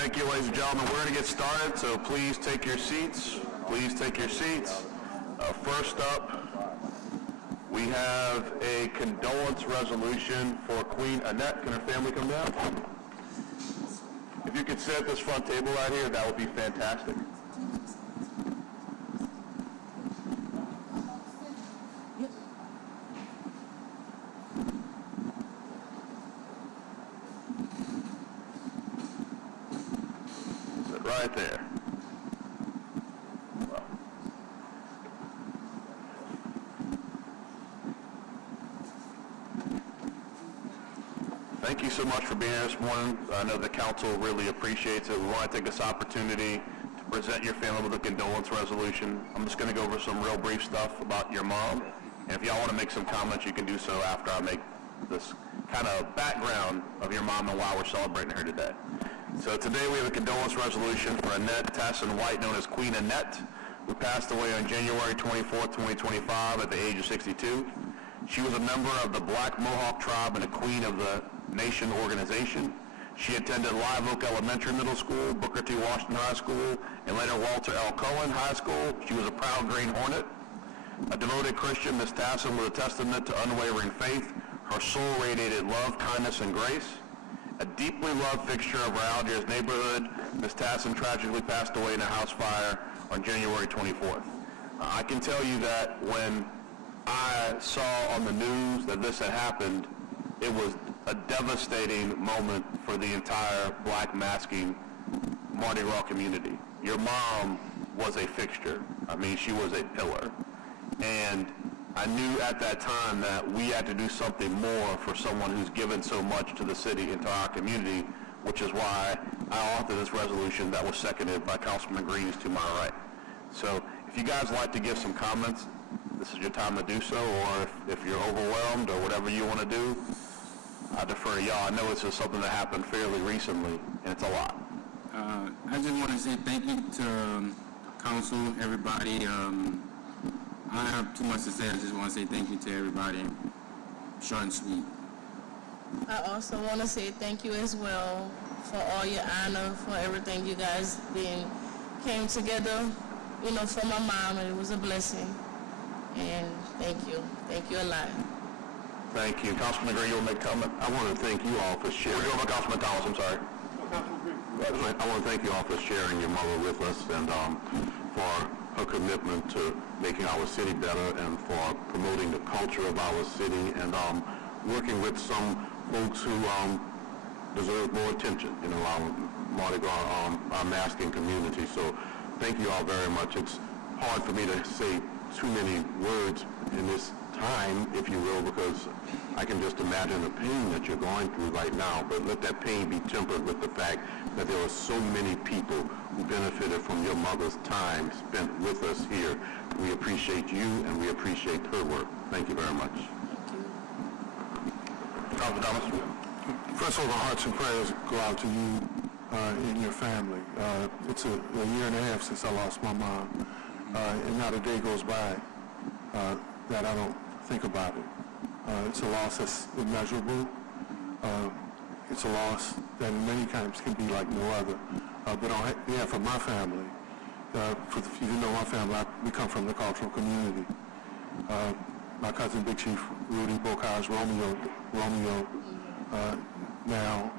Thank you, ladies and gentlemen. We're going to get started, so please take your seats. Please take your seats. First up, we have a condolence resolution for Queen Annette. Can her family come down? If you could sit at this front table right here, that would be fantastic. Sit right there. Thank you so much for being here this morning. I know the council really appreciates it. We want to take this opportunity to present your family with a condolence resolution. I'm just going to go over some real brief stuff about your mom. And if y'all want to make some comments, you can do so after I make this kind of background of your mom and why we're celebrating her today. So today we have a condolence resolution for Annette Tassin White, known as Queen Annette, who passed away on January 24th, 2025 at the age of 62. She was a member of the Black Mohawk tribe and a Queen of the Nation organization. She attended Live Oak Elementary Middle School, Booker T. Washington High School, and later Walter L. Cohen High School. She was a proud Green Hornet. A devoted Christian, Ms. Tassin was a testament to unwavering faith. Her soul radiated love, kindness, and grace. A deeply loved fixture of our Algiers neighborhood, Ms. Tassin tragically passed away in a house fire on January 24th. I can tell you that when I saw on the news that this had happened, it was a devastating moment for the entire black masking Mardi Gras community. Your mom was a fixture. I mean, she was a pillar. And I knew at that time that we had to do something more for someone who's given so much to the city and to our community, which is why I authored this resolution that was seconded by Councilman Greaves to my right. So if you guys like to give some comments, this is your time to do so, or if you're overwhelmed or whatever you want to do, I defer to y'all. I know this is something that happened fairly recently, and it's a lot. I just want to say thank you to council, everybody. I don't have too much to say. I just want to say thank you to everybody. Short and sweet. I also want to say thank you as well for all your honor, for everything you guys came together, for my mom, and it was a blessing. And thank you. Thank you a lot. Thank you. Councilman McGree, you'll make a comment. I want to thank you all for sharing. We're going by Councilman Thomas, I'm sorry. I want to thank you all for sharing your mother with us and for her commitment to making our city better and for promoting the culture of our city and working with some folks who deserve more attention, our Mardi Gras, our masking community. So thank you all very much. It's hard for me to say too many words in this time, if you will, because I can just imagine the pain that you're going through right now, but let that pain be tempered with the fact that there are so many people who benefited from your mother's time spent with us here. We appreciate you and we appreciate her work. Thank you very much. Councilman Thomas. First of all, our hearts and prayers go out to you and your family. It's a year and a half since I lost my mom, and not a day goes by that I don't think about it. It's a loss that's immeasurable. It's a loss that many times can be like no other. But on behalf of my family, if you didn't know my family, we come from the cultural community. My cousin Big Chief Rudy Bocage, Romeo now,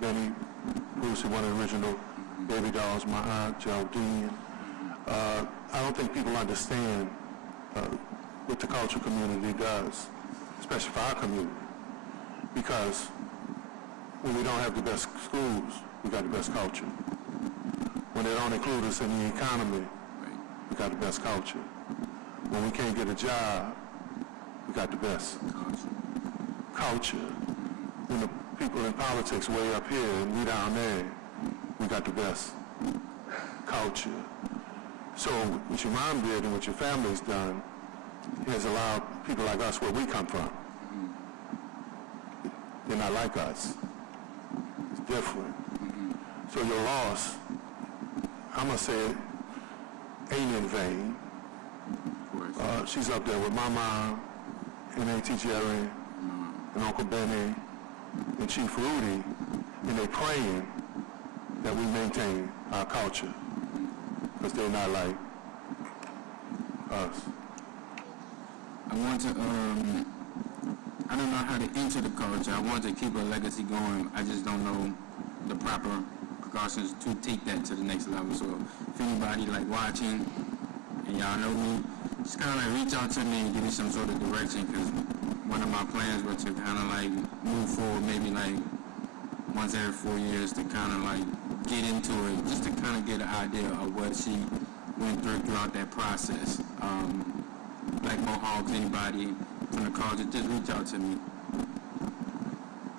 Benny Brucey, one of the original Baby Dolls, my aunt Geraldine. I don't think people understand what the cultural community does, especially for our community, because when we don't have the best schools, we got the best culture. When they don't include us in the economy, we got the best culture. When we can't get a job, we got the best culture. When the people in politics way up here and we down there, we got the best culture. So what your mom did and what your family's done has allowed people like us where we come from. They're not like us. It's different. So your loss, I'm going to say it, ain't in vain. She's up there with my mom and Auntie Jerry and Uncle Benny and Chief Rudy, and they're praying that we maintain our culture, because they're not like us. I want to, I don't know how to enter the culture. I want to keep a legacy going. I just don't know the proper precautions to take that to the next level. So if anybody like watching and y'all know me, just kind of like reach out to me and give me some sort of direction, because one of my plans was to kind of like move forward maybe like once every 4 years to kind of like get into it, just to kind of get an idea of what she went through throughout that process. Black Mohawks, anybody from the college, just reach out to me.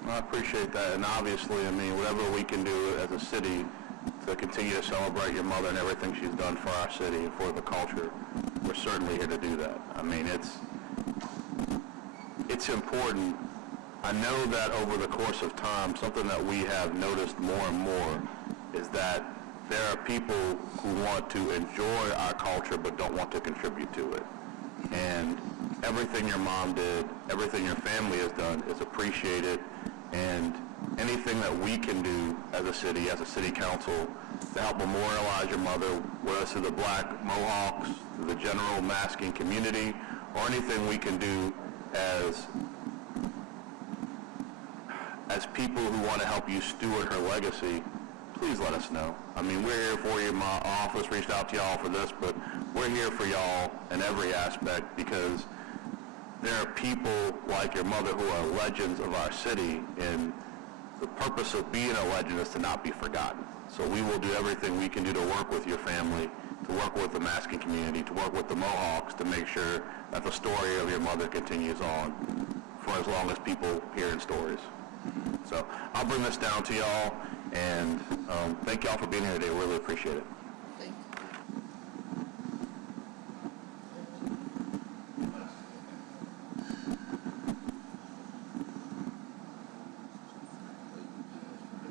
I appreciate that, and obviously, I mean, whatever we can do as a city to continue to celebrate your mother and everything she's done for our city and for the culture, we're certainly here to do that. I mean, it's important. I know that over the course of time, something that we have noticed more and more is that there are people who want to enjoy our culture but don't want to contribute to it. And everything your mom did, everything your family has done is appreciated, and anything that we can do as a city council, to help memorialize your mother, whether it's to the Black Mohawks, to the general masking community, or anything we can do as people who want to help you steward her legacy, please let us know. I mean, we're here for you. My office reached out to y'all for this, but we're here for y'all in every aspect, because there are people like your mother who are legends of our city, and the purpose of being a legend is to not be forgotten. So we will do everything we can do to work with your family, to work with the masking community, to work with the Mohawks, to make sure that the story of your mother continues on for as long as people hearing stories. So I'll bring this down to y'all, and thank y'all for being here today. Really appreciate it. Thank you.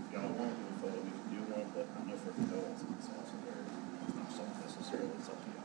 If y'all want to move forward, we can do one, but I know for condolences, it's also very, it's not something necessarily, it's up to y'all.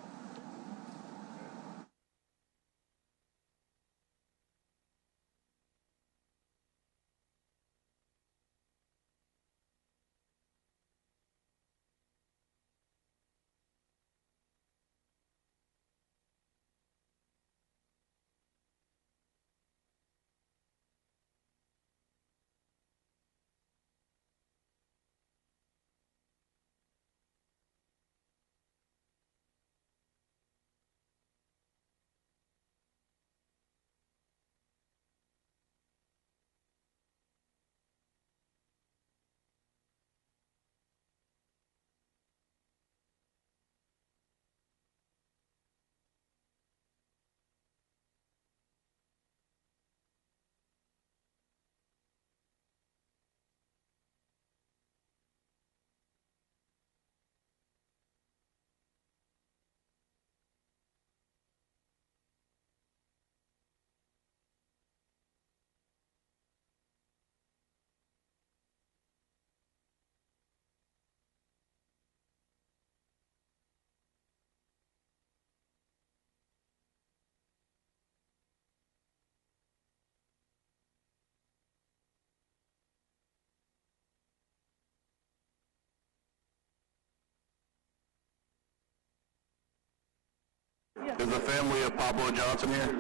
Is the family of Pablo Johnson here?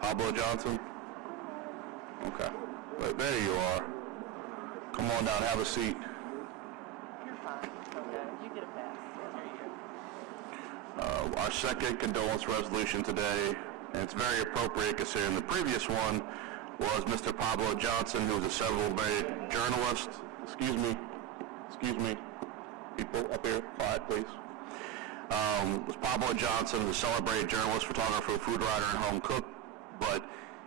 Pablo Johnson? Okay. But there you are. Come on down, have a seat. You're fine. Okay, you get a pass. There you go. Our second condolence resolution today, and it's very appropriate considering the previous one was Mr. Pablo Johnson, who was a celebrated journalist. Excuse me. People up here, quiet please. Was Pablo Johnson, the celebrated journalist, photographer, food writer, and home cook. But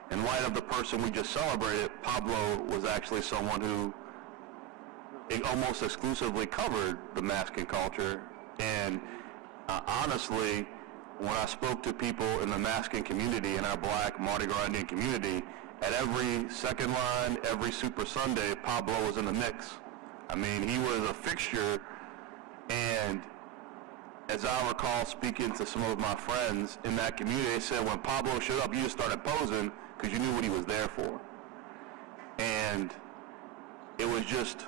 in light of the person we just celebrated, Pablo was actually someone who almost exclusively covered the masking culture. And honestly, when I spoke to people in the masking community, in our Black Mardi Gras Indian community, at every second line, every Super Sunday, Pablo was in the mix. I mean, he was a fixture, and as I recall speaking to some of my friends in that community, they said when Pablo showed up, you just started posing because you knew what he was there for. And it was just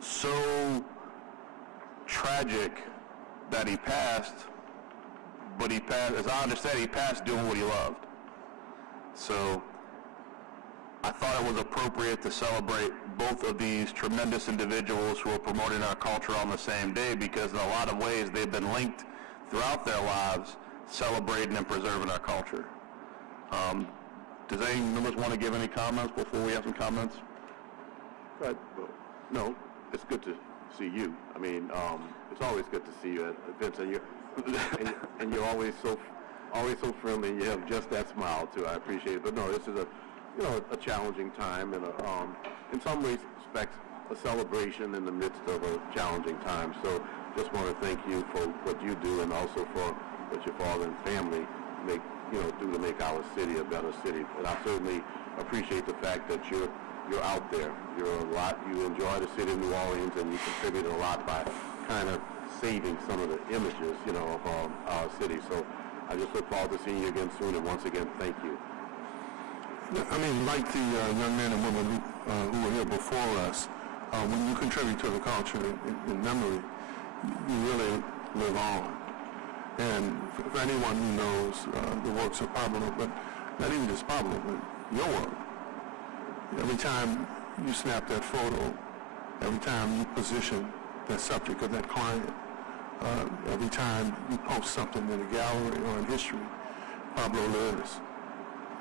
so tragic that he passed, but he passed, as I understand, he passed doing what he loved. So I thought it was appropriate to celebrate both of these tremendous individuals who are promoting our culture on the same day, because in a lot of ways they've been linked throughout their lives, celebrating and preserving our culture. Does any members want to give any comments before we have some comments? But, no, it's good to see you. I mean, it's always good to see you at events, and you're always so friendly, and you have just that smile too. I appreciate it. But no, this is a challenging time, and in some respects, a celebration in the midst of a challenging time. So, just want to thank you for what you do, and also for what your father and family do to make our city a better city. And I certainly appreciate the fact that you're out there. You enjoy the city of New Orleans, and you contribute a lot by kind of saving some of the images, of our city. So I just look forward to seeing you again soon, and once again, thank you. I mean, like the young men and women who were here before us, when you contribute to the culture in memory, you really live on. And for anyone who knows the works of Pablo, but not even just Pablo, but your work, every time you snap that photo, every time you position that subject of that client, every time you post something in a gallery or in history, Pablo lives.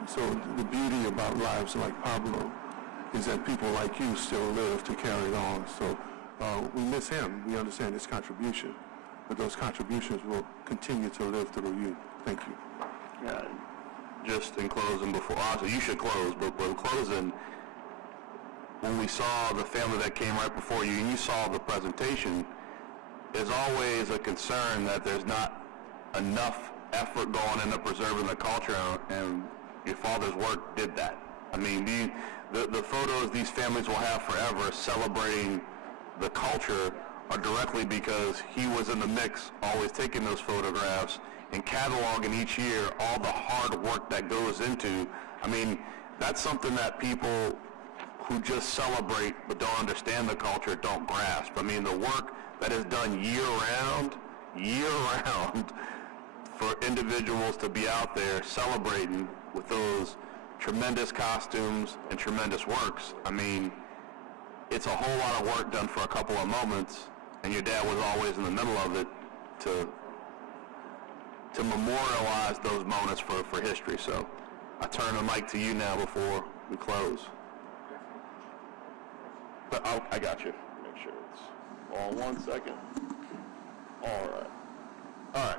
So the beauty about lives like Pablo is that people like you still live to carry it on. So we miss him. We understand his contribution, but those contributions will continue to live through you. Thank you. Yeah, just in closing, obviously you should close, but in closing, when we saw the family that came right before you and you saw the presentation, there's always a concern that there's not enough effort going into preserving the culture, and your father's work did that. I mean, the photos these families will have forever celebrating the culture are directly because he was in the mix, always taking those photographs and cataloging each year all the hard work that goes into. I mean, that's something that people who just celebrate but don't understand the culture don't grasp. I mean, the work that is done year round, for individuals to be out there celebrating with those tremendous costumes and tremendous works. I mean, it's a whole lot of work done for a couple of moments, and your dad was always in the middle of it to memorialize those moments for history. So I turn the mic to you now before we close. But I got you. Make sure it's all 1 second. All right.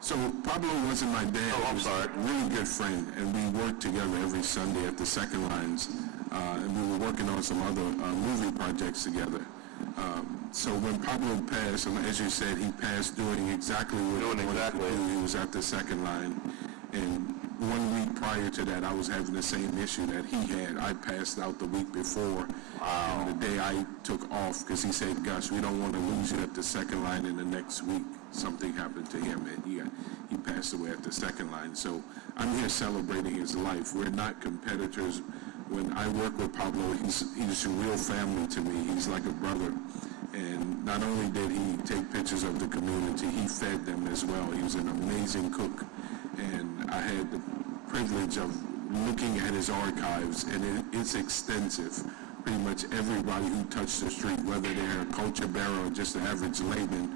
So Pablo wasn't my dad. Oh, I'm He was sorry. a really good friend, and we worked together every Sunday at the Second Lines, and we were working on some other movie projects together. So when Pablo passed, and as you said, he passed doing exactly what he wanted to do. He was at the Second Line, and 1 week prior to that, I was having the same issue that he had. I passed out the week before, and the day I took off, because he said, "Gus, we don't want to lose you at the Second Line in the next week." Something happened to him, and he passed away at the Second Line. So I'm here celebrating his life. We're not competitors. When I work with Pablo, he's a real family to me. He's like a brother. And not only did he take pictures of the community, he fed them as well. He was an amazing cook. And I had the privilege of looking at his archives, and it's extensive. Pretty much everybody who touched the street, whether they're a culture bearer or just an average layman,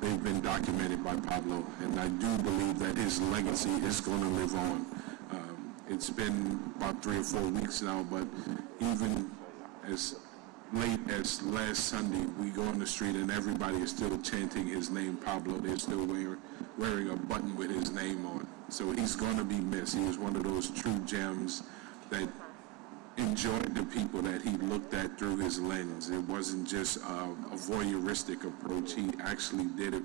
they've been documented by Pablo. And I do believe that his legacy is going to live on. It's been about 3 or 4 weeks now, but even as late as last Sunday, we go on the street and everybody is still chanting his name, Pablo. They're still wearing a button with his name on. So he's going to be missed. He was one of those true gems that enjoyed the people that he looked at through his lens. It wasn't just a voyeuristic approach. He actually did it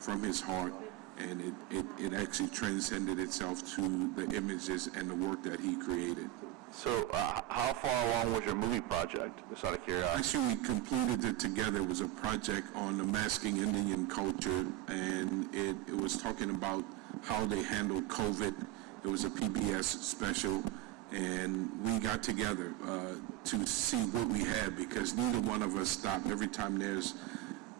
from his heart, and it actually transcended itself to the images and the work that he created. So how far along was your movie project, just out of curiosity? Actually, we completed it together. It was a project on the masking Indian culture, and it was talking about how they handled COVID. It was a PBS special, and we got together to see what we had, because neither one of us stopped. Every time there's,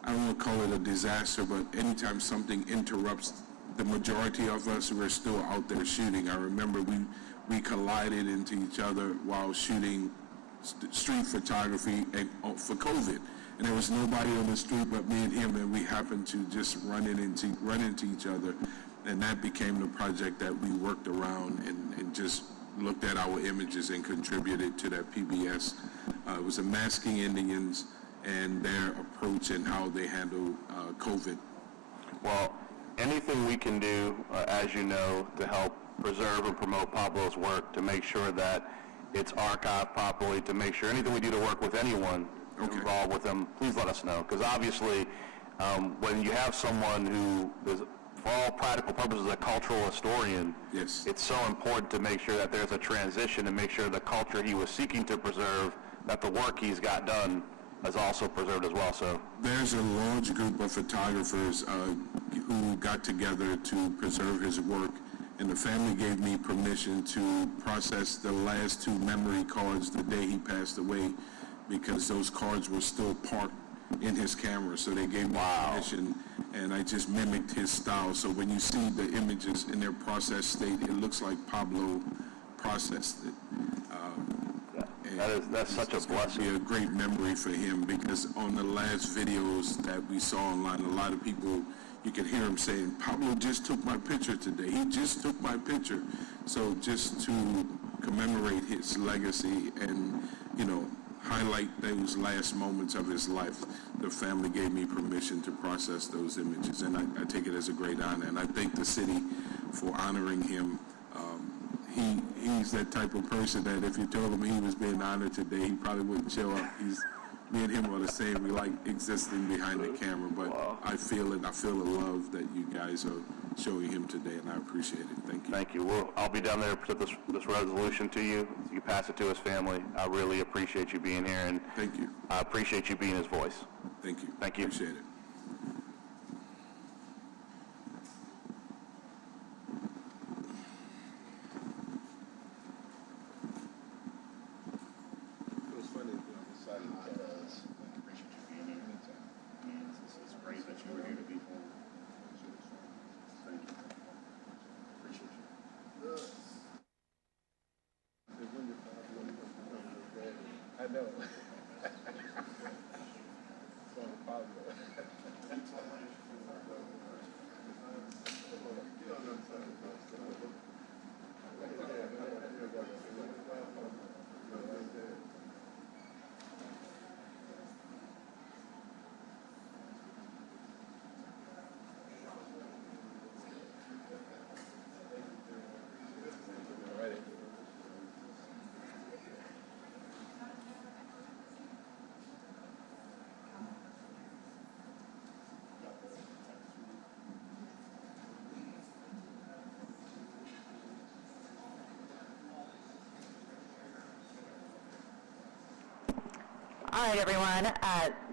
I don't want to call it a disaster, but anytime something interrupts the majority of us, we're still out there shooting. I remember we collided into each other while shooting street photography for COVID. And there was nobody on the street but me and him, and we happened to just run into each other. And that became the project that we worked around and just looked at our images and contributed to that PBS. It was Masking Indians and their approach and how they handle COVID. Well, anything we can do, as you know, to help preserve and promote Pablo's work, to make sure that it's archived properly, to make sure anything we do to work with anyone involved with him, please let us know. Because obviously, when you have someone who is, for all practical purposes, a cultural historian, Yes. it's so important to make sure that there's a transition and make sure the culture he was seeking to preserve, that the work he's got done is also preserved as well. So There's a large group of photographers who got together to preserve his work, and the family gave me permission to process the last 2 memory cards the day he passed away, because those cards were still parked in his camera. So they gave me permission, and I just mimicked his style. So when you see the images in their processed state, it looks like Pablo processed it. that's such a It's going to blessing. be a great memory for him, because on the last videos that we saw online, a lot of people, you could hear him saying, Pablo just took my picture today. He just took my picture. So just to commemorate his legacy and, highlight those last moments of his life, the family gave me permission to process those images, and I take it as a great honor. And I thank the city for honoring him. He's that type of person that if you told him he was being honored today, he probably wouldn't show up. Me and him are the same. We like existing behind the camera, but I feel it. I feel the love that you guys are showing him today, and I appreciate it. Thank you. Thank you. I'll be down there to present this resolution to you. You pass it to his family. I really appreciate you being here, and Thank you. I appreciate you being his voice. Thank you. Thank you. Appreciate it. It's great that you were here to be here. Thank you. Appreciate you. I know. All right, everyone.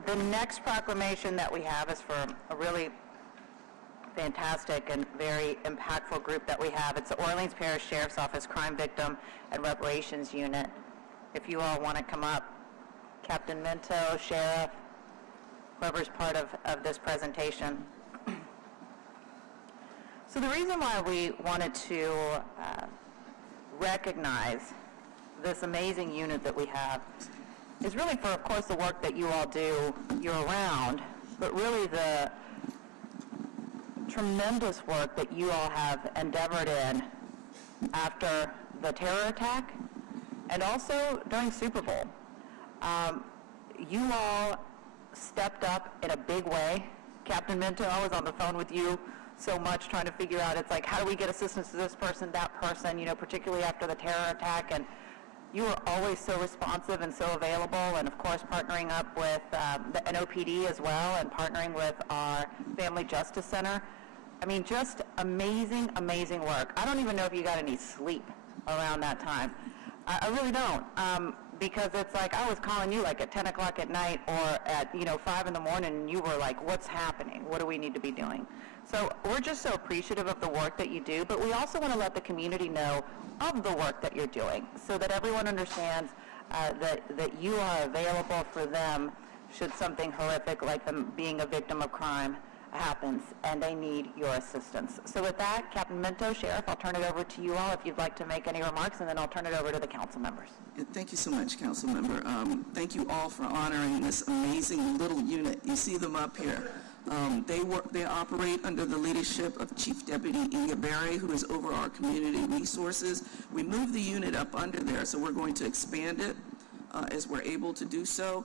The next proclamation that we have is for a really fantastic and very impactful group that we have. It's the Orleans Parish Sheriff's Office Crime Victim and Reparations Unit. If you all want to come up, Captain Minto, Sheriff, whoever's part of this presentation. So the reason why we wanted to recognize this amazing unit that we have is really for, of course, the work that you all do year-round, but really the tremendous work that you all have endeavored in after the terror attack and also during Super Bowl. You all stepped up in a big way. Captain Minto, I was on the phone with you so much trying to figure out, it's like, how do we get assistance to this person, that person, particularly after the terror attack, and you were always so responsive and so available, and of course partnering up with the NOPD as well, and partnering with our Family Justice Center. I mean, just amazing, amazing work. I don't even know if you got any sleep around that time. I really don't. Because it's like, I was calling you like at 10 o'clock at night or at, 5 in the morning, and you were like, what's happening? What do we need to be doing? So we're just so appreciative of the work that you do, but we also want to let the community know of the work that you're doing so that everyone understands that you are available for them should something horrific like them being a victim of crime happens and they need your assistance. So with that, Captain Minto, Sheriff, I'll turn it over to you all if you'd like to make any remarks, and then I'll turn it over to the council members. Yeah, thank you so much, Council Member. Thank you all for honoring this amazing little unit. You see them up here. They operate under the leadership of Chief Deputy Inga Berry, who is over our community resources. We moved the unit up under there, so we're going to expand it as we're able to do so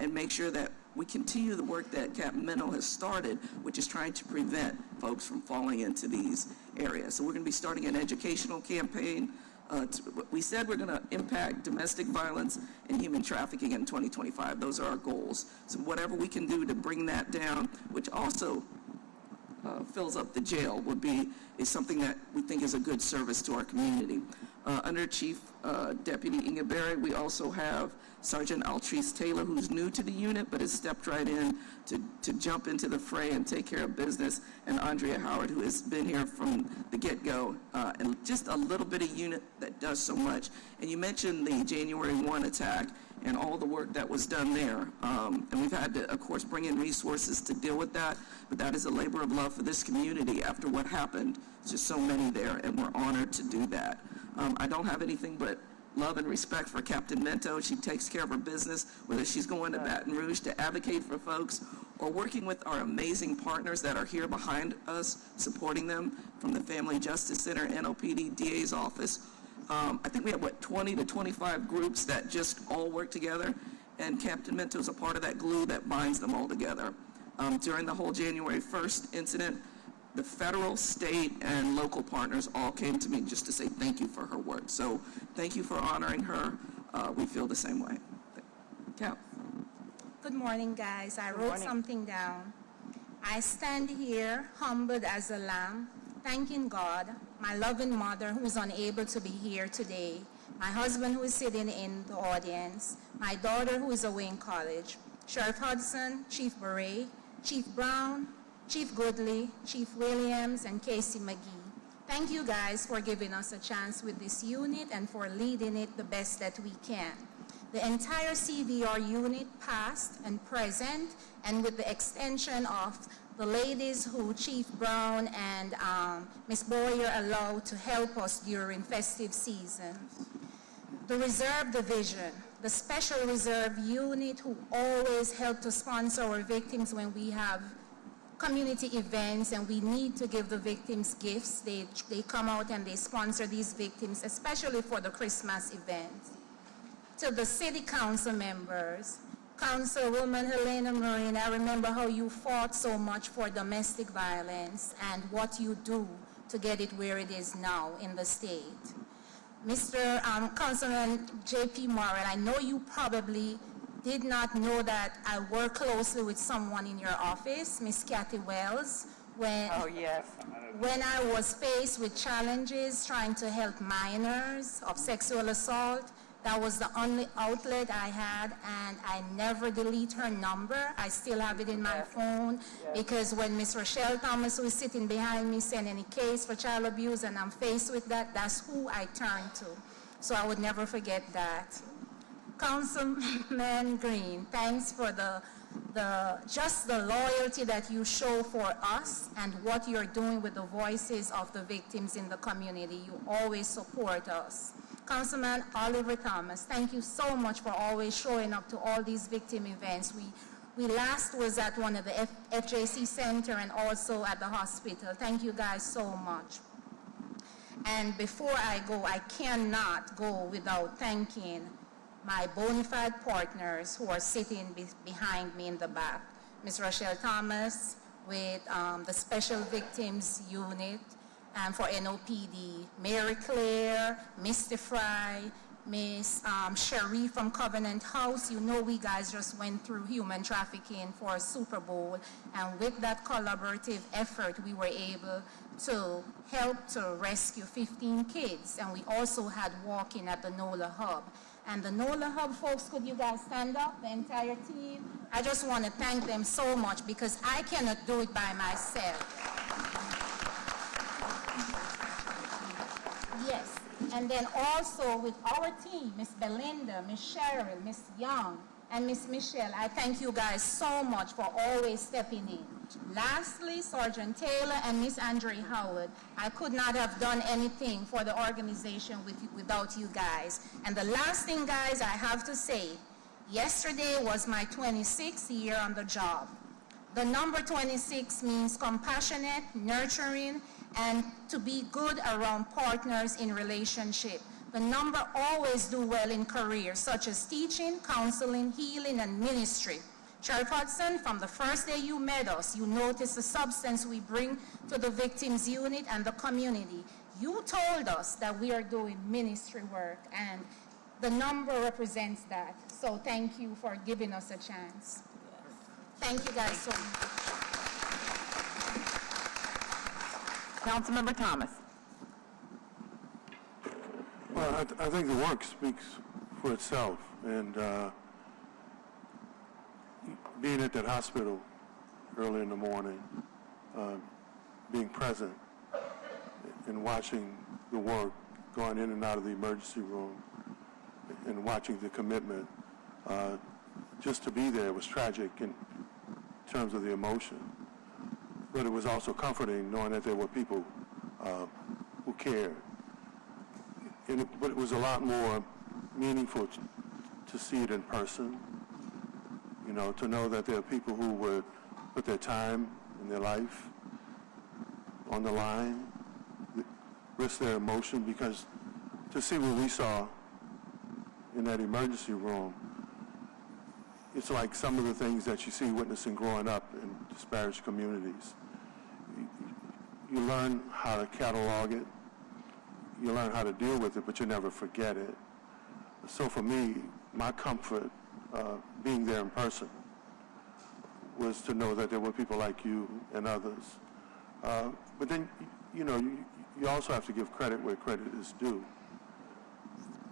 and make sure that we continue the work that Captain Minto has started, which is trying to prevent folks from falling into these areas. So we're going to be starting an educational campaign. We said we're going to impact domestic violence and human trafficking in 2025. Those are our goals. So whatever we can do to bring that down, which also fills up the jail, is something that we think is a good service to our community. Under Chief Deputy Inga Berry, we also have Sergeant Altrice Taylor, who's new to the unit but has stepped right in to jump into the fray and take care of business, and Andrea Howard, who has been here from the get-go, and just a little bit of unit that does so much. And you mentioned the January 1 attack and all the work that was done there. And we've had to, of course, bring in resources to deal with that, but that is a labor of love for this community after what happened. There's just so many there, and we're honored to do that. I don't have anything but love and respect for Captain Minto. She takes care of her business, whether she's going to Baton Rouge to advocate for folks or working with our amazing partners that are here behind us, supporting them from the Family Justice Center, NOPD, DA's office. I think we have, 20 to 25 groups that just all work together, and Captain Minto is a part of that glue that binds them all together. During the whole January 1st incident, the federal, state, and local partners all came to me just to say thank you for her work. So thank you for honoring her. We feel the same way. Cap. Good morning, guys. I wrote something down. I stand here humbled as a lamb, thanking God, my loving mother who is unable to be here today, my husband who is sitting in the audience, my daughter who is away in college, Sheriff Hudson, Chief Beret, Chief Brown, Chief Goodley, Chief Williams, and Casey McGee. Thank you guys for giving us a chance with this unit and for leading it the best that we can. The entire CVR unit, past and present, and with the extension of the ladies who Chief Brown and Ms. Boyer allowed to help us during festive season. The Reserve Division, the Special Reserve Unit who always help to sponsor our victims when we have community events and we need to give the victims gifts. They come out and they sponsor these victims, especially for the Christmas events. To the city council members, Councilwoman Helena Marine, I remember how you fought so much for domestic violence and what you do to get it where it is now in the state. Mr. Councilman J.P. Morrell, I know you probably did not know that I work closely with someone in your office, Miss Kathy Wells, when I was faced with challenges trying to help minors of sexual assault. That was the only outlet I had, and I never delete her number. I still have it in my phone because when Miss Rochelle Thomas, who is sitting behind me, sent any case for child abuse and I'm faced with that, that's who I turn to. So I would never forget that. Councilman Green, thanks for just the loyalty that you show for us and what you're doing with the voices of the victims in the community. You always support us. Councilman Oliver Thomas, thank you so much for always showing up to all these victim events. We last was at one of the FJC Center and also at the hospital. Thank you guys so much. And before I go, I cannot go without thanking my bona fide partners who are sitting behind me in the back. Ms. Rochelle Thomas with the Special Victims Unit for NOPD, Mary Claire, Mr. Fry, Miss Cherie from Covenant House. You know we guys just went through human trafficking for a Super Bowl, and with that collaborative effort, we were able to help to rescue 15 kids, and we also had walk-in at the NOLA Hub. And the NOLA Hub folks, could you guys stand up, the entire team? I just want to thank them so much because I cannot do it by myself. Yes, and then also with our team, Miss Belinda, Miss Cheryl, Miss Young, and Miss Michelle, I thank you guys so much for always stepping in. Lastly, Sergeant Taylor and Miss Andre Howard, I could not have done anything for the organization without you guys. And the last thing, guys, I have to say, yesterday was my 26th year on the job. The number 26 means compassionate, nurturing, and to be good around partners in relationship. The number always do well in careers such as teaching, counseling, healing, and ministry. Sheriff Hudson, from the first day you met us, you noticed the substance we bring to the victims unit and the community. You told us that we are doing ministry work, and the number represents that. So thank you for giving us a chance. Thank you guys so much. Councilmember Thomas. Well, I think the work speaks for itself, and being at that hospital early in the morning, being present and watching the work going in and out of the emergency room and watching the commitment, just to be there was tragic in terms of the emotion. But it was also comforting knowing that there were people who cared. But it was a lot more meaningful to see it in person, you know, to know that there are people who would put their time and their life on the line, risk their emotion, because to see what we saw in that emergency room, it's like some of the things that you see witnessing growing up in disparaged communities. You learn how to catalog it, you learn how to deal with it, but you never forget it. So for me, my comfort being there in person was to know that there were people like you and others. But then, you know, you also have to give credit where credit is due.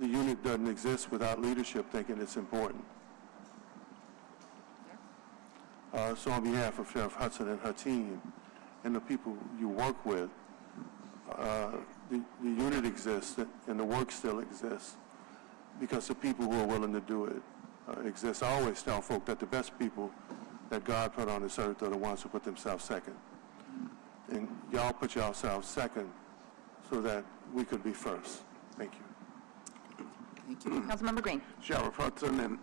The unit doesn't exist without leadership thinking it's important. So on behalf of Sheriff Hudson and her team and the people you work with, the unit exists and the work still exists because the people who are willing to do it exist. I always tell folk that the best people that God put on this earth are the ones who put themselves second. And y'all put yourselves second so that we could be first. Thank you. Thank you. Councilmember Green. Sheriff Hudson and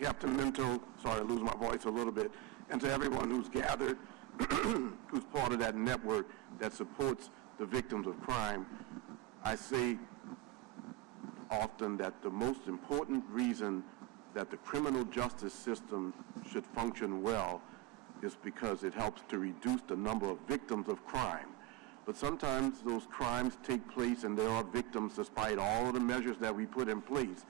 Captain Minto, sorry to lose my voice a little bit, and to everyone who's gathered, who's part of that network that supports the victims of crime. I say often that the most important reason that the criminal justice system should function well is because it helps to reduce the number of victims of crime. But sometimes those crimes take place and there are victims despite all of the measures that we put in place.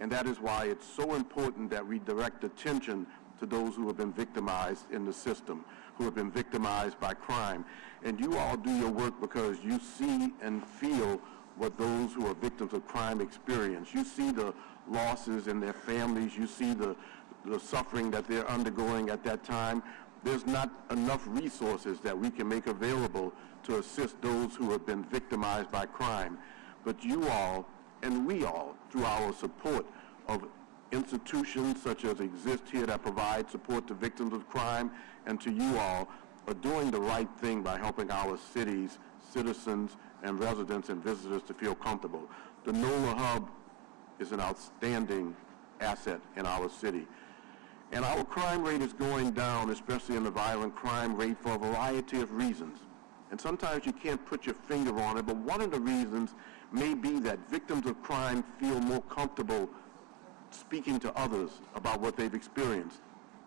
And that is why it's so important that we direct attention to those who have been victimized in the system, who have been victimized by crime. And you all do your work because you see and feel what those who are victims of crime experience. You see the losses in their families. You see the suffering that they're undergoing at that time. There's not enough resources that we can make available to assist those who have been victimized by crime. But you all, and we all, through our support of institutions such as exist here that provide support to victims of crime, and to you all, are doing the right thing by helping our cities, citizens, and residents and visitors to feel comfortable. The NOLA Hub is an outstanding asset in our city. And our crime rate is going down, especially in the violent crime rate, for a variety of reasons. And sometimes you can't put your finger on it, but one of the reasons may be that victims of crime feel more comfortable speaking to others about what they've experienced.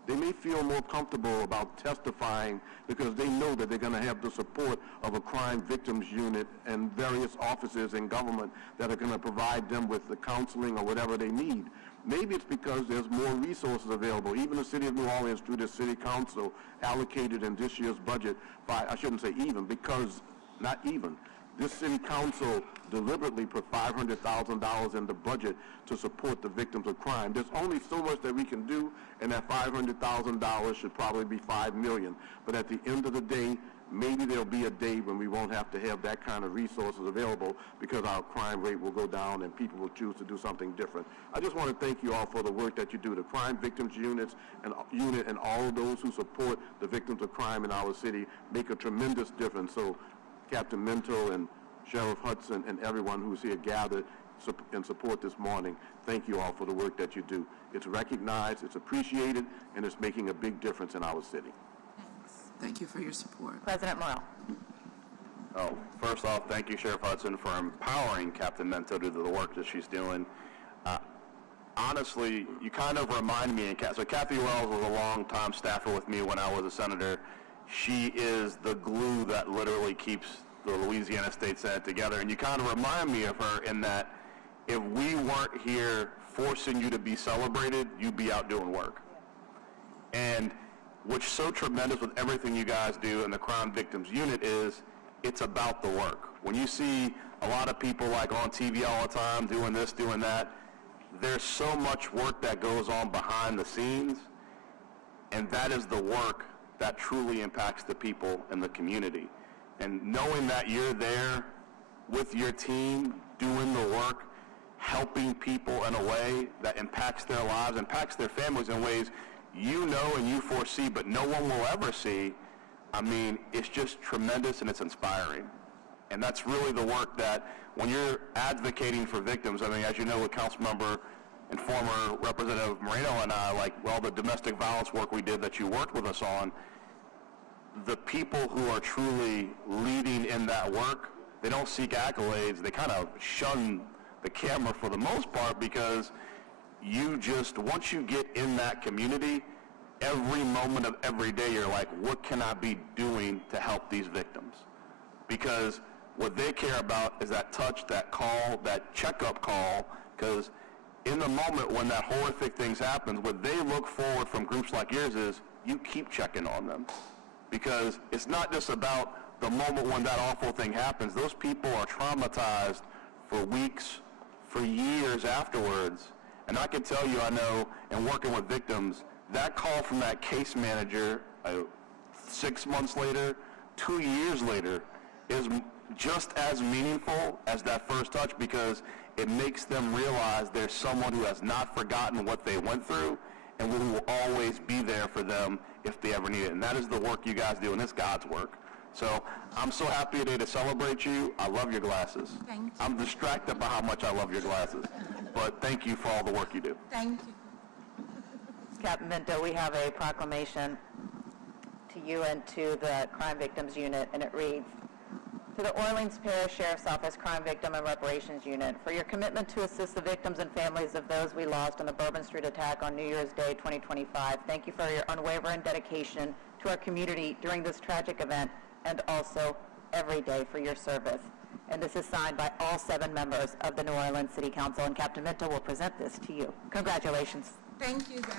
They may feel more comfortable about testifying because they know that they're going to have the support of a crime victims unit and various offices in government that are going to provide them with the counseling or whatever they need. Maybe it's because there's more resources available. Even the City of New Orleans, through the City Council, allocated in this year's budget by, I shouldn't say even, because, not even, this city council deliberately put $500,000 in the budget to support the victims of crime. There's only so much that we can do, and that $500,000 should probably be $5 million. But at the end of the day, maybe there'll be a day when we won't have to have that kind of resources available because our crime rate will go down and people will choose to do something different. I just want to thank you all for the work that you do, the crime victims unit and all of those who support the victims of crime in our city make a tremendous difference. So Captain Minto and Sheriff Hudson and everyone who's here gathered in support this morning, thank you all for the work that you do. It's recognized, it's appreciated, and it's making a big difference in our city. Thank you for your support. President Morrell. Oh, first off, thank you, Sheriff Hudson, for empowering Captain Mento to do the work that she's doing. Honestly, you kind of remind me, so Kathy Wells was a long-time staffer with me when I was a senator. She is the glue that literally keeps the Louisiana State Senate together, and you kind of remind me of her in that if we weren't here forcing you to be celebrated, you'd be out doing work. And what's so tremendous with everything you guys do in the Crime Victims Unit is it's about the work. When you see a lot of people like on TV all the time doing this, doing that, there's so much work that goes on behind the scenes, and that is the work that truly impacts the people in the community. And knowing that you're there with your team, doing the work, helping people in a way that impacts their lives, impacts their families in ways you know and you foresee, but no one will ever see, I mean, it's just tremendous and it's inspiring. And that's really the work that, when you're advocating for victims, I mean, as you know, with Councilmember and former Representative Moreno and I, like all the domestic violence work we did that you worked with us on, the people who are truly leading in that work, they don't seek accolades, they kind of shun the camera for the most part because you just, once you get in that community, every moment of every day you're like, what can I be doing to help these victims? Because what they care about is that touch, that call, that checkup call, because in the moment when that horrific things happens, what they look forward from groups like yours is you keep checking on them. Because it's not just about the moment when that awful thing happens. Those people are traumatized for weeks, for years afterwards. And I can tell you, I know, in working with victims, that call from that case manager 6 months later, 2 years later, is just as meaningful as that first touch because it makes them realize there's someone who has not forgotten what they went through and who will always be there for them if they ever need it. And that is the work you guys do, and it's God's work. So I'm so happy today to celebrate you. I love your glasses. Thank you. I'm distracted by how much I love your glasses. But thank you for all the work you do. Thank you. Captain Minto, we have a proclamation to you and to the Crime Victims Unit, and it reads, to the Orleans Parish Sheriff's Office Crime Victim and Reparations Unit, for your commitment to assist the victims and families of those we lost in the Bourbon Street attack on New Year's Day 2025. Thank you for your unwavering dedication to our community during this tragic event and also every day for your service. And this is signed by all 7 members of the New Orleans City Council, and Captain Minto will present this to you. Congratulations. Thank you, guys.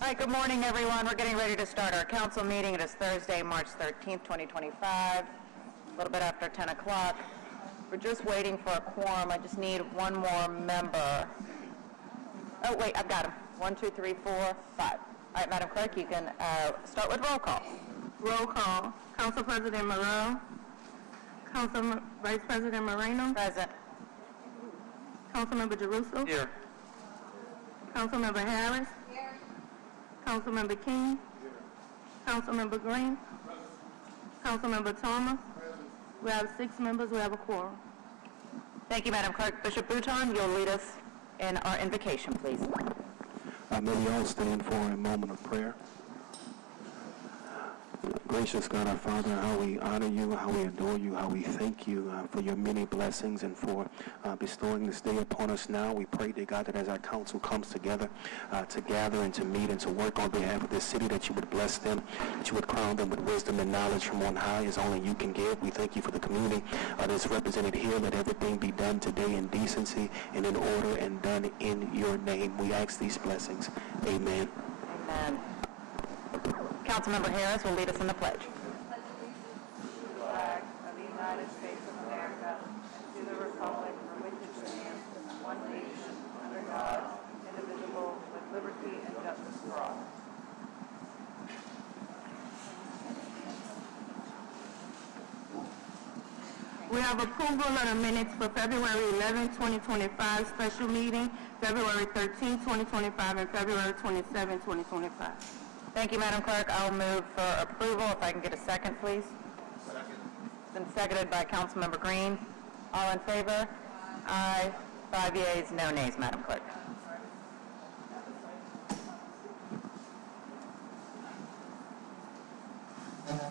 All right, good morning, everyone. We're getting ready to start our council meeting. It is Thursday, March 13th, 2025, a little bit after 10 o'clock. We're just waiting for a quorum. I just need one more member. Oh, wait, I've got him. 1, 2, 3, 4, 5. All right, Madam Clerk, you can start with roll call. Roll call. Council President Moreau. Council Vice President Moreno. Present. Councilmember Jeruso. Here. Councilmember Harris. Councilmember King. Councilmember Green. Councilmember Thomas. We have 6 members. We have a quorum. Thank you, Madam Clerk. Bishop Bouton, you'll lead us in our invocation, please. May we all stand for a moment of prayer. Gracious God, our Father, how we honor you, how we adore you, how we thank you for your many blessings and for bestowing this day upon us now. We pray, dear God, that as our council comes together to gather and to meet and to work on behalf of this city, that you would bless them, that you would crown them with wisdom and knowledge from on high as only you can give. We thank you for the community that's represented here. Let everything be done today in decency and in order and done in your name. We ask these blessings. Amen. Amen. Councilmember Harris will lead us in the pledge. Flag of the United States of America and to the republic for which it stands, one nation, under God, indivisible, with liberty and justice for all. We have approval of the minutes for February 11, 2025 special meeting, February 13, 2025, and February 27, 2025. Thank you, Madam Clerk. I'll move for approval. If I can get a second, please. Second. Been seconded by Councilmember Green. All in favor? Aye. 5 yeas, no nays, Madam Clerk.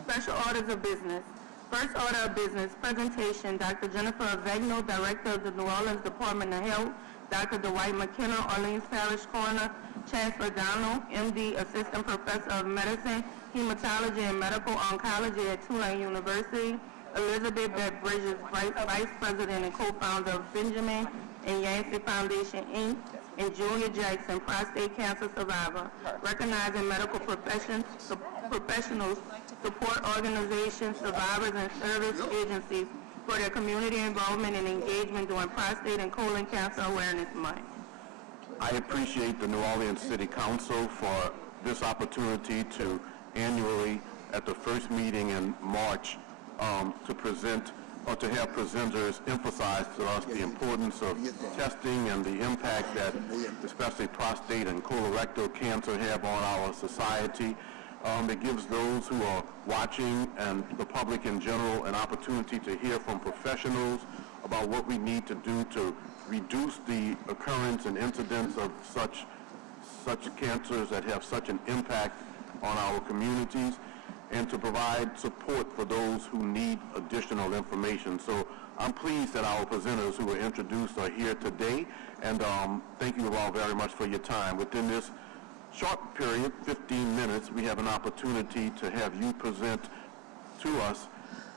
Special orders of business. First order of business, presentation, Dr. Jennifer Avegno, Director of the New Orleans Department of Health, Dr. Dwight McKenna, Orleans Parish Coroner, Chancellor Donald, MD, Assistant Professor of Medicine, Hematology and Medical Oncology at Tulane University, Elizabeth Beth Bridges, Vice President and co-founder of Benjamin and Yancey Foundation, Inc., and Julia Jackson, prostate cancer survivor, recognizing medical professionals, support organizations, survivors, and service agencies for their community involvement and engagement during Prostate and Colon Cancer Awareness Month. I appreciate the New Orleans City Council for this opportunity to annually, at the first meeting in March, to present or to have presenters emphasize to us the importance of testing and the impact that especially prostate and colorectal cancer have on our society. It gives those who are watching and the public in general an opportunity to hear from professionals about what we need to do to reduce the occurrence and incidence of such cancers that have such an impact on our communities, and to provide support for those who need additional information. So I'm pleased that our presenters who were introduced are here today, and thank you all very much for your time. Within this short period, 15 minutes, we have an opportunity to have you present to us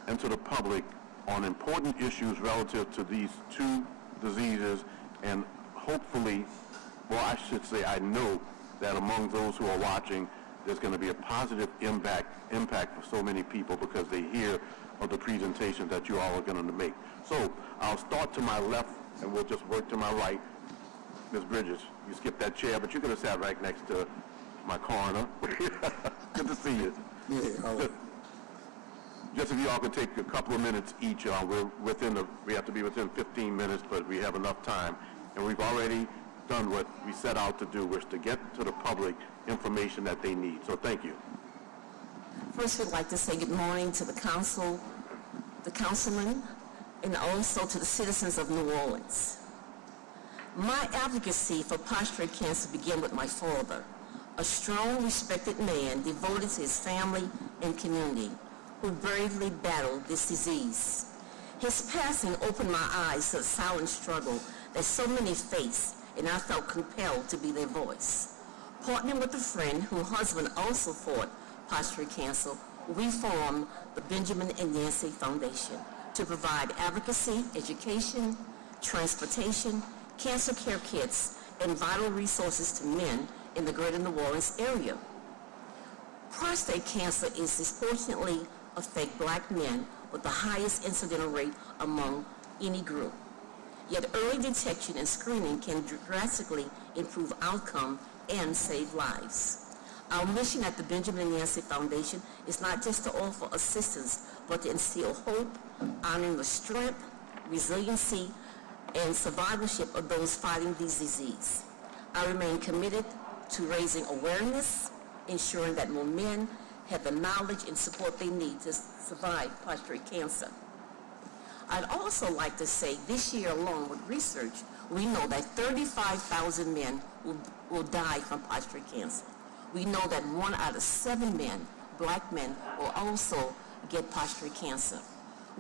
and to the public on important issues relative to these two diseases, and hopefully, well, I should say I know that among those who are watching, there's going to be a positive impact for so many people because they hear of the presentation that you all are going to make. So I'll start to my left, and we'll just work to my right. Ms. Bridges, you skipped that chair, but you could have sat right next to my coroner. Good to see you. Yeah, all right. Just if you all could take a couple of minutes each, we have to be within 15 minutes, but we have enough time. And we've already done what we set out to do, which is to get to the public information that they need. So thank you. First, we'd like to say good morning to the council, the councilmen, and also to the citizens of New Orleans. My advocacy for prostate cancer began with my father, a strong, respected man devoted to his family and community, who bravely battled this disease. His passing opened my eyes to the silent struggle that so many face, and I felt compelled to be their voice. Partnering with a friend whose husband also fought prostate cancer, we formed the Benjamin and Yancey Foundation to provide advocacy, education, transportation, cancer care kits, and vital resources to men in the greater New Orleans area. Prostate cancer is disproportionately affect black men with the highest incidental rate among any group. Yet early detection and screening can drastically improve outcome and save lives. Our mission at the Benjamin and Yancy Foundation is not just to offer assistance, but to instill hope, honoring the strength, resiliency, and survivorship of those fighting this disease. I remain committed to raising awareness, ensuring that more men have the knowledge and support they need to survive prostate cancer. I'd also like to say this year alone with research, we know that 35,000 men will die from prostate cancer. We know that 1 out of 7 men, black men, will also get prostate cancer.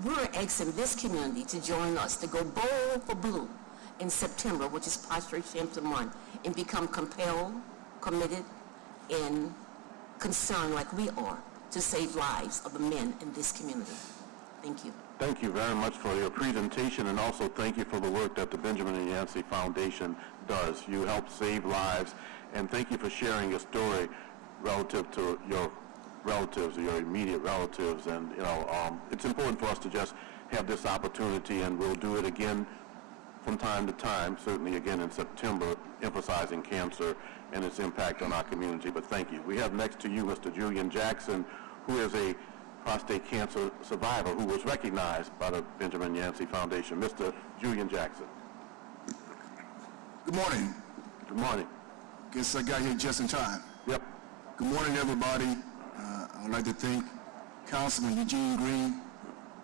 We're asking this community to join us to go bold for blue in September, which is Prostate Cancer Month, and become compelled, committed, and concerned like we are to save lives of the men in this community. Thank you. Thank you very much for your presentation, and also thank you for the work that the Benjamin and Yancy Foundation does. You help save lives, and thank you for sharing your story relative to your relatives or your immediate relatives. And it's important for us to just have this opportunity, and we'll do it again from time to time, certainly again in September, emphasizing cancer and its impact on our community. But thank you. We have next to you Mr. Julian Jackson, who is a prostate cancer survivor who was recognized by the Benjamin Yancy Foundation. Mr. Julian Jackson. Good morning. Good morning. Guess I got here just in time. Yep. Good morning, everybody. I would like to thank Councilman Eugene Green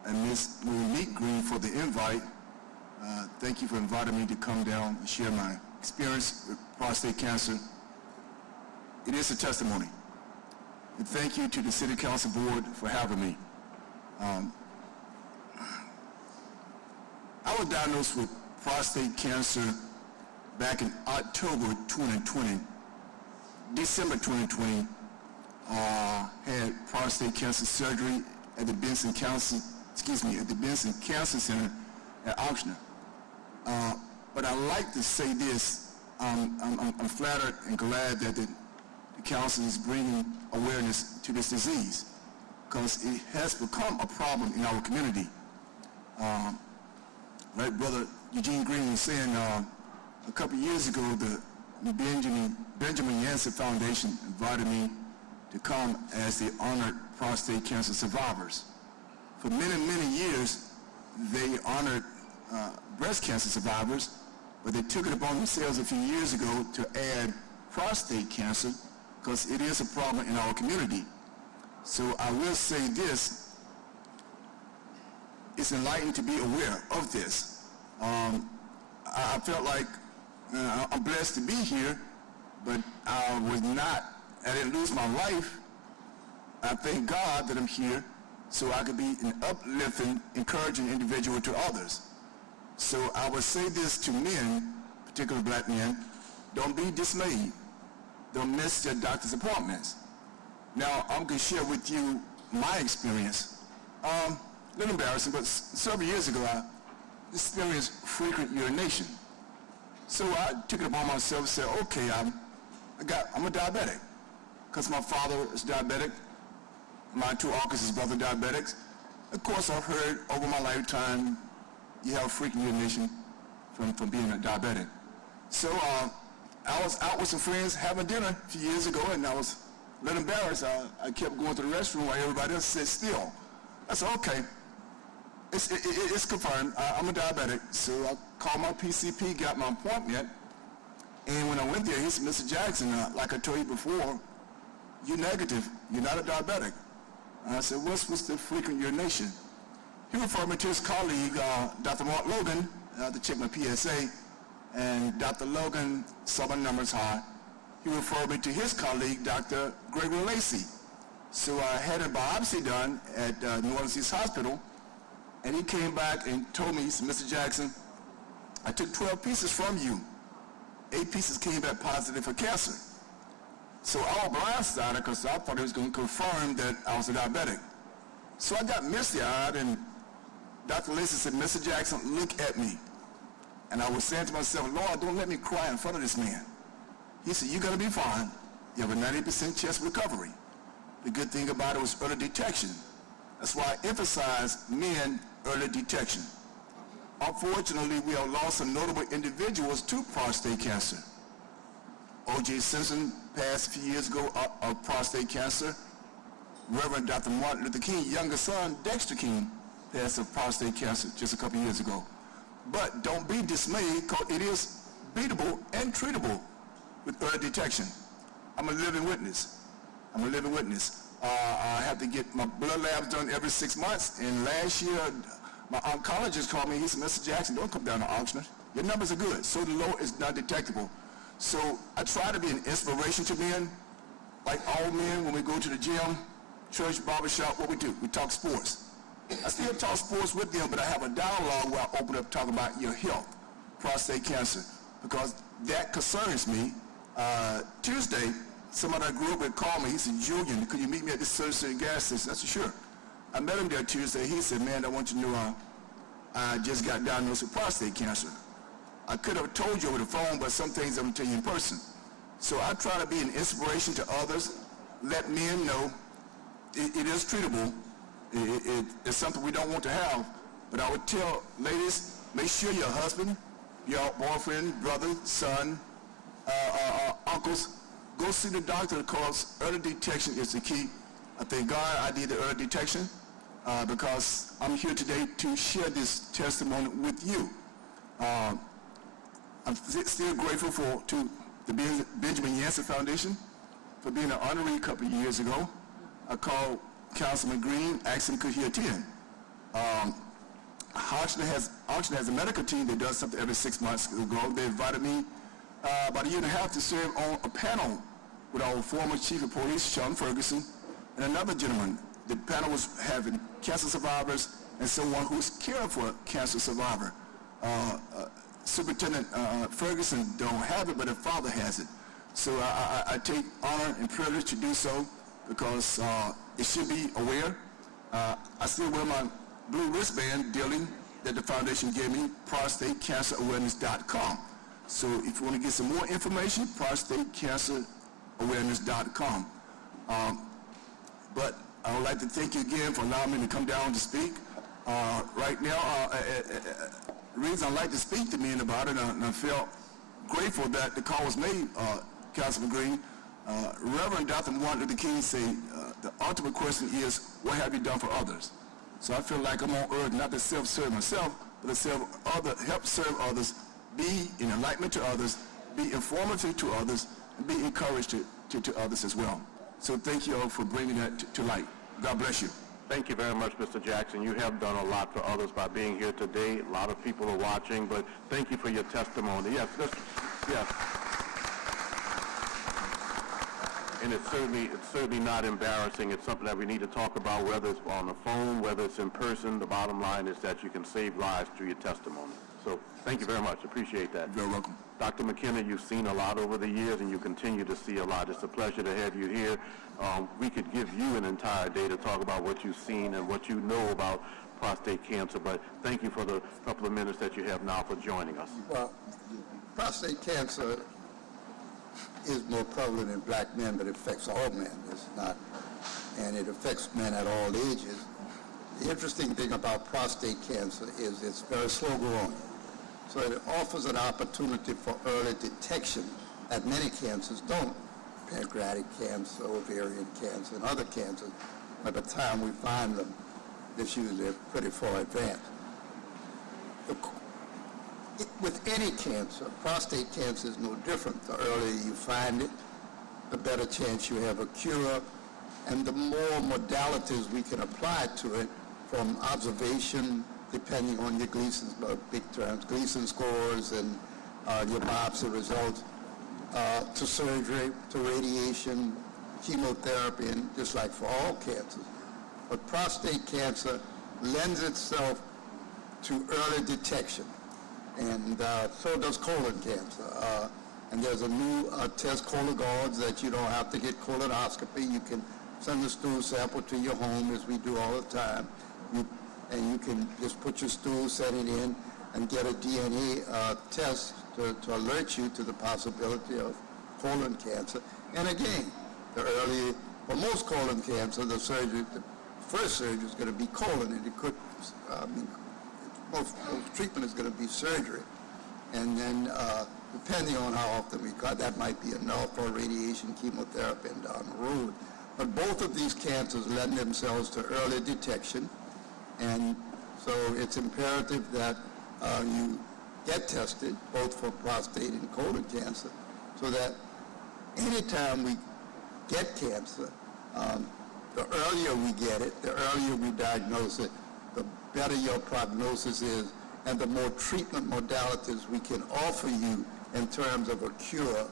and Ms. Monique Green for the invite. Thank you for inviting me to come down and share my experience with prostate cancer. It is a testimony. And thank you to the City Council Board for having me. I was diagnosed with prostate cancer back in October 2020. December 2020, had prostate cancer surgery at the Benson Cancer Center at Auctioner. But I like to say this, I'm flattered and glad that the council is bringing awareness to this disease, because it has become a problem in our community. Right, Brother Eugene Green was saying a couple years ago, the Benjamin Yancy Foundation invited me to come as the honored prostate cancer survivors. For many, many years, they honored breast cancer survivors, but they took it upon themselves a few years ago to add prostate cancer, because it is a problem in our community. So I will say this, it's enlightening to be aware of this. I felt like I'm blessed to be here, but I didn't lose my life. I thank God that I'm here so I could be an uplifting, encouraging individual to others. So I would say this to men, particularly black men, don't be dismayed. Don't miss your doctor's appointments. Now, I'm going to share with you my experience. A little embarrassing, but several years ago, I experienced frequent urination. So I took it upon myself and said, okay, I'm a diabetic, because my father is diabetic. My two uncles' brothers are diabetics. Of course, I've heard over my lifetime, you have frequent urination from being a diabetic. So I was out with some friends having dinner a few years ago, and I was a little embarrassed. I kept going to the restroom while everybody else sat still. I said, okay, it's confirmed. I'm a diabetic. So I called my PCP, got my appointment, and when I went there, he said, Mr. Jackson, like I told you before, you're negative. You're not a diabetic. And I said, what's the frequent urination? He referred me to his colleague, Dr. Mark Logan, to check my PSA, and Dr. Logan saw my numbers high. He referred me to his colleague, Dr. Gregory Lacey. So I had a biopsy done at New Orleans East Hospital, and he came back and told me, he said, Mr. Jackson, I took 12 pieces from you. 8 pieces came back positive for cancer. So I was blindsided because I thought he was going to confirm that I was a diabetic. So I got misty-eyed, and Dr. Lacey said, Mr. Jackson, look at me. And I was saying to myself, Lord, don't let me cry in front of this man. He said, you're going to be fine. You have a 90% chance of recovery. The good thing about it was early detection. That's why I emphasize men early detection. Unfortunately, we have lost some notable individuals to prostate cancer. O.J. Simpson passed a few years ago of prostate cancer. Reverend Dr. Martin Luther King's younger son, Dexter King, passed of prostate cancer just a couple years ago. But don't be dismayed, because it is beatable and treatable with early detection. I'm a living witness. I have to get my blood labs done every 6 months, and last year, my oncologist called me. He said, Mr. Jackson, don't come down to Oxnard. Your numbers are good. So low is not detectable. So I try to be an inspiration to men. Like all men, when we go to the gym, church, barbershop, what we do? We talk sports. I still talk sports with them, but I have a dialogue where I open up, talk about your health, prostate cancer, because that concerns me. Tuesday, somebody I grew up with called me. He said, Julian, could you meet me at the Surgery City gas station? I said, sure. I met him there Tuesday. He said, man, I want you to know I just got diagnosed with prostate cancer. I could have told you over the phone, but some things I'm going to tell you in person. So I try to be an inspiration to others, let men know it is treatable. It's something we don't want to have. But I would tell ladies, make sure your husband, your boyfriend, brother, son, uncles, go see the doctor, because early detection is the key. I thank God I did the early detection because I'm here today to share this testimony with you. I'm still grateful to the Benjamin Yancey Foundation for being an honoree a couple of years ago. I called Councilman Green, asked him could he attend. Oxnard has a medical team that does something every 6 months ago. They invited me about a year and a half to serve on a panel with our former Chief of Police, Sean Ferguson, and another gentleman. The panel was having cancer survivors and someone who's caring for a cancer survivor. Superintendent Ferguson don't have it, but her father has it. So I take honor and privilege to do so, because it should be aware. I still wear my blue wristband dealing that the foundation gave me, prostatecancerawareness.com. So if you want to get some more information, prostatecancerawareness.com. But I would like to thank you again for allowing me to come down to speak. Right now, the reason I like to speak to men about it, and I felt grateful that the call was made, Councilman Green. Reverend Dr. Martin Luther King said, the ultimate question is, what have you done for others? So I feel like I'm on earth not to self-serve myself, but to help serve others, be an enlightenment to others, be informative to others, and be encouraged to others as well. So thank you all for bringing that to light. God bless you. Thank you very much, Mr. Jackson. You have done a lot for others by being here today. A lot of people are watching, but thank you for your testimony. Yes. And it's certainly not embarrassing. It's something that we need to talk about, whether it's on the phone, whether it's in person. The bottom line is that you can save lives through your testimony. So thank you very much. Appreciate that. You're welcome. Dr. McKenna, you've seen a lot over the years, and you continue to see a lot. It's a pleasure to have you here. We could give you an entire day to talk about what you've seen and what you know about prostate cancer, but thank you for the couple of minutes that you have now for joining us. Well, prostate cancer is more prevalent in black men, but it affects all men. It's not, and it affects men at all ages. The interesting thing about prostate cancer is it's very slow growing. So it offers an opportunity for early detection that many cancers don't. Pancreatic cancer, ovarian cancer, and other cancers. By the time we find them, it's usually pretty far advanced. With any cancer, prostate cancer is no different. The earlier you find it, the better chance you have a cure, and the more modalities we can apply to it, from observation, depending on your Gleason's, big terms, Gleason scores and your biopsy results, to surgery, to radiation, chemotherapy, and just like for all cancers. But prostate cancer lends itself to early detection, and so does colon cancer. And there's a new test, Cologuard, that you don't have to get colonoscopy. You can send a stool sample to your home, as we do all the time, and you can just put your stool, set it in, and get a DNA test to alert you to the possibility of colon cancer. And again, for most colon cancer, the first surgery is going to be colon, and it could, most treatment is going to be surgery. And then, depending on how often we cut, that might be enough for radiation, chemotherapy, and down the road. But both of these cancers lend themselves to early detection, and so it's imperative that you get tested, both for prostate and colon cancer, so that anytime we get cancer, the earlier we get it, the earlier we diagnose it, the better your prognosis is, and the more treatment modalities we can offer you in terms of a cure.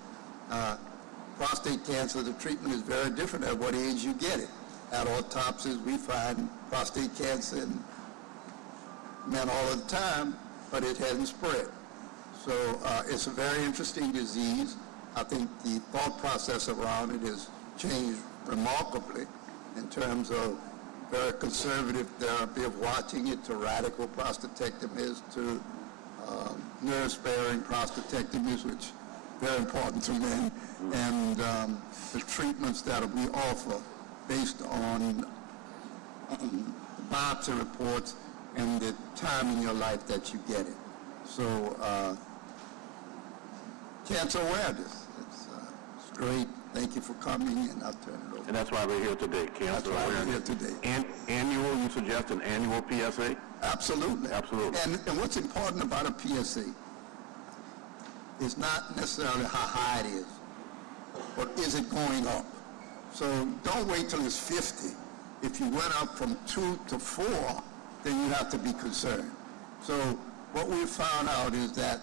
Prostate cancer, the treatment is very different at what age you get it. At autopsies, we find prostate cancer in men all the time, but it hasn't spread. So it's a very interesting disease. I think the thought process around it has changed remarkably in terms of very conservative therapy of watching it to radical prostatectomies to nerve-sparing prostatectomies, which are very important to men, and the treatments that we offer based on biopsy reports and the time in your life that you get it. So cancer awareness, it's great. Thank you for coming, and I'll turn it over. And that's why we're here today, cancer That's why we're here awareness. today. Annual, you suggest an annual PSA? Absolutely. Absolutely. And what's important about a PSA is not necessarily how high it is, but is it going up? So don't wait till it's 50. If you went up from 2 to 4, then you have to be concerned. So what we found out is that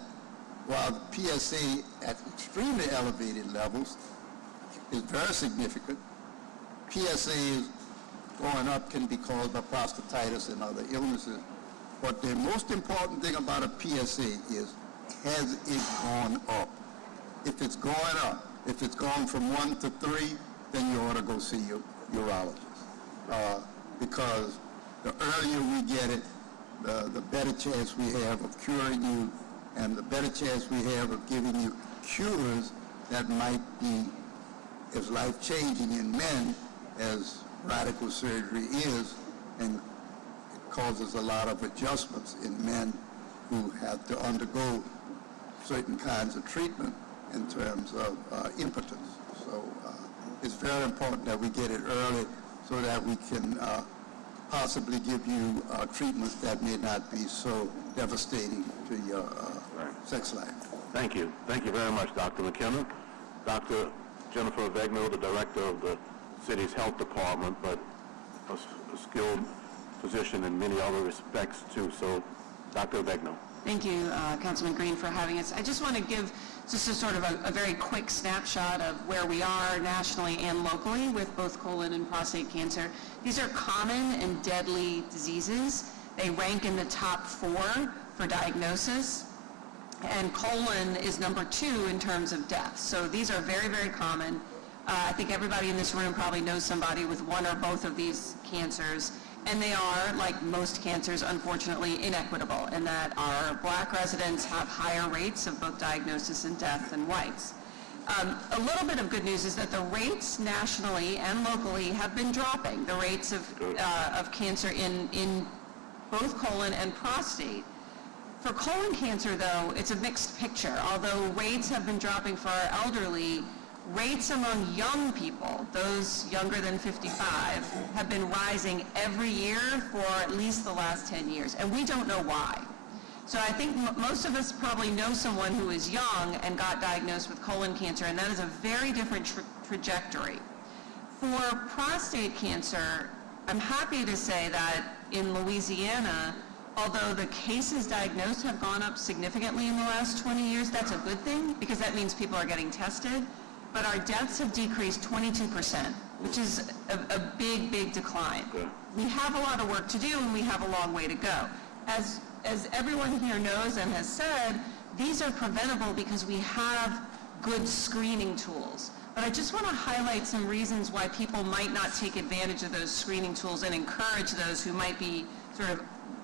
while the PSA at extremely elevated levels is very significant, PSA is going up can be caused by prostatitis and other illnesses. But the most important thing about a PSA is, has it gone up? If it's going up, if it's gone from 1 to 3, then you ought to go see your urologist. Because the earlier we get it, the better chance we have of curing you, and the better chance we have of giving you cures that might be as life-changing in men as radical surgery is, and it causes a lot of adjustments in men who have to undergo certain kinds of treatment in terms of impotence. So it's very important that we get it early so that we can possibly give you treatments that may not be so devastating to your sex life. Thank you. Thank you very much, Dr. McKenna. Dr. Jennifer Avegno, the director of the city's health department, but a skilled physician in many other respects too. So, Dr. Avegno. Thank you, Councilman Green, for having us. I just want to give just a sort of a very quick snapshot of where we are nationally and locally with both colon and prostate cancer. These are common and deadly diseases. They rank in the top 4 for diagnosis, and colon is number 2 in terms of death. So these are very, very common. I think everybody in this room probably knows somebody with one or both of these cancers. And they are, like most cancers, unfortunately inequitable in that our black residents have higher rates of both diagnosis and death than whites. A little bit of good news is that the rates nationally and locally have been dropping, the rates of cancer in both colon and prostate. For colon cancer, though, it's a mixed picture. Although rates have been dropping for our elderly, rates among young people, those younger than 55, have been rising every year for at least the last 10 years, and we don't know why. So I think most of us probably know someone who is young and got diagnosed with colon cancer, and that is a very different trajectory. For prostate cancer, I'm happy to say that in Louisiana, although the cases diagnosed have gone up significantly in the last 20 years, that's a good thing because that means people are getting tested. But our deaths have decreased 22%, which is a big, big decline. Good. We have a lot of work to do, and we have a long way to go. As everyone here knows and has said, these are preventable because we have good screening tools. But I just want to highlight some reasons why people might not take advantage of those screening tools and encourage those who might be sort of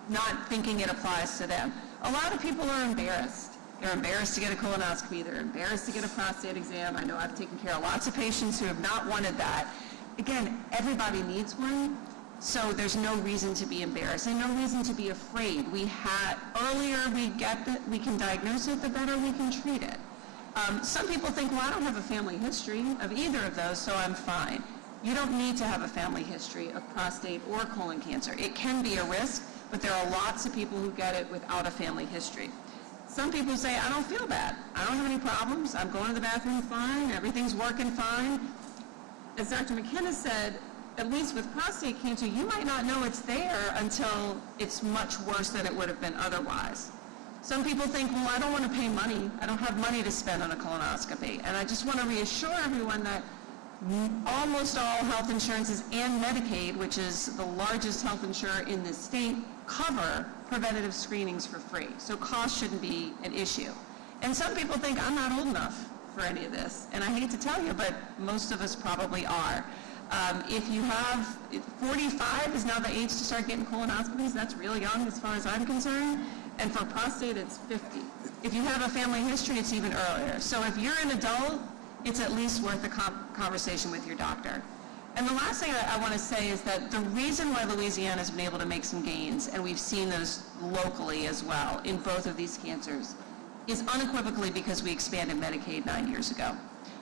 not thinking it applies to them. A lot of people are embarrassed. They're embarrassed to get a colonoscopy. They're embarrassed to get a prostate exam. I know I've taken care of lots of patients who have not wanted that. Again, everybody needs one, so there's no reason to be embarrassed and no reason to be afraid. Earlier we can diagnose it, the better we can treat it. Some people think, well, I don't have a family history of either of those, so I'm fine. You don't need to have a family history of prostate or colon cancer. It can be a risk, but there are lots of people who get it without a family history. Some people say, I don't feel bad. I don't have any problems. I'm going to the bathroom fine. Everything's working fine. As Dr. McKenna said, at least with prostate cancer, you might not know it's there until it's much worse than it would have been otherwise. Some people think, well, I don't want to pay money. I don't have money to spend on a colonoscopy. And I just want to reassure everyone that almost all health insurances and Medicaid, which is the largest health insurer in this state, cover preventative screenings for free. So cost shouldn't be an issue. And some people think I'm not old enough for any of this. And I hate to tell you, but most of us probably are. If you have, 45 is now the age to start getting colonoscopies. That's really young as far as I'm concerned. And for prostate, it's 50. If you have a family history, it's even earlier. So if you're an adult, it's at least worth a conversation with your doctor. And the last thing I want to say is that the reason why Louisiana has been able to make some gains, and we've seen those locally as well in both of these cancers, is unequivocally because we expanded Medicaid 9 years ago.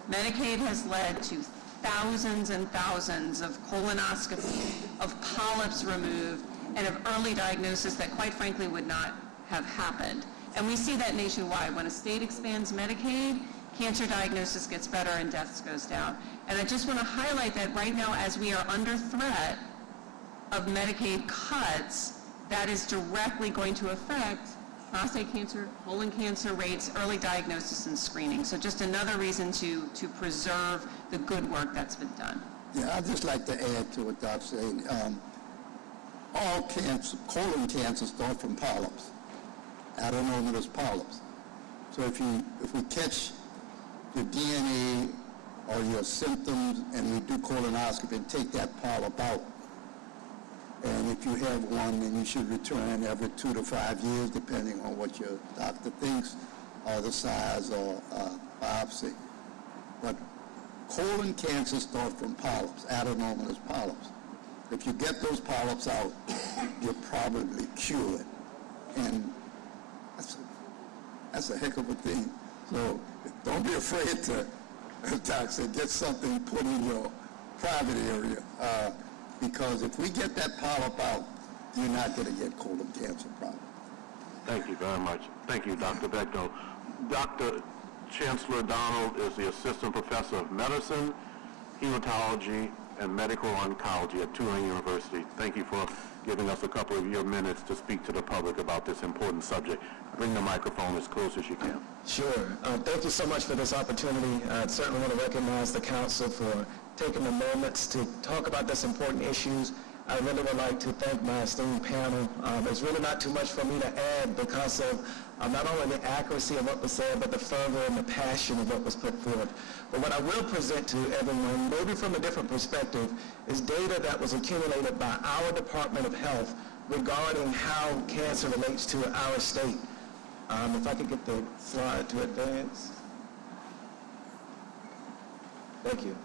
Medicaid has led to thousands and thousands of colonoscopies, of polyps removed, and of early diagnosis that quite frankly would not have happened. And we see that nationwide. When a state expands Medicaid, cancer diagnosis gets better and deaths goes down. And I just want to highlight that right now, as we are under threat of Medicaid cuts, that is directly going to affect prostate cancer, colon cancer rates, early diagnosis and screening. So just another reason to preserve the good work that's been done. Yeah, I'd just like to add to what Doc's saying. All cancer, colon cancer starts from polyps, adenomatous polyps. So if we catch your DNA or your symptoms and we do colonoscopy and take that polyp out, and if you have one, then you should return every 2 to 5 years, depending on what your doctor thinks, or the size or biopsy. But colon cancer starts from polyps, adenomatous polyps. If you get those polyps out, you're probably cured. And that's a heck of a thing. So don't be afraid to, as Doc said, get something put in your private area. Because if we get that polyp out, you're not going to get colon cancer problem. Thank you very much. Thank you, Dr. Beckno. Dr. Chancellor Donald is the Assistant Professor of Medicine, Hematology, and Medical Oncology at Tulane University. Thank you for giving us a couple of your minutes to speak to the public about this important subject. Bring the microphone as close as you can. Sure. Thank you so much for this opportunity. I certainly want to recognize the Council for taking the moments to talk about this important issues. I really would like to thank my esteemed panel. There's really not too much for me to add because of not only the accuracy of what was said, but the fervor and the passion of what was put forth. But what I will present to everyone, maybe from a different perspective, is data that was accumulated by our Department of Health regarding how cancer relates to our state. If I could get the slide to advance. Thank you.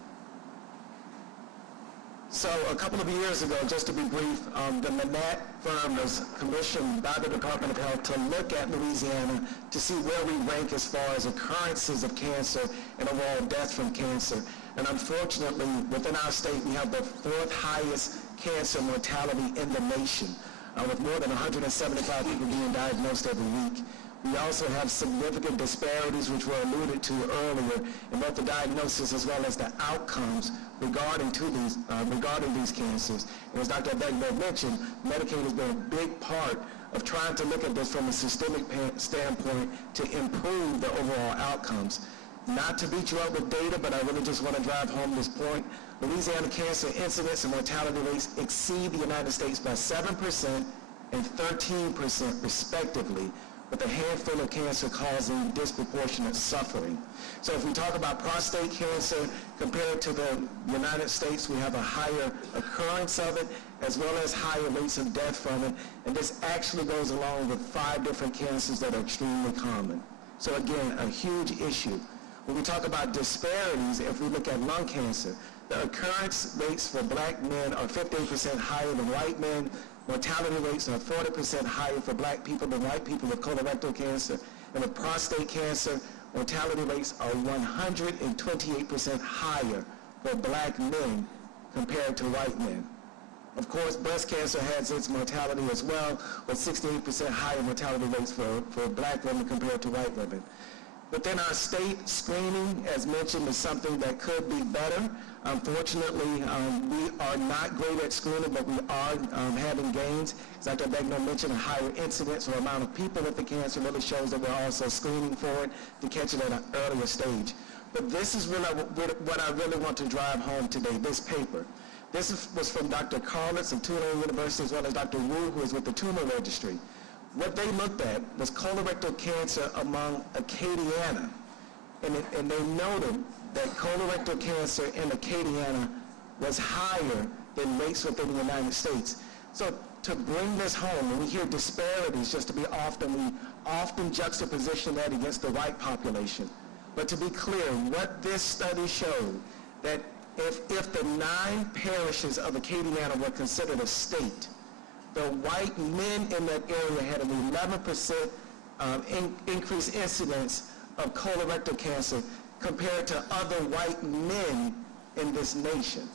So a couple of years ago, just to be brief, the Manat firm was commissioned by the Department of Health to look at Louisiana to see where we rank as far as occurrences of cancer and overall death from cancer. And unfortunately, within our state, we have the 4th highest cancer mortality in the nation, with more than 175 people being diagnosed every week. We also have significant disparities, which were alluded to earlier, in both the diagnosis as well as the outcomes regarding these cancers. And as Dr. Beckno mentioned, Medicaid has been a big part of trying to look at this from a systemic standpoint to improve the overall outcomes. Not to beat you up with data, but I really just want to drive home this point. Louisiana cancer incidence and mortality rates exceed the United States by 7% and 13% respectively, with a handful of cancer causing disproportionate suffering. So if we talk about prostate cancer, compared to the United States, we have a higher occurrence of it, as well as higher rates of death from it. And this actually goes along with 5 different cancers that are extremely common. So again, a huge issue. When we talk about disparities, if we look at lung cancer, the occurrence rates for black men are 15% higher than white men. Mortality rates are 40% higher for black people than white people with colorectal cancer. And with prostate cancer, mortality rates are 128% higher for black men compared to white men. Of course, breast cancer has its mortality as well, with 68% higher mortality rates for black women compared to white women. Within our state, screening, as mentioned, is something that could be better. Unfortunately, we are not great at screening, but we are having gains. As Dr. Begnaud mentioned, a higher incidence or amount of people with the cancer really shows that we're also screening for it to catch it at an earlier stage. But this is really what I really want to drive home today, this paper. This was from Dr. Carlitz of Tulane University, as well as Dr. Wu, who is with the Tumor Registry. What they looked at was colorectal cancer among Acadiana, and they noted that colorectal cancer in Acadiana was higher than rates within the United States. So to bring this home, when we hear disparities, just to be often, we often juxtaposition that against the white population. But to be clear, what this study showed, that if the 9 parishes of Acadiana were considered a state, the white men in that area had an 11% increased incidence of colorectal cancer compared to other white men in this nation.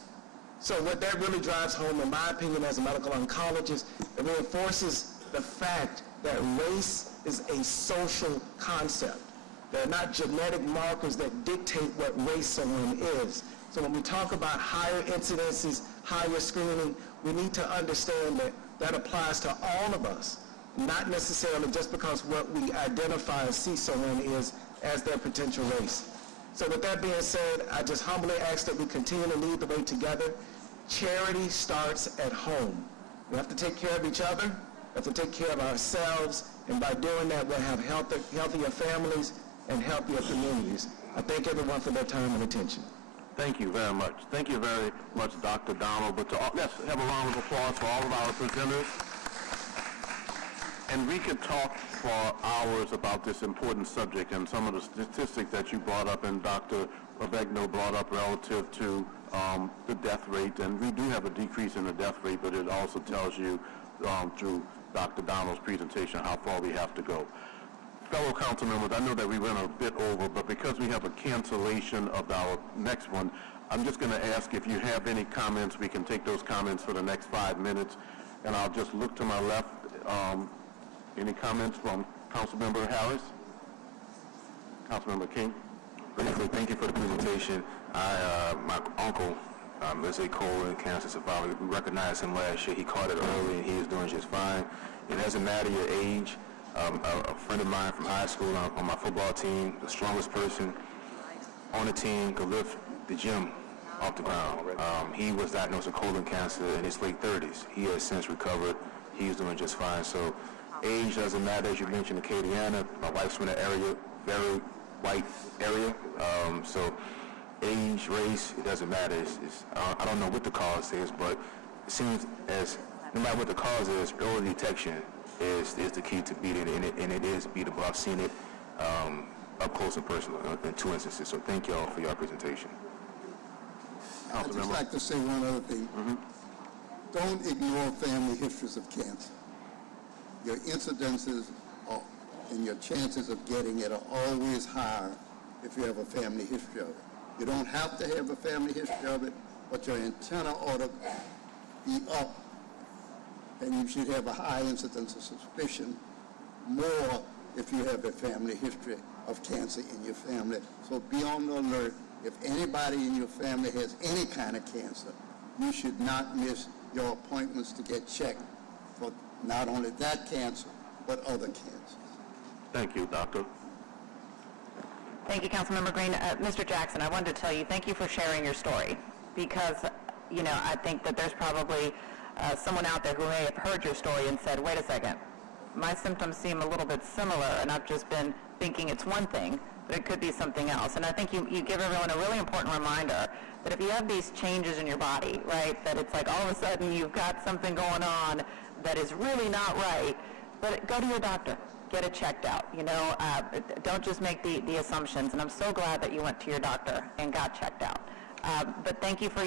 So what that really drives home, in my opinion, as a medical oncologist, it reinforces the fact that race is a social concept. They're not genetic markers that dictate what race someone is. So when we talk about higher incidences, higher screening, we need to understand that that applies to all of us, not necessarily just because what we identify as see someone is as their potential race. So with that being said, I just humbly ask that we continue to lead the way together. Charity starts at home. We have to take care of each other, we have to take care of ourselves, and by doing that, we'll have healthier families and healthier communities. I thank everyone for their time and attention. Thank you very much. Thank you very much, Dr. Donald. But let's have a round of applause for all of our presenters. And we could talk for hours about this important subject and some of the statistics that you brought up and Dr. Begnaud brought up relative to the death rate. And we do have a decrease in the death rate, but it also tells you through Dr. Donald's presentation how far we have to go. Fellow council members, I know that we went a bit over, but because we have a cancellation of our next one, I'm just going to ask if you have any comments. We can take those comments for the next 5 minutes, and I'll just look to my left. Any comments from Councilmember Harris? Councilmember King? Briefly, thank you for the presentation. My uncle is a colon cancer survivor. We recognized him last year. He caught it early, and he is doing just fine. It doesn't matter your age. A friend of mine from high school on my football team, the strongest person on the team, could lift the gym off the ground. He was diagnosed with colon cancer in his late 30s. He has since recovered. He's doing just fine. So age doesn't matter. As you mentioned, Acadiana, my wife's from the area, very white area. So age, race, it doesn't matter. I don't know what the cause is, but it seems as no matter what the cause is, early detection is the key to beating it, and it is beatable. I've seen it up close and personal in 2 instances. So thank you all for your presentation. I'd just like to say one other thing. Don't ignore family histories of cancer. Your incidences and your chances of getting it are always higher if you have a family history of it. You don't have to have a family history of it, but your antenna ought to be up, and you should have a high incidence of suspicion, more if you have a family history of cancer in your family. So be on the alert. If anybody in your family has any kind of cancer, you should not miss your appointments to get checked for not only that cancer, but other cancers. Thank you, Doctor. Thank you, Councilmember Green. Mr. Jackson, I wanted to tell you, thank you for sharing your story, because, I think that there's probably someone out there who may have heard your story and said, wait a second, my symptoms seem a little bit similar, and I've just been thinking it's one thing, but it could be something else. And I think you give everyone a really important reminder that if you have these changes in your body, right, that it's like all of a sudden you've got something going on that is really not right, but go to your doctor. get it checked out. Don't just make the assumptions. And I'm so glad that you went to your doctor and got checked out. But thank you for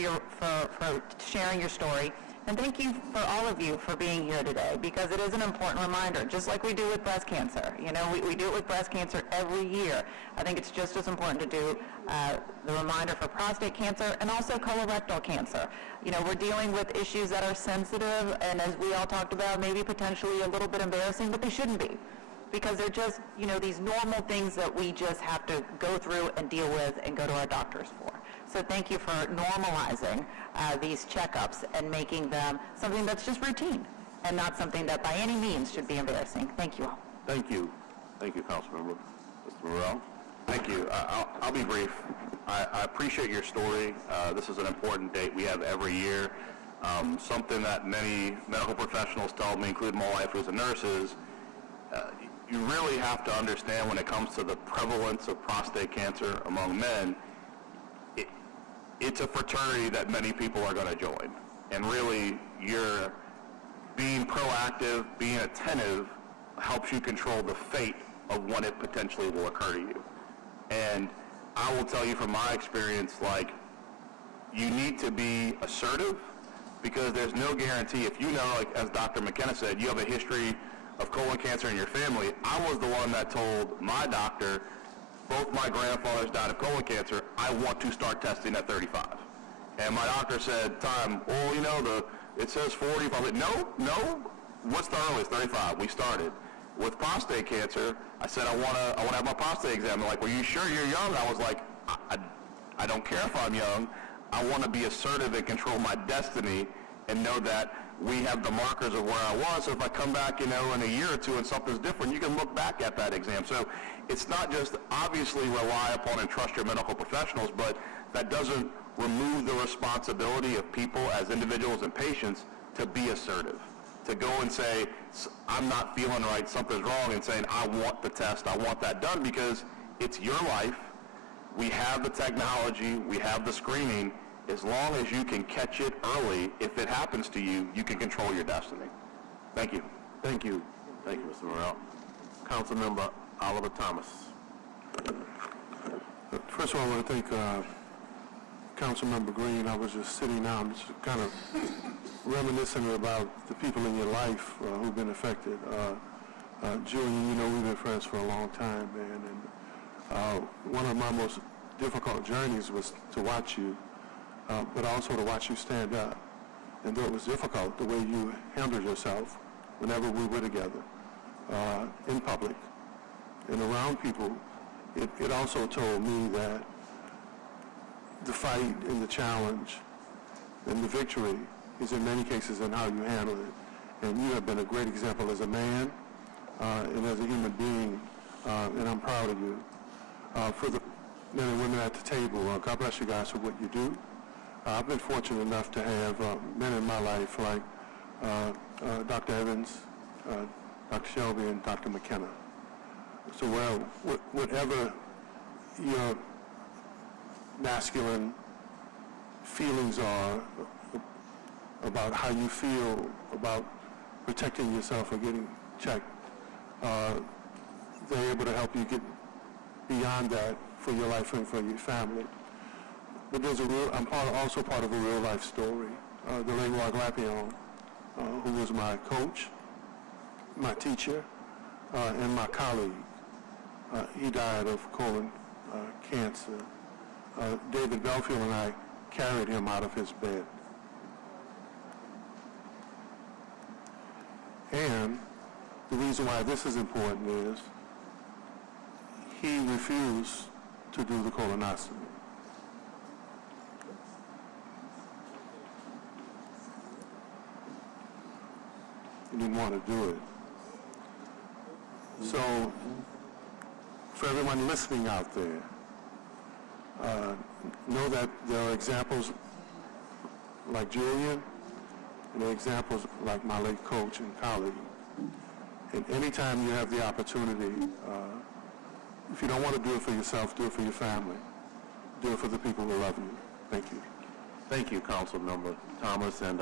sharing your story. And thank you for all of you for being here today, because it is an important reminder, just like we do with breast cancer. We do it with breast cancer every year. I think it's just as important to do the reminder for prostate cancer and also colorectal cancer. We're dealing with issues that are sensitive, and as we all talked about, maybe potentially a little bit embarrassing, but they shouldn't be, because they're just, these normal things that we just have to go through and deal with and go to our doctors for. So thank you for normalizing these checkups and making them something that's just routine and not something that by any means should be embarrassing. Thank you all. Thank you. Thank you, Councilmember. Mr. Morrell? Thank you. I'll be brief. I appreciate your story. This is an important date we have every year. Something that many medical professionals tell me, including my wife who's a nurse, is you really have to understand when it comes to the prevalence of prostate cancer among men, it's a fraternity that many people are going to join. And really, you're being proactive, being attentive, helps you control the fate of when it potentially will occur to you. And I will tell you from my experience, you need to be assertive, because there's no guarantee. If you know, as Dr. McKenna said, you have a history of colon cancer in your family. I was the one that told my doctor, both my grandfathers died of colon cancer, I want to start testing at 35. And my doctor said, it says 40. I was like, no, what's the earliest? 35. We started. With prostate cancer, I said, I want to have my prostate exam. They're like, well, you sure you're young? I was like, I don't care if I'm young. I want to be assertive and control my destiny and know that we have the markers of where I was. So if I come back, in a year or two and something's different, you can look back at that exam. So it's not just obviously rely upon and trust your medical professionals, but that doesn't remove the responsibility of people as individuals and patients to be assertive, to go and say, I'm not feeling right, something's wrong, and saying, I want the test, I want that done, because it's your life. We have the technology, we have the screening. As long as you can catch it early, if it happens to you, you can control your destiny. Thank you. Thank you. Thank you, Mr. Morrell. Councilmember Oliver Thomas. First of all, I want to thank Councilmember Green. I was just sitting down, just kind of reminiscing about the people in your life who've been affected. Julian, we've been friends for a long time, man. And one of my most difficult journeys was to watch you, but also to watch you stand up. And though it was difficult, the way you handled yourself whenever we were together, in public and around people, it also told me that the fight and the challenge and the victory is in many cases in how you handle it. And you have been a great example as a man and as a human being, and I'm proud of you. For the men and women at the table, God bless you guys for what you do. I've been fortunate enough to have men in my life like Dr. Evans, Dr. Shelby, and Dr. McKenna. So whatever your masculine feelings are about how you feel about protecting yourself or getting checked, they're able to help you get beyond that for your life and for your family. But I'm also part of a real life story. The late Roy Glapion, who was my coach, my teacher, and my colleague, he died of colon cancer. David Belfield and I carried him out of his bed. And the reason why this is important is he refused to do the colonoscopy. He didn't want to do it. So, for everyone listening out there, know that there are examples like Julian, and there are examples like my late coach and colleague. And anytime you have the opportunity, if you don't want to do it for yourself, do it for your family. Do it for the people who love you. Thank you. Thank you, Councilmember Thomas. And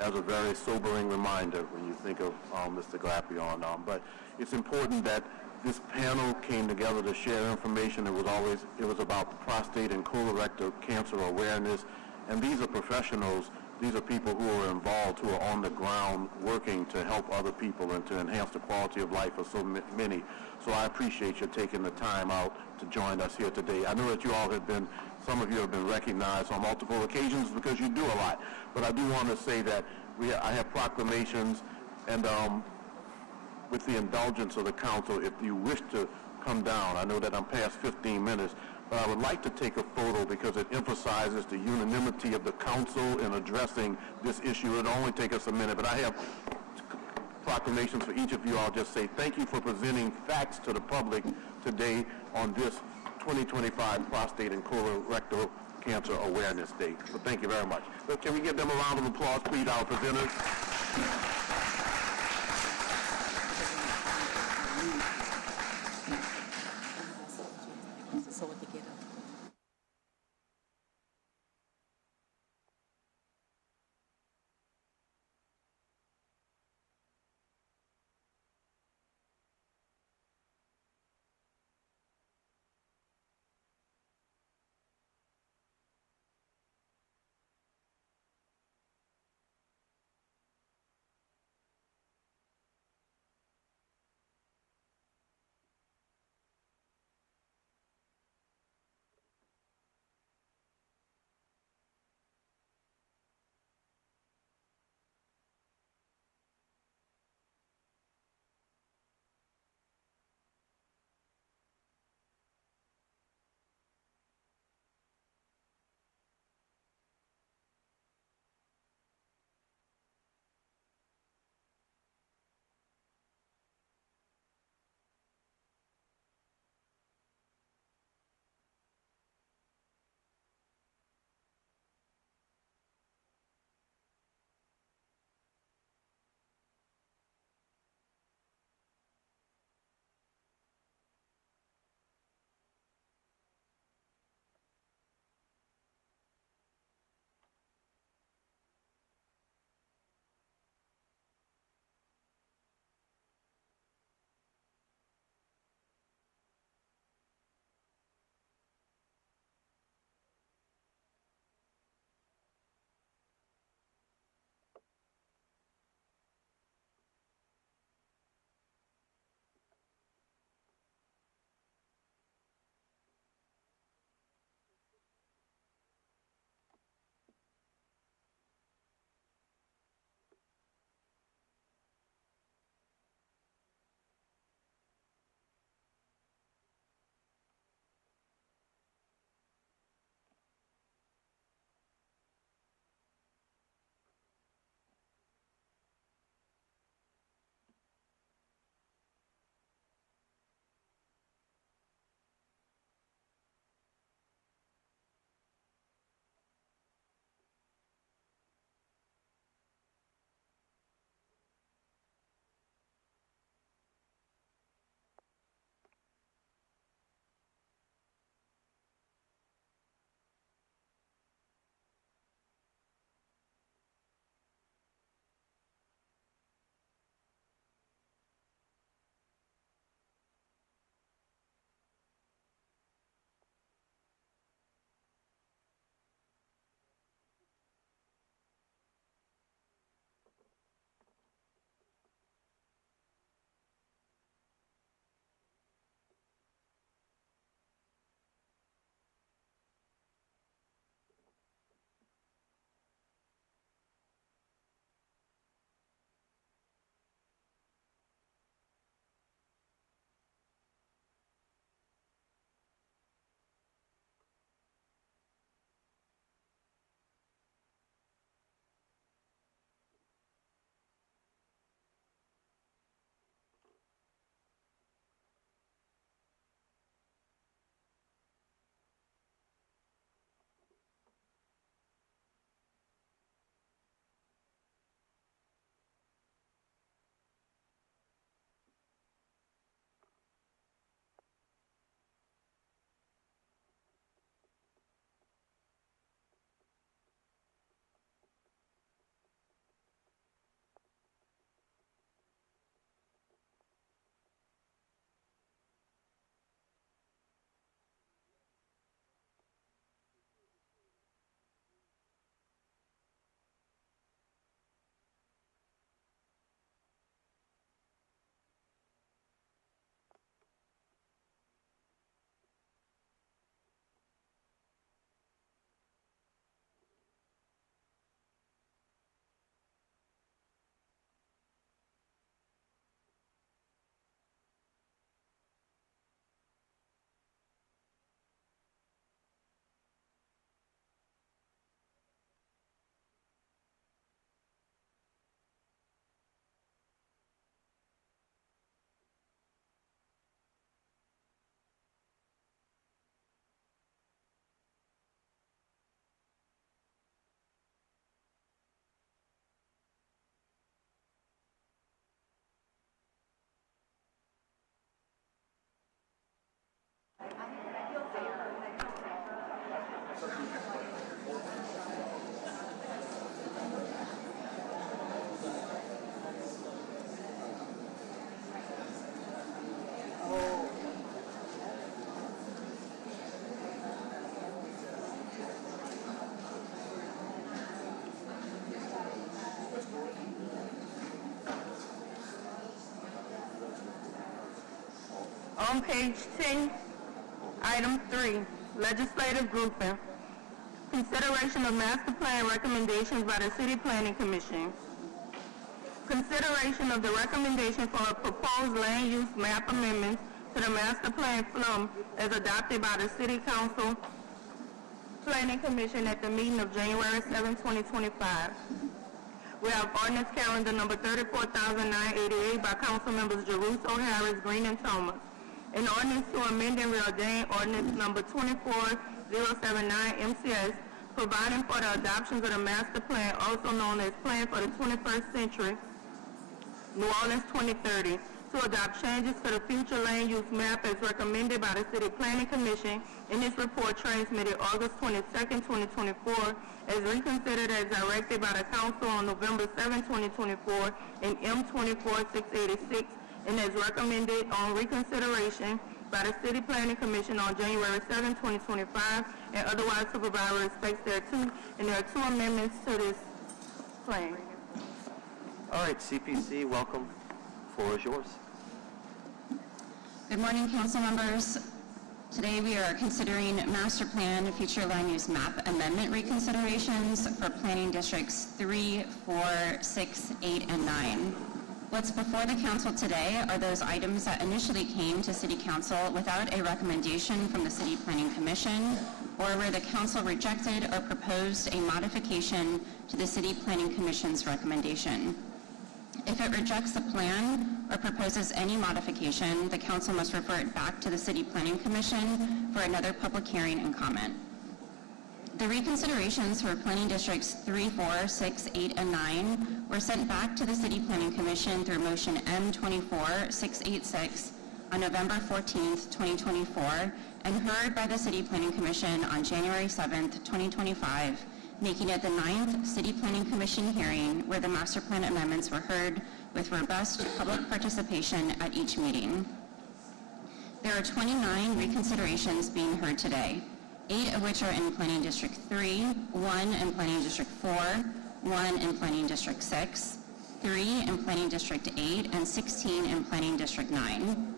as a very sobering reminder when you think of Mr. Glapion. But it's important that this panel came together to share information. It was about prostate and colorectal cancer awareness, and these are professionals. These are people who are involved, who are on the ground working to help other people and to enhance the quality of life of so many. So I appreciate you taking the time out to join us here today. I know that you all have been, some of you have been recognized on multiple occasions because you do a lot. But I do want to say that I have proclamations, and with the indulgence of the council, if you wish to come down, I know that I'm past 15 minutes, but I would like to take a photo because it emphasizes the unanimity of the council in addressing this issue. It'll only take us a minute, but I have proclamations for each of you. I'll just say thank you for presenting facts to the public today on this 2025 Prostate and Colorectal Cancer Awareness Day. So thank you very much. So can we give them a round of applause, please, our presenters? So what they get up. on page 10, item 3, legislative grouping. Consideration of master plan recommendations by the City Planning Commission. Consideration of the recommendation for a proposed land use map amendments to the master plan FLUM as adopted by the City Council Planning Commission at the meeting of January 7, 2025. We have ordinance calendar number 34,988 by council members Jerusalem, Harris, Green, and Thomas. An ordinance to amend and reordain ordinance number 24079 MCS, providing for the adoption of the master plan, also known as Plan for the 21st Century, New Orleans 2030, to adopt changes to the future land use map as recommended by the City Planning Commission in its report transmitted August 22, 2024, as reconsidered as directed by the Council on November 7, 2024, in M24686, and as recommended on reconsideration by the City Planning Commission on January 7, 2025, and otherwise to provide respects thereto. And there are 2 amendments to this plan. All right, CPC, welcome. Floor is yours. Good morning, council members. Today we are considering master plan future land use map amendment reconsiderations for planning districts 3, 4, 6, 8, and 9. What's before the council today are those items that initially came to City Council without a recommendation from the City Planning Commission, or where the council rejected or proposed a modification to the City Planning Commission's recommendation. If it rejects the plan or proposes any modification, the council must refer it back to the City Planning Commission for another public hearing and comment. The reconsiderations for planning districts 3, 4, 6, 8, and 9 were sent back to the City Planning Commission through motion M24686 on November 14th, 2024, and heard by the City Planning Commission on January 7th, 2025, making it the 9th City Planning Commission hearing where the master plan amendments were heard with robust public participation at each meeting. There are 29 reconsiderations being heard today, 8 of which are in Planning District 3, 1 in Planning District 4, 1 in Planning District 6, 3 in Planning District 8, and 16 in Planning District 9.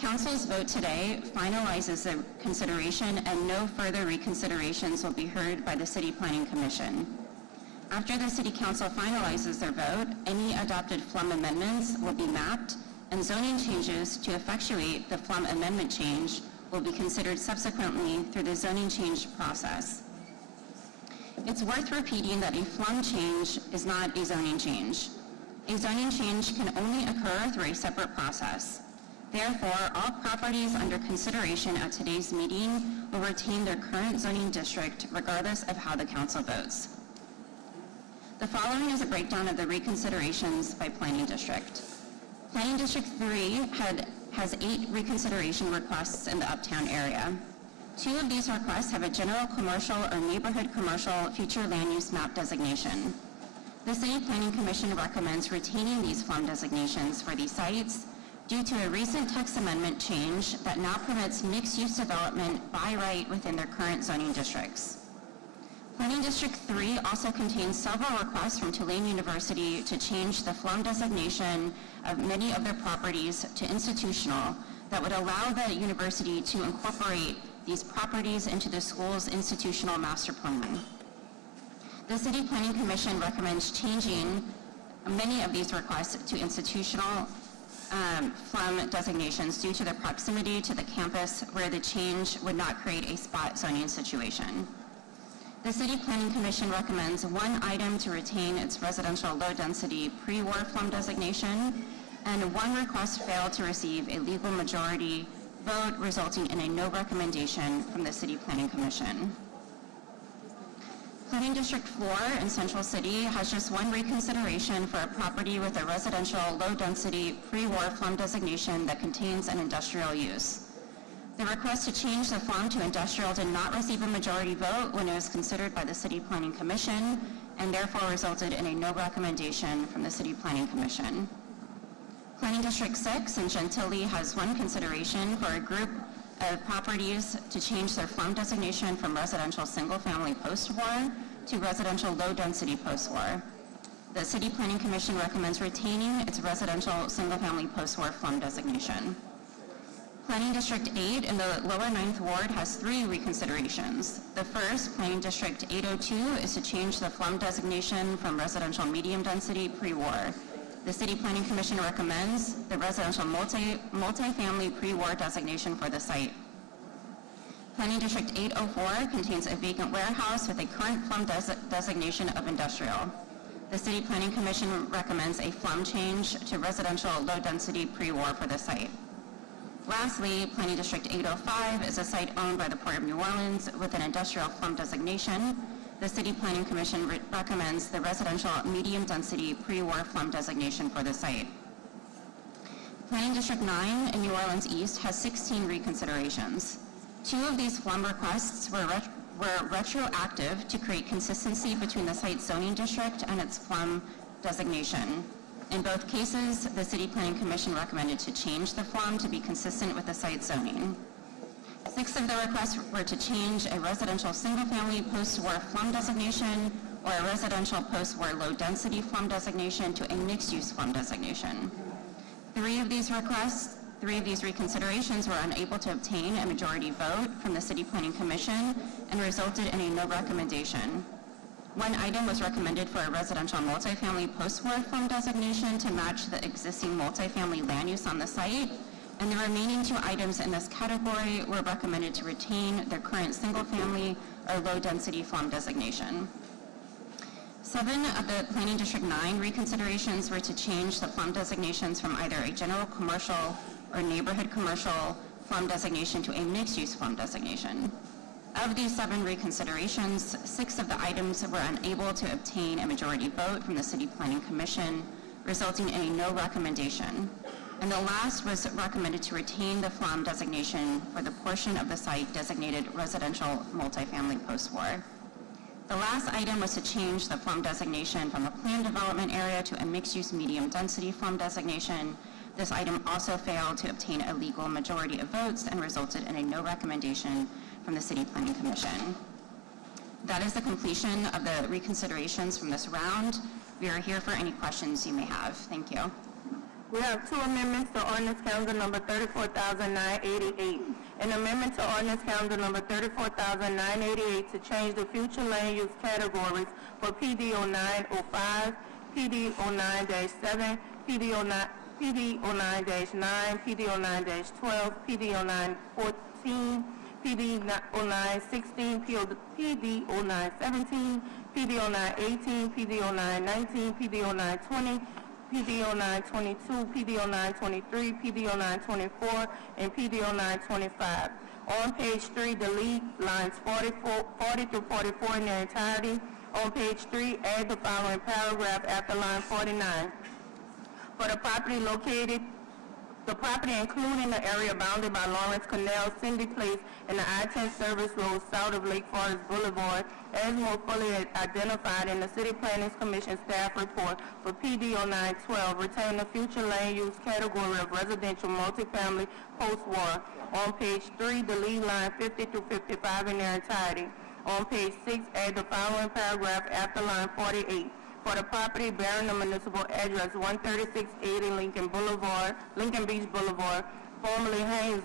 Council's vote today finalizes the consideration, and no further reconsiderations will be heard by the City Planning Commission. After the City Council finalizes their vote, any adopted FLUM amendments will be mapped, and zoning changes to effectuate the FLUM amendment change will be considered subsequently through the zoning change process. It's worth repeating that a FLUM change is not a zoning change. A zoning change can only occur through a separate process. Therefore, all properties under consideration at today's meeting will retain their current zoning district regardless of how the council votes. The following is a breakdown of the reconsiderations by planning district. Planning District 3 has 8 reconsideration requests in the Uptown area. 2 of these requests have a general commercial or neighborhood commercial future land use map designation. The City Planning Commission recommends retaining these FLUM designations for these sites due to a recent text amendment change that now permits mixed-use development by right within their current zoning districts. Planning District 3 also contains several requests from Tulane University to change the FLUM designation of many of their properties to institutional that would allow the university to incorporate these properties into the school's institutional master plan. The City Planning Commission recommends changing many of these requests to institutional FLUM designations due to their proximity to the campus, where the change would not create a spot zoning situation. The City Planning Commission recommends 1 item to retain its residential low-density pre-war FLUM designation, and 1 request failed to receive a legal majority vote, resulting in a no recommendation from the City Planning Commission. Planning District 4 in Central City has just 1 reconsideration for a property with a residential low-density pre-war FLUM designation that contains an industrial use. The request to change the FLUM to industrial did not receive a majority vote when it was considered by the City Planning Commission, and therefore resulted in a no recommendation from the City Planning Commission. Planning District 6 in Gentilly has 1 consideration for a group of properties to change their FLUM designation from residential single-family post-war to residential low-density post-war. The City Planning Commission recommends retaining its residential single-family post-war FLUM designation. Planning District 8 in the lower 9th Ward has 3 reconsiderations. The first, Planning District 802, is to change the FLUM designation from residential medium density pre-war. The City Planning Commission recommends the residential multifamily pre-war designation for the site. Planning District 804 contains a vacant warehouse with a current FLUM designation of industrial. The City Planning Commission recommends a FLUM change to residential low-density pre-war for the site. Lastly, Planning District 805 is a site owned by the Port of New Orleans with an industrial FLUM designation. The City Planning Commission recommends the residential medium-density pre-war FLUM designation for the site. Planning District 9 in New Orleans East has 16 reconsiderations. 2 of these FLUM requests were retroactive to create consistency between the site zoning district and its FLUM designation. In both cases, the City Planning Commission recommended to change the FLUM to be consistent with the site zoning. 6 of the requests were to change a residential single-family post-war FLUM designation or a residential post-war low-density FLUM designation to a mixed-use FLUM designation. 3 of these reconsiderations were unable to obtain a majority vote from the City Planning Commission and resulted in a no recommendation. 1 item was recommended for a residential multifamily post-war FLUM designation to match the existing multifamily land use on the site, and the remaining 2 items in this category were recommended to retain their current single-family or low-density FLUM designation. 7 of the Planning District 9 reconsiderations were to change the FLUM designations from either a general commercial or neighborhood commercial FLUM designation to a mixed-use FLUM designation. Of these 7 reconsiderations, 6 of the items were unable to obtain a majority vote from the City Planning Commission, resulting in a no recommendation. And the last was recommended to retain the FLUM designation for the portion of the site designated residential multifamily post-war. The last item was to change the FLUM designation from a planned development area to a mixed-use medium-density FLUM designation. This item also failed to obtain a legal majority of votes and resulted in a no recommendation from the City Planning Commission. That is the completion of the reconsiderations from this round. We are here for any questions you may have. Thank you. We have 2 amendments to ordinance calendar number 34,988. An amendment to ordinance calendar number 34,988 to change the future land use categories for PD 0905, PD 09-7, PD 09-9, PD 09-12, PD 0914, PD 0916, PD 0917, PD 0918, PD 0919, PD 0920, PD 0922, PD 0923, PD 0924, and PD 0925. On page 3, delete lines 40 through 44 in their entirety. On page 3, add the following paragraph after line 49. For the property including the area bounded by Lawrence Canal, Cindy Place, and the I-10 service road south of Lake Forest Boulevard, as more fully identified in the City Planning Commission staff report for PD 0912, retain the future land use category of residential multifamily post-war. On page 3, delete line 50 through 55 in their entirety. On page 6, add the following paragraph after line 48. For the property bearing the municipal address 13680 Lincoln Beach Boulevard, formerly Haynes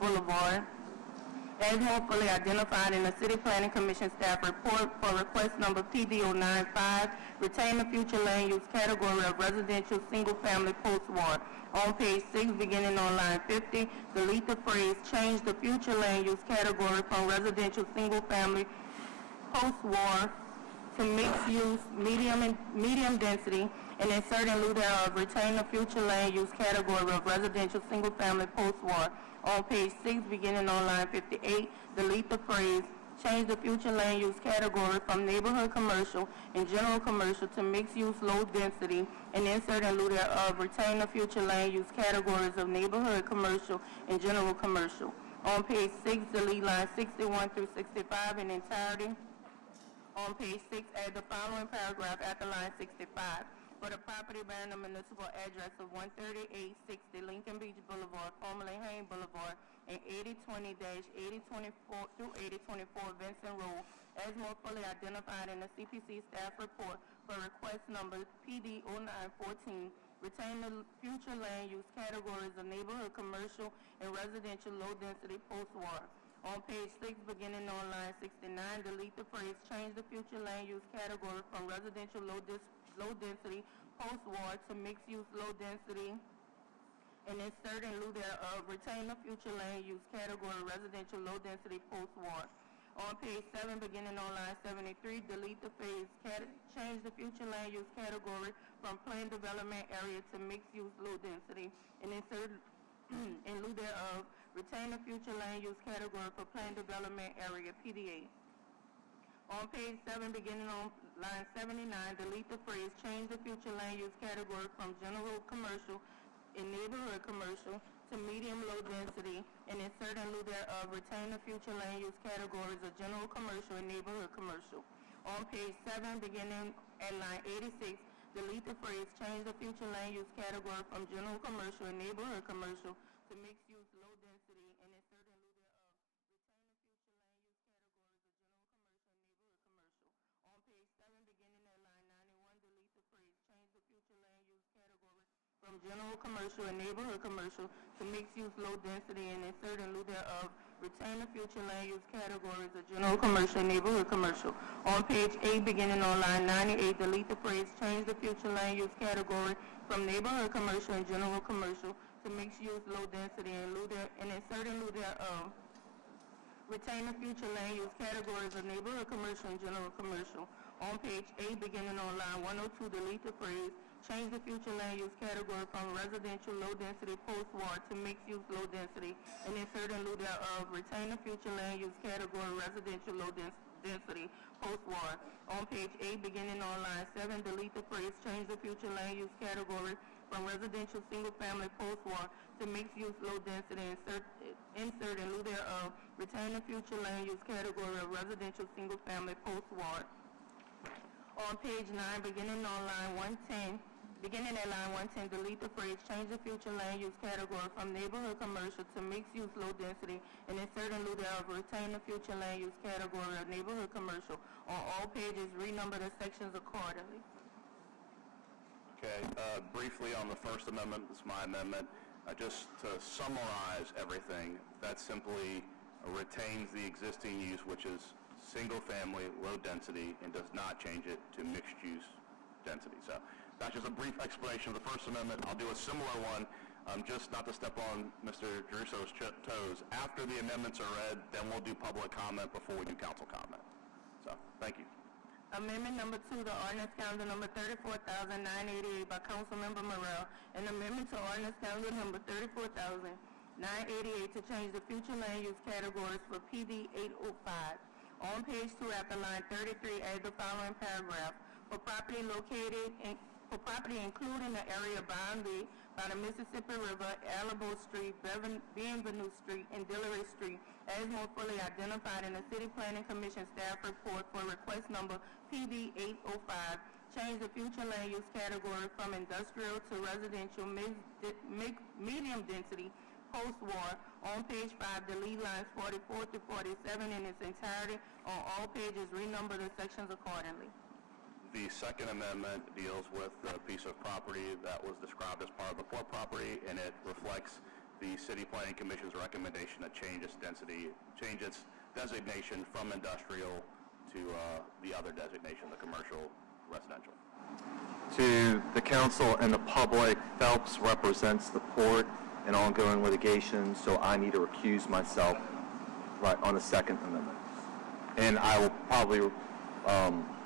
Boulevard, as more fully identified in the City Planning Commission staff report for request number PD 095, retain the future land use category of residential single-family post-war. On page 6, beginning on line 50, delete the phrase, change the future land use category from residential single-family post-war to mixed use, medium density, and insert in lieu thereof, retain the future land use category of residential single-family post-war. On page 6, beginning on line 58, delete the phrase, change the future land use category from neighborhood commercial and general commercial to mixed use, low density, and insert in lieu thereof, retain the future land use categories of neighborhood commercial and general commercial. On page 6, delete lines 61 through 65 in entirety. On page 6, add the following paragraph after line 65. For the property bearing the municipal address of 13860 Lincoln Beach Boulevard, formerly Haynes Boulevard, and 8020-8024 through 8024 Vincent Road, as more fully identified in the CPC staff report for request number PD 0914, retain the future land use categories of neighborhood, commercial, and residential low-density post-war. On page 6, beginning on line 69, delete the phrase, change the future land use category from residential low-density post-war to mixed-use low-density, and insert in lieu thereof, retain the future land use category residential low-density post-war. On page 7, beginning on line 73, delete the phrase, change the future land use category from planned development area to mixed-use low-density, and insert in lieu thereof, retain the future land use category for planned development area, PDA. On page 7, beginning on line 79, delete the phrase, change the future land use category from general commercial and neighborhood commercial to medium low density, and insert in lieu thereof, retain the future land use categories of general commercial and neighborhood commercial. On page 7, beginning at line 86, delete the phrase, change the future land use category from general commercial and neighborhood commercial to mixed use low density, and insert in lieu thereof, retain the future land use categories of general commercial and neighborhood commercial. On page 7, beginning at line 91, delete the phrase, change the future land use category from general commercial and neighborhood commercial to mixed use low density, and insert in lieu thereof, retain the future land use categories of general commercial and neighborhood commercial. On page 8, beginning on line 98, delete the phrase, change the future land use category from neighborhood commercial and general commercial to mixed use low density, and insert in lieu thereof, retain the future land use categories of neighborhood commercial and general commercial. On page 8, beginning on line 102, delete the phrase, change the future land use category from residential low density post-war to mixed use low density, and insert in lieu thereof, retain the future land use category residential low density post-war. On page 8, beginning on line 7, delete the phrase, change the future land use category from residential single-family post-war to mixed-use low-density, insert in lieu thereof, retain the future land use category of residential single-family post-war. On page 9, beginning at line 110, delete the phrase, change the future land use category from neighborhood commercial to mixed-use low-density, and insert in lieu thereof, retain the future land use category of neighborhood commercial. On all pages, renumber the sections accordingly. Okay, briefly on the First Amendment, this is my amendment. Just to summarize everything, that simply retains the existing use, which is single-family, low density, and does not change it to mixed-use density. So that's just a brief explanation of the First Amendment. I'll do a similar one, just not to step on Mr. Drusso's toes. After the amendments are read, then we'll do public comment before we do council comment. So, thank you. Amendment number 2, the ordinance calendar number 34,988 by Councilmember Morrell, and amendment to ordinance calendar number 34,988 to change the future land use categories for PD 805. On page 2, after line 33, add the following paragraph. For property including the area bounded by the Mississippi River, Alamo Street, Bienvenu Street, and Dillery Street, as more fully identified in the City Planning Commission staff report for request number PD 805, change the future land use category from industrial to residential medium density post-war. On page 5, delete lines 44 to 47 in its entirety. On all pages, renumber the sections accordingly. The Second Amendment deals with a piece of property that was described as part of the port property, and it reflects the City Planning Commission's recommendation to change its designation from industrial to the other designation, the commercial residential. To the council and the public, Phelps represents the port in ongoing litigation, so I need to recuse myself right on the Second Amendment. And I will probably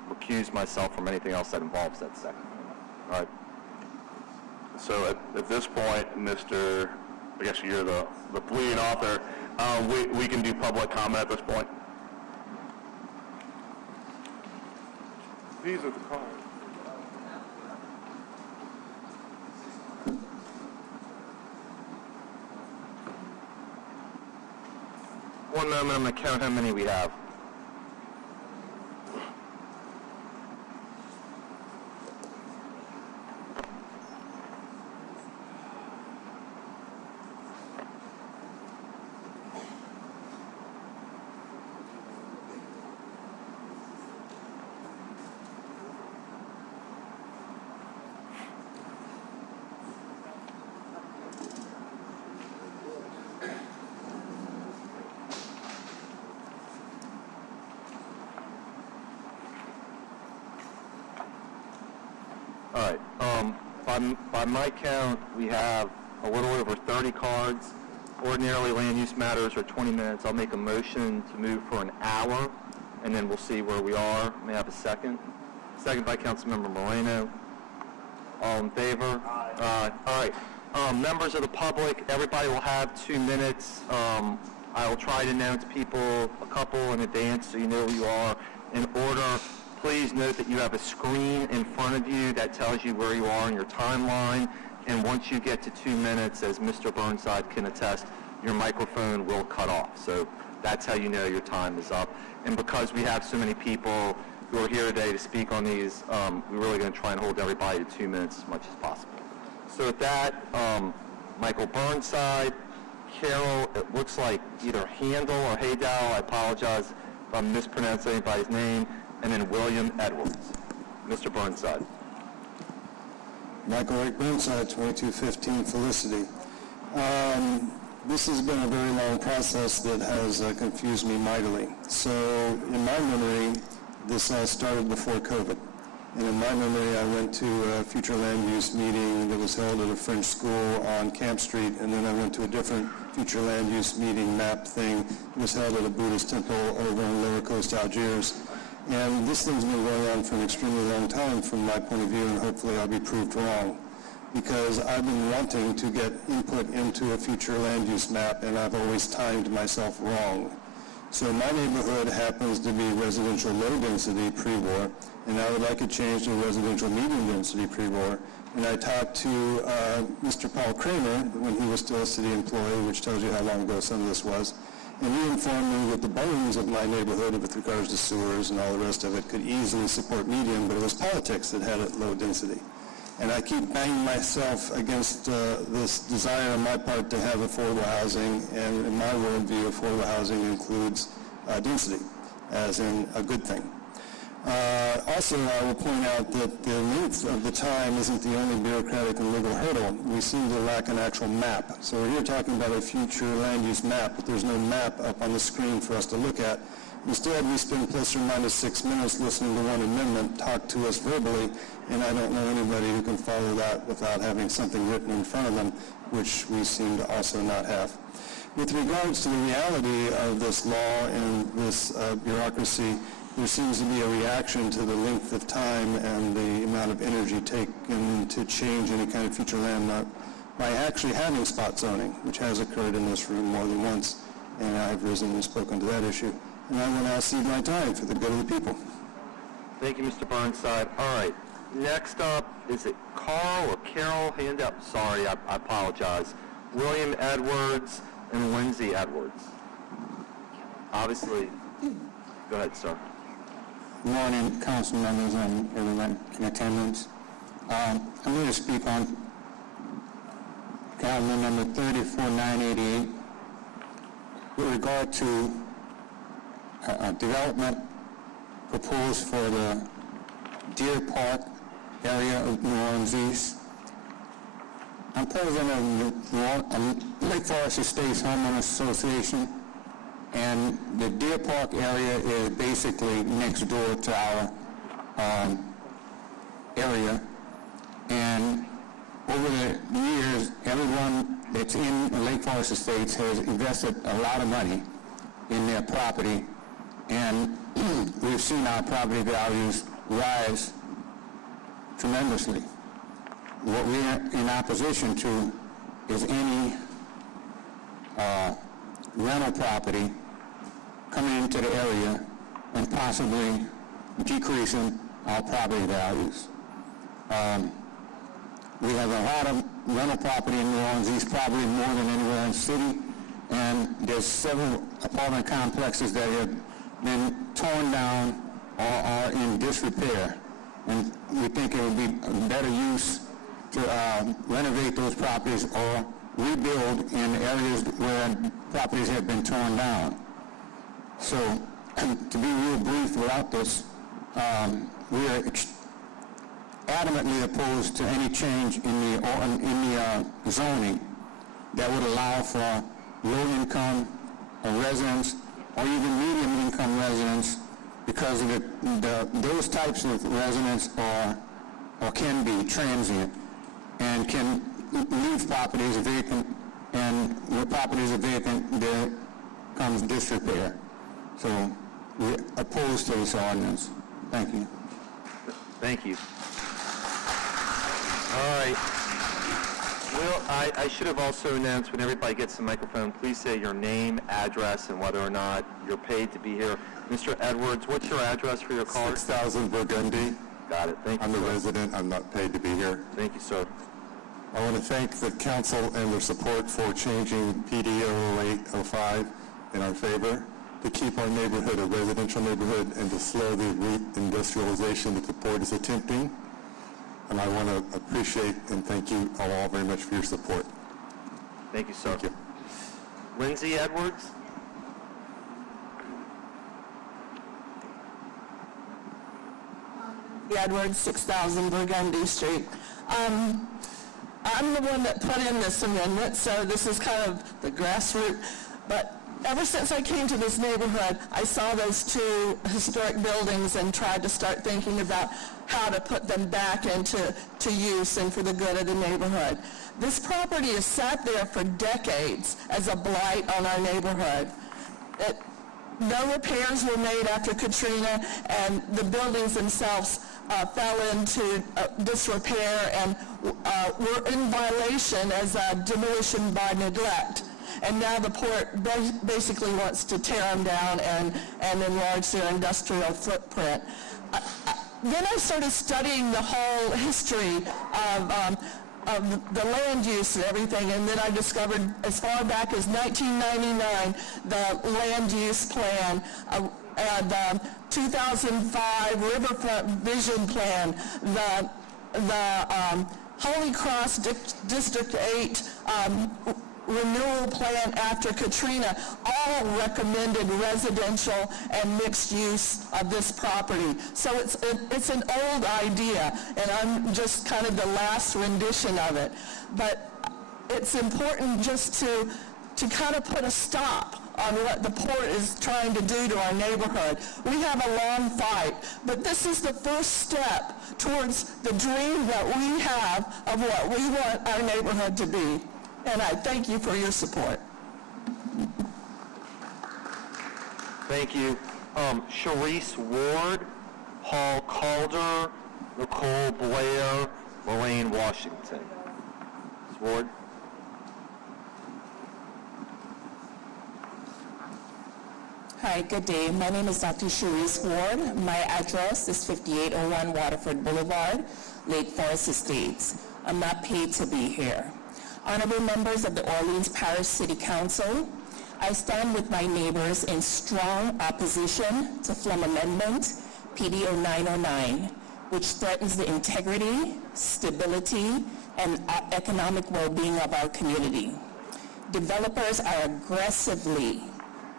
recuse myself from anything else that involves that Second Amendment. All right. So at this point, Mr. I guess you're the leading author, we can do public comment at this point. These are the cards. One moment, I'm going to count how many we have. by my count, we have a little over 30 cards. Ordinarily, land use matters are 20 minutes. I'll make a motion to move for an hour, and then we'll see where we are. May I have a second? Second by Councilmember Moreno. All in favor? Aye. All right. Members of the public, everybody will have 2 minutes. I will try to announce people a couple in advance so you know who you are. In order, please note that you have a screen in front of you that tells you where you are in your timeline. And once you get to 2 minutes, as Mr. Burnside can attest, your microphone will cut off. So that's how you know your time is up. And because we have so many people who are here today to speak on these, we're really going to try and hold everybody to 2 minutes as much as possible. So with that, Michael Burnside, Carol, it looks like either Handel or Haydow, I apologize if I'm mispronouncing anybody's name, and then William Edwards. Mr. Burnside. Michael Eric Burnside, 2215 Felicity. This has been a very long process that has confused me mightily. So in my memory, this all started before COVID. And in my memory, I went to a future land use meeting that was held at a French school on Camp Street, and then I went to a different future land use meeting map thing that was held at a Buddhist temple over in Lower Coast, Algiers. And this thing's been going on for an extremely long time from my point of view, and hopefully I'll be proved wrong. Because I've been wanting to get input into a future land use map, and I've always timed myself wrong. So my neighborhood happens to be residential low density pre-war, and I would like it changed to residential medium density pre-war. And I talked to Mr. Paul Kramer when he was still a city employee, which tells you how long ago some of this was. And he informed me that the bones of my neighborhood with regards to sewers and all the rest of it could easily support medium, but it was politics that had it low density. And I keep banging myself against this desire on my part to have affordable housing, and in my worldview, affordable housing includes density, as in a good thing. Also, I will point out that the length of the time isn't the only bureaucratic and legal hurdle. We seem to lack an actual map. So we're here talking about a future land use map, but there's no map up on the screen for us to look at. Instead, we spend plus or minus 6 minutes listening to one amendment talk to us verbally, and I don't know anybody who can follow that without having something written in front of them, which we seem to also not have. With regards to the reality of this law and this bureaucracy, there seems to be a reaction to the length of time and the amount of energy taken to change any kind of future land map by actually having spot zoning, which has occurred in this room more than once, and I've risen and spoken to that issue. And I will now cede my time for the good of the people. Thank you, Mr. Burnside. All right. Next up, is it Carl or Carol? Hand up. Sorry, I apologize. William Edwards and Lindsay Edwards. Obviously, go ahead, sir. Good morning, council members and everyone in attendance. I'm going to speak on calendar number 34988 with regard to a development proposed for the Deer Park area of New Orleans East. I'm president of Lake Forest Estates Homeowners Association, and the Deer Park area is basically next door to our area. And over the years, everyone that's in Lake Forest Estates has invested a lot of money in their property, and we've seen our property values rise tremendously. What we're in opposition to is any rental property coming into the area and possibly decreasing our property values. We have a lot of rental property in New Orleans East, probably more than anywhere in the city, and there's several apartment complexes that have been torn down or are in disrepair. And we think it would be a better use to renovate those properties or rebuild in areas where properties have been torn down. So, to be real brief about this, we are adamantly opposed to any change in the zoning that would allow for low-income residents or even medium-income residents, because those types of residents are or can be transient. and can leave properties vacant, and where properties are vacant, there comes disrepair. So we're opposed to this ordinance. Thank you. Thank you. All right. Well, I should have also announced when everybody gets the microphone, please say your name, address, and whether or not you're paid to be here. Mr. Edwards, what's your address for your card? 6,000 Burgundy. Got it. Thank you. I'm a sir. resident. I'm not paid to be here. Thank you, sir. I want to thank the council and their support for changing PD 0805 in our favor to keep our neighborhood a residential neighborhood and to slow the reindustrialization that the board is attempting. And I want to appreciate and thank you all very much for your support. Thank you, sir. Thank you. Lindsay Edwards? Edwards, 6,000 Burgundy Street. I'm the one that put in this amendment, so this is kind of the grassroots. But ever since I came to this neighborhood, I saw those two historic buildings and tried to start thinking about how to put them back into use and for the good of the neighborhood. This property has sat there for decades as a blight on our neighborhood. No repairs were made after Katrina, and the buildings themselves fell into disrepair and were in violation as a demolition by neglect. And now the port basically wants to tear them down and enlarge their industrial footprint. Then I started studying the whole history of the land use and everything, and then I discovered as far back as 1999 the land use plan, the 2005 Riverfront Vision Plan, the Holy Cross District 8 renewal plan after Katrina, all recommended residential and mixed use of this property. So it's an old idea, and I'm just kind of the last rendition of it. But it's important just to kind of put a stop on what the port is trying to do to our neighborhood. We have a long fight, but this is the first step towards the dream that we have of what we want our neighborhood to be. And I thank you for your support. Thank you. Sharice Ward, Paul Calder, Nicole Blair, Lorraine Washington. Ms. Ward? Hi, good day. My name is Dr. Sharice Ward. My address is 5801 Waterford Boulevard, Lake Forest Estates. I'm not paid to be here. Honorable members of the Orleans Parish City Council, I stand with my neighbors in strong opposition to Flum Amendment PD 0909, which threatens the integrity, stability, and economic well-being of our community. Developers are aggressively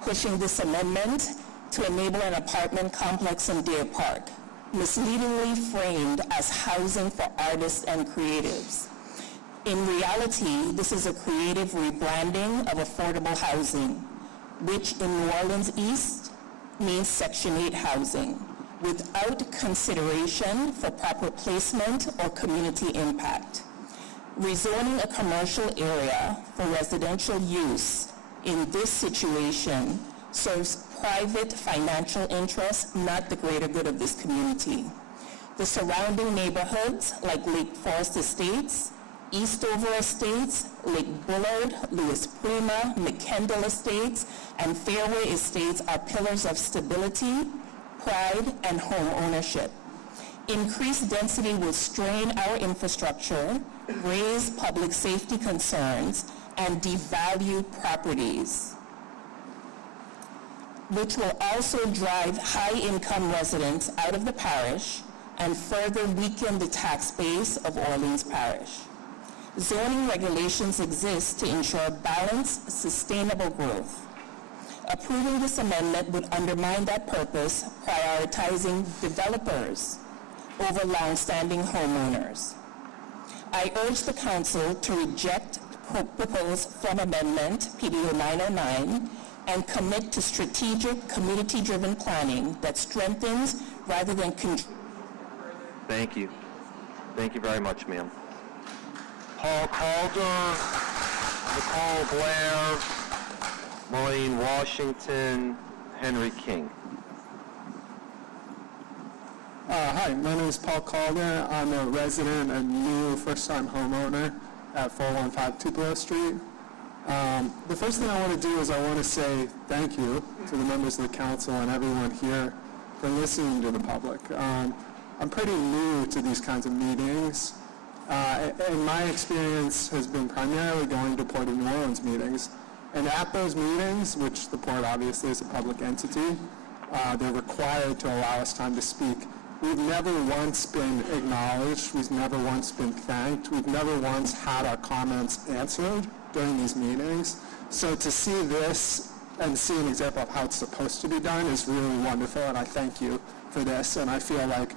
pushing this amendment to enable an apartment complex in Deer Park, misleadingly framed as housing for artists and creatives. In reality, this is a creative rebranding of affordable housing, which in New Orleans East means Section 8 housing, without consideration for proper placement or community impact. Rezoning a commercial area for residential use in this situation serves private financial interests, not the greater good of this community. The surrounding neighborhoods like Lake Forest Estates, Eastover Estates, Lake Bullard, Louis Prima, McKendall Estates, and Fairway Estates are pillars of stability, pride, and home ownership. Increased density will strain our infrastructure, raise public safety concerns, and devalue properties, which will also drive high-income residents out of the parish and further weaken the tax base of Orleans Parish. Zoning regulations exist to ensure balanced, sustainable growth. Approving this amendment would undermine that purpose, prioritizing developers over long-standing homeowners. I urge the Council to reject proposed Flum Amendment PD 0909 and commit to strategic, community-driven planning that strengthens rather than controls. Thank you. Thank you very much, ma'am. Paul Calder, Nicole Blair, Maureen Washington, Henry King. Hi, my name is Paul Calder. I'm a resident and new first-time homeowner at 415 Tupelo Street. The first thing I want to do is I want to say thank you to the members of the council and everyone here for listening to the public. I'm pretty new to these kinds of meetings, and my experience has been primarily going to Port of New Orleans meetings. And at those meetings, which the Port obviously is a public entity, they're required to allow us time to speak. We've never once been acknowledged. We've never once been thanked. We've never once had our comments answered during these meetings. So to see this and see an example of how it's supposed to be done is really wonderful, and I thank you for this. And I feel like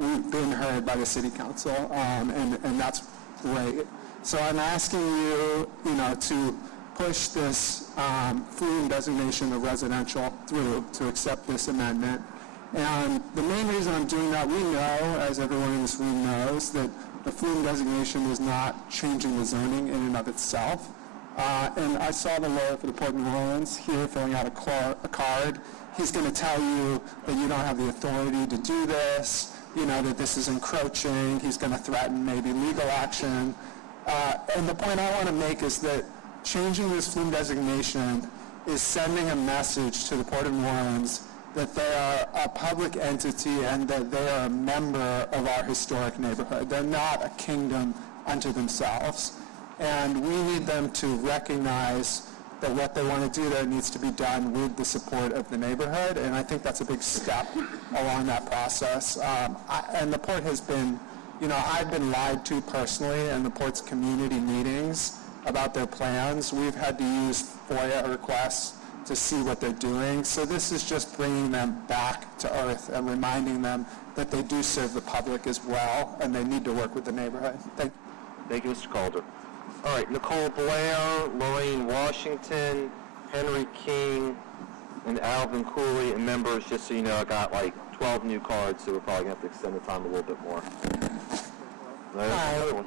we've been heard by the City Council, and that's great. So I'm asking you, to push this flume designation of residential through to accept this amendment. And the main reason I'm doing that, we know, as everyone in this room knows, that the flume designation is not changing the zoning in and of itself. And I saw the lawyer for the Port of New Orleans here filling out a card. He's going to tell you that you don't have the authority to do this, that this is encroaching. He's going to threaten maybe legal action. And the point I want to make is that changing this flume designation is sending a message to the Port of New Orleans that they are a public entity and that they are a member of our historic neighborhood. They're not a kingdom unto themselves. And we need them to recognize that what they want to do there needs to be done with the support of the neighborhood, and I think that's a big step along that process. And the Port has been, I've been lied to personally in the Port's community meetings about their plans. We've had to use FOIA requests to see what they're doing. So this is just bringing them back to earth and reminding them that they do serve the public as well, and they need to work with the neighborhood. Thank you, Mr. Calder. All right, Nicole Blair, Lorraine Washington, Henry King, and Alvin Cooley, and members, just so you know, I got like 12 new cards, so we're probably going to have to extend the time a little bit more. Hi,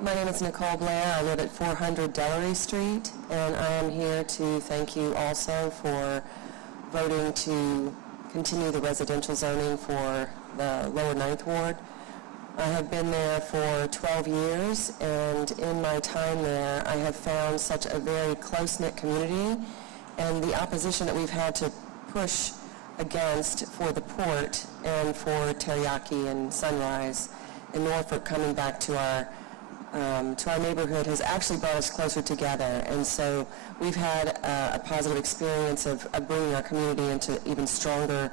my name is Nicole Blair. I live at 400 Delary Street, and I am here to thank you also for voting to continue the residential zoning for the lower 9th Ward. I have been there for 12 years, and in my time there, I have found such a very close-knit community, and the opposition that we've had to push against for the Port and for Teriyaki and Sunrise and Norfolk coming back to our neighborhood has actually brought us closer together. And so we've had a positive experience of bringing our community into even stronger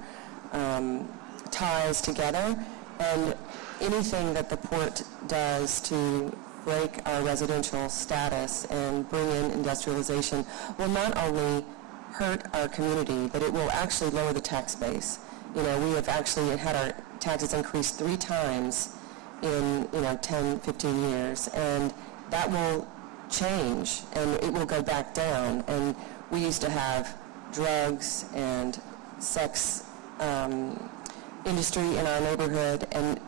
ties together. And anything that the Port does to break our residential status and bring in industrialization will not only hurt our community, but it will actually lower the tax base. We have actually had our taxes increased 3 times in 10, 15 years, and that will change and it will go back down. And we used to have drugs and sex industry in our neighborhood, and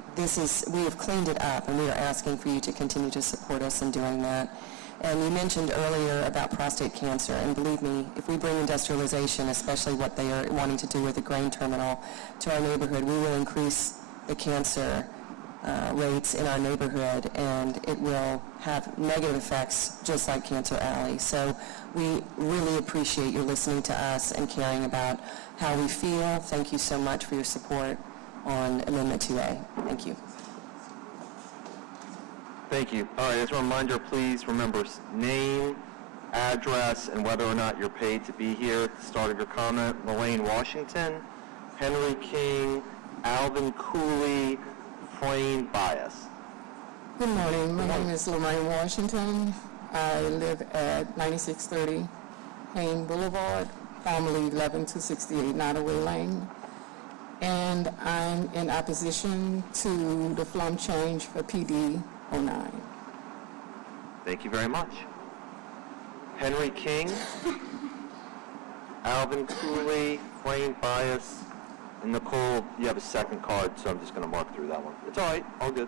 we have cleaned it up, and we are asking for you to continue to support us in doing that. And you mentioned earlier about prostate cancer, and believe me, if we bring industrialization, especially what they are wanting to do with the grain terminal, to our neighborhood, we will increase the cancer rates in our neighborhood, and it will have negative effects just like Cancer Alley. So we really appreciate your listening to us and caring about how we feel. Thank you so much for your support on Amendment 2A. Thank you. Thank you. All right, as a reminder, please remember name, address, and whether or not you're paid to be here at the start of your comment. Lorraine Washington, Henry King, Alvin Cooley, Frayne Bias. Good morning. My name is Lorraine Washington. I live at 9630 Hayne Boulevard, formerly 11268 Nottaway Lane. And I'm in opposition to the flum change for PD 09. Thank you very much. Henry King, Alvin Cooley, Frayne Bias, and Nicole, you have a second card, so I'm just going to mark through that one. It's all right. All good.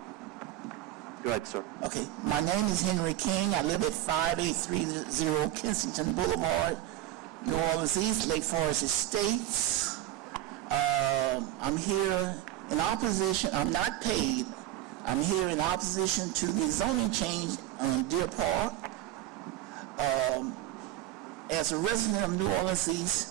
Go ahead, sir. Okay, my name is Henry King. I live at 5830 Kensington Boulevard, New Orleans East, Lake Forest Estates. I'm here in opposition. I'm not paid. I'm here in opposition to the zoning change on Deer Park. As a resident of New Orleans East,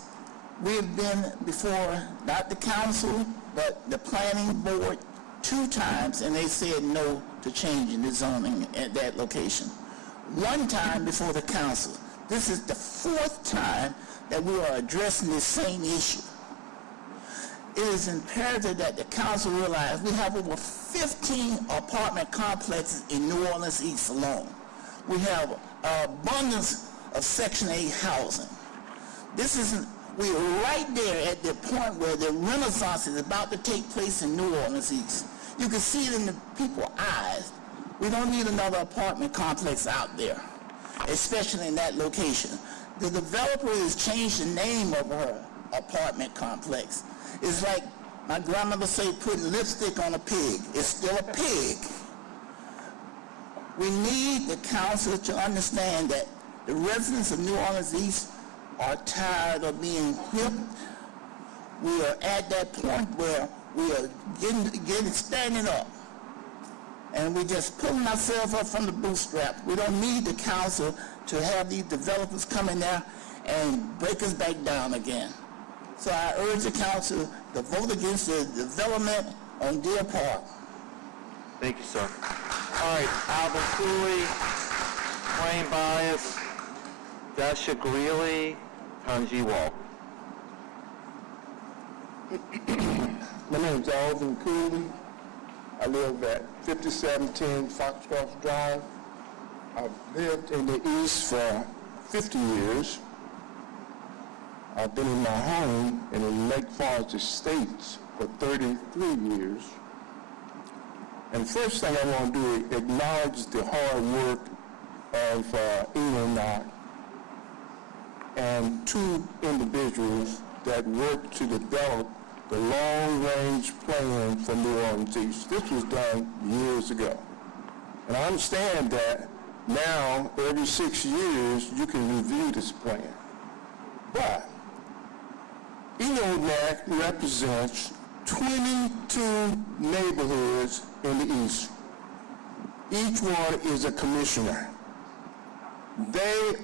we have been before not the council, but the planning board 2 times, and they said no to changing the zoning at that location. 1 time before the council. This is the 4th time that we are addressing this same issue. It is imperative that the council realize we have over 15 apartment complexes in New Orleans East alone. We have an abundance of Section 8 housing. We're right there at the point where the renaissance is about to take place in New Orleans East. You can see it in the people's eyes. We don't need another apartment complex out there, especially in that location. The developer has changed the name of her apartment complex. It's like my grandmother said, putting lipstick on a pig. It's still a pig. We need the council to understand that the residents of New Orleans East are tired of being whipped. We are at that point where we are standing up. And we're just pulling ourselves up from the bootstrap. We don't need the council to have these developers come in there and break us back down again. So I urge the council to vote against the development on Deer Park. Thank you, sir. All right, Alvin Cooley, Wayne Bias, Dasha Greeley, Tanji Wall. My name is Alvin Cooley. I live at 5710 Foxcroft Drive. I've lived in the East for 50 years. I've been in my home in the Lake Forest Estates for 33 years. And first thing I want to do is acknowledge the hard work of Enoch and 2 individuals that worked to develop the long-range plan for New Orleans East. This was done years ago. And I understand that now, every 6 years, you can review this plan. But Enoch represents 22 neighborhoods in the East. Each one is a commissioner. They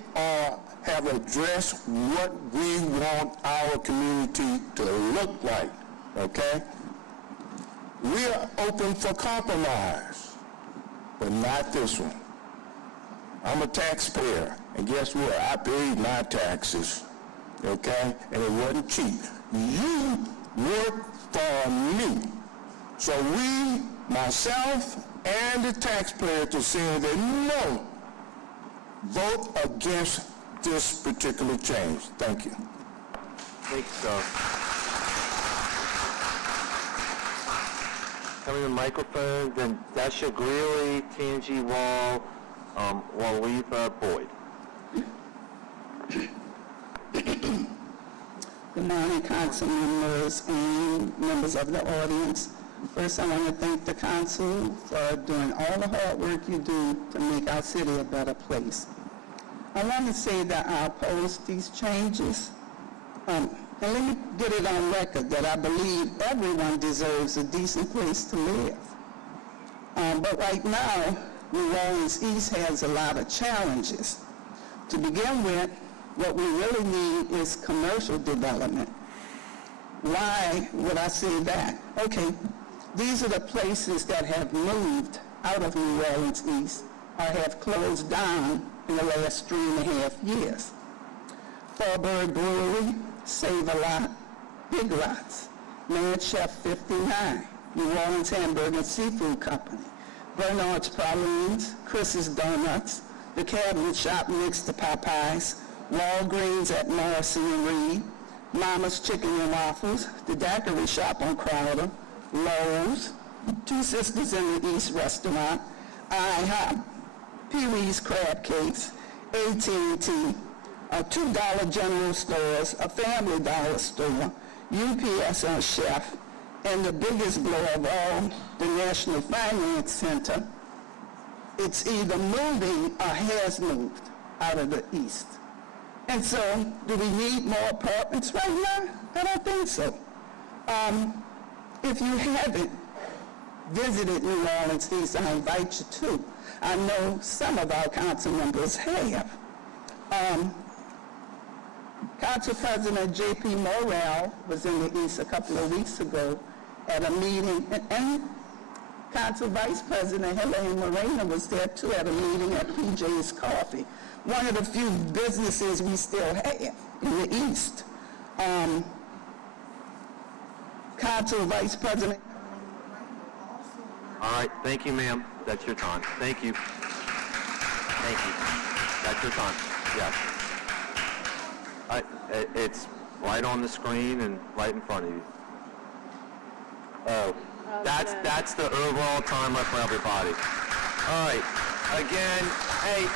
have addressed what we want our community to look like, okay? We are open for compromise, but not this one. I'm a taxpayer, and guess what? I paid my taxes, okay? And it wasn't cheap. You work for me. So we, myself, and the taxpayer to say that no, vote against this particular change. Thank you. Thank you, sir. Coming to the microphone, then Dasha Greeley, Tanji Wall, Walifa Boyd. Good morning, council members and members of the audience. First, I want to thank the council for doing all the hard work you do to make our city a better place. I want to say that I oppose these changes. And let me get it on record that I believe everyone deserves a decent place to live. But right now, New Orleans East has a lot of challenges. To begin with, what we really need is commercial development. Why would I say that? Okay, these are the places that have moved out of New Orleans East or have closed down in the last 3.5 years. Thorburg Brewery, Save-A-Lot, Big Lots, Man Chef 59, New Orleans Hamburger and Seafood Company, Bernard's Pralines, Chris's Donuts, the Cabinet Shop next to Popeyes, Walgreens at Morrison and Reed, Mama's Chicken and Waffles, the Daiquiri Shop on Crowder, Lowe's, Two Sisters in the East Restaurant, IHOP, Pee-wee's Crab Cakes, AT&T, $2 general stores, a Family Dollar store, UPS on Chef, and the biggest blow of all, the National Finance Center, it's either moving or has moved out of the east. And so, do we need more apartments right now? I don't think so. If you haven't visited New Orleans East, I invite you to. I know some of our council members have. Council President J.P. Morrell was in the East a couple of weeks ago at a meeting, and Council Vice President Helene Morena was there too at a meeting at PJ's Coffee, one of the few businesses we still have in the East. Council Vice President. All right, thank you, ma'am. That's your time. Thank you. Thank you. That's your time. Yes. It's right on the screen and right in front of you. Oh, that's the overall timer for everybody. All right. Again, hey,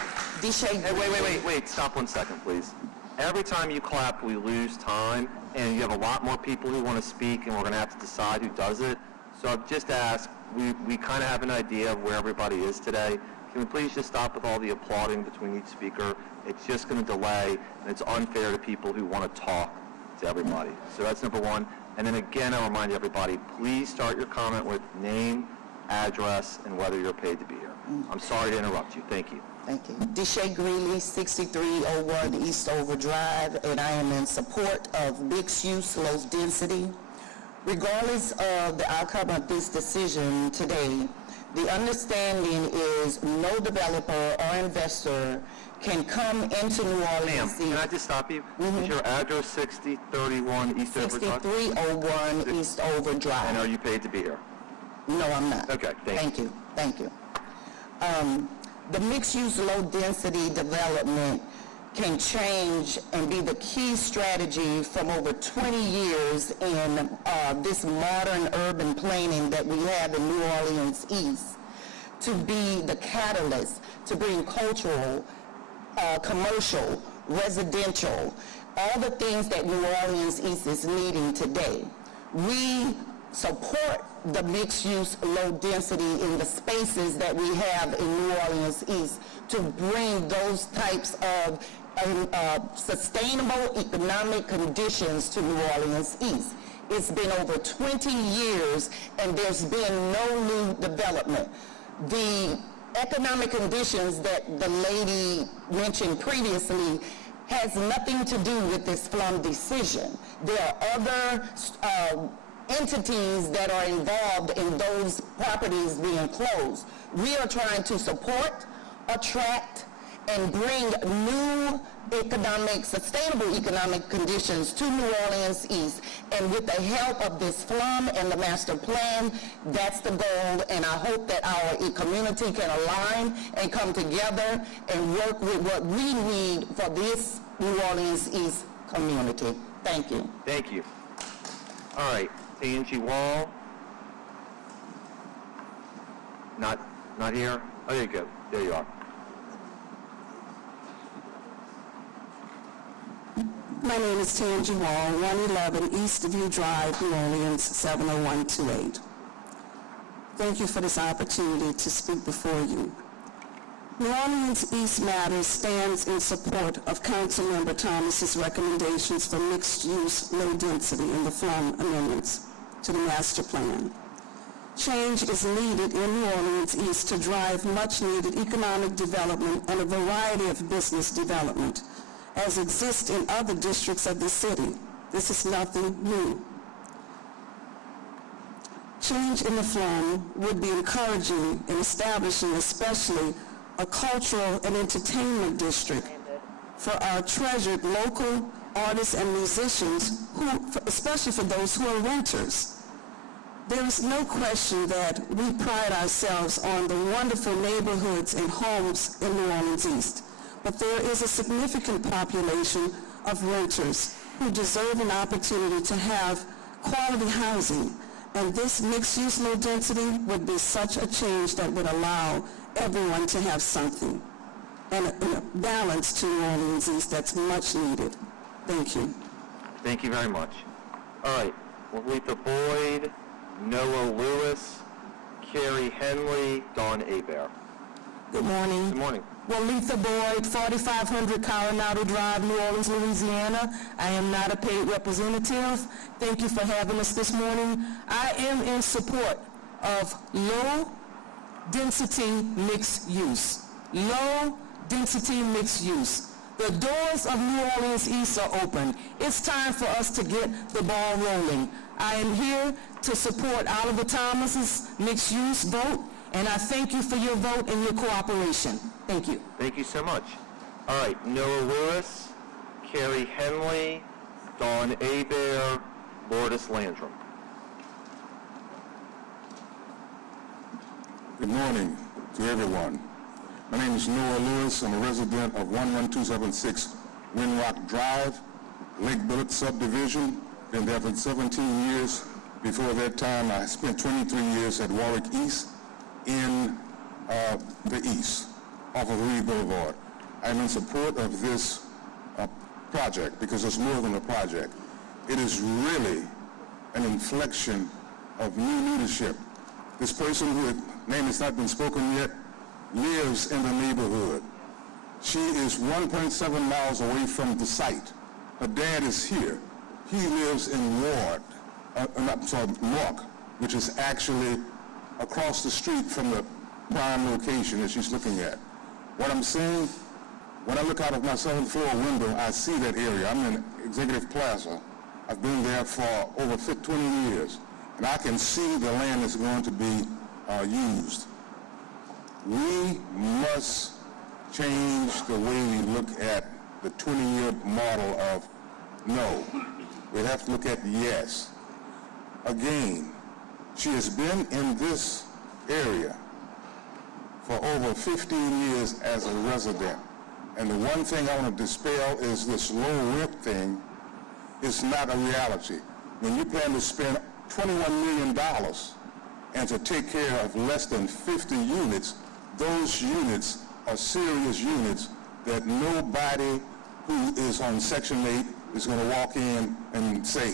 wait. Stop 1 second, please. Every time you clap, we lose time, and you have a lot more people who want to speak, and we're going to have to decide who does it. So I've just asked, we kind of have an idea of where everybody is today. Can we please just stop with all the applauding between each speaker? It's just going to delay, and it's unfair to people who want to talk to everybody. So that's number one. And then again, I'll remind everybody, please start your comment with name, address, and whether you're paid to be here. I'm sorry to interrupt you. Thank you. Thank you. Deshae Greeley, 6301 East Over Drive, and I am in support of mixed-use, low density. Regardless of the outcome of this decision today, the understanding is no developer or investor can come into New Orleans. Ma'am, can I just stop you? Is your address 6031 East Over Drive? 6301 East Over Drive. And are you paid to be here? No, I'm not. Okay, thank you. Thank you. The mixed-use, low-density development can change and be the key strategy from over 20 years in this modern urban planning that we have in New Orleans East, to be the catalyst to bring cultural, commercial, residential, all the things that New Orleans East is needing today. We support the mixed-use, low-density in the spaces that we have in New Orleans East to bring those types of sustainable economic conditions to New Orleans East. It's been over 20 years and there's been no new development. The economic conditions that the lady mentioned previously has nothing to do with this Flum decision. There are other entities that are involved in those properties being closed. We are trying to support, attract, and bring new economic, sustainable economic conditions to New Orleans East. And with the help of this Flum and the master plan, that's the goal. And I hope that our community can align and come together and work with what we need for this New Orleans East community. Thank you. Thank you. All right, Angie Wall. Not here? Oh, there you go. There you are. My name is Tangi Wall, 111 Eastview Drive, New Orleans, 70128. Thank you for this opportunity to speak before you. New Orleans East Matters stands in support of Councilmember Thomas's recommendations for mixed-use, low-density in the Flum amendments to the master plan. Change is needed in New Orleans East to drive much-needed economic development and a variety of business development, as exists in other districts of the city. This is nothing new. Change in the Flum would be encouraging in establishing especially a cultural and entertainment district for our treasured local artists and musicians, especially for those who are renters. There is no question that we pride ourselves on the wonderful neighborhoods and homes in New Orleans East, but there is a significant population of renters who deserve an opportunity to have quality housing, and this mixed-use low density would be such a change that would allow everyone to have something, and a balance to New Orleans East that's much needed. Thank you. Thank you very much. All right, Letha Boyd, Noah Lewis, Carrie Henley, Dawn Hebert. Good morning. Good morning. Walitha Boyd, 4500 Coronado Drive, New Orleans, Louisiana. I am not a paid representative. Thank you for having us this morning. I am in support of low-density mixed use. Low-density mixed use. The doors of New Orleans East are open. It's time for us to get the ball rolling. I am here to support Oliver Thomas's mixed-use vote, and I thank you for your vote and your cooperation. Thank you. Thank you so much. All right, Noah Lewis, Carrie Henley, Dawn Hebert, Lourdes Landrum. Good morning to everyone. My name is Noah Lewis. I'm a resident of 11276 Windrock Drive, Lake Bullitt subdivision. Been there for 17 years. Before that time, I spent 23 years at Warwick East in the East, off of Reed Boulevard. I'm in support of this project because it's more than a project. It is really an inflection of new leadership. This person whose name has not been spoken yet lives in the neighborhood. She is 1.7 miles away from the site. Her dad is here. He lives in Mark, which is actually across the street from the prime location that she's looking at. What I'm saying, when I look out of my 7th floor window, I see that area. I'm in Executive Plaza. I've been there for over 20 years, and I can see the land that's going to be used. We must change the way we look at the 20-year model of no. We have to look at yes. Again, she has been in this area for over 15 years as a resident. And the one thing I want to dispel is this low rent thing is not a reality. When you plan to spend $21 million and to take care of less than 50 units, those units are serious units that nobody who is on Section 8 is going to walk in and say,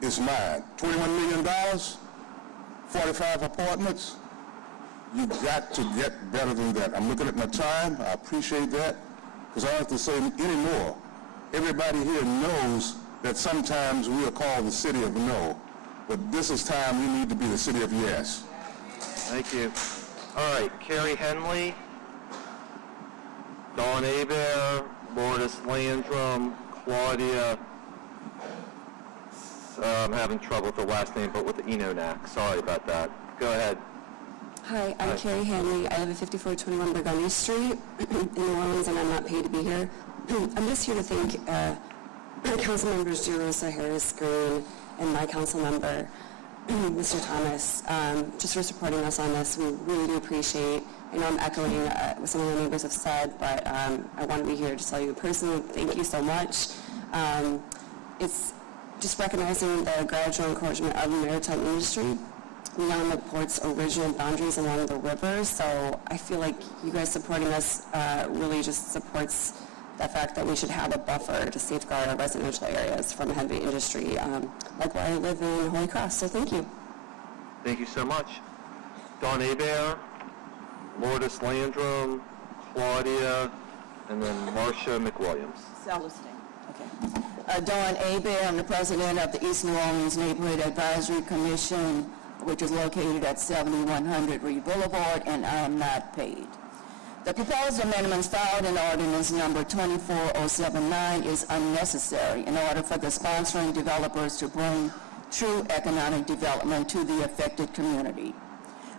it's mine. $21 million, 45 apartments, you got to get better than that. I'm looking at my time. I appreciate that because I don't have to say any more. Everybody here knows that sometimes we are called the city of no, but this is time we need to be the city of yes. Thank you. All right, Carrie Henley, Dawn Hebert, Lourdes Landrum, Claudia, I'm having trouble with the last name, but with the Enonak. Sorry about that. Go ahead. Hi, I'm Carrie Hanley. I live at 5421 Burgundy Street in New Orleans, and I'm not paid to be here. I'm just here to thank Council Members Jerosa Harris Green and my council member, Mr. Thomas, just for supporting us on this. We really do appreciate. I know I'm echoing what some of the neighbors have said, but I want to be here to tell you personally, thank you so much. It's just recognizing the gradual encouragement of the maritime industry beyond the port's original boundaries along the river. So I feel like you guys supporting us really just supports the fact that we should have a buffer to safeguard our residential areas from heavy industry, like where I live in Holy Cross. So thank you. Thank you so much. Dawn Hebert, Lourdes Landrum, Claudia, and then Marcia McWilliams. Celestine. Okay. Dawn Hebert, I'm the president of the East New Orleans Neighborhood Advisory Commission, which is located at 7100 Reed Boulevard, and I am not paid. The proposed amendments filed in ordinance number 24079 is unnecessary in order for the sponsoring developers to bring true economic development to the affected community.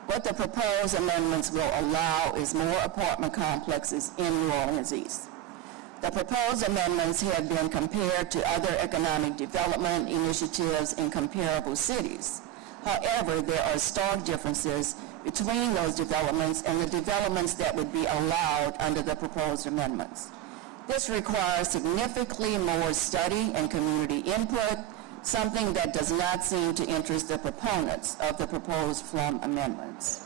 What the proposed amendments will allow is more apartment complexes in New Orleans East. The proposed amendments have been compared to other economic development initiatives in comparable cities. However, there are stark differences between those developments and the developments that would be allowed under the proposed amendments. This requires significantly more study and community input, something that does not seem to interest the proponents of the proposed FLUM amendments.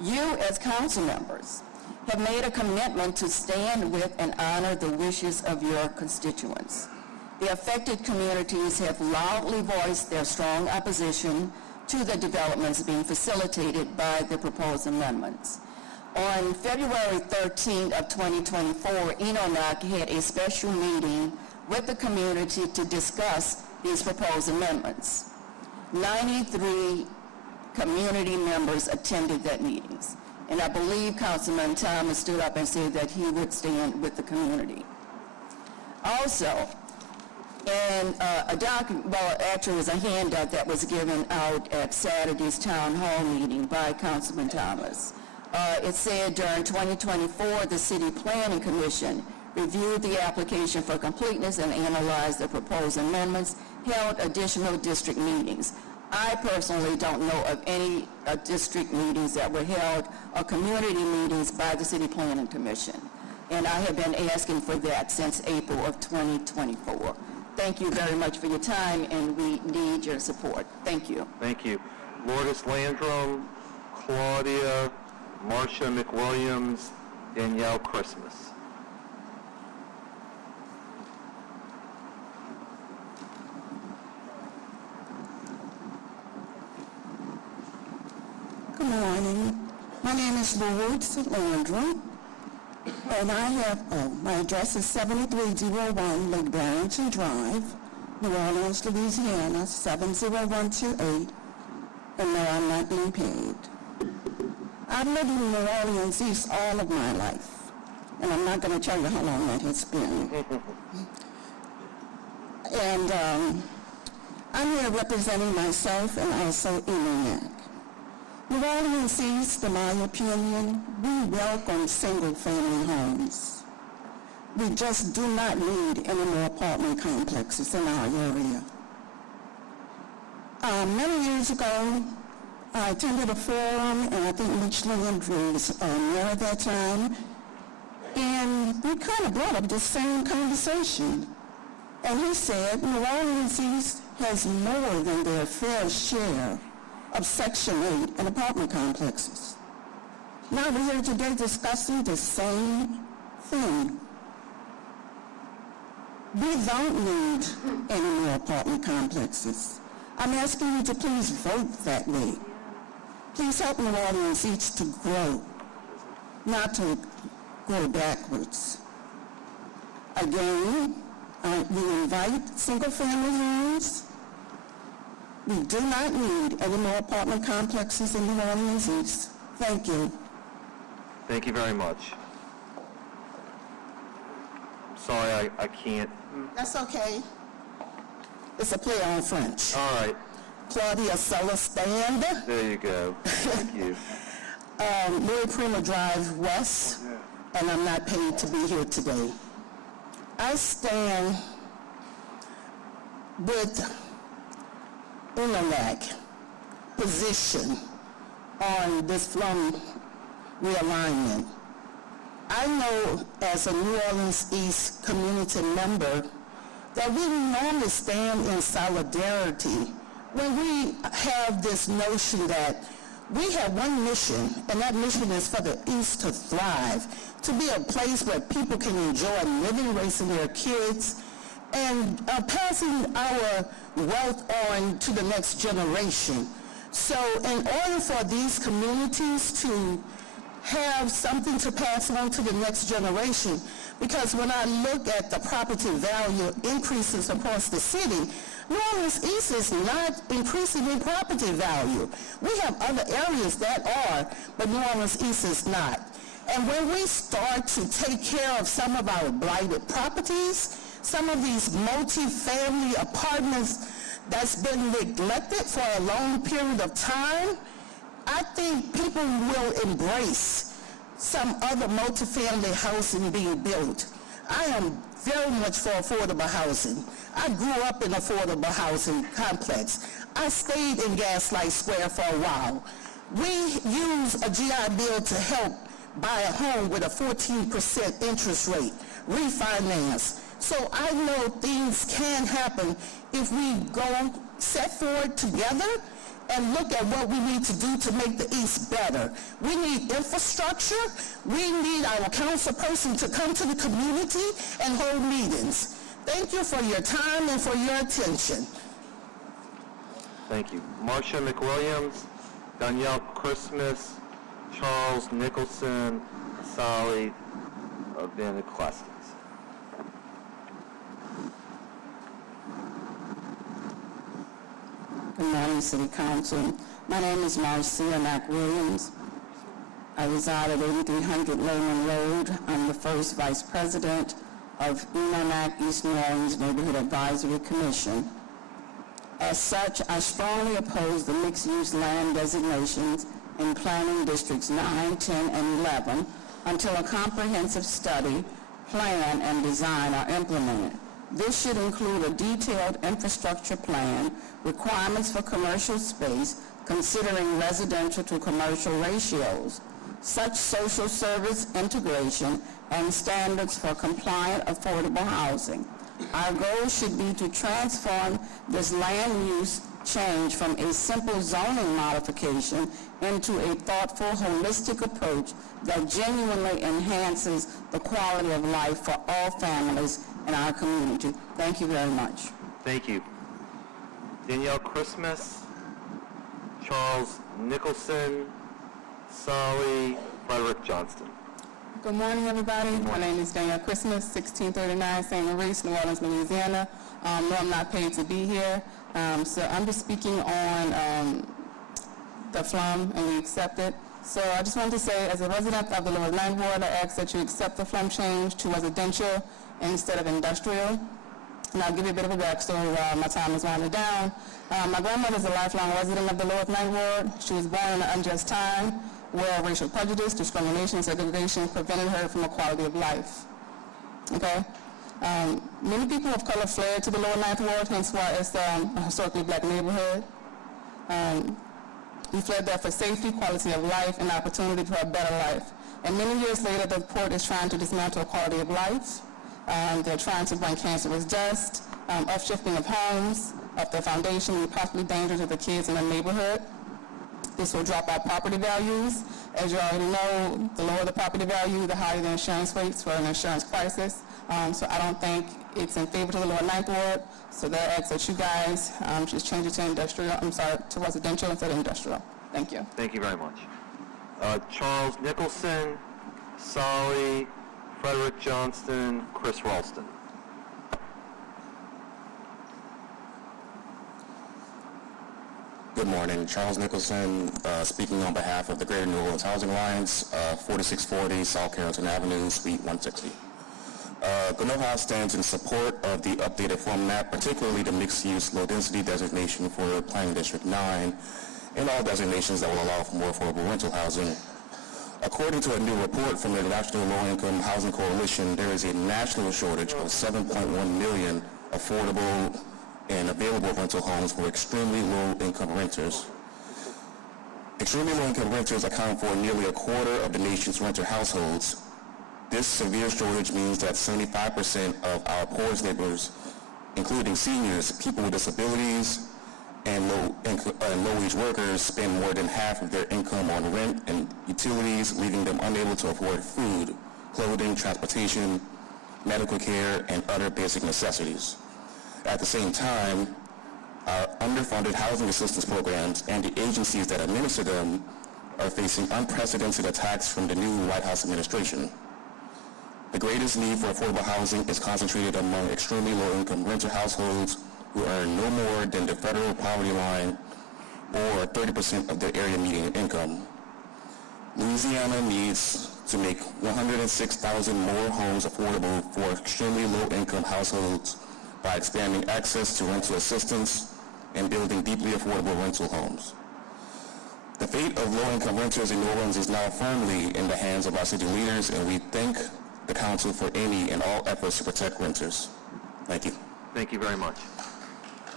You, as council members, have made a commitment to stand with and honor the wishes of your constituents. The affected communities have loudly voiced their strong opposition to the developments being facilitated by the proposed amendments. On February 13th of 2024, Enoch had a special meeting with the community to discuss these proposed amendments. 93 community members attended that meeting, and I believe Councilman Thomas stood up and said that he would stand with the community. Also, and actually it was a handout that was given out at Saturday's town hall meeting by Councilman Thomas. It said during 2024, the City Planning Commission reviewed the application for completeness and analyzed the proposed amendments, held additional district meetings. I personally don't know of any district meetings that were held or community meetings by the City Planning Commission. And I have been asking for that since April of 2024. Thank you very much for your time, and we need your support. Thank you. Thank you. Lourdes Landrum, Claudia, Marcia McWilliams, Danielle Christmas. Good morning. My name is Lourdes Landrum, and I have, my address is 7301 Lake Barrington Drive, New Orleans, Louisiana, 70128, and no, I'm not being paid. I've lived in New Orleans East all of my life, and I'm not going to tell you how long that has been. And I'm here representing myself and also Enoch. New Orleans East, in my opinion, we welcome single-family homes. We just do not need any more apartment complexes in our area. Many years ago, I attended a forum, and I think Mitch Landry was there at that time, and we kind of brought up the same conversation. And he said New Orleans East has more than their fair share of Section 8 and apartment complexes. Now we're here today discussing the same thing. We don't need any more apartment complexes. I'm asking you to please vote that way. Please help New Orleans East to grow, not to go backwards. Again, we invite single-family homes. We do not need any more apartment complexes in New Orleans East. Thank you. Thank you very much. I'm sorry, I can't. That's okay. It's a play on French. All right. Claudia Celestin. There you go. Thank you. Louis Prima Drive West, and I'm not paid to be here today. I stand with Enoch position on this slum realignment. I know as a New Orleans East community member that we normally stand in solidarity when we have this notion that we have one mission, and that mission is for the East to thrive, to be a place where people can enjoy living, raising their kids, and passing our wealth on to the next generation. So in order for these communities to have something to pass on to the next generation, because when I look at the property value increases across the city, New Orleans East is not increasing in property value. We have other areas that are, but New Orleans East is not. And when we start to take care of some of our blighted properties, some of these multi-family apartments that's been neglected for a long period of time, I think people will embrace some other multi-family housing being built. I am very much for affordable housing. I grew up in affordable housing complex. I stayed in Gaslight Square for a while. We use a GI Bill to help buy a home with a 14% interest rate, refinance. So I know things can happen if we go set forward together and look at what we need to do to make the East better. We need infrastructure. We need our council person to come to the community and hold meetings. Thank you for your time and for your attention. Thank you. Marcia McWilliams, Danielle Christmas, Charles Nicholson Sally Van Clestons. Good morning, City Council. My name is Marcia Mack Williams. I reside at 8300 Lehman Road. I'm the first Vice President of ENOMAC East New Orleans Neighborhood Advisory Commission. As such, I strongly oppose the mixed-use land designations in planning districts 9, 10, and 11 until a comprehensive study, plan, and design are implemented. This should include a detailed infrastructure plan, requirements for commercial space, considering residential to commercial ratios, such social service integration, and standards for compliant affordable housing. Our goal should be to transform this land use change from a simple zoning modification into a thoughtful, holistic approach that genuinely enhances the quality of life for all families in our community. Thank you very much. Thank you. Danielle Christmas, Charles Nicholson, Solly Frederick Johnston. Good morning, everybody. My name is Danielle Christmas, 1639 St. Maurice, New Orleans, Louisiana. No, I'm not paid to be here. So I'm just speaking on the FLUM, and we accept it. So I just wanted to say, as a resident of the Lower Ninth Ward, I ask that you accept the FLUM change to residential instead of industrial. And I'll give you a bit of a backstory while my time is winding down. My grandmother is a lifelong resident of the Lower Ninth Ward. She was born in an unjust time where racial prejudice, discrimination, and segregation prevented her from a quality of life. Okay? Many people of color fled to the Lower Ninth Ward, hence why it's a historically black neighborhood. We fled there for safety, quality of life, and opportunity for a better life. And many years later, the port is trying to dismantle quality of life. They're trying to bring cancerous dust, upshifting of homes, up their foundation, and possibly danger to the kids in the neighborhood. This will drop our property values. As you already know, the lower the property value, the higher the insurance rates for an insurance crisis. So I don't think it's in favor to the Lower Ninth Ward. So that asks that you guys just change it to to residential instead of industrial. Thank you. Thank you very much. Charles Nicholson, Solly, Frederick Johnston, Chris Ralston. Good morning. Charles Nicholson, speaking on behalf of the Greater New Orleans Housing Alliance, 4640 South Carrollton Avenue, Suite 160. GNOHA stands in support of the updated FLUM map, particularly the mixed-use low-density designation for Planning District 9, and all designations that will allow for more affordable rental housing. According to a new report from the National Low-Income Housing Coalition, there is a national shortage of 7.1 million affordable and available rental homes for extremely low-income renters. Extremely low-income renters account for nearly a quarter of the nation's renter households. This severe shortage means that 75% of our poorest neighbors, including seniors, people with disabilities, and low-wage workers, spend more than half of their income on rent and utilities, leaving them unable to afford food, clothing, transportation, medical care, and other basic necessities. At the same time, our underfunded housing assistance programs and the agencies that administer them are facing unprecedented attacks from the new White House administration. The greatest need for affordable housing is concentrated among extremely low-income renter households who earn no more than the federal poverty line or 30% of their area median income. Louisiana needs to make 106,000 more homes affordable for extremely low-income households by expanding access to rental assistance and building deeply affordable rental homes. The fate of low-income renters in New Orleans is now firmly in the hands of our city leaders, and we thank the Council for any and all efforts to protect renters. Thank you. Thank you very much.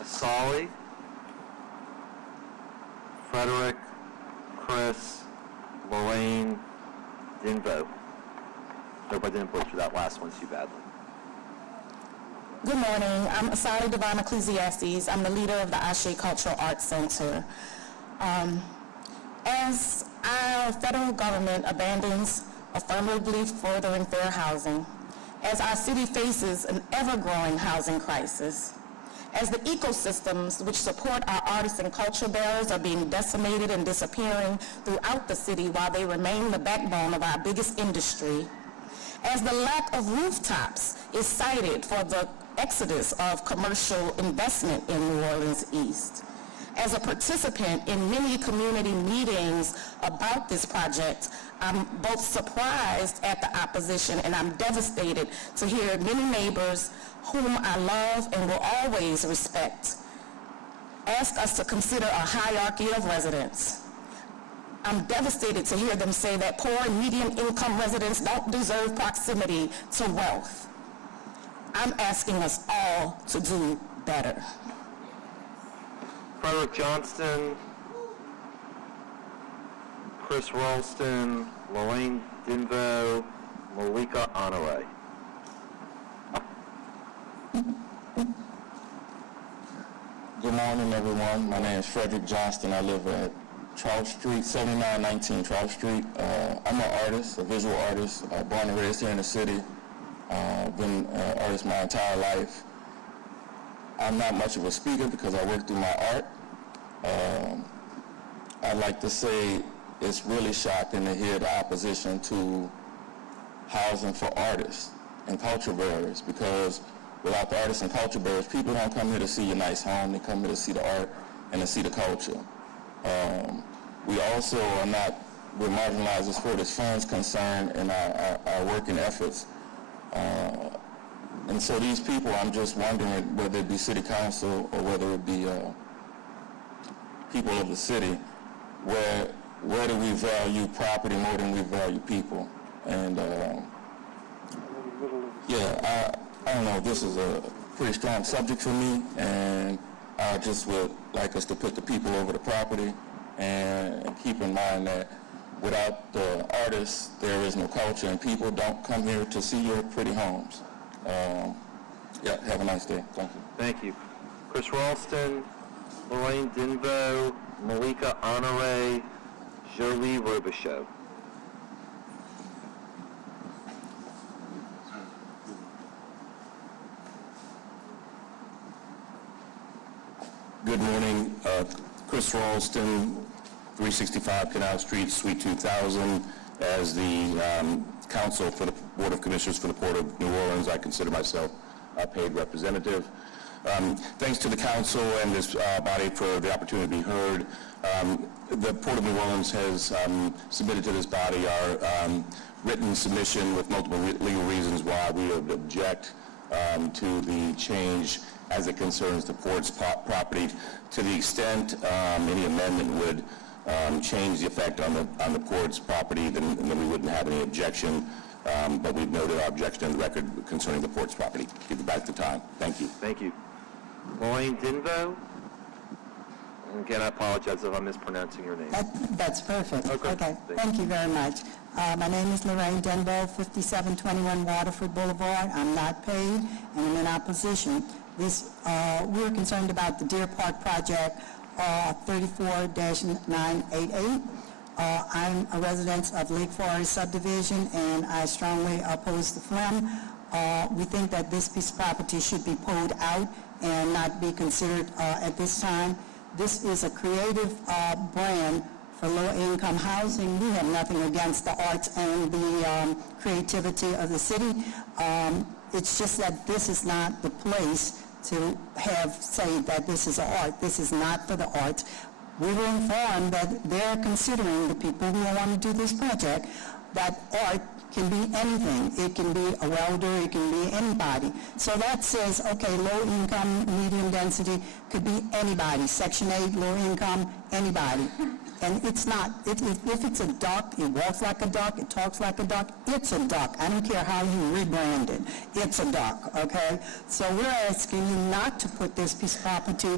Solly, Frederick, Chris, Lorraine, Dinvo. Hope I didn't butcher that last one too badly. Good morning. I'm Asali Devon Ecclesiastes. I'm the leader of the Ashe Cultural Arts Center. As our federal government abandons affirmatively furthering fair housing, as our city faces an ever-growing housing crisis, As the ecosystems which support our artists and culture bearers are being decimated and disappearing throughout the city while they remain the backbone of our biggest industry. As the lack of rooftops is cited for the exodus of commercial investment in New Orleans East. As a participant in many community meetings about this project, I'm both surprised at the opposition and I'm devastated to hear many neighbors whom I love and will always respect ask us to consider a hierarchy of residents. I'm devastated to hear them say that poor and medium income residents don't deserve proximity to wealth. I'm asking us all to do better. Frederick Johnston, Chris Ralston, Lorraine Denvo, Malika Honore. Good morning, everyone. My name is Frederick Johnston. I live at Charles Street, 7919 Charles Street. I'm an artist, a visual artist, born and raised here in the city. Been an artist my entire life. I'm not much of a speaker because I work through my art. I'd like to say it's really shocking to hear the opposition to housing for artists and culture bearers, because without the artists and culture bearers, people don't come here to see a nice home. They come here to see the art and to see the culture. We also are not, we're marginalized as far as funds concerned in our working efforts. And so these people, I'm just wondering whether it be city council or whether it be people of the city, where do we value property more than we value people? And I don't know, this is a pretty strong subject for me, and I just would like us to put the people over the property and keep in mind that without the artists, there is no culture, and people don't come here to see your pretty homes. Have a nice day. Thank you. Thank you. Chris Ralston, Lorraine Denvo, Malika Honore, Jolie Robichaud. Good morning. Chris Ralston, 365 Canal Street, Suite 2000. As the counsel for the Board of Commissioners for the Port of New Orleans, I consider myself a paid representative. Thanks to the council and this body for the opportunity to be heard. The Port of New Orleans has submitted to this body our written submission with multiple legal reasons why we would object to the change as it concerns the port's property. To the extent any amendment would change the effect on the port's property, then we wouldn't have any objection. But we've noted our objection in the record concerning the port's property. Give it back the time. Thank you. Thank you. Lorraine Denvo. And again, I apologize if I'm mispronouncing your name. That's perfect. Okay. Thank you very much. My name is Lorraine Denvo, 5721 Waterford Boulevard. I'm not paid, and I'm in opposition. We're concerned about the Deer Park project 34-988. I'm a resident of Lake Forest subdivision, and I strongly oppose the FLEM. We think that this piece of property should be pulled out and not be considered at this time. This is a creative brand for low-income housing. We have nothing against the arts and the creativity of the city. It's just that this is not the place to say that this is art. This is not for the arts. We were informed that they're considering, the people who want to do this project, that art can be anything. It can be a welder, it can be anybody. So that says, okay, low income, medium density, could be anybody. Section 8, low income, anybody. And it's not, if it's a duck, it walks like a duck, it talks like a duck, it's a duck. I don't care how you rebrand it. It's a duck, okay? So we're asking you not to put this piece of property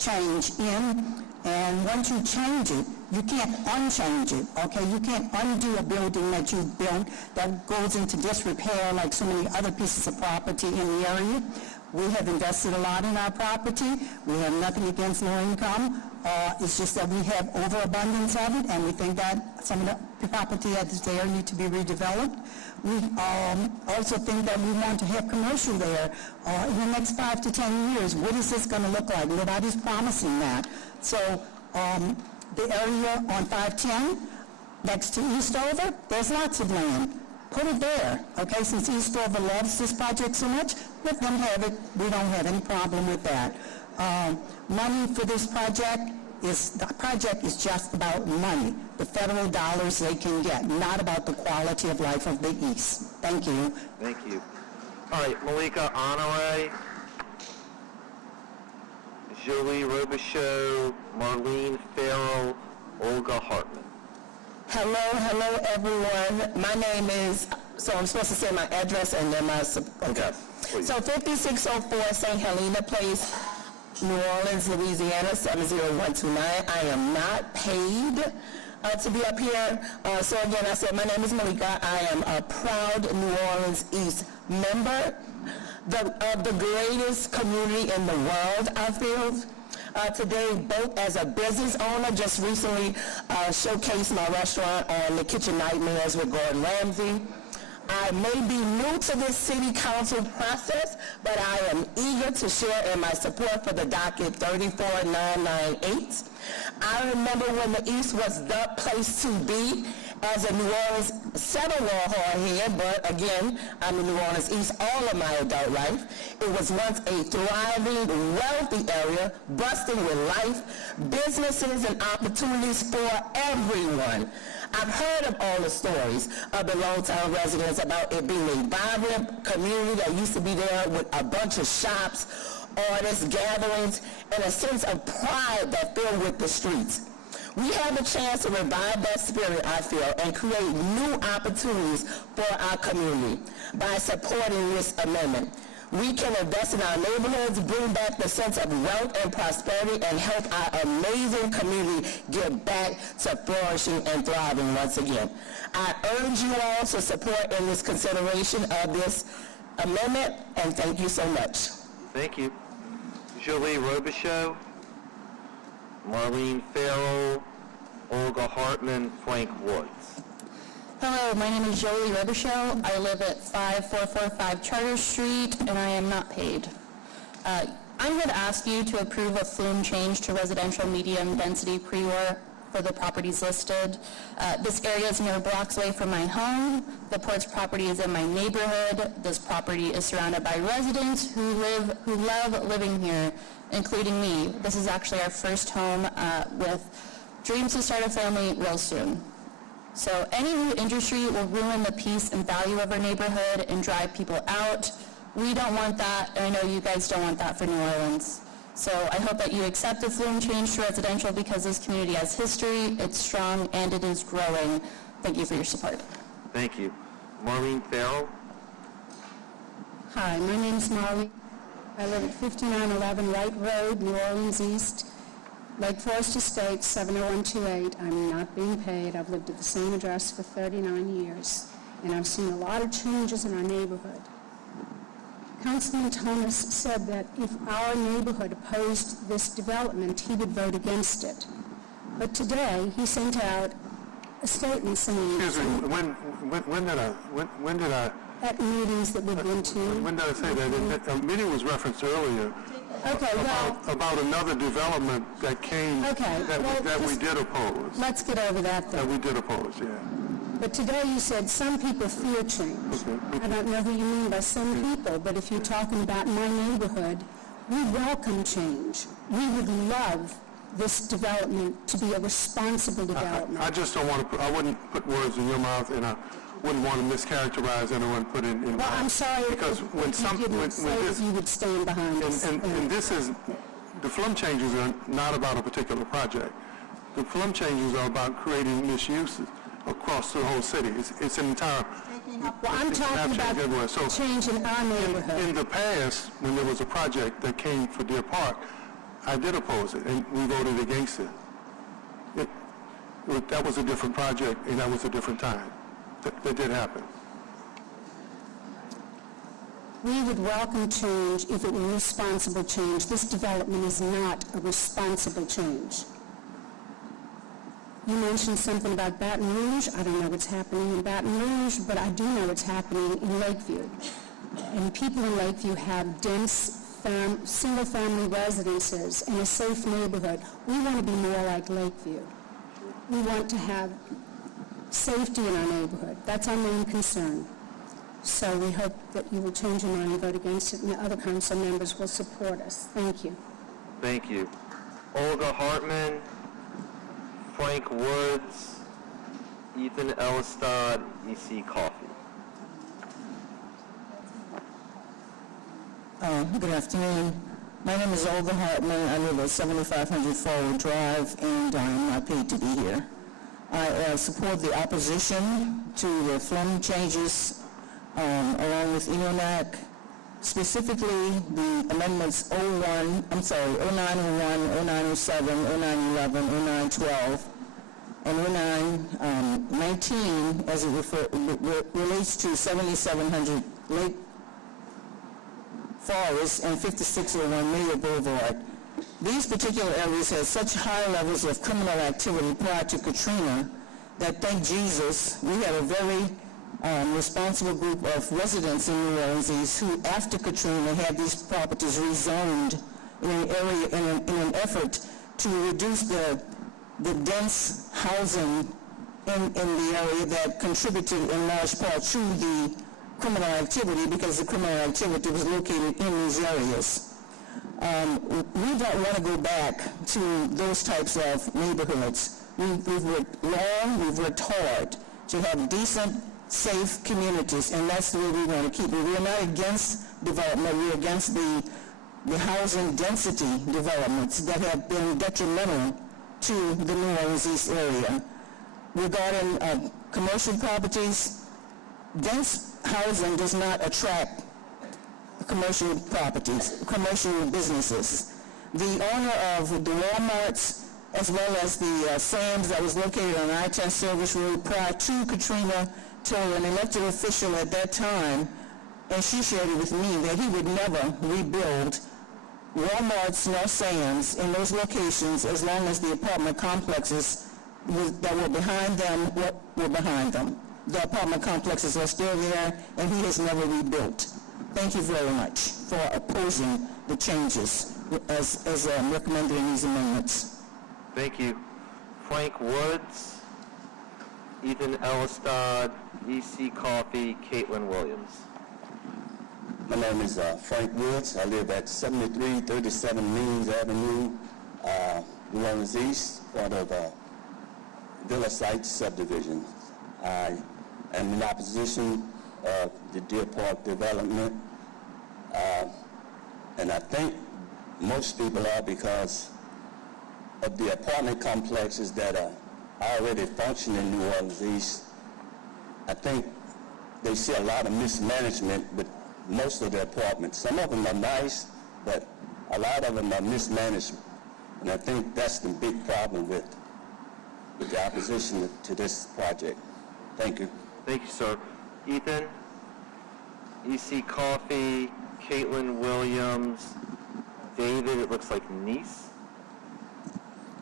change in. And once you change it, you can't unchange it, okay? You can't undo a building that you built that goes into disrepair like so many other pieces of property in the area. We have invested a lot in our property. We have nothing against low income. It's just that we have overabundance of it, and we think that some of the property that's there need to be redeveloped. We also think that we want to have commercial there in the next 5 to 10 years. What is this going to look like? Nobody's promising that. So the area on 510 next to Eastover, there's lots of land. Put it there, okay? Since Eastover loves this project so much, let them have it. We don't have any problem with that. Money for this project is just about money, the federal dollars they can get, not about the quality of life of the East. Thank you. Thank you. All right, Malika Honore, Julie Robichaud, Marlene Farrell, Olga Hartman. Hello, everyone. My name is, so I'm supposed to say my address and then my, okay. Please. So 5604 St. Helena Place, New Orleans, Louisiana, 70129. I am not paid to be up here. So again, I said, my name is Malika. I am a proud New Orleans East member of the greatest community in the world, I feel. Today, both as a business owner, just recently showcased my restaurant on The Kitchen Nightmares with Gordon Ramsay. I may be new to this city council process, but I am eager to share in my support for the docket 34998. I remember when the East was the place to be as a New Orleans settled hard here, but again, I'm in New Orleans East all of my adult life. It was once a thriving, wealthy area, bursting with life, businesses and opportunities for everyone. I've heard of all the stories of the longtime residents about it being a vibrant community that used to be there with a bunch of shops, artists, gatherings, and a sense of pride that filled with the streets. We have a chance to revive that spirit, I feel, and create new opportunities for our community by supporting this amendment. We can invest in our neighborhoods, bring back the sense of wealth and prosperity, and help our amazing community get back to flourishing and thriving once again. I urge you all to support in this consideration of this amendment, and thank you so much. Thank you. Julie Robichaud, Marlene Farrell, Olga Hartman, Frank Woods. Hello, my name is Jolie Robichaud. I live at 5445 Charter Street, and I am not paid. I'm here to ask you to approve a flume change to residential medium density pre-war for the properties listed. This area is mere blocks away from my home. The Ports property is in my neighborhood. This property is surrounded by residents who love living here, including me. This is actually our first home with dreams to start a family real soon. So any new industry will ruin the peace and value of our neighborhood and drive people out. We don't want that, and I know you guys don't want that for New Orleans. So I hope that you accept the flume change to residential because this community has history, it's strong, and it is growing. Thank you for your support. Thank you. Marlene Farrell. Hi, my name is Marley. I live at 5911 Wright Road, New Orleans East. Lake Forest Estates, 70128. I'm not being paid. I've lived at the same address for 39 years, and I've seen a lot of changes in our neighborhood. Councilman Thomas said that if our neighborhood opposed this development, he would vote against it. But today, he sent out a statement saying... Excuse me, when did I... At meetings that we've been to... When did I say that? A meeting was referenced earlier. Okay, well... About another development that came... Okay, well, that we did oppose. Let's get over that then. That we did oppose, yeah. But today you said some people fear change. Okay. I don't know who you mean by some people, but if you're talking about my neighborhood, we welcome change. We would love this development to be a responsible development. I just don't want to I wouldn't put words in your mouth, and I wouldn't want to mischaracterize anyone put in Well, I'm sorry because when you would stand behind us. And this is, the flume changes are not about a particular project. The flume changes are about creating misuses across the whole city. It's an entire... Well, I'm talking about so change in our neighborhood. In the past, when there was a project that came for Deer Park, I did oppose it, and we voted against it. That was a different project, and that was a different time. That did happen. We would welcome change if it were responsible change. This development is not a responsible change. You mentioned something about Baton Rouge. I don't know what's happening in Baton Rouge, but I do know what's happening in Lakeview. And people in Lakeview have dense single-family residences in a safe neighborhood. We want to be more like Lakeview. We want to have safety in our neighborhood. That's our main concern. So we hope that you will change your mind and vote against it, and the other council members will support us. Thank you. Thank you. Olga Hartman, Frank Woods, Ethan Elistad, E.C. Coffey. Good afternoon. My name is Olga Hartman. I live at 7500 Forward Drive, and I'm not paid to be here. I support the opposition to the phone changes along with ENONAC, specifically the amendments 0901, 0907, 0911, 0912, and 0919 as it relates to 7700 Lake Forest and 5601 Mayor Boulevard. These particular areas had such high levels of criminal activity prior to Katrina that, thank Jesus, we had a very responsible group of residents in New Orleans who, after Katrina, had these properties rezoned in an area in an effort to reduce the dense housing in the area that contributed in large part to the criminal activity, because the criminal activity was located in these areas. We don't want to go back to those types of neighborhoods. We've worked long, we've worked hard to have decent, safe communities, and that's the way we want to keep it. We're not against development, we're against the housing density developments that have been detrimental to the New Orleans East area. Regarding commercial properties, dense housing does not attract commercial properties, commercial businesses. The owner of the Walmarts, as well as the Sam's that was located on I-10 Service Road prior to Katrina, told an elected official at that time, and she shared it with me, that he would never rebuild Walmarts nor Sam's in those locations as long as the apartment complexes that were behind them were behind them. The apartment complexes are still there, and he has never rebuilt. Thank you very much for opposing the changes as recommended in these amendments. Thank you. Frank Woods, Ethan Elistad, E.C. Coffey, Caitlin Williams. My name is Frank Woods. I live at 7337 Means Avenue, New Orleans East, part of Villa Site subdivision. I am in opposition of the Deer Park development, and I think most people are because of the apartment complexes that are already functioning in New Orleans East. I think they see a lot of mismanagement with most of the apartments. Some of them are nice, but a lot of them are mismanaged, and I think that's the big problem with the opposition to this project. Thank you. Thank you, sir. Ethan, E.C. Coffey, Caitlin Williams, David, it looks like Nice.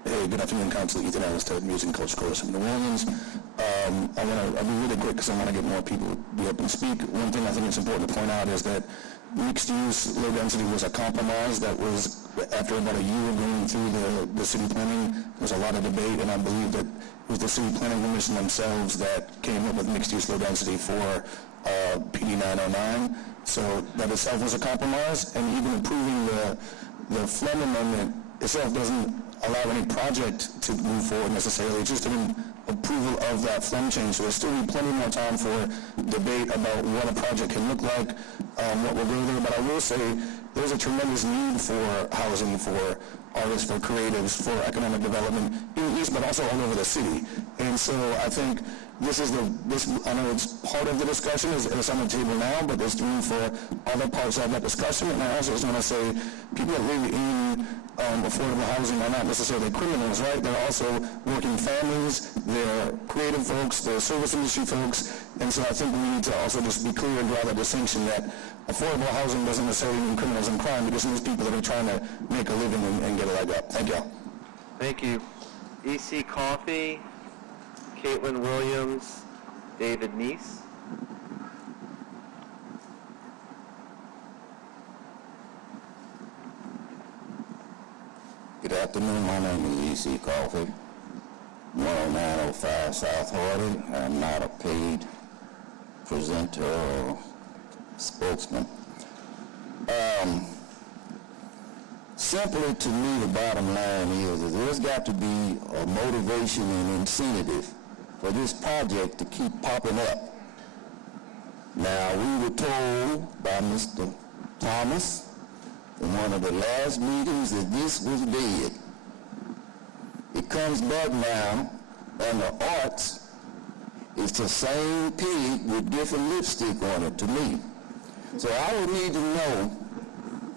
Hey, good afternoon, Council. Ethan Elistad, Music and Culture Coalition of New Orleans. I'll be really quick because I want to get more people to be up and speak. One thing I think it's important to point out is that mixed-use, low-density was a compromise that was, after about a year going through the city planning, there was a lot of debate, and I believe that it was the City Planning Commission themselves that came up with mixed-use low-density for PD 909. So that itself was a compromise, and even approving the Flem Amendment itself doesn't allow any project to move forward necessarily. It's just an approval of that Flem change. So there's still be plenty more time for debate about what a project can look like, what will go there. But I will say there's a tremendous need for housing, for artists, for creatives, for economic development in the East, but also all over the city. And so I think this is I know it's part of the discussion, it's on the table now, but there's room for other parts of that discussion. And I also just want to say people that live in affordable housing are not necessarily criminals, right? They're also working families, they're creative folks, they're service industry folks, and so I think we need to also just be clear and draw the distinction that affordable housing doesn't necessarily mean criminals and crime. It just means people that are trying to make a living and get a leg up. Thank you. Thank you. E.C. Coffey, Caitlin Williams, David Neese. Good afternoon. My name is E.C. Coffey, 10905 South Harding. I'm not a paid presenter or spokesman. Simply to me, the bottom line is that there's got to be a motivation and incentive for this project to keep popping up. Now, we were told by Mr. Thomas in one of the last meetings that this was dead. It comes back now, and the arts is the same pig with different lipstick on it to me. So I would need to know,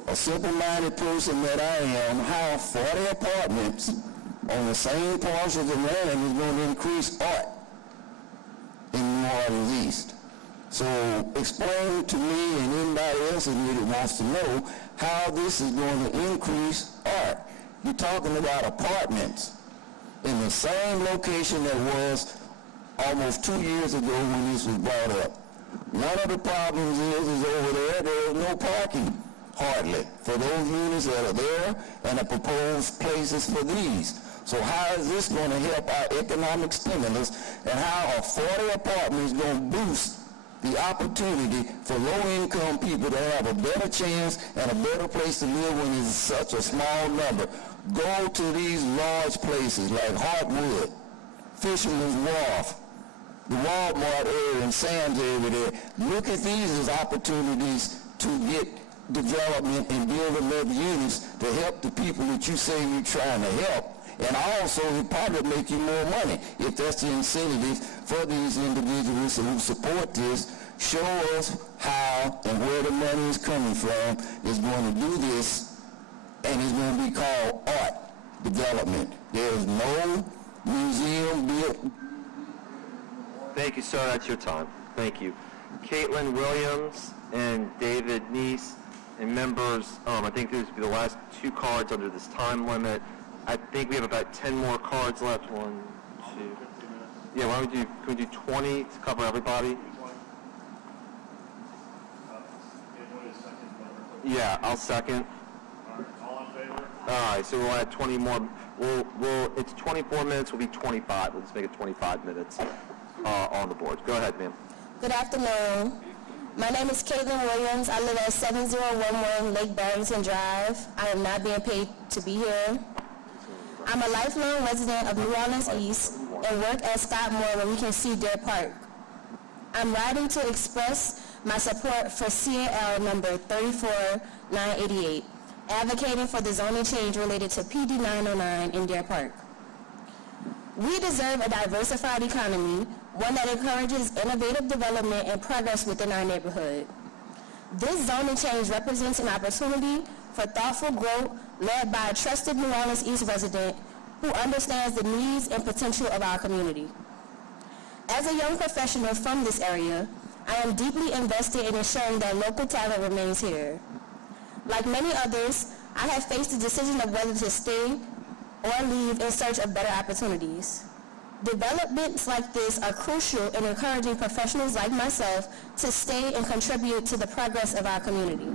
a simple-minded person that I am, how 40 apartments on the same parcels of land is going to increase art in New Orleans East. So explain to me and anybody else in here that wants to know how this is going to increase art. You're talking about apartments in the same location that was almost 2 years ago when this was brought up. One of the problems is over there is no parking, hardly, for those units that are there and the proposed places for these. So how is this going to help our economic stimulus, and how are 40 apartments going to boost the opportunity for low-income people to have a better chance and a better place to live when it's such a small number? Go to these large places like Hartwood, Fisherman's Wharf, the Walmart area and Sam's area there. Look at these as opportunities to get development and build enough units to help the people that you say you're trying to help. And also, it probably make you more money if that's the incentive for these individuals who support this. Show us how and where the money is coming from is going to do this, and it's going to be called art development. There is no museum built. Thank you, sir. That's your time. Thank you. Caitlin Williams and David Neese, and members, I think these will be the last two cards under this time limit. I think we have about 10 more cards left. 1, 2. Yeah, why don't we do, can we do 20 to cover everybody? Yeah, I'll second. All in favor? All right, so we'll add 20 more. It's 24 minutes, will be 25. We'll just make it 25 minutes on the board. Go ahead, ma'am. Good afternoon. My name is Caitlin Williams. I live at 7011 Lake Barrington Drive. I am not being paid to be here. I'm a lifelong resident of New Orleans East and work at Scott Moore where we can see Deer Park. I'm writing to express my support for CAL number 34988, advocating for the zoning change related to PD 909 in Deer Park. We deserve a diversified economy, one that encourages innovative development and progress within our neighborhood. This zoning change represents an opportunity for thoughtful growth led by a trusted New Orleans East resident who understands the needs and potential of our community. As a young professional from this area, I am deeply invested in ensuring that local talent remains here. Like many others, I have faced the decision of whether to stay or leave in search of better opportunities. Developments like this are crucial in encouraging professionals like myself to stay and contribute to the progress of our community.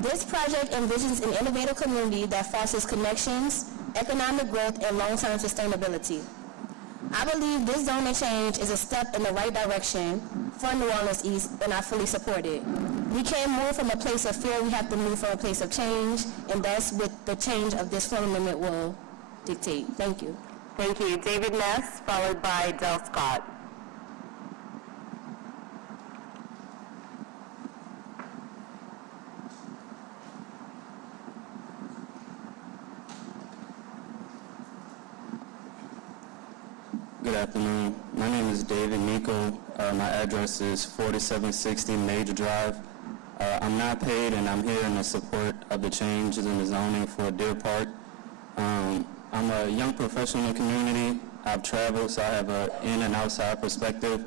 This project envisions an innovative community that fosters connections, economic growth, and long-term sustainability. I believe this zoning change is a step in the right direction for New Orleans East, and I fully support it. We can't move from a place of fear, we have to move from a place of change, and that's what the change of this floor amendment will dictate. Thank you. Thank you. David Ness, followed by Del Scott. Good afternoon. My name is David Nico. My address is 4760 Major Drive. I'm not paid, and I'm here in the support of the changes in the zoning for Deer Park. I'm a young professional in the community. I've traveled, so I have an in- and outside perspective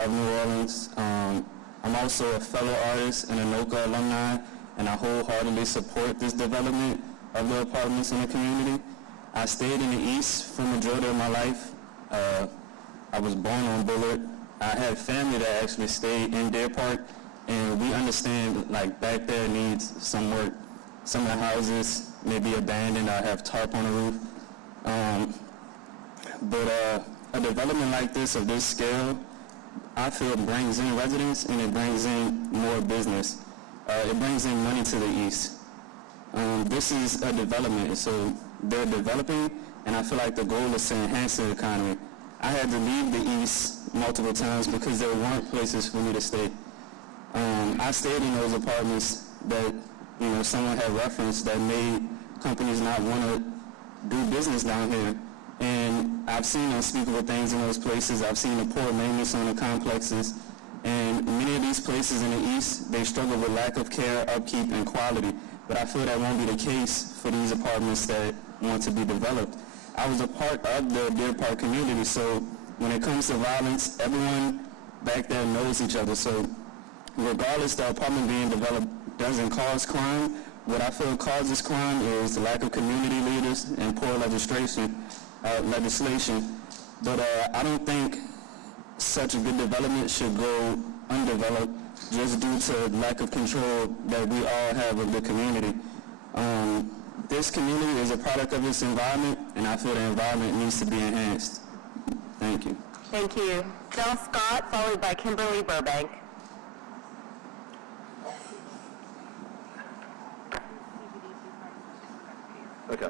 of New Orleans. I'm also a fellow artist and a NOCA alumni, and I wholeheartedly support this development of the apartments in the community. I stayed in the East for the majority of my life. I was born on Bullard. I had family that actually stayed in Deer Park, and we understand, like, back there needs some work. Some of the houses may be abandoned or have tarp on the roof. But a development like this, of this scale, I feel brings in residents and it brings in more business. It brings in money to the east. This is a development, so they're developing, and I feel like the goal is to enhance the economy. I had to leave the east multiple times because there weren't places for me to stay. I stayed in those apartments that, someone had referenced that made companies not want to do business down here. And I've seen unspeakable things in those places. I've seen the poor maintenance on the complexes. And many of these places in the east, they struggle with lack of care, upkeep, and quality. But I feel that won't be the case for these apartments that want to be developed. I was a part of the Deer Park community, so when it comes to violence, everyone back there knows each other. So regardless, the apartment being developed doesn't cause crime. What I feel causes crime is the lack of community leaders and poor legislation. But I don't think such a good development should go undeveloped just due to lack of control that we all have of the community. This community is a product of its environment, and I feel the environment needs to be enhanced. Thank you. Thank you. Del Scott, followed by Kimberly Burbank. Okay.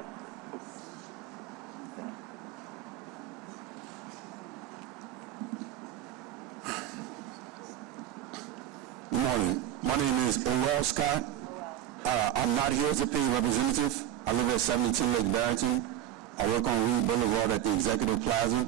Good morning. My name is Orwell Scott. I'm not here as a paid representative. I live at 72 Lake Barrington. I work on Reed Boulevard at the Executive Plaza.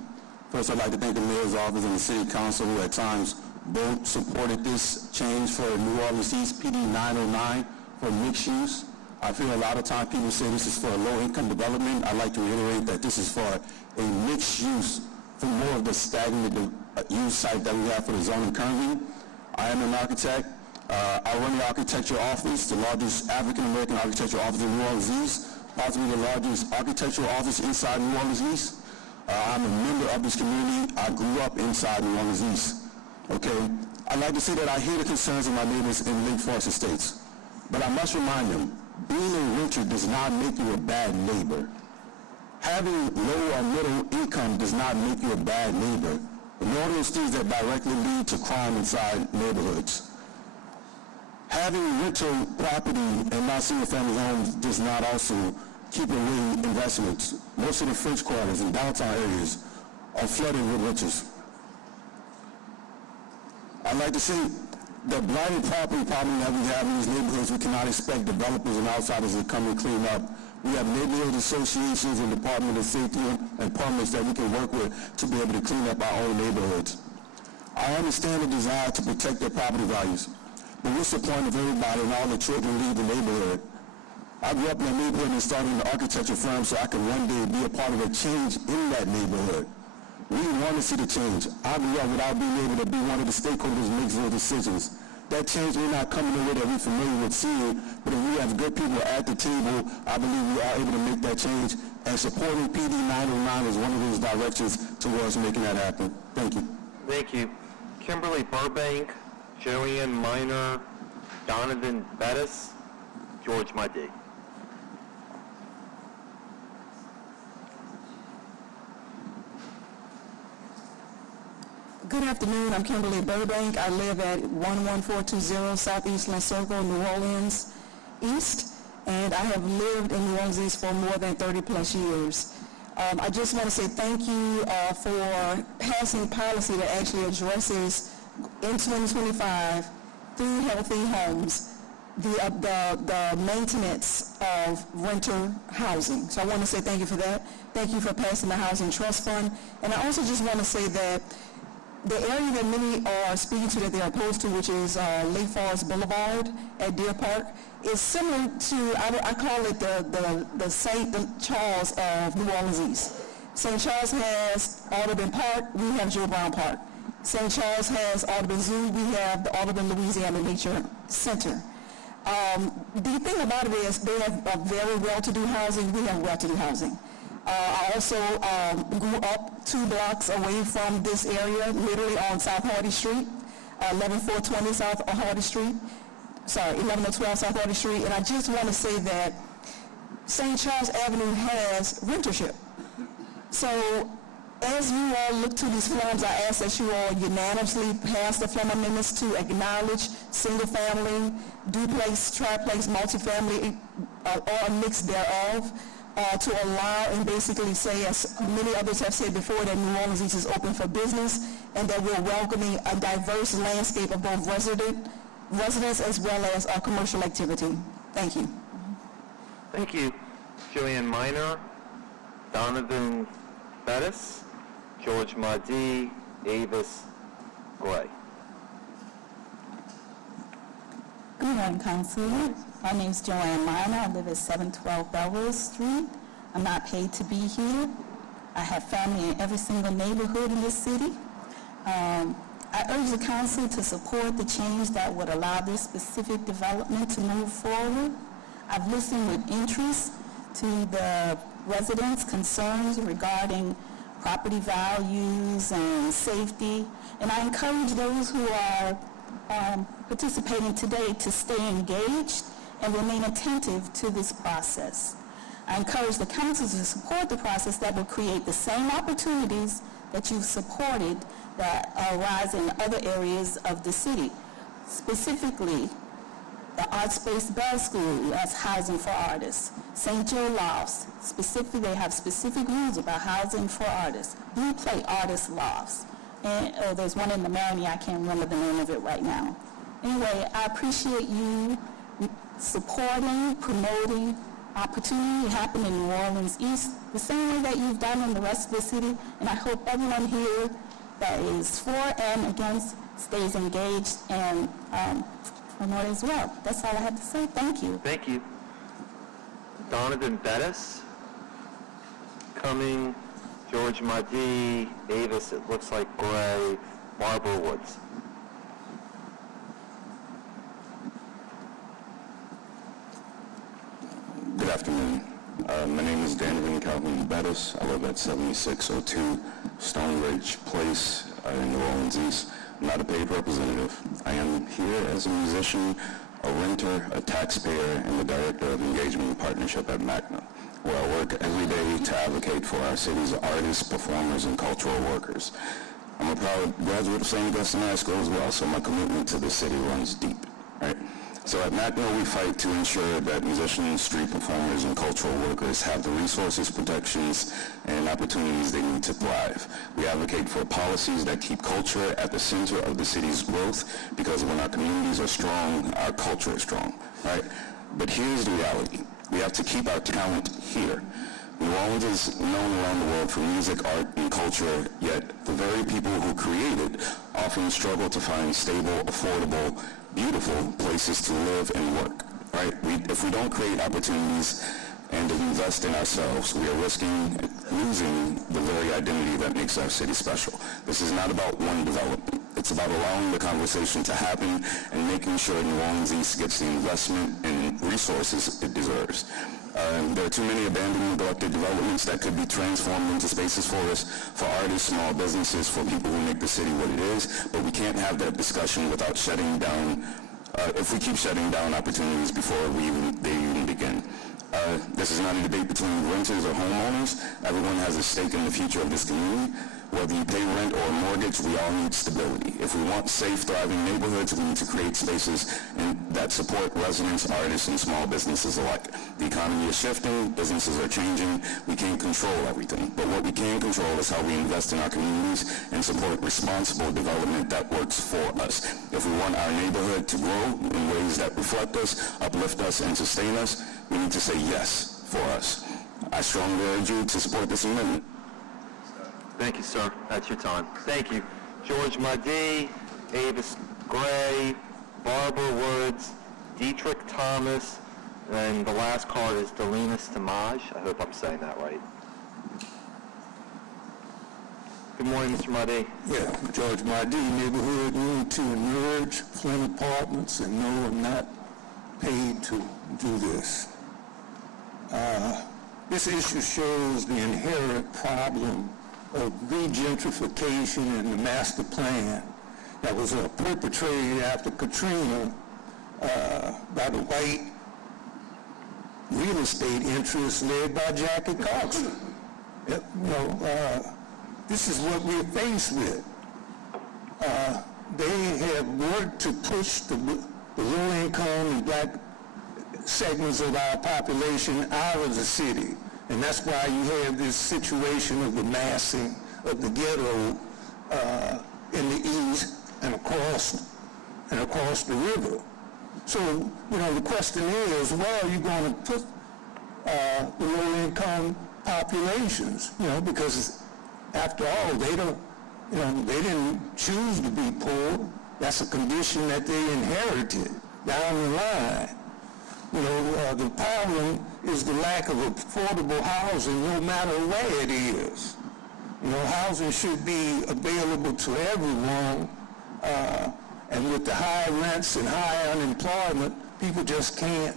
First, I'd like to thank the Mayor's Office and the City Council, who at times both supported this change for New Orleans East PD 909 for mixed use. I feel a lot of times people say this is for a low-income development. I'd like to reiterate that this is for a mixed use for more of the stagnant use site that we have for the zoning currently. I am an architect. I run the architecture office, the largest African-American architecture office in New Orleans East, possibly the largest architectural office inside New Orleans East. I'm a member of this community. I grew up inside New Orleans East. Okay? I'd like to say that I hear the concerns of my neighbors in Lake Forest Estates, but I must remind them, being a renter does not make you a bad neighbor. Having low or middle income does not make you a bad neighbor. And all those things that directly lead to crime inside neighborhoods. Having rental property and not single-family homes does not also keep away investments. Most of the French quarters and downtown areas are flooded with renters. I'd like to say the blighted property problem that we have in these neighborhoods, we cannot expect developers and outsiders to come and clean up. We have neighborhood associations and Department of Safety and permits that we can work with to be able to clean up our own neighborhoods. I understand the desire to protect their property values, but what's the point of everybody and all the children leave the neighborhood? I grew up in a neighborhood and started an architecture firm so I could one day be a part of a change in that neighborhood. We want to see the change. I grew up without being able to be one of the stakeholders who makes those decisions. That change may not come in the way that we're familiar with seeing, but if we have good people at the table, I believe we are able to make that change, and supporting PD 909 is one of those directions towards making that happen. Thank you. Thank you. Kimberly Burbank, Joanne Miner, Donovan Bettis, George Muddy. Good afternoon. I'm Kimberly Burbank. I live at 11420 Southeastland Circle, New Orleans East, and I have lived in New Orleans East for more than 30 plus years. I just want to say thank you for passing policy that actually addresses in 2025 through Healthy Homes the maintenance of renter housing. So I want to say thank you for that. Thank you for passing the Housing Trust Fund. And I also just want to say that the area that many are speaking to that they're opposed to, which is Lake Forest Boulevard at Deer Park, is similar to, I call it the St. Charles of New Orleans East. St. Charles has Audubon Park, we have Joe Brown Park. St. Charles has Audubon Zoo, we have the Audubon Louisiana Nature Center. The thing about it is they have a very well-to-do housing, we have well-to-do housing. I also grew up 2 blocks away from this area, literally on South Hardy Street, 11420 South Hardy Street. 1112 South Hardy Street. And I just want to say that St. Charles Avenue has rentership. So as you all look to these forms, I ask that you all unanimously pass the form amendments to acknowledge single-family, duplex, triplex, multifamily, or a mix thereof, to allow and basically say, as many others have said before, that New Orleans East is open for business and that we're welcoming a diverse landscape of both residents as well as commercial activity. Thank you. Thank you. Julian Minor, Donovan Bettis, George Mahdi, Avis Gray. Good morning, Council. My name is Joanne Minor. I live at 712 Belville Street. I'm not paid to be here. I have family in every single neighborhood in this city. I urge the Council to support the change that would allow this specific development to move forward. I've listened with interest to the residents' concerns regarding property values and safety, and I encourage those who are participating today to stay engaged and remain attentive to this process. I encourage the Council to support the process that will create the same opportunities that you've supported that arise in other areas of the city. Specifically, the Art Space Bell School has housing for artists. St. Joe Lofts, specifically, they have specific rules about housing for artists. Blue Plate Artist Lofts. And there's one in the Maroney, I can't remember the name of it right now. Anyway, I appreciate you supporting, promoting opportunity to happen in New Orleans East the same way that you've done in the rest of the city, and I hope everyone here that is for and against stays engaged and promote as well. That's all I have to say. Thank you. Thank you. Donovan Bettis, Cumming, George Mahdi, Avis, it looks like Gray, Barbara Woods. Good afternoon. My name is Donovan Calvin Bettis. I live at 7602 Stone Ridge Place in New Orleans East. I'm not a paid representative. I am here as a musician, a renter, a taxpayer, and the Director of Engagement and Partnership at MACNA, where I work every day to advocate for our city's artists, performers, and cultural workers. I'm a proud graduate of St. Augustine High School as well, so my commitment to the city runs deep, right? So at MACNA, we fight to ensure that musicians, street performers, and cultural workers have the resources, protections, and opportunities they need to thrive. We advocate for policies that keep culture at the center of the city's growth, because when our communities are strong, our culture is strong, right? But here's the reality. We have to keep our talent here. New Orleans is known around the world for music, art, and culture, yet the very people who create it often struggle to find stable, affordable, beautiful places to live and work, right? If we don't create opportunities and invest in ourselves, we are risking losing the very identity that makes our city special. This is not about one development. It's about allowing the conversation to happen and making sure New Orleans East gets the investment and resources it deserves. There are too many abandoned, neglected developments that could be transformed into spaces for us, for artists, small businesses, for people who make the city what it is, but we can't have that discussion without shutting down, if we keep shutting down opportunities before they even begin. This is not a debate between renters or homeowners. Everyone has a stake in the future of this community. Whether you pay rent or a mortgage, we all need stability. If we want safe, thriving neighborhoods, we need to create spaces that support residents, artists, and small businesses alike. The economy is shifting, businesses are changing, we can't control everything. But what we can control is how we invest in our communities and support responsible development that works for us. If we want our neighborhood to grow in ways that reflect us, uplift us, and sustain us, we need to say yes for us. I strongly urge you to support this amendment. Thank you, sir. That's your time. Thank you. George Mahdi, Avis Gray, Barbara Woods, Dietrich Thomas, and the last card is Delinas Tamaj. I hope I'm saying that right. Good morning, Mr. Mahdi. Yeah, George Mahdi, neighborhood room 2 in Merge, Flynn Apartments, and no, I'm not paid to do this. This issue shows the inherent problem of regentrification and the master plan that was perpetrated after Katrina by the white real estate interests led by Jackie Cox. This is what we're faced with. They have worked to push the low-income and black segments of our population out of the city. And that's why you have this situation of the massing of the ghetto in the east and across the river. So, the question is, where are you going to put the low-income populations? Because after all, they didn't choose to be poor. That's a condition that they inherited down the line. The problem is the lack of affordable housing, no matter where it is. Housing should be available to everyone, and with the high rents and high unemployment, people just can't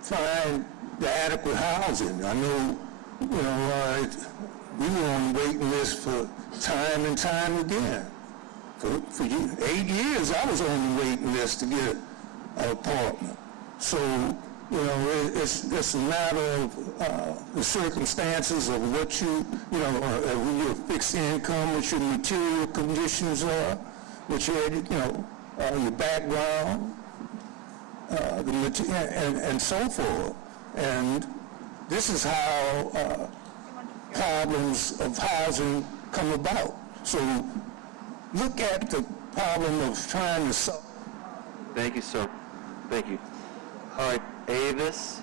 find the adequate housing. I know, we were on the waiting list for time and time again. For 8 years, I was on the waiting list to get an apartment. So, it's a matter of the circumstances of what when you're fixed income, what your material conditions are, what your, your background, and so forth. And this is how problems of housing come about. So, look at the problem of trying to solve. Thank you, sir. Thank you. All right, Avis,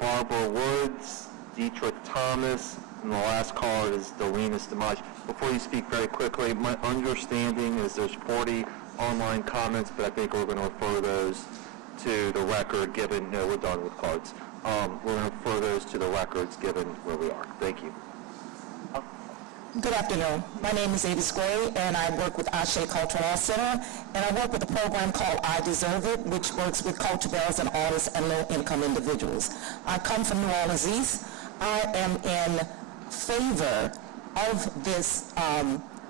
Barbara Woods, Dietrich Thomas, and the last caller is Dolinas Dimaj. Before you speak very quickly, my understanding is there's 40 online comments, but I think we're going to refer those to the record given, we're done with cards. We're going to refer those to the records given where we are. Thank you. Good afternoon. My name is Avis Gray, and I work with Ashe Cultural Arts Center, and I work with a program called I Deserve It, which works with culture bearers and artists and low-income individuals. I come from New Orleans East. I am in favor of this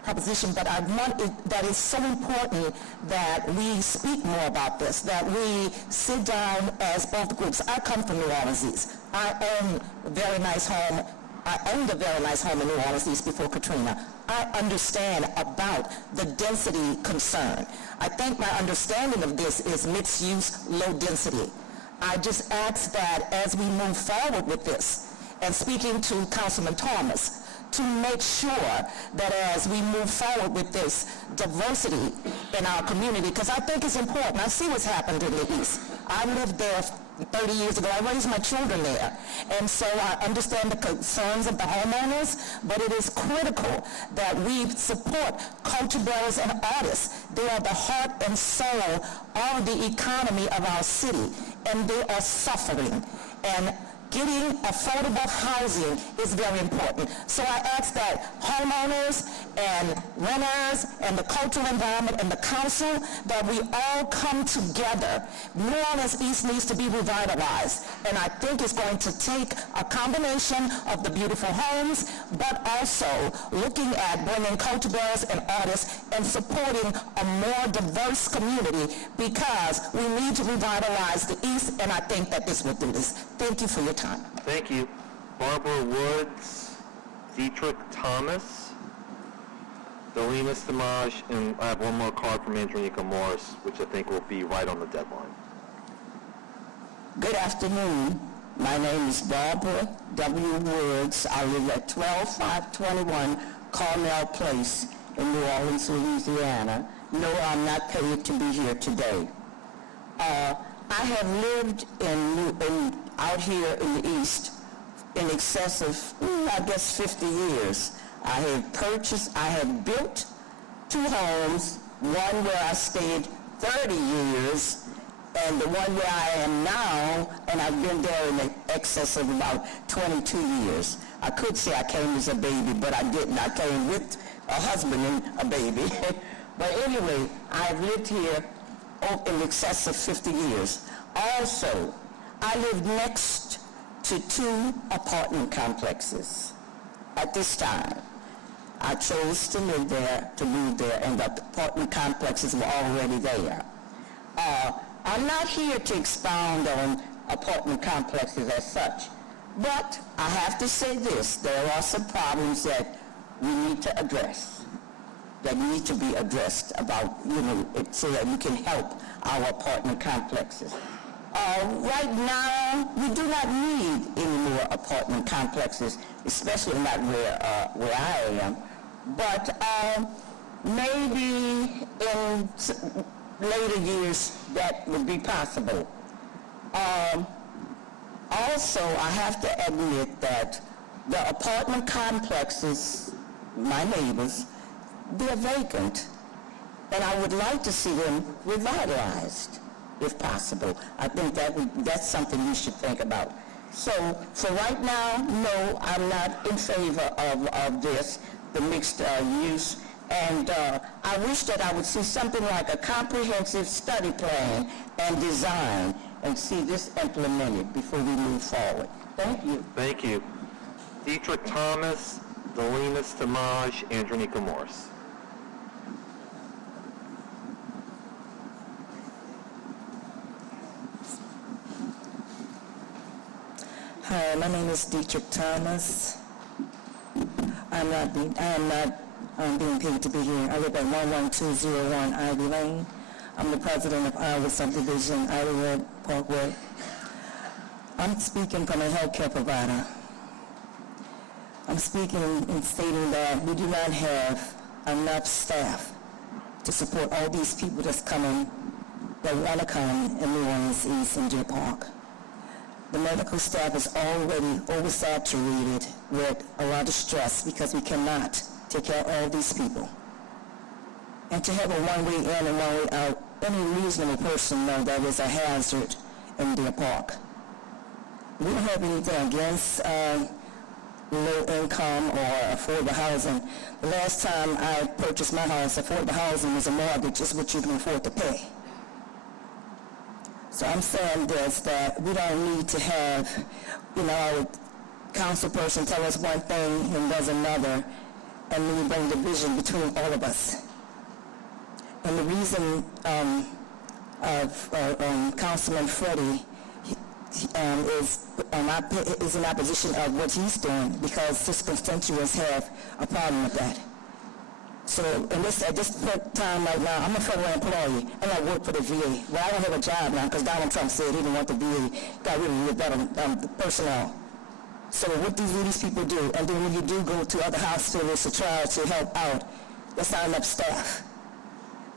proposition, but I want that is so important that we speak more about this, that we sit down as both groups. I come from New Orleans East. I own a very nice home. I owned a very nice home in New Orleans East before Katrina. I understand about the density concern. I think my understanding of this is mixed use, low density. I just ask that as we move forward with this, and speaking to Councilman Thomas, to make sure that as we move forward with this diversity in our community, because I think it's important. I see what's happened in the East. I lived there 30 years ago. I raised my children there. And so I understand the concerns of the homeowners, but it is critical that we support culture bearers and artists. They are the heart and soul of the economy of our city, and they are suffering. And getting affordable housing is very important. So I ask that homeowners and renters and the cultural environment and the council, that we all come together. New Orleans East needs to be revitalized, and I think it's going to take a combination of the beautiful homes, but also looking at bringing culture bearers and artists and supporting a more diverse community, because we need to revitalize the East, and I think that this will do this. Thank you for your time. Thank you. Barbara Woods, Dietrich Thomas, Dolinas Dimaj, and I have one more card from Andronica Morris, which I think will be right on the deadline. Good afternoon. My name is Barbara W. Woods. I live at 12521 Carmel Place in New Orleans, Louisiana. No, I'm not paid to be here today. I have lived out here in the East in excess of, I guess, 50 years. I have built 2 homes, one where I stayed 30 years, and the one where I am now, and I've been there in excess of about 22 years. I could say I came as a baby, but I didn't. I came with a husband and a baby. But anyway, I've lived here in excess of 50 years. Also, I live next to 2 apartment complexes. At this time, I chose to live there, to move there, and the apartment complexes were already there. I'm not here to expound on apartment complexes as such, but I have to say this, there are some problems that we need to address, that need to be addressed about, so that we can help our apartment complexes. Right now, we do not need any more apartment complexes, especially not where I am. But maybe in later years that would be possible. Also, I have to admit that the apartment complexes, my neighbors, they're vacant, and I would like to see them revitalized, if possible. I think that's something we should think about. So for right now, no, I'm not in favor of this, the mixed use, and I wish that I would see something like a comprehensive study plan and design and see this implemented before we move forward. Thank you. Thank you. Dietrich Thomas, Delina Stamaj, Andronica Morse. Hi, my name is Dietrich Thomas. I am not being paid to be here. I live at 11201 Ivy Lane. I'm the president of Iowa Subdivision, Iowa Parkwood. I'm speaking from a healthcare provider. I'm speaking and stating that we do not have enough staff to support all these people that's coming, that want to come in New Orleans East and Deer Park. The medical staff is already oversaturated with a lot of stress because we cannot take care of all these people. And to have a one-way in and one-way out, any reasonable person knows that is a hazard in Deer Park. We don't have anything against low income or affordable housing. The last time I purchased my house, affordable housing was a mortgage, is what you can afford to pay. So I'm saying this, that we don't need to have, our council person tell us one thing and does another, and then we bring division between all of us. And the reason Councilman Freddie is in opposition of what he's doing because his constituents have a problem with that. So at this time right now, I'm a federal employee and I work for the VA. Well, I don't have a job now because Donald Trump said he didn't want the VA, got rid of the personnel. So what do these people do? And then when you do go to other hospitals to try to help out, there's not enough staff.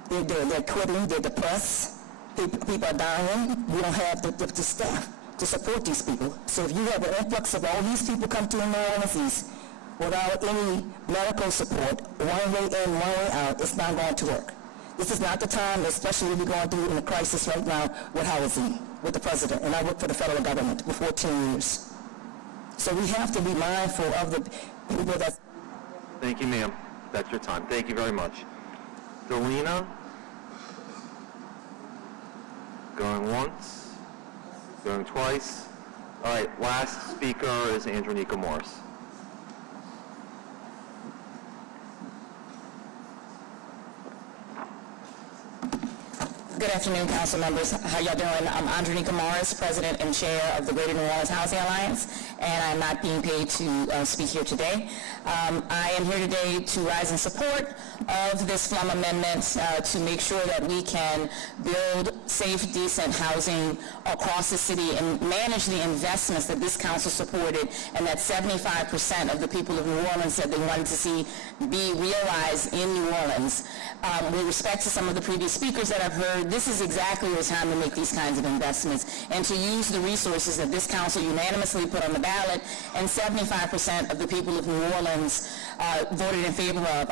They're quitting, they're depressed, people are dying. We don't have the staff to support these people. So if you have an influx of all these people come to New Orleans East without any medical support, one way in, one way out, it's not going to work. This is not the time, especially we're going through in a crisis right now with housing, with the president, and I work for the federal government for 14 years. So we have to be mindful of the people that... Thank you, ma'am. That's your time. Thank you very much. Delina? Going once? Going twice? All right, last speaker is Andronica Morse. Good afternoon, council members. How y'all doing? I'm Andronica Morris, president and chair of the Greater New Orleans Housing Alliance, and I'm not being paid to speak here today. I am here today to rise in support of this FLUM amendment to make sure that we can build safe, decent housing across the city and manage the investments that this council supported and that 75% of the people of New Orleans said they wanted to see be realized in New Orleans. With respect to some of the previous speakers that I've heard, this is exactly the time to make these kinds of investments and to use the resources that this council unanimously put on the ballot and 75% of the people of New Orleans voted in favor of.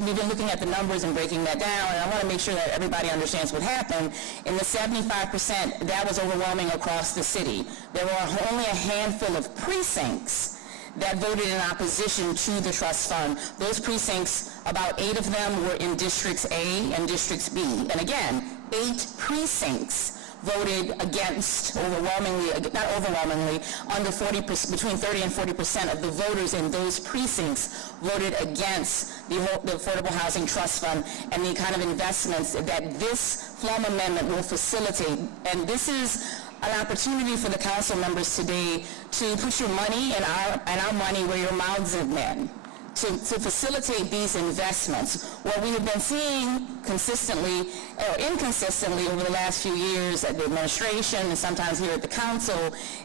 We've been looking at the numbers and breaking that down, and I want to make sure that everybody understands what happened. In the 75%, that was overwhelming across the city. There were only a handful of precincts that voted in opposition to the trust fund. Those precincts, about 8 of them were in Districts A and Districts B. And again, 8 precincts voted against overwhelmingly, not overwhelmingly, under 40%, between 30 and 40% of the voters in those precincts voted against the Affordable Housing Trust Fund and the kind of investments that this Flum amendment will facilitate. And this is an opportunity for the council members today to put your money and our money where your mouths have been, to facilitate these investments. What we have been seeing consistently or inconsistently over the last few years at the administration and sometimes here at the council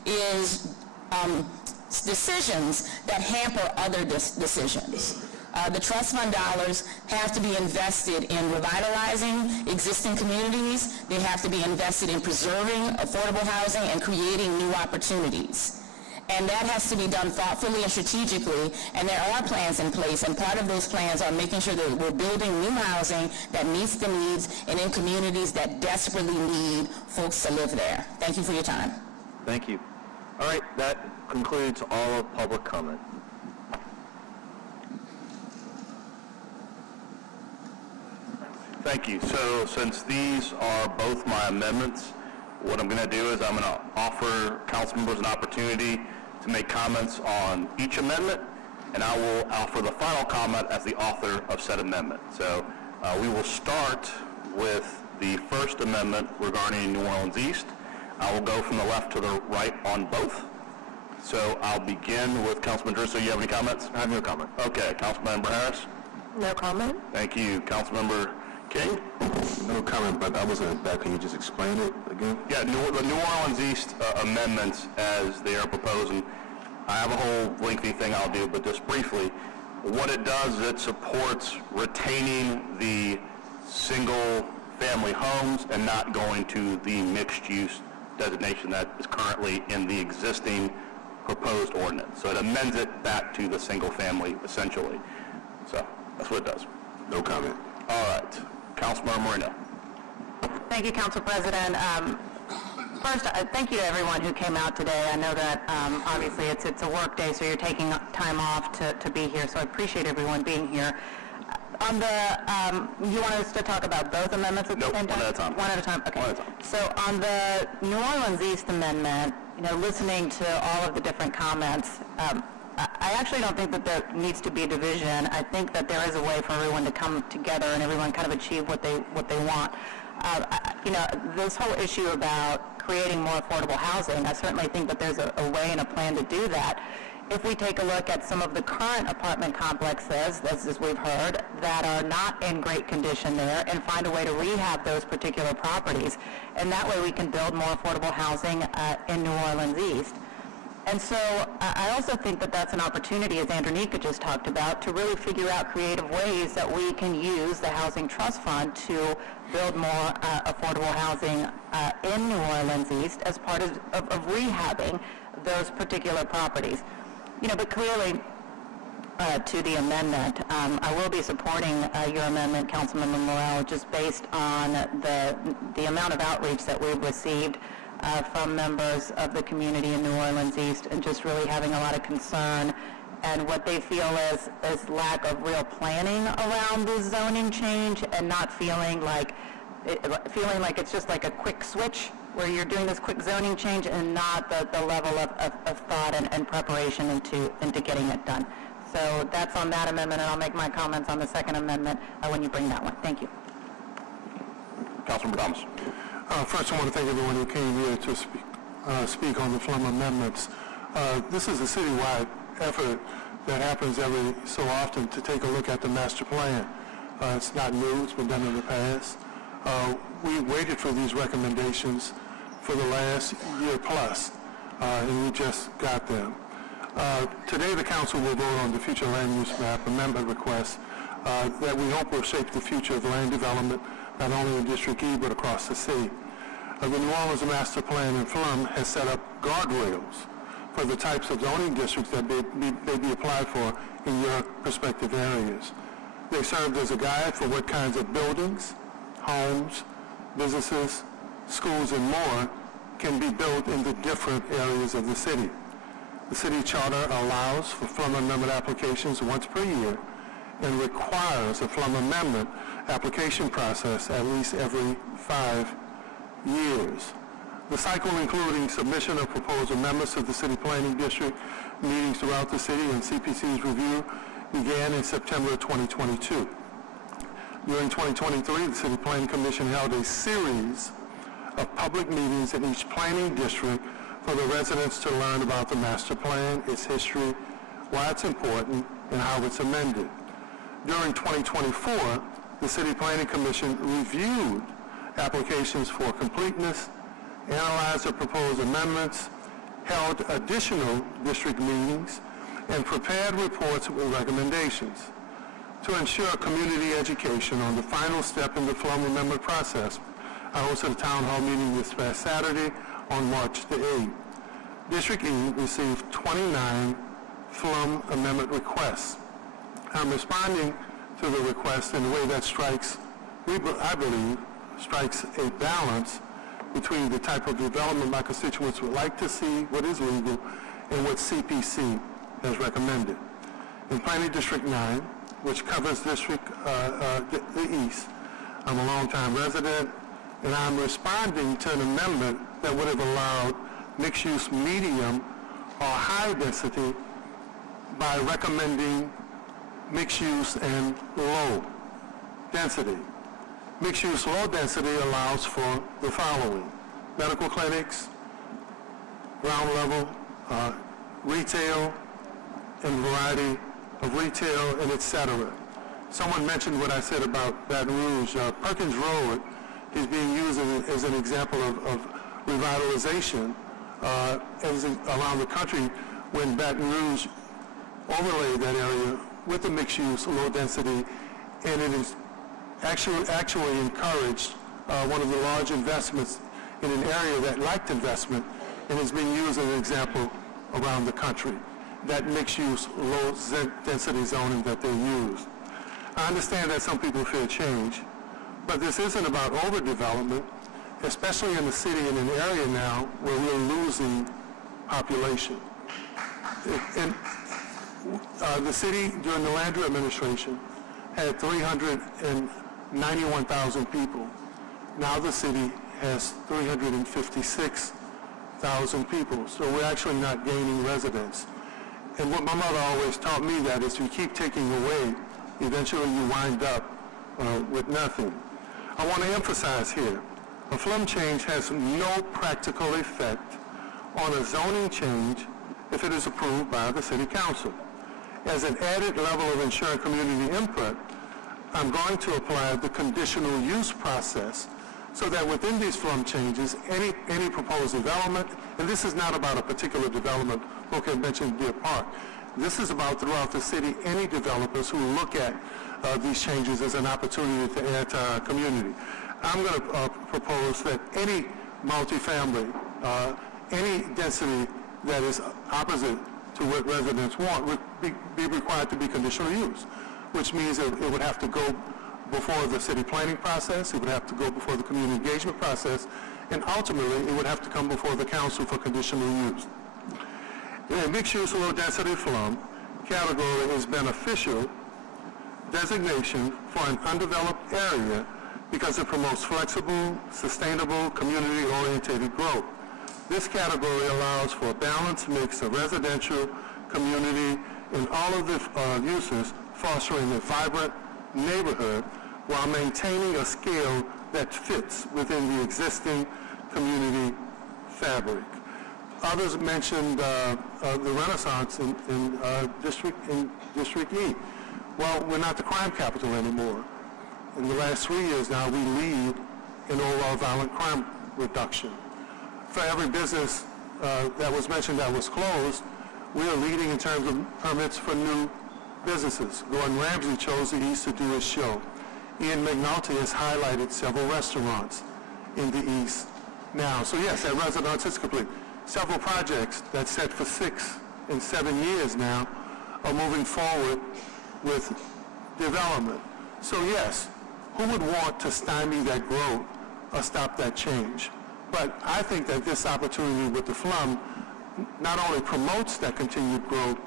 is decisions that hamper other decisions. The trust fund dollars have to be invested in revitalizing existing communities. They have to be invested in preserving affordable housing and creating new opportunities. And that has to be done thoughtfully and strategically, and there are plans in place, and part of those plans are making sure that we're building new housing that meets the needs and in communities that desperately need folks to live there. Thank you for your time. Thank you. All right, that concludes all of public comment. Thank you. So since these are both my amendments, what I'm going to do is I'm going to offer council members an opportunity to make comments on each amendment, and I will offer the final comment as the author of said amendment. So we will start with the first amendment regarding New Orleans East. I will go from the left to the right on both. So I'll begin with Councilman Druso. You have any comments? I have no comment. Okay. Councilmember Harris? No comment? Thank you. Councilmember King? No comment, but I wasn't at that. Can you just explain it again? Yeah, the New Orleans East amendments as they are proposed, and I have a whole lengthy thing I'll do, but just briefly, what it does is it supports retaining the single-family homes and not going to the mixed-use designation that is currently in the existing proposed ordinance. So it amends it back to the single-family, essentially. So that's what it does. No comment. All right. Councilmember Moreno. Thank you, Council President. First, thank you to everyone who came out today. I know that obviously it's a work day, so you're taking time off to be here, so I appreciate everyone being here. On the, you want us to talk about both amendments at the same time? One at a time. One at a time, okay. One at a time. So on the New Orleans East Amendment, listening to all of the different comments, I actually don't think that there needs to be a division. I think that there is a way for everyone to come together and everyone kind of achieve what they want. This whole issue about creating more affordable housing, I certainly think that there's a way and a plan to do that. If we take a look at some of the current apartment complexes, as we've heard, that are not in great condition there, and find a way to rehab those particular properties, and that way we can build more affordable housing in New Orleans East. And so I also think that that's an opportunity, as Andronika just talked about, to really figure out creative ways that we can use the Housing Trust Fund to build more affordable housing in New Orleans East as part of rehabbing those particular properties. But clearly, to the amendment, I will be supporting your amendment, Councilmember Morel, just based on the amount of outreach that we've received from members of the community in New Orleans East, and just really having a lot of concern and what they feel is lack of real planning around the zoning change, and not feeling like it's just like a quick switch where you're doing this quick zoning change and not the level of thought and preparation into getting it done. So that's on that amendment, and I'll make my comments on the second amendment when you bring that one. Thank you. Councilmember Thomas. First, I want to thank everyone who came here to speak on the Flum amendments. This is a citywide effort that happens every so often to take a look at the master plan. It's not new. It's been done in the past. We waited for these recommendations for the last year plus, and we just got them. Today, the council will vote on the future land use map amendment request that we hope will shape the future of land development, not only in District E, but across the state. The New Orleans Master Plan in Flum has set up guardrails for the types of zoning districts that may be applied for in your respective areas. They served as a guide for what kinds of buildings, homes, businesses, schools, and more can be built in the different areas of the city. The city charter allows for Flum amendment applications once per year and requires a Flum amendment application process at least every 5 years. The cycle, including submission of proposed amendments to the City Planning District meetings throughout the city and CPC's review, began in September of 2022. During 2023, the City Planning Commission held a series of public meetings in each planning district for the residents to learn about the master plan, its history, why it's important, and how it's amended. During 2024, the City Planning Commission reviewed applications for completeness, analyzed the proposed amendments, held additional district meetings, and prepared reports with recommendations. To ensure community education on the final step in the FLUM amendment process, I hosted a town hall meeting this past Saturday on March the 8th. District E received 29 FLUM amendment requests. I'm responding to the request in a way that I believe, strikes a balance between the type of development my constituents would like to see, what is legal, and what CPC has recommended. In Planning District 9, which covers the East, I'm a longtime resident, and I'm responding to an amendment that would have allowed mixed-use medium or high density by recommending mixed-use and low density. Mixed-use low density allows for the following: medical clinics, ground level, retail, and variety of retail, and et cetera. Someone mentioned what I said about Baton Rouge. Perkins Road is being used as an example of revitalization around the country when Baton Rouge overlaid that area with the mixed-use, low-density, and it is actually encouraged one of the large investments in an area that liked investment and is being used as an example around the country, that mixed-use, low-density zoning that they use. I understand that some people fear change, but this isn't about overdevelopment, especially in the city in an area now where we're losing population. The city, during the Landry administration, had 391,000 people. Now the city has 356,000 people, so we're actually not gaining residents. And what my mother always taught me that is you keep taking away, eventually you wind up with nothing. I want to emphasize here, a FLUM change has no practical effect on a zoning change if it is approved by the City Council. As an added level of ensuring community input, I'm going to apply the conditional use process so that within these FLUM changes, any proposed development, and this is not about a particular development, Boca mentioned Deer Park, this is about throughout the city, any developers who look at these changes as an opportunity to add to our community. I'm going to propose that any multifamily, any density that is opposite to what residents want would be required to be conditional use, which means that it would have to go before the city planning process, it would have to go before the community engagement process, and ultimately it would have to come before the council for conditional use. The mixed-use low-density FLUM category is beneficial designation for an undeveloped area because it promotes flexible, sustainable, community-oriented growth. This category allows for a balanced mix of residential, community, and all of the uses, fostering a vibrant neighborhood while maintaining a scale that fits within the existing community fabric. Others mentioned the Renaissance in District E. Well, we're not the crime capital anymore. In the last 3 years now, we lead in overall violent crime reduction. For every business that was mentioned that was closed, we are leading in terms of permits for new businesses. Gordon Ramsay chose the East to do his show. Ian McNulty has highlighted several restaurants in the East now. So yes, that residence is complete. Several projects that's set for 6 and 7 years now are moving forward with development. So yes, who would want to stymie that growth or stop that change? But I think that this opportunity with the FLUM not only promotes that continued growth,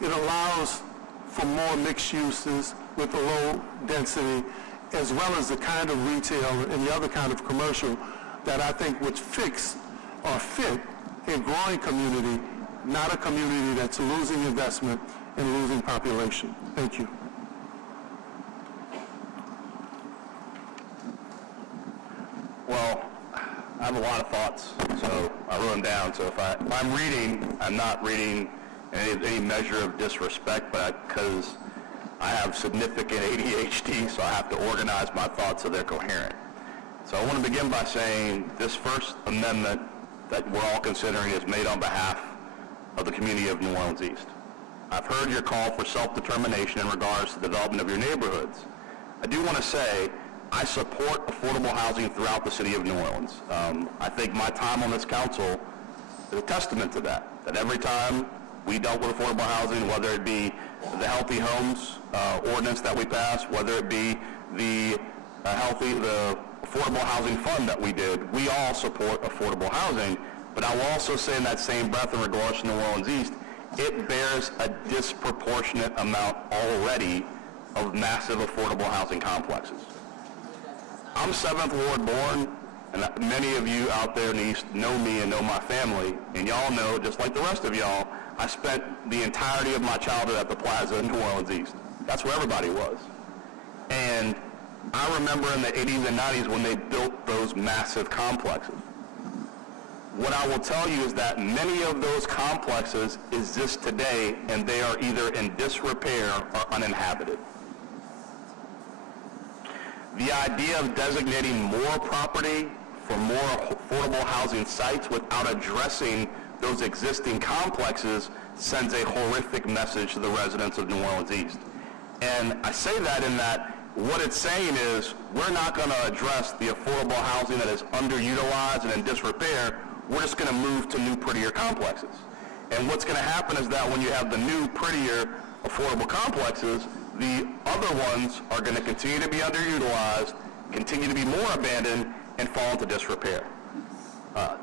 it allows for more mixed uses with the low density, as well as the kind of retail and the other kind of commercial that I think would fix are fit a growing community, not a community that's losing investment and losing population. Thank you. Well, I have a lot of thoughts, so I wrote them down. So if I'm reading, I'm not reading any measure of disrespect, but because I have significant ADHD, so I have to organize my thoughts so they're coherent. So I want to begin by saying this first amendment that we're all considering is made on behalf of the community of New Orleans East. I've heard your call for self-determination in regards to the development of your neighborhoods. I do want to say I support affordable housing throughout the city of New Orleans. I think my time on this council is a testament to that every time we dealt with affordable housing, whether it be the Healthy Homes ordinance that we passed, whether it be the Affordable Housing Fund that we did, we all support affordable housing. But I will also say in that same breath in regards to New Orleans East, it bears a disproportionate amount already of massive affordable housing complexes. I'm 7th Ward born, and many of you out there in the East know me and know my family, and y'all know, just like the rest of y'all, I spent the entirety of my childhood at the Plaza in New Orleans East. That's where everybody was. And I remember in the 80s and 90s when they built those massive complexes. What I will tell you is that many of those complexes exist today, and they are either in disrepair or uninhabited. The idea of designating more property for more affordable housing sites without addressing those existing complexes sends a horrific message to the residents of New Orleans East. And I say that in that what it's saying is we're not going to address the affordable housing that is underutilized and in disrepair. We're just going to move to new, prettier complexes. And what's going to happen is that when you have the new, prettier, affordable complexes, the other ones are going to continue to be underutilized, continue to be more abandoned, and fall into disrepair.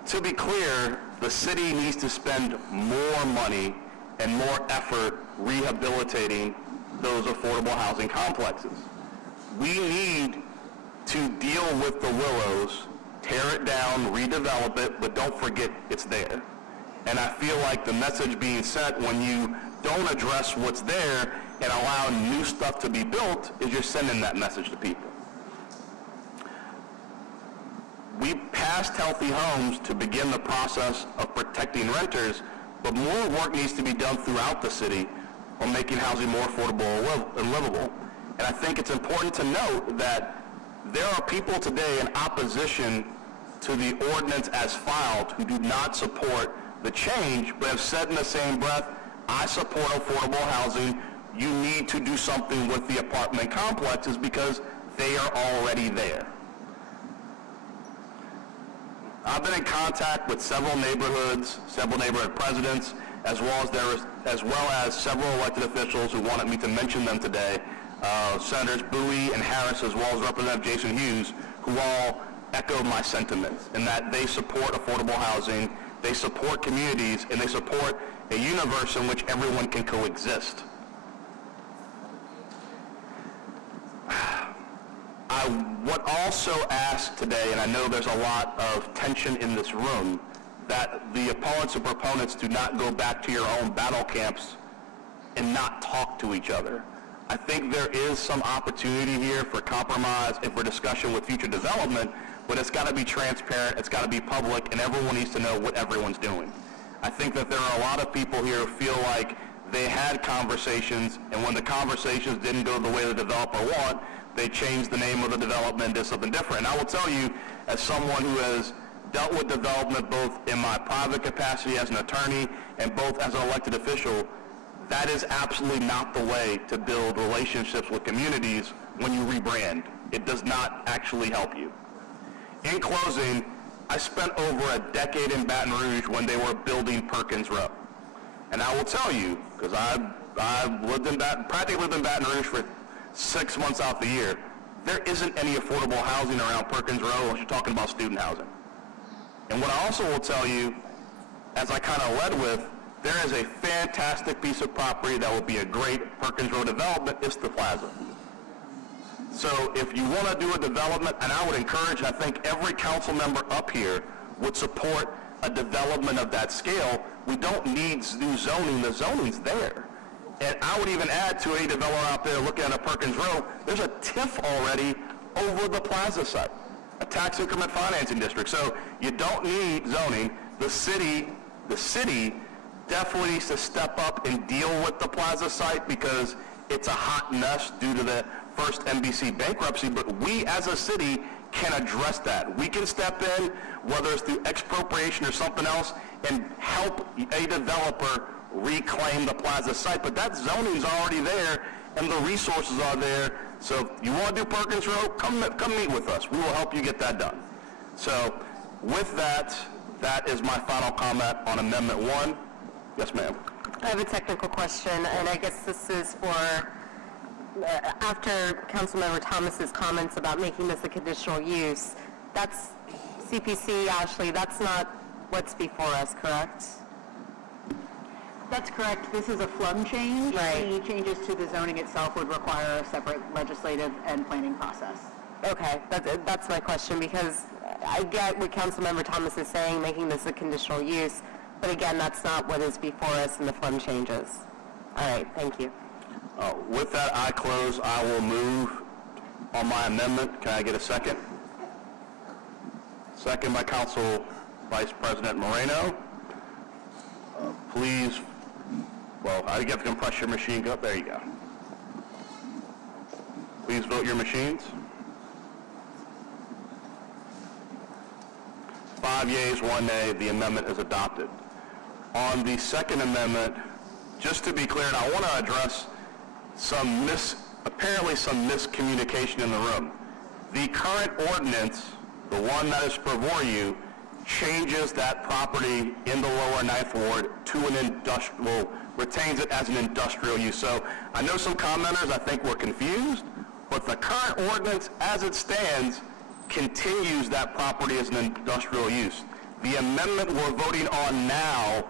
To be clear, the city needs to spend more money and more effort rehabilitating those affordable housing complexes. We need to deal with the Willows, tear it down, redevelop it, but don't forget it's there. And I feel like the message being sent when you don't address what's there and allow new stuff to be built is you're sending that message to people. We passed Healthy Homes to begin the process of protecting renters, but more work needs to be done throughout the city on making housing more affordable and livable. And I think it's important to note that there are people today in opposition to the ordinance as filed who do not support the change, but have said in the same breath, I support affordable housing. You need to do something with the apartment complexes because they are already there. I've been in contact with several neighborhood presidents, as well as several elected officials who wanted me to mention them today. Senators Bowie and Harris, as well as Representative Jason Hughes, who all echoed my sentiments in that they support affordable housing, they support communities, and they support a universe in which everyone can coexist. I would also ask today, and I know there's a lot of tension in this room, that the opponents and proponents do not go back to your own battle camps and not talk to each other. I think there is some opportunity here for compromise and for discussion with future development, but it's got to be transparent, it's got to be public, and everyone needs to know what everyone's doing. I think that there are a lot of people here who feel like they had conversations, and when the conversations didn't go the way the developer wanted, they changed the name of the development and did something different. And I will tell you, as someone who has dealt with development both in my private capacity as an attorney and both as an elected official, that is absolutely not the way to build relationships with communities when you rebrand. It does not actually help you. In closing, I spent over a decade in Baton Rouge when they were building Perkins Row. And I will tell you, because I've practically lived in Baton Rouge for 6 months out the year, there isn't any affordable housing around Perkins Row unless you're talking about student housing. And what I also will tell you, as I kind of led with, there is a fantastic piece of property that will be a great Perkins Row development. It's the Plaza. So if you want to do a development, and I would encourage, and I think every council member up here would support a development of that scale, we don't need new zoning. The zoning's there. And I would even add to any developer out there looking at a Perkins Row, there's a TIF already over the plaza site, a tax increment financing district. So you don't need zoning. The city definitely needs to step up and deal with the plaza site because it's a hot mess due to the first NBC bankruptcy, but we as a city can address that. We can step in, whether it's through expropriation or something else, and help a developer reclaim the plaza site. But that zoning's already there, and the resources are there. So if you want to do Perkins Row, come meet with us. We will help you get that done. So with that, that is my final comment on Amendment 1. Yes, ma'am. I have a technical question, and I guess this is for, after Councilmember Thomas's comments about making this a conditional use, that's CPC, Ashley, that's not what's before us, correct? That's correct. This is a FLUM change. Right. Any changes to the zoning itself would require a separate legislative and planning process. Okay, that's my question, because I get what Councilmember Thomas is saying, making this a conditional use, but again, that's not what is before us in the FLUM changes. All right, thank you. With that, I close. I will move on my amendment. Can I get a second? Second by Council Vice President Moreno. Please, well, I guess you can press your machine. Go. There you go. Please vote your machines. 5 yeas, 1 nay. The amendment is adopted. On the second amendment, just to be clear, and I want to address apparently some miscommunication in the room. The current ordinance, the one that is before you, changes that property in the lower Ninth Ward to an industrial, retains it as an industrial use. So I know some commenters, I think, were confused, but the current ordinance as it stands continues that property as an industrial use. The amendment we're voting on now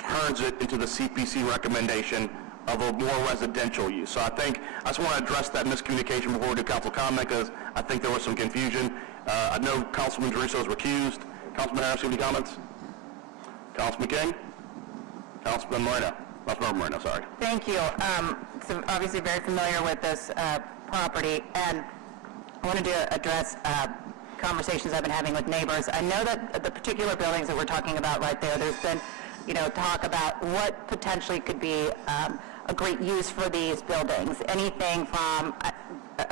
turns it into the CPC recommendation of a more residential use. So I just want to address that miscommunication before we do council comment, because I think there was some confusion. I know Councilman Jeruso is recused. Councilman Harris, any comments? Councilman King? Councilman Moreno? Councilmember Moreno, sorry. Thank you. So obviously very familiar with this property, and I wanted to address conversations I've been having with neighbors. I know that the particular buildings that we're talking about right there, there's been talk about what potentially could be a great use for these buildings. Anything from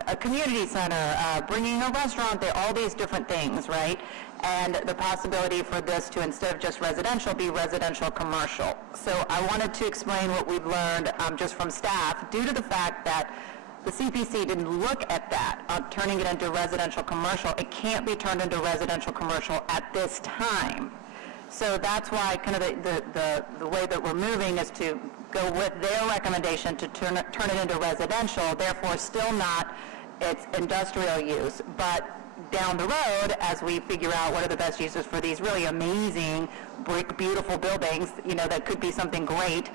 a community center, bringing a restaurant there, all these different things, right? And the possibility for this to, instead of just residential, be residential commercial. So I wanted to explain what we've learned just from staff, due to the fact that the CPC didn't look at that, turning it into residential commercial. It can't be turned into residential commercial at this time. So that's why kind of the way that we're moving is to go with their recommendation to turn it into residential, therefore still not its industrial use. But down the road, as we figure out what are the best uses for these really amazing, brick, beautiful buildings, that could be something great,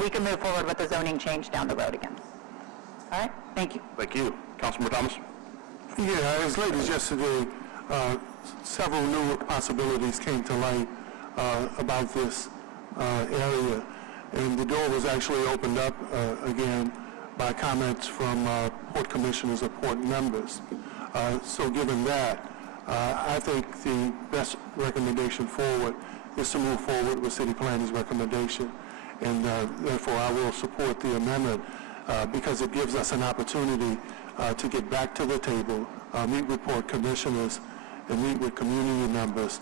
we can move forward with the zoning change down the road again. All right? Thank you. Thank you. Councilman Thomas? Yeah, as late as yesterday, several new possibilities came to light about this area, and the door was actually opened up again by comments from port commissioners or port members. So given that, I think the best recommendation forward is to move forward with City Planning's recommendation, and therefore I will support the amendment because it gives us an opportunity to get back to the table, meet with port commissioners, and meet with community members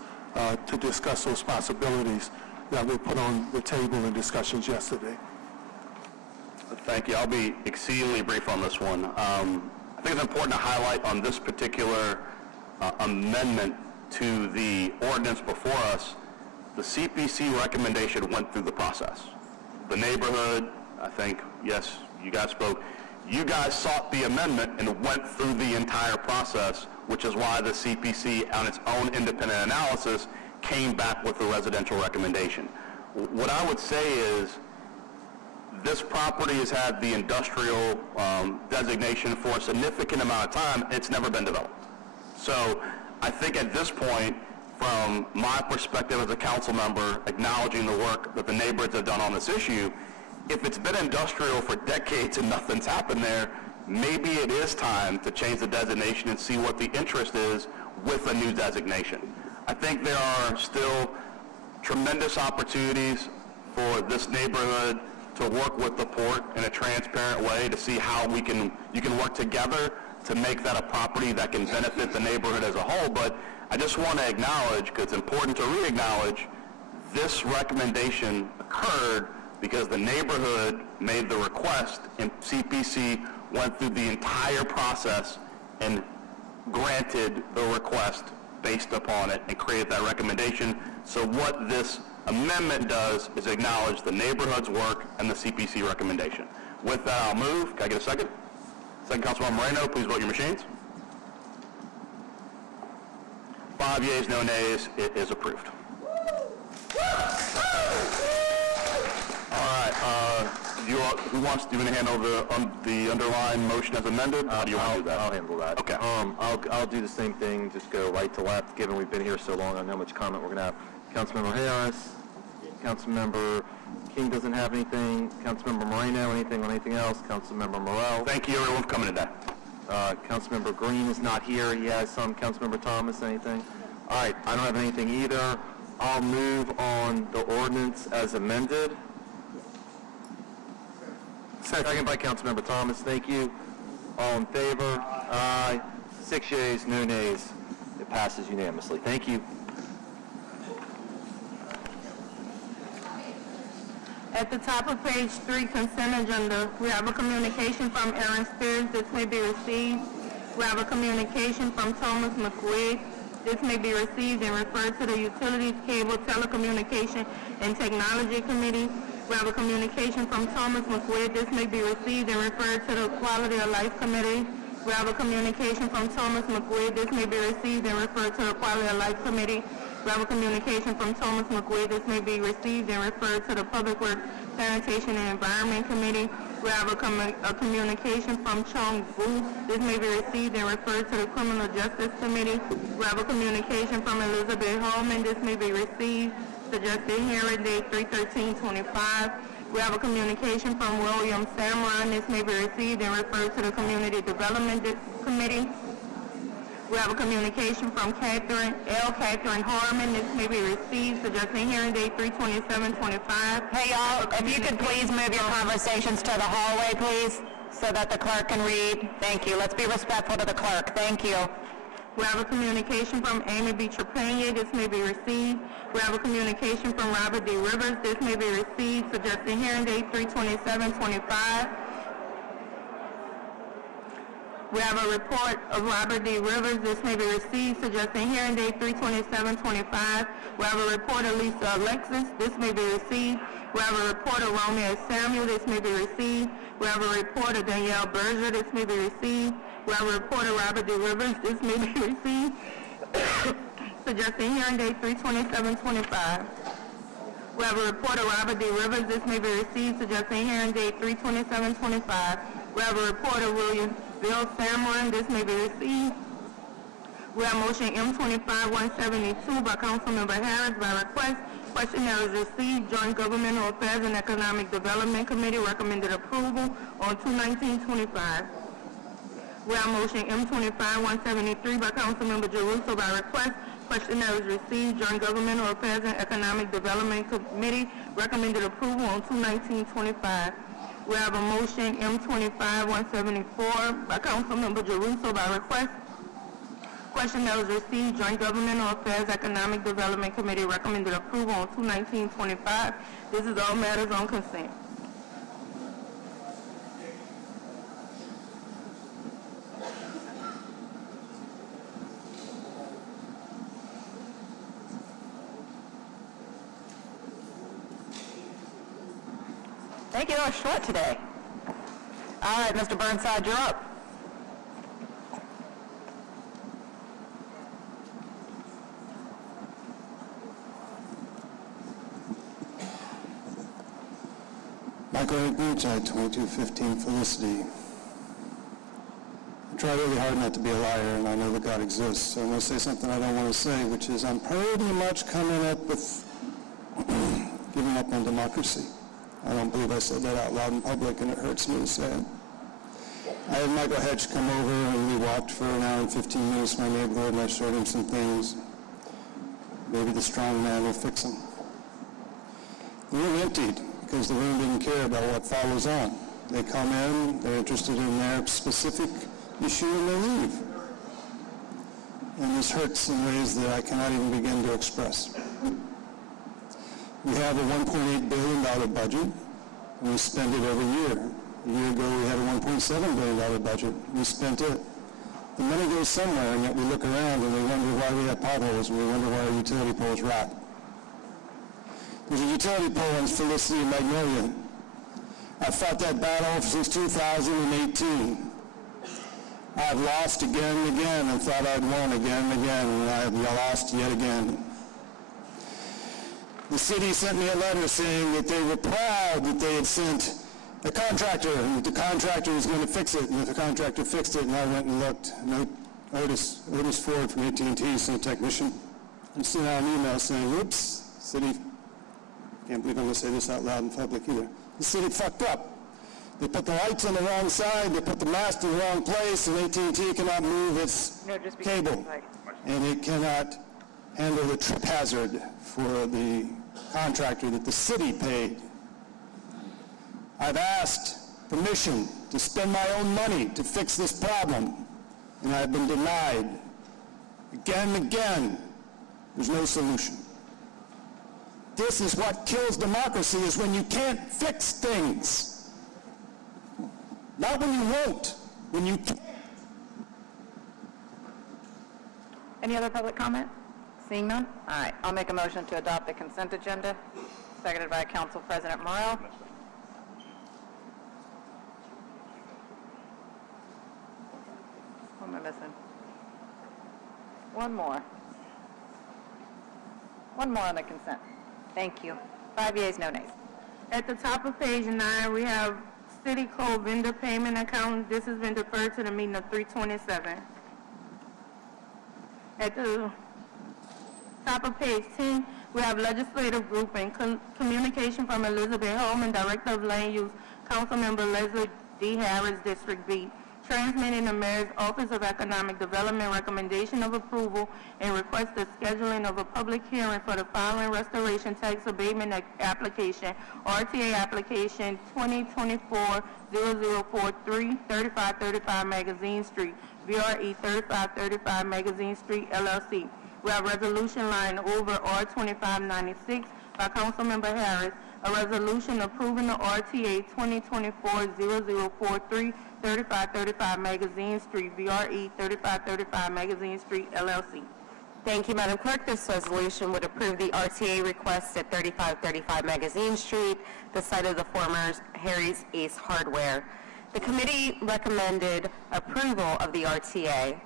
to discuss those possibilities that were put on the table in discussions yesterday. Thank you. I'll be exceedingly brief on this one. I think it's important to highlight on this particular amendment to the ordinance before us, the CPC recommendation went through the process. The neighborhood, I think, yes, you guys spoke. You guys sought the amendment and went through the entire process, which is why the CPC, on its own independent analysis, came back with the residential recommendation. What I would say is this property has had the industrial designation for a significant amount of time. It's never been developed. So I think at this point, from my perspective as a council member, acknowledging the work that the neighborhoods have done on this issue, if it's been industrial for decades and nothing's happened there, maybe it is time to change the designation and see what the interest is with a new designation. I think there are still tremendous opportunities for this neighborhood to work with the port in a transparent way to see how you can work together to make that a property that can benefit the neighborhood as a whole. But I just want to acknowledge, because it's important to re-acknowledge, this recommendation occurred because the neighborhood made the request and CPC went through the entire process and granted the request based upon it and created that recommendation. So what this amendment does is acknowledge the neighborhood's work and the CPC recommendation. With that, I'll move. Can I get a second? Second, Councilman Moreno, please vote your machines. 5 yeas, no nays. It is approved. All right. Do you want to handle the underlying motion as amended? How do you want to do that? I'll handle that. Okay. I'll do the same thing, just go right to left, given we've been here so long, I know how much comment we're going to have. Councilmember Harris, Councilmember King doesn't have anything, Councilmember Moreno, anything on anything else, Councilmember Morel. Thank you, everyone, for coming today. Councilmember Green is not here, he has some. Councilmember Thomas, anything? All right, I don't have anything either. I'll move on the ordinance as amended. Second by Councilmember Thomas, thank you. All in favor? Aye. 6 yeas, no nays. It passes unanimously. Thank you. At the top of page 3, consent agenda, we have a communication from Aaron Spears. This may be received. We have a communication from Thomas McQuigg. This may be received and referred to the Utilities, Cable, Telecommunication, and Technology Committee. We have a communication from Thomas McQuigg. This may be received and referred to the Quality of Life Committee. We have a communication from Thomas McQuigg. This may be received and referred to the Quality of Life Committee. We have a communication from Thomas McQuigg. This may be received and referred to the Public Works, Sanitation, and Environment Committee. We have a communication from Chung Wu. This may be received and referred to the Criminal Justice Committee. We have a communication from Elizabeth Holman. This may be received, suggested hearing date 3/13/25. We have a communication from William Samron. This may be received and referred to the Community Development Committee. We have a communication from Catherine Harmon. This may be received, suggesting hearing date 3/27/25. Hey, y'all, if you could please move your conversations to the hallway, please, so that the clerk can read. Thank you. Let's be respectful to the clerk. Thank you. We have a communication from Amy B. Trepanier. This may be received. We have a communication from Robert D. Rivers. This may be received, suggesting hearing date 3/27/25. We have a report of Robert D. Rivers. This may be received, suggesting hearing date 3/27/25. We have a report of Lisa Alexis. This may be received. We have a report of Romeo Samuel. This may be received. We have a report of Danielle Berger. This may be received. We have a report of Robert D. Rivers. This may be received, suggesting hearing date 3/27/25. We have a report of Robert D. Rivers. This may be received, suggesting hearing date 3/27/25. We have a report of William Bill Samron. This may be received. We have motion M25-172 by Councilmember Harris by request. Question that was received, Joint Governmental Affairs and Economic Development Committee recommended approval on 2/19/25. We have motion M25-173 by Councilmember Jeruso by request. Question that was received, Joint Governmental Affairs and Economic Development Committee recommended approval on 2/19/25. We have a motion M25-174 by Councilmember Jeruso by request. Question that was received, Joint Governmental Affairs Economic Development Committee recommended approval on 2/19/25. This is all matters on consent. Thank you. That was short today. All right, Mr. Burnside, you're up. Michael A. Burnside, 2215 Felicity try really hard not to be a liar, and I know that God exists. So I'm going to say something I don't want to say, which is I'm pretty much coming up with giving up on democracy. I don't believe I said that out loud in public, and it hurts me to say it. I had Michael Hedge come over, and we walked for an hour and 15 minutes in my neighborhood, and I showed him some things. Maybe the strong man will fix them. The room emptied because the room didn't care about what follows on. They come in, they're interested in their specific issue, and they leave. And this hurts in ways that I cannot even begin to express. We have a $1.8 billion budget, and we spend it every year. A year ago, we had a $1.7 billion budget. We spent it. The money goes somewhere, and yet we look around and we wonder why we have potholes, and we wonder why our utility poles rot. There's a utility pole in Felicity and Magnolia. I've fought that battle since 2018. I've lost again and again and thought I'd won again and again, and I've lost yet again. The city sent me a letter saying that they were proud that they had sent a contractor, and that the contractor was going to fix it, and that the contractor fixed it, and I went and looked. And Otis Ford from AT&T sent a technician and sent out an email saying, whoops, city, can't believe I'm going to say this out loud in public either. The city fucked up. They put the lights on the wrong side, they put the mast in the wrong place, and AT&T cannot move its cable. And it cannot handle the trip hazard for the contractor that the city paid. I've asked permission to spend my own money to fix this problem, and I've been denied. Again and again, there's no solution. This is what kills democracy, is when you can't fix things. Not when you won't, when you can't. Any other public comment? Seeing none? All right, I'll make a motion to adopt the consent agenda, seconded by Council President Morrell. What am I missing? One more. One more on the consent. Thank you. 5 yeas, no nays. At the top of page 9, we have City Code vendor payment account. This has been deferred to the meeting of 3/27. At the top of page 10, we have legislative group and communication from Elizabeth Holman, Director of Land Use, Councilmember Leslie D. Harris, District B, transmitting the Mayor's Office of Economic Development recommendation of approval and request the scheduling of a public hearing for the following restoration tax abatement application, RTA application 2024-0043, 3535 Magazine Street, VRE 3535 Magazine Street, LLC. We have resolution line over R2596 by Councilmember Harris, a resolution approving the RTA 2024-0043, 3535 Magazine Street, VRE 3535 Magazine Street, LLC. Thank you, Madam Clerk. This resolution would approve the RTA request at 3535 Magazine Street, the site of the former Harry's Ace Hardware. The committee recommended approval of the RTA.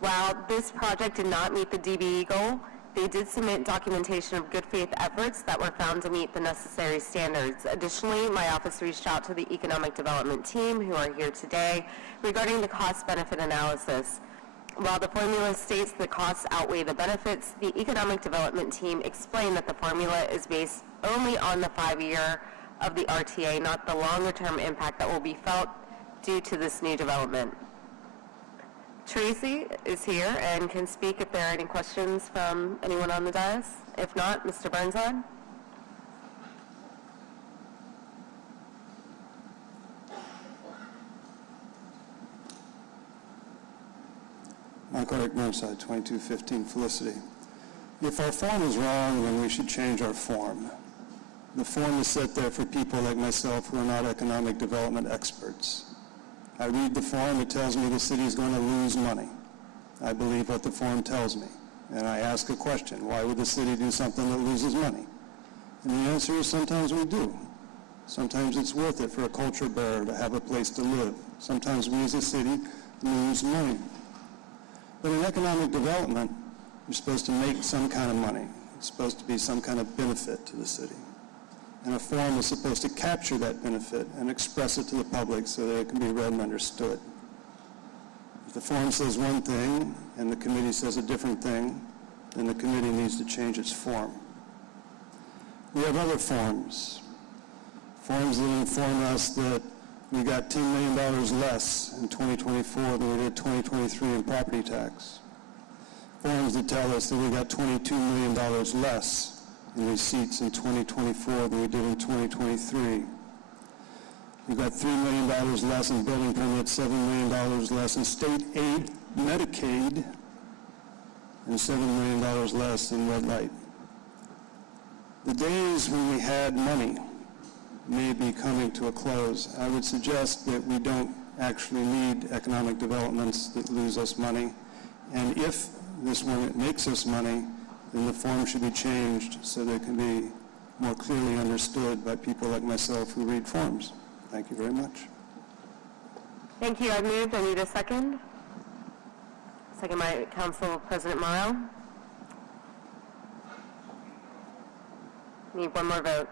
While this project did not meet the DBE goal, they did submit documentation of good faith efforts that were found to meet the necessary standards. Additionally, my office reached out to the Economic Development team, who are here today, regarding the cost-benefit analysis. While the formula states the costs outweigh the benefits, the Economic Development team explained that the formula is based only on the 5-year of the RTA, not the longer-term impact that will be felt due to this new development. Tracy is here and can speak if there are any questions from anyone on the dais. If not, Mr. Burnside. Michael Eric Burnside, 2215 Felicity. If our form is wrong, then we should change our form. The form is set there for people like myself who are not economic development experts. I read the form, it tells me the city is going to lose money. I believe what the form tells me. And I ask a question, why would the city do something that loses money? And the answer is sometimes we do. Sometimes it's worth it for a culture bearer to have a place to live. Sometimes we as a city lose money. But in economic development, you're supposed to make some kind of money. It's supposed to be some kind of benefit to the city. And a form is supposed to capture that benefit and express it to the public so that it can be read and understood. If the form says one thing and the committee says a different thing, then the committee needs to change its form. We have other forms that inform us that we got $10 million less in 2024 than we did 2023 in property tax. Forms that tell us that we got $22 million less in receipts in 2024 than we did in 2023. We got $3 million less in building permits, $7 million less in state aid, Medicaid, and $7 million less in red light. The days when we had money may be coming to a close. I would suggest that we don't actually need economic developments that lose us money. And if this one makes us money, then the form should be changed so that it can be more clearly understood by people like myself who read forms. Thank you very much. Thank you. I've moved. I need a second. Second by Council President Morrell. Need one more vote.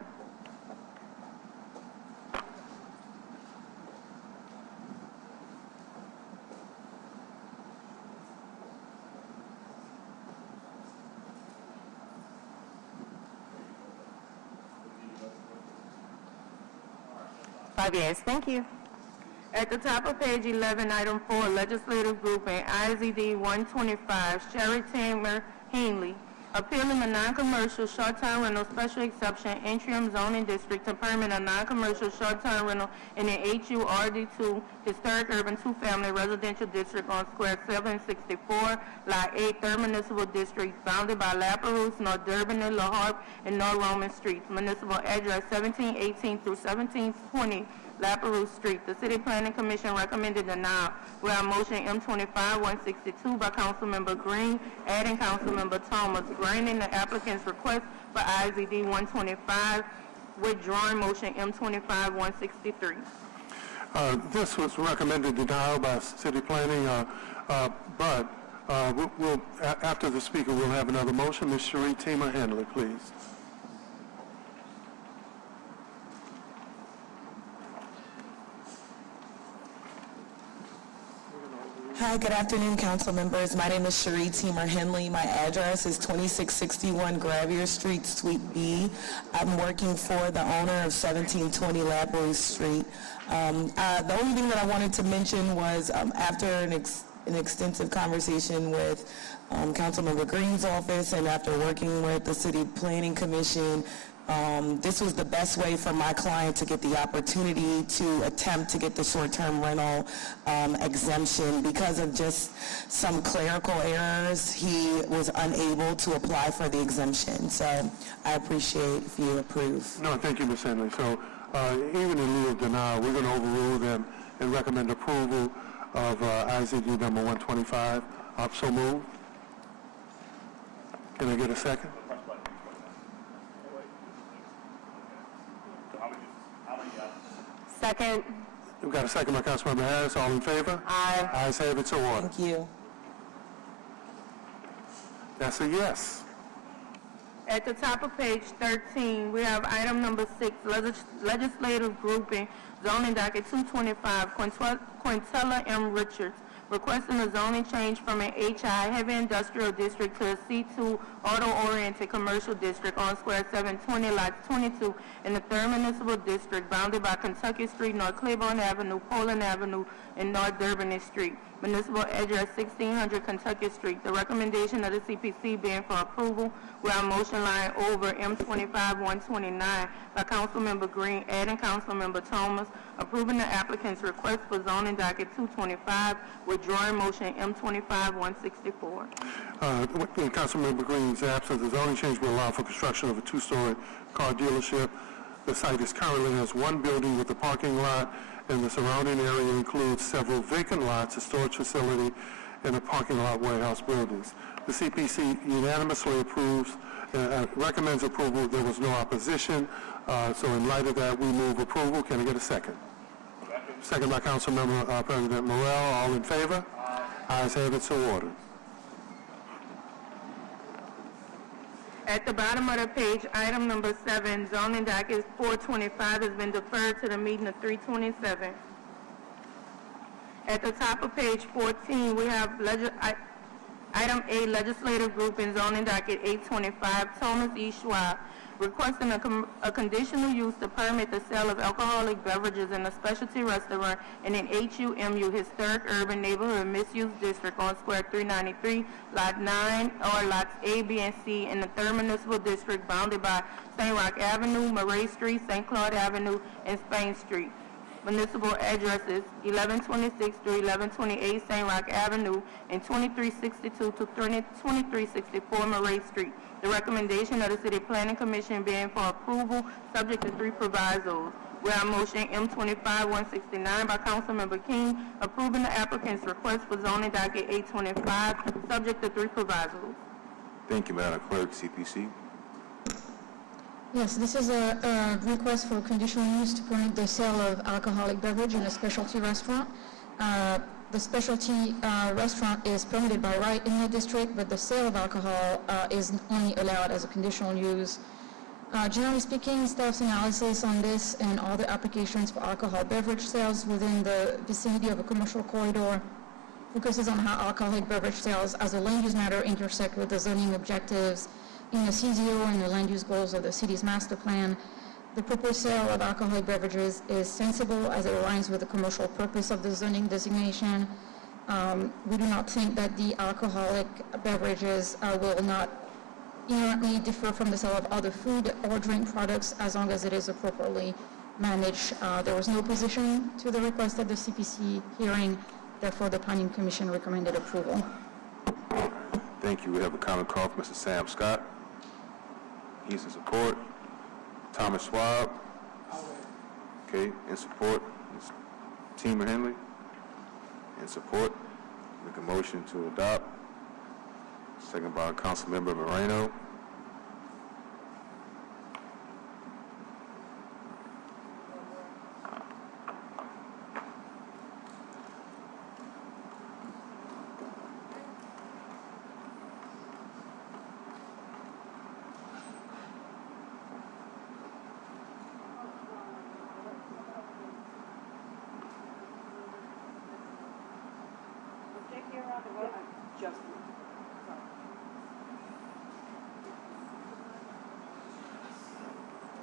Five yeas. Thank you. At the top of page 11, item 4, legislative grouping, IZD 125, Sherry Tamer Hanley, appealing a non-commercial short-term rental special exception interim zoning district to permit a non-commercial short-term rental in the HURD2 Historic Urban Two-Family Residential District on Square 764, Lot 8, 3rd Municipal District, bounded by La Perouse, North Durban, and La Harpe, and North Roman Streets. Municipal address 1718 through 1720 La Perouse Street. The City Planning Commission recommended denial. We have motion M25-162 by Councilmember Green, adding Councilmember Thomas, granting the applicant's request for IZD 125, withdrawing motion M25-163. This was recommended denial by City Planning, but after the speaker, we'll have another motion. Ms. Sherry Tamer Hanley, please. Hi, good afternoon, council members. My name is Cherie Teamer Henley. My address is 2661 Gravier Street, Suite B. I'm working for the owner of 1720 La Perouse Street. The only thing that I wanted to mention was after an extensive conversation with Councilmember Green's office and after working with the City Planning Commission, this was the best way for my client to get the opportunity to attempt to get the short-term rental exemption. Because of just some clerical errors, he was unable to apply for the exemption. So I appreciate if you approve. No, thank you, Ms. Henley. So even in lieu of denial, we're going to overrule them and recommend approval of IZD number 125. So moved. Can I get a second? Second. We've got a second by Councilmember Harris. All in favor? Aye. Ayes have it, so ordered. Thank you. That's a yes. At the top of page 13, we have item number 6, legislative grouping, zoning docket 225, Quintella M. Richards, requesting a zoning change from an HI heavy industrial district to a C2 auto-oriented commercial district on Square 720, Lots 22 in the 3rd Municipal District, bounded by Kentucky Street, North Claiborne Avenue, Poland Avenue, and North Durban Street. Municipal address 1600 Kentucky Street. The recommendation of the CPC being for approval. We have motion line over M25-129 by Councilmember Green, adding Councilmember Thomas, approving the applicant's request for zoning docket 225, withdrawing motion M25-164. In Councilmember Green's absence, the zoning change will allow for construction of a 2-story car dealership. The site is currently has one building with a parking lot, and the surrounding area includes several vacant lots, a storage facility, and a parking lot warehouse buildings. The CPC unanimously recommends approval. There was no opposition. So in light of that, we move approval. Can I get a second? Second by Councilmember President Morrell. All in favor? Ayes have it, so ordered. At the bottom of the page, item number 7, zoning docket 425 has been deferred to the meeting of 327. At the top of page 14, we have item A, legislative group in zoning docket 825, Thomas E. Schwab, requesting a conditional use to permit the sale of alcoholic beverages in a specialty restaurant in an HUMU Historic Urban Neighborhood Misuse District on Square 393, Lot 9, or Lots A, B, and C in the 3rd Municipal District bounded by St. Roch Avenue, Murray Street, St. Claude Avenue, and Spain Street. Municipal addresses 1126 through 1128 St. Roch Avenue and 2362 to 2364 Murray Street. The recommendation of the City Planning Commission being for approval, subject to 3 provisos. We have motion M25-169 by Councilmember King, approving the applicant's request for zoning docket 825, subject to 3 provisos. Thank you, Madam Clerk. CPC. Yes, this is a request for conditional use to permit the sale of alcoholic beverage in a specialty restaurant. The specialty restaurant is permitted by right in the district, but the sale of alcohol is only allowed as a conditional use. Generally speaking, staff's analysis on this and all the applications for alcohol beverage sales within the vicinity of a commercial corridor focuses on how alcoholic beverage sales as a land use matter intersect with the zoning objectives in the CZO and the land use goals of the city's master plan. The proposed sale of alcoholic beverages is sensible as it aligns with the commercial purpose of the zoning designation. We do not think that the alcoholic beverages will not inherently differ from the sale of other food or drink products as long as it is appropriately managed. There was no opposition to the request at the CPC hearing, therefore the Planning Commission recommended approval. Thank you. We have a comment call from Mr. Sam Scott. He's in support. Thomas Schwab. Okay, in support. Ms. Tima Henley. In support. Make a motion to adopt. Second by Councilmember Moreno.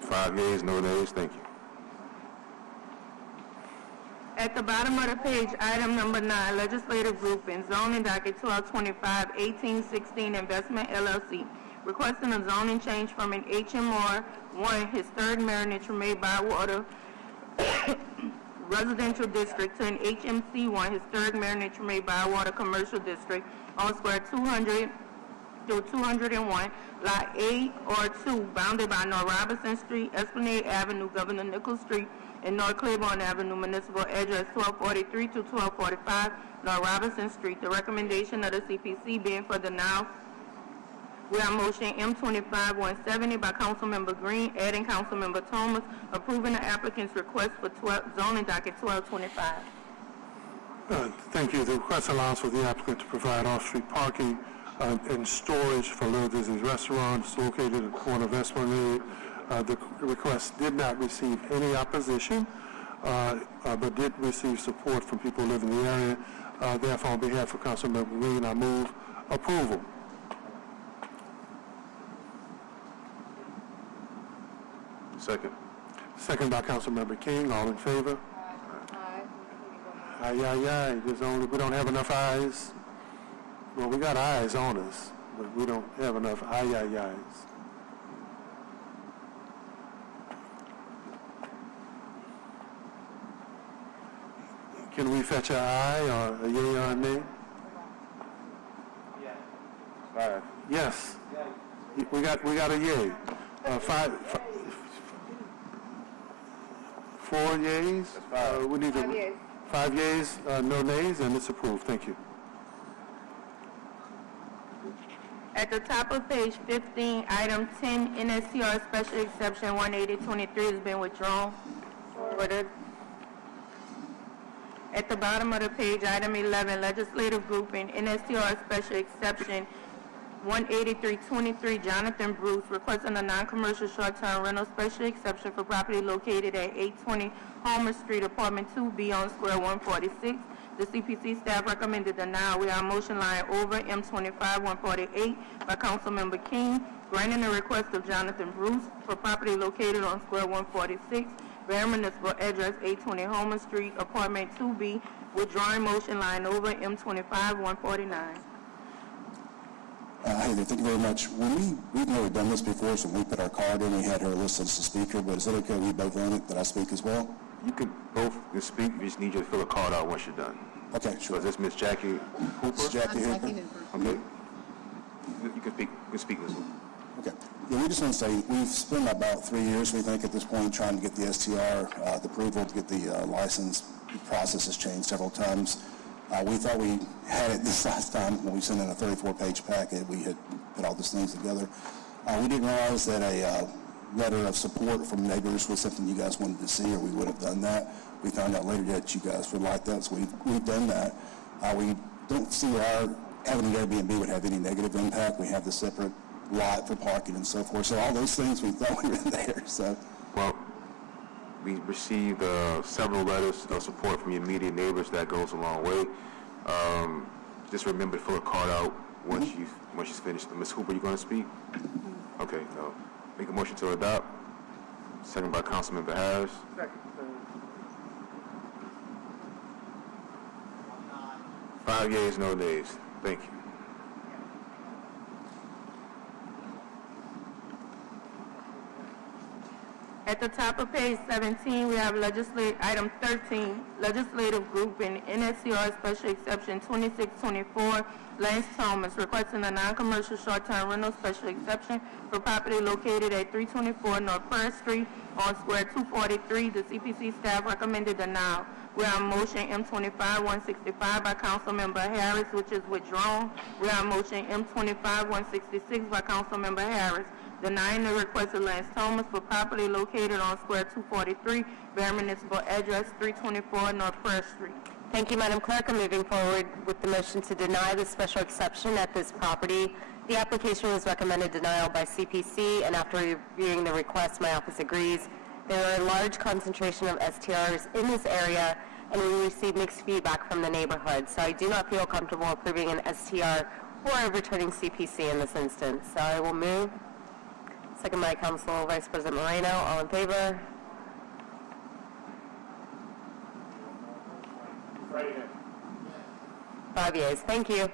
Five yeas, no nays. Thank you. At the bottom of the page, item number 9, legislative group in zoning docket 1225, 1816 Investment LLC, requesting a zoning change from an HMR 1 Historic Marinage Tremay Bywater Residential District to an HMC 1 Historic Marinage Tremay Bywater Commercial District on Square 200 through 201, Lot A or 2, bounded by North Robinson Street, Esplanade Avenue, Governor Nichols Street, and North Claiborne Avenue, municipal address 1243 to 1245, North Robinson Street. The recommendation of the CPC being for denial. We have motion M25-170 by Councilmember Green, adding Councilmember Thomas, approving the applicant's request for zoning docket 1225. Thank you. The request allows for the applicant to provide off-street parking and storage for Little Disney's restaurant. It's located at the corner of Esplanade. The request did not receive any opposition, but did receive support from people who live in the area. Therefore, on behalf of Councilmember Green, I move approval. Second. Second by Councilmember King. All in favor? Aye. Aye, aye, aye. We don't have enough ayes. Well, we got eyes on us, but we don't have enough aye, aye, ayes. Can we fetch an aye or a yea or a nay? Yes. Yes. We got a yea. Four yeas. We need 5 yeas, no nays, and it's approved. Thank you. At the top of page 15, item 10, NSTR Special Exception 18023 has been withdrawn. Ordered. At the bottom of the page, item 11, legislative grouping, NSTR Special Exception 18323, Jonathan Bruce, requesting a non-commercial short-term rental special exception for property located at 820 Homer Street, Apartment 2B on Square 146, The CPC staff recommended denial. We have motion line over M25-148 by Councilmember King, granting the request of Jonathan Bruce for property located on Square 146, Bear Municipal Address 820 Homer Street, Apartment 2B, withdrawing motion line over M25-149. Hey there, thank you very much. We've never done this before, so when we put our card in, we had her listed as a speaker, but is it okay we both own it, that I speak as well? You can both speak, we just need you to fill a card out once you're done. Okay, sure. So is this Miss Jackie Hooper? Miss Jackie Hooper? Okay. You can speak, Ms. Hooper. Okay. Yeah, we just want to say, we've spent about 3 years, we think, at this point, trying to get the STR, the approval to get the license processes changed several times. We thought we had it this last time when we sent in a 34-page packet. We had put all these things together. We didn't realize that a letter of support from neighbors was something you guys wanted to see, or we would have done that. We found out later that you guys would like that, so we've done that. We don't see having an Airbnb would have any negative impact. We have the separate lot for parking and so forth. So all those things we thought were in there. So, well, we received several letters of support from your immediate neighbors. That goes a long way. Just remember to fill a card out once you finish. Ms. Hooper, you going to speak? Okay. Make a motion to adopt. Second by Councilmember Harris. Second. 5 yeas, no nays. Thank you. At the top of page 17, we have item 13, legislative grouping NSCR special exception 2624, Lance Thomas, requesting a non-commercial short-term rental special exception for property located at 324 North First Street on Square 243. The CPC staff recommended denial. We have motion M25-165 by Councilmember Harris, which is withdrawn. We have motion M25-166 by Councilmember Harris, denying the request of Lance Thomas for property located on Square 243, Bear Municipal Address 324 North First Street. Thank you, Madam Clerk. I'm moving forward with the motion to deny the special exception at this property. The application was recommended denial by CPC, and after reviewing the request, my office agrees. There are a large concentration of STRs in this area, and we received mixed feedback from the neighborhood. So I do not feel comfortable approving an STR or overturning CPC in this instance. So I will move. Second by Council Vice President Moreno. All in favor? Five yeas. Thank you.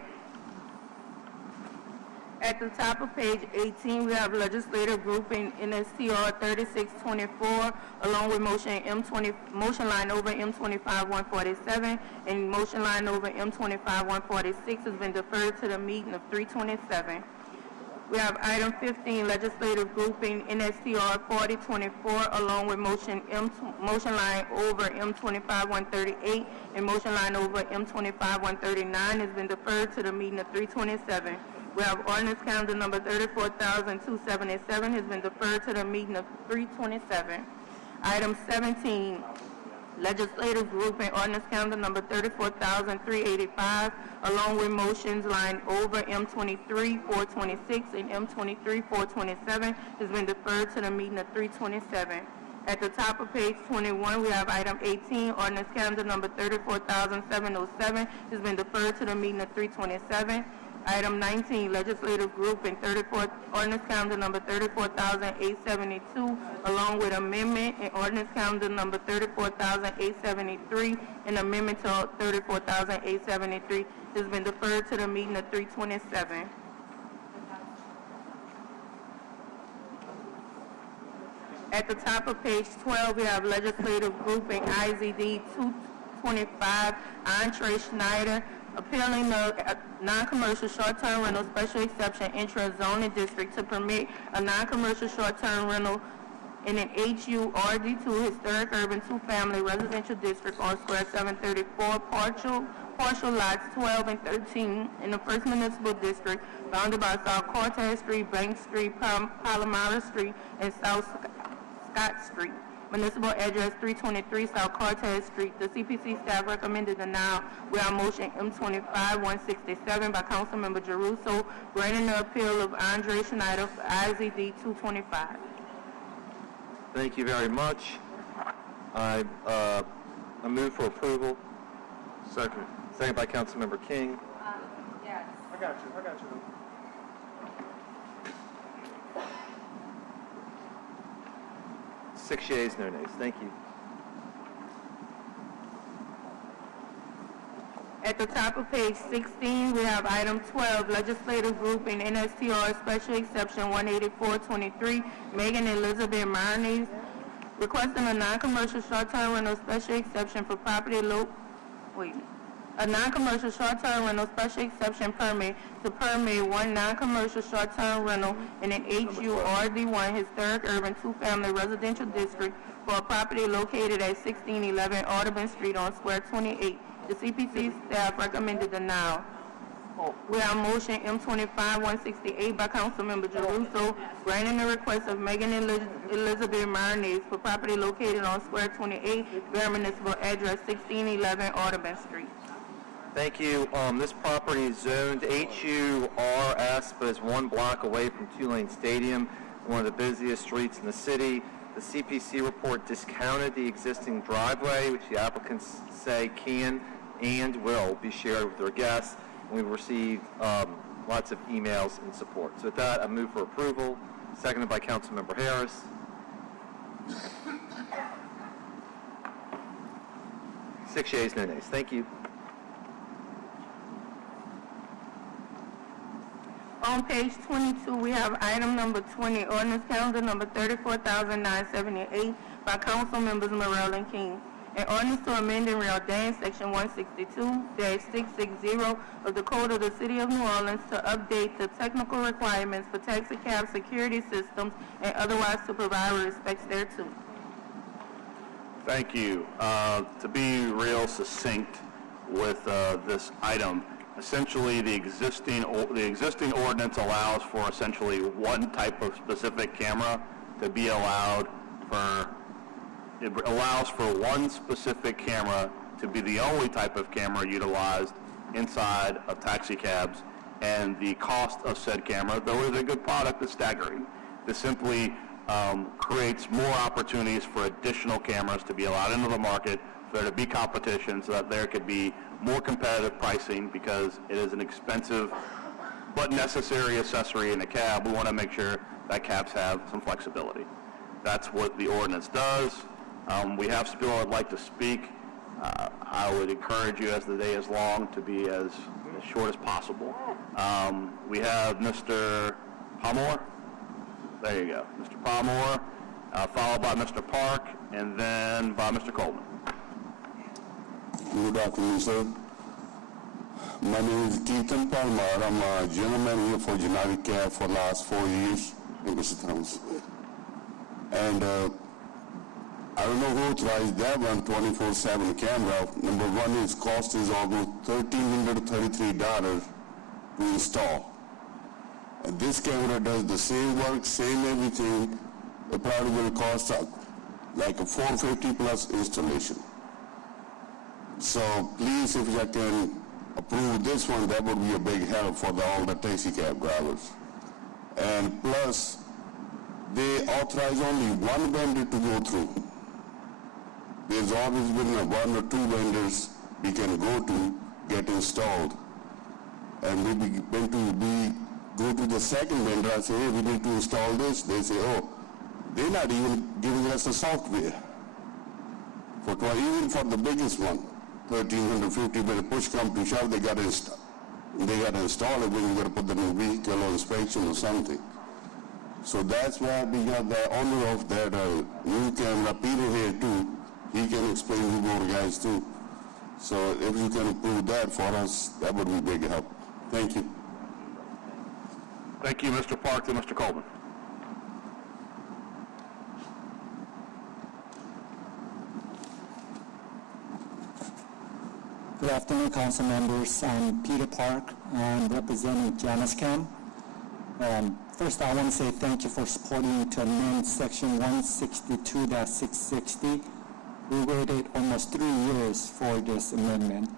At the top of page 18, we have legislative grouping NSTR 3624, along with motion line over M25-147, and motion line over M25-146 has been deferred to the meeting of 327. We have item 15, legislative grouping NSTR 4024, along with motion line over M25-138 and motion line over M25-139 has been deferred to the meeting of 327. We have ordinance calendar number 34,277 has been deferred to the meeting of 327. Item 17, legislative grouping ordinance calendar number 34,385, along with motions line over M23-426 and M23-427 has been deferred to the meeting of 327. At the top of page 21, we have item 18, ordinance calendar number 34,707 has been deferred to the meeting of 327. Item 19, legislative group in ordinance calendar number 34,872, along with amendment in ordinance calendar number 34,873 and amendment to 34,873 has been deferred to the meeting of 327. At the top of page 12, we have legislative grouping IZD 225, Andre Schneider, appealing the non-commercial short-term rental special exception intra-zoning district to permit a non-commercial short-term rental in an HURD2 historic urban two-family residential district on Square 734, partial lots 12 and 13 in the First Municipal District, bounded by South Cortez Street, Bank Street, Palomar Street, and South Scott Street. Municipal Address 323 South Cortez Street. The CPC staff recommended denial. We have motion M25-167 by Councilmember Jeruso, granting the appeal of Andre Schneider for IZD 225. Thank you very much. I move for approval. Second. Second by Councilmember King. I got you. 6 yeas, no nays. Thank you. At the top of page 16, we have item 12, legislative group in NSTR special exception 18423, Megan Elizabeth Marnes, requesting a non-commercial short-term rental special exception for a non-commercial short-term rental special exception permit to permit one non-commercial short-term rental in an HURD1 historic urban two-family residential district for a property located at 1611 Audubon Street on Square 28. The CPC staff recommended denial. We have motion M25-168 by Councilmember Jeruso, granting the request of Megan Elizabeth Marnes for property located on Square 28, Bear Municipal Address 1611 Audubon Street. Thank you. This property is zoned HURS, but is 1 block away from Tulane Stadium, one of the busiest streets in the city. The CPC report discounted the existing driveway, which the applicants say can and will be shared with their guests. We've received lots of emails in support. So with that, I move for approval, seconded by Councilmember Harris. Six yeas, no nays. Thank you. On page 22, we have item number 20, ordinance calendar number 34,978 by Council Members Morrell and King. An ordinance to amend and reordain Section 162-660 of the Code of the City of New Orleans to update the technical requirements for taxi cab security systems and otherwise to provide with respects thereto. Thank you. To be real succinct with this item, essentially the existing ordinance allows for essentially one type of specific camera to be allowed for. It allows for one specific camera to be the only type of camera utilized inside of taxi cabs, and the cost of said camera, though it is a good product, is staggering. This simply creates more opportunities for additional cameras to be allowed into the market, for there to be competition, so that there could be more competitive pricing, because it is an expensive but necessary accessory in a cab. We want to make sure that cabs have some flexibility. That's what the ordinance does. We have some people that would like to speak. I would encourage you, as the day is long, to be as short as possible. We have Mr. Palmore. There you go. Mr. Palmore, followed by Mr. Park, and then by Mr. Coleman. Good afternoon, sir. My name is Keaton Palmer. I'm a gentleman here for United Cab for the last 4 years in Mr. Towns. And I don't know who authorized that one 24/7 camera. Number one, its cost is almost $1,333 to install. And this camera does the same work, same everything. It probably will cost like a $450 plus installation. So please, if you can approve this one, that would be a big help for all the taxi cab drivers. And plus, they authorize only one vendor to go through. There's always been one or two vendors we can go to get installed. And when we go to the second vendor, I say, hey, we need to install this. They say, oh, they're not even giving us the software. Even for the biggest one, $1,350, when the push comes to shove, they got to install it when you got to put the new vehicle on inspection or something. So that's why we got the owner of that new camera, Peter, here too. He can explain to more guys too. So if you can approve that for us, that would be big help. Thank you. Thank you, Mr. Park, and Mr. Coleman. Good afternoon, council members. I'm Peter Park. I'm representing Janice Cam. First, I want to say thank you for supporting to amend section 162-660. We waited almost 3 years for this amendment.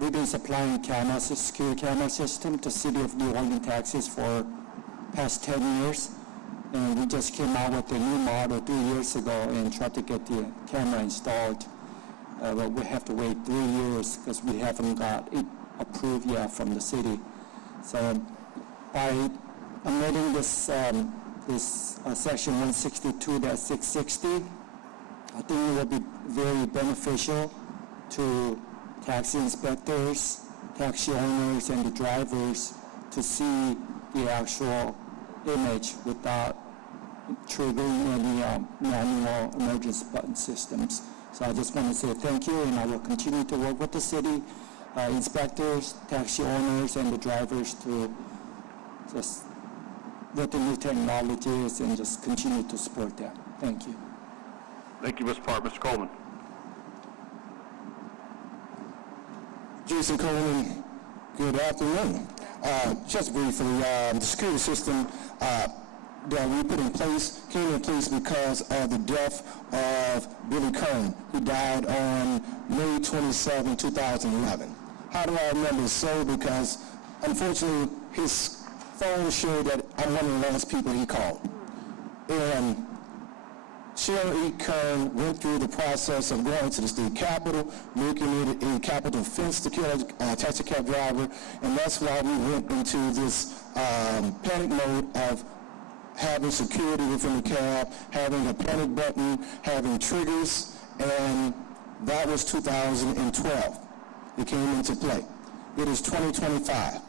We've been supplying cameras, a secure camera system to City of New Orleans taxis for past 10 years. And we just came out with a new model 3 years ago and tried to get the camera installed. but we have to wait 3 years because we haven't got it approved yet from the city. So by amending this section 162-660, I think it will be very beneficial to taxi inspectors, taxi owners, and the drivers to see the actual image without triggering any manual emergency button systems. So I just want to say thank you, and I will continue to work with the city inspectors, taxi owners, and the drivers to just look at the new technologies and just continue to support that. Thank you. Thank you, Mr. Park. Mr. Coleman. Jason Coleman, good afternoon. Just briefly, the security system that we put in place came in place because of the death of Billy Kern, who died on May 27, 2011. How do I remember so? Because unfortunately, his phone showed that I'm one of the last people he called. And Cheryl E. Kern went through the process of going to the state capitol, making it a capital offense to kill a taxi cab driver, and that's why we went into this panic mode of having security within the cab, having a panic button, having triggers, and that was 2012. It came into play. It is 2025.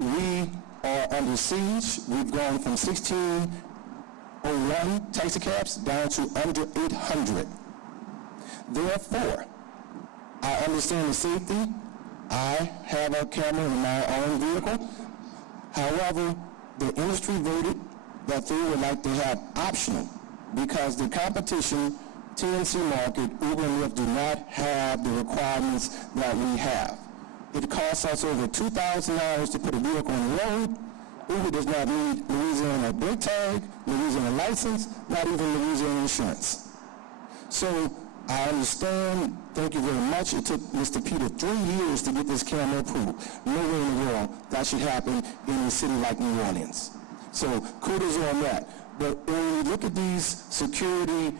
We are under siege. We've gone from 1601 taxi cabs down to under 800. Therefore, I understand the safety. I have a camera in my own vehicle. However, the industry voted that they would like to have optional because the competition, TNC Market, Uber and Lyft do not have the requirements that we have. It costs us over $2,000 to put a vehicle on the road. Uber does not need Louisiana brake tag, Louisiana license, not even Louisiana insurance. So I understand, thank you very much. It took Mr. Peter 3 years to get this camera approved. Nowhere in the world that should happen in a city like New Orleans. So kudos on that. But when you look at these security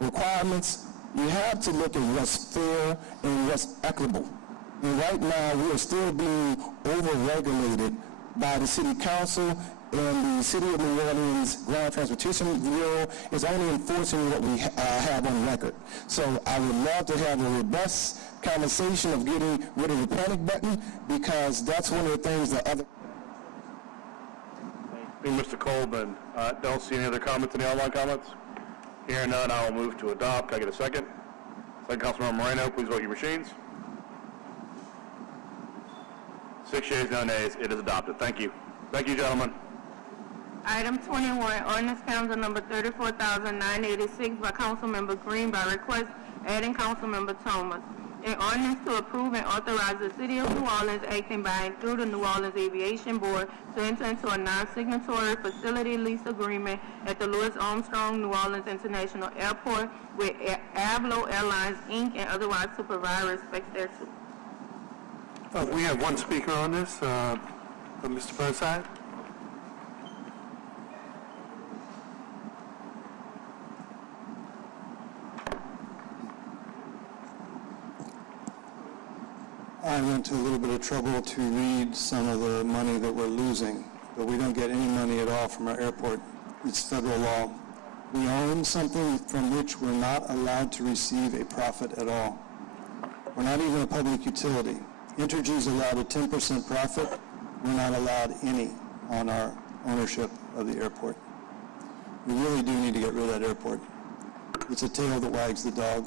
requirements, you have to look at what's fair and what's equitable. And right now, we are still being over-regulated by the city council, and the City of New Orleans Ground Transportation Bureau is only enforcing what we have on record. So I would love to have a robust conversation of getting rid of the panic button, because that's one of the things that other... Thank you, Mr. Coleman. Don't see any other comments, any online comments? Hearing none, I will move to adopt. Can I get a second? Second, Councilmember Moreno, please vote your machines. 6 yeas, no nays. It is adopted. Thank you. Thank you, gentlemen. Item 21, ordinance council number 34,986 by Councilmember Green by request adding Councilmember Thomas. An ordinance to approve and authorize the City of New Orleans acting by and through the New Orleans Aviation Board to enter into a non-signatory facility lease agreement at the Louis Armstrong New Orleans International Airport with Avlo Airlines, Inc. and otherwise to provide respect thereto. We have one speaker on this, Mr. Burnside. I went to a little bit of trouble to read some of the money that we're losing, but we don't get any money at all from our airport. It's federal law. We own something from which we're not allowed to receive a profit at all. We're not even a public utility. Entergy is allowed a 10% profit. We're not allowed any on our ownership of the airport. We really do need to get rid of that airport. It's a tail that wags the dog.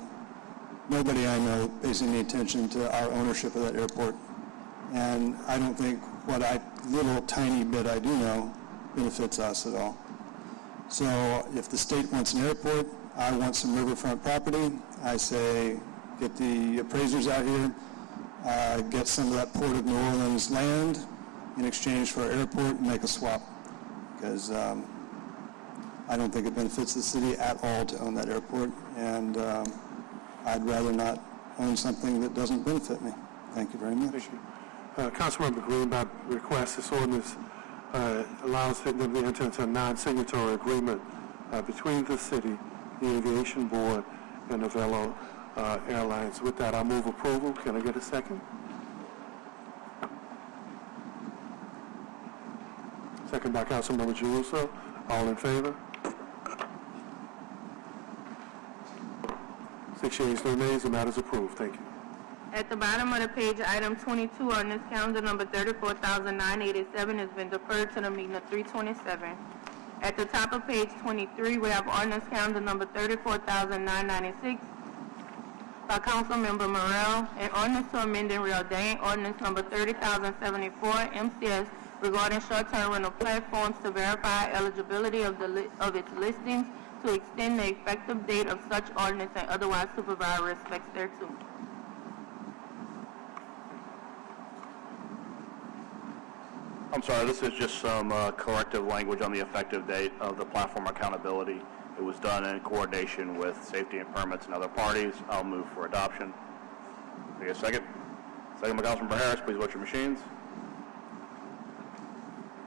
Nobody I know pays any attention to our ownership of that airport. And I don't think what little tiny bit I do know benefits us at all. So if the state wants an airport, I want some riverfront property. I say, get the appraisers out here, get some of that Port of New Orleans land in exchange for our airport and make a swap. Because I don't think it benefits the city at all to own that airport. And I'd rather not own something that doesn't benefit me. Thank you very much. Thank you. Councilmember Green, by request, this ordinance allows them to enter into a non-signatory agreement between the city, the Aviation Board, and Novello Airlines. With that, I move approval. Can I get a second? Second by Councilmember Giusso. All in favor? 6 yeas, no nays. The matter is approved. Thank you. At the bottom of the page, item 22, ordinance calendar number 34,987 has been deferred to the meeting of 3/27. At the top of page 23, we have ordinance calendar number 34,996 by Councilmember Morrell, an ordinance to amend and reordain ordinance number 30,074 MCS regarding short-term rental platforms to verify eligibility of its listings, to extend the effective date of such ordinance and otherwise supervise respects thereto. I'm sorry, this is just some corrective language on the effective date of the platform accountability. It was done in coordination with safety and permits and other parties. I'll move for adoption. Can I get a second? Second by Councilmember Harris. Please vote your machines.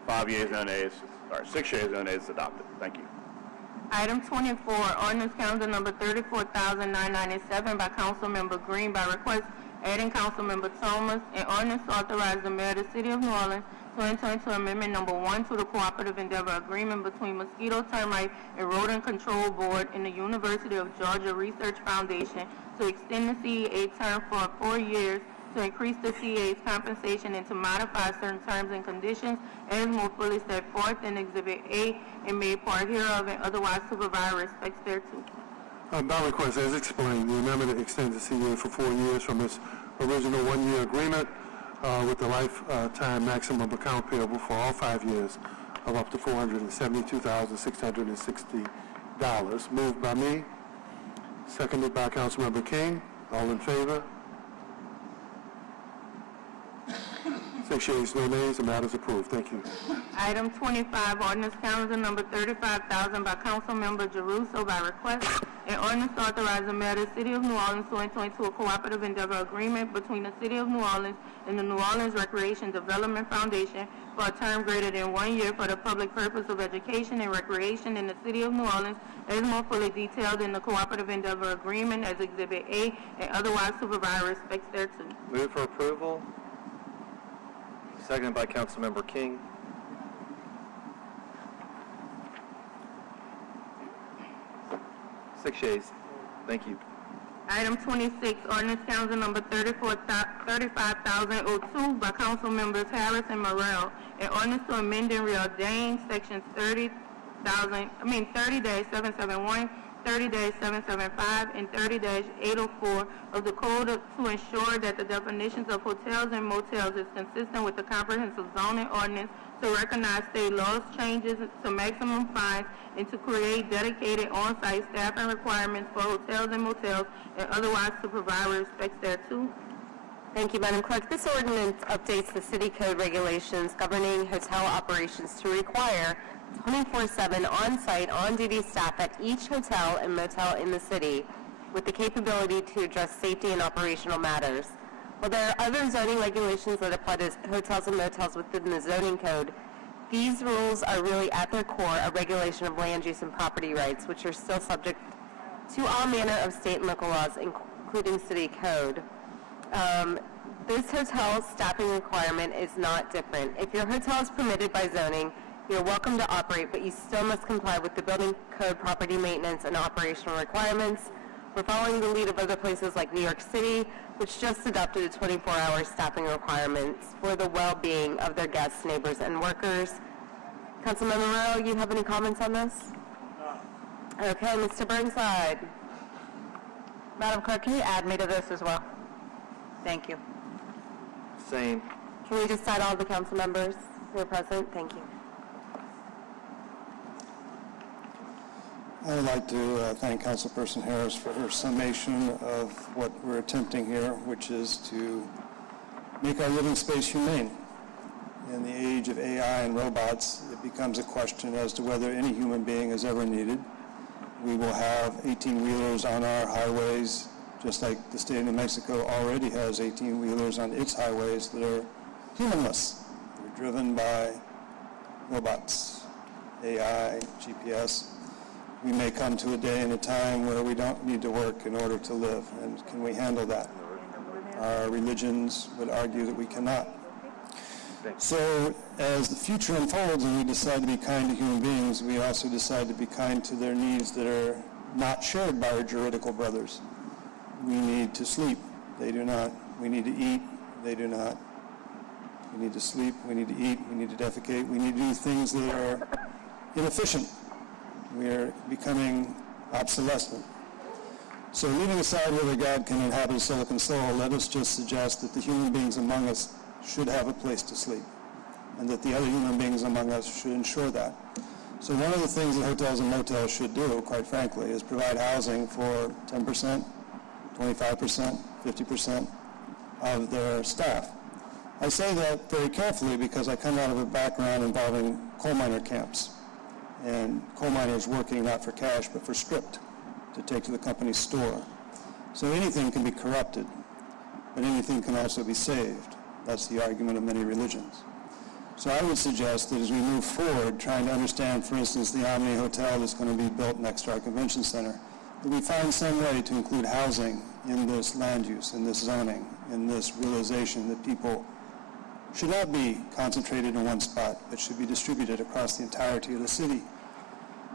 5 yeas, no nays. Sorry, 6 yeas, no nays. Adopted. Thank you. Item 24, ordinance calendar number 34,997 by Councilmember Green by request adding Councilmember Thomas, an ordinance to authorize the mayor of the city of New Orleans to enter into amendment number 1 to the cooperative endeavor agreement between Mosquito, Termite, and Rodent Control Board and the University of Georgia Research Foundation to extend the CEA term for 4 years, to increase the CEA's compensation and to modify certain terms and conditions as more fully set forth in Exhibit A and made part hereof and otherwise supervise respects thereto. By request, as explained, the amendment extends the CEA for 4 years from its original 1-year agreement with the lifetime maximum account payable for all 5 years of up to $472,660. Moved by me, seconded by Councilmember King. All in favor? 6 yeas, no nays. The matter is approved. Thank you. Item 25, ordinance calendar number 35,000 by Councilmember Giusso by request. An ordinance to authorize the mayor of the city of New Orleans to enter into a cooperative endeavor agreement between the city of New Orleans and the New Orleans Recreation Development Foundation for a term greater than 1 year for the public purpose of education and recreation in the city of New Orleans, as more fully detailed in the cooperative endeavor agreement as Exhibit A, and otherwise supervise respects thereto. Move for approval. Seconded by Councilmember King. 6 yeas. Thank you. Item 26, ordinance calendar number 35,002 by Council Members Harris and Morrell. An ordinance to amend and reordain sections 30-771, 30-775, and 30-804 of the code to ensure that the definitions of hotels and motels is consistent with the comprehensive zoning ordinance, to recognize state laws changes to maximum fines, and to create dedicated on-site staffing requirements for hotels and motels, and otherwise to provide respects thereto. Thank you, Madam Clerk. This ordinance updates the city code regulations governing hotel operations to require 24/7 on-site, on-duty staff at each hotel and motel in the city with the capability to address safety and operational matters. While there are other zoning regulations that apply to hotels and motels within the zoning code, these rules are really at their core a regulation of land use and property rights, which are still subject to all manner of state and local laws, including city code. This hotel staffing requirement is not different. If your hotel is permitted by zoning, you're welcome to operate, but you still must comply with the building code, property maintenance, and operational requirements. We're following the lead of other places like New York City, which just adopted a 24-hour staffing requirements for the well-being of their guests, neighbors, and workers. Councilmember Morrell, you have any comments on this? No. Okay, Mr. Burnside. Madam Clerk, can you add me to this as well? Thank you. Same. Can we just cite all the council members who are present? Thank you. I'd like to thank Councilperson Harris for her summation of what we're attempting here, which is to make our living space humane. In the age of AI and robots, it becomes a question as to whether any human being is ever needed. We will have 18-wheelers on our highways, just like the state of New Mexico already has 18-wheelers on its highways that are humanless. They're driven by robots, AI, GPS. we may come to a day and a time where we don't need to work in order to live, and can we handle that? Our religions would argue that we cannot. So as the future unfolds and we decide to be kind to human beings, we also decide to be kind to their needs that are not shared by our juridical brothers. We need to sleep. They do not. We need to eat. They do not. We need to sleep. We need to eat. We need to defecate. We need to do things that are inefficient. We are becoming obsolescent. So leaving aside whether God can inhabit a silicon soul, let us just suggest that the human beings among us should have a place to sleep, and that the other human beings among us should ensure that. So one of the things that hotels and motels should do, quite frankly, is provide housing for 10%, 25%, 50% of their staff. I say that very carefully because I come out of a background involving coal miner camps, and coal miners working not for cash but for script to take to the company's store. So anything can be corrupted, but anything can also be saved. That's the argument of many religions. So I would suggest that as we move forward, trying to understand, for instance, the Omni Hotel that's going to be built next to our convention center, that we find some way to include housing in this land use, in this zoning, in this realization that people should not be concentrated in one spot, but should be distributed across the entirety of the city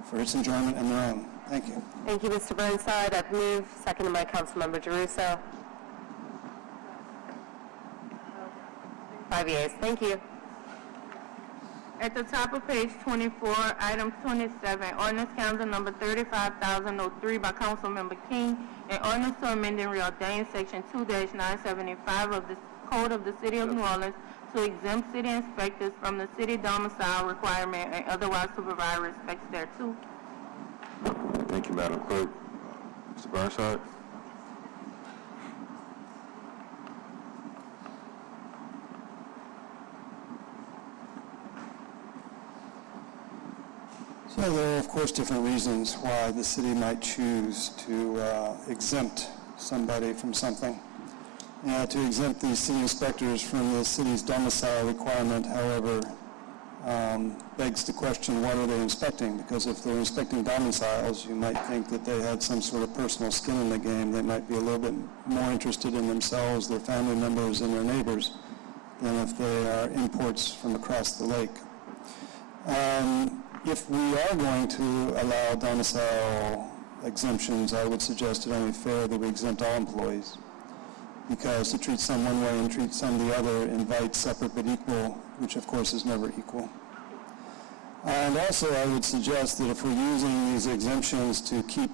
for its enjoyment and their own. Thank you. Thank you, Mr. Burnside. I've moved, seconded by Councilmember Jeruso. 5 yeas. Thank you. At the top of page 24, item 27, ordinance council number 35,003 by Councilmember King, an ordinance to amend and reordain section 2-975 of the Code of the City of New Orleans to exempt city inspectors from the city domicile requirement and otherwise to provide respects thereto. Thank you, Madam Clerk. Mr. Burnside? So there are, of course, different reasons why the city might choose to exempt somebody from something. To exempt these city inspectors from the city's domicile requirement, however, begs the question, what are they inspecting? Because if they're inspecting domiciles, you might think that they had some sort of personal skin in the game. They might be a little bit more interested in themselves, their family members, and their neighbors than if they are imports from across the lake. If we are going to allow domicile exemptions, I would suggest it only fair that we exempt all employees, because to treat some one way and treat some the other invites separate but equal, which of course is never equal. And also I would suggest that if we're using these exemptions to keep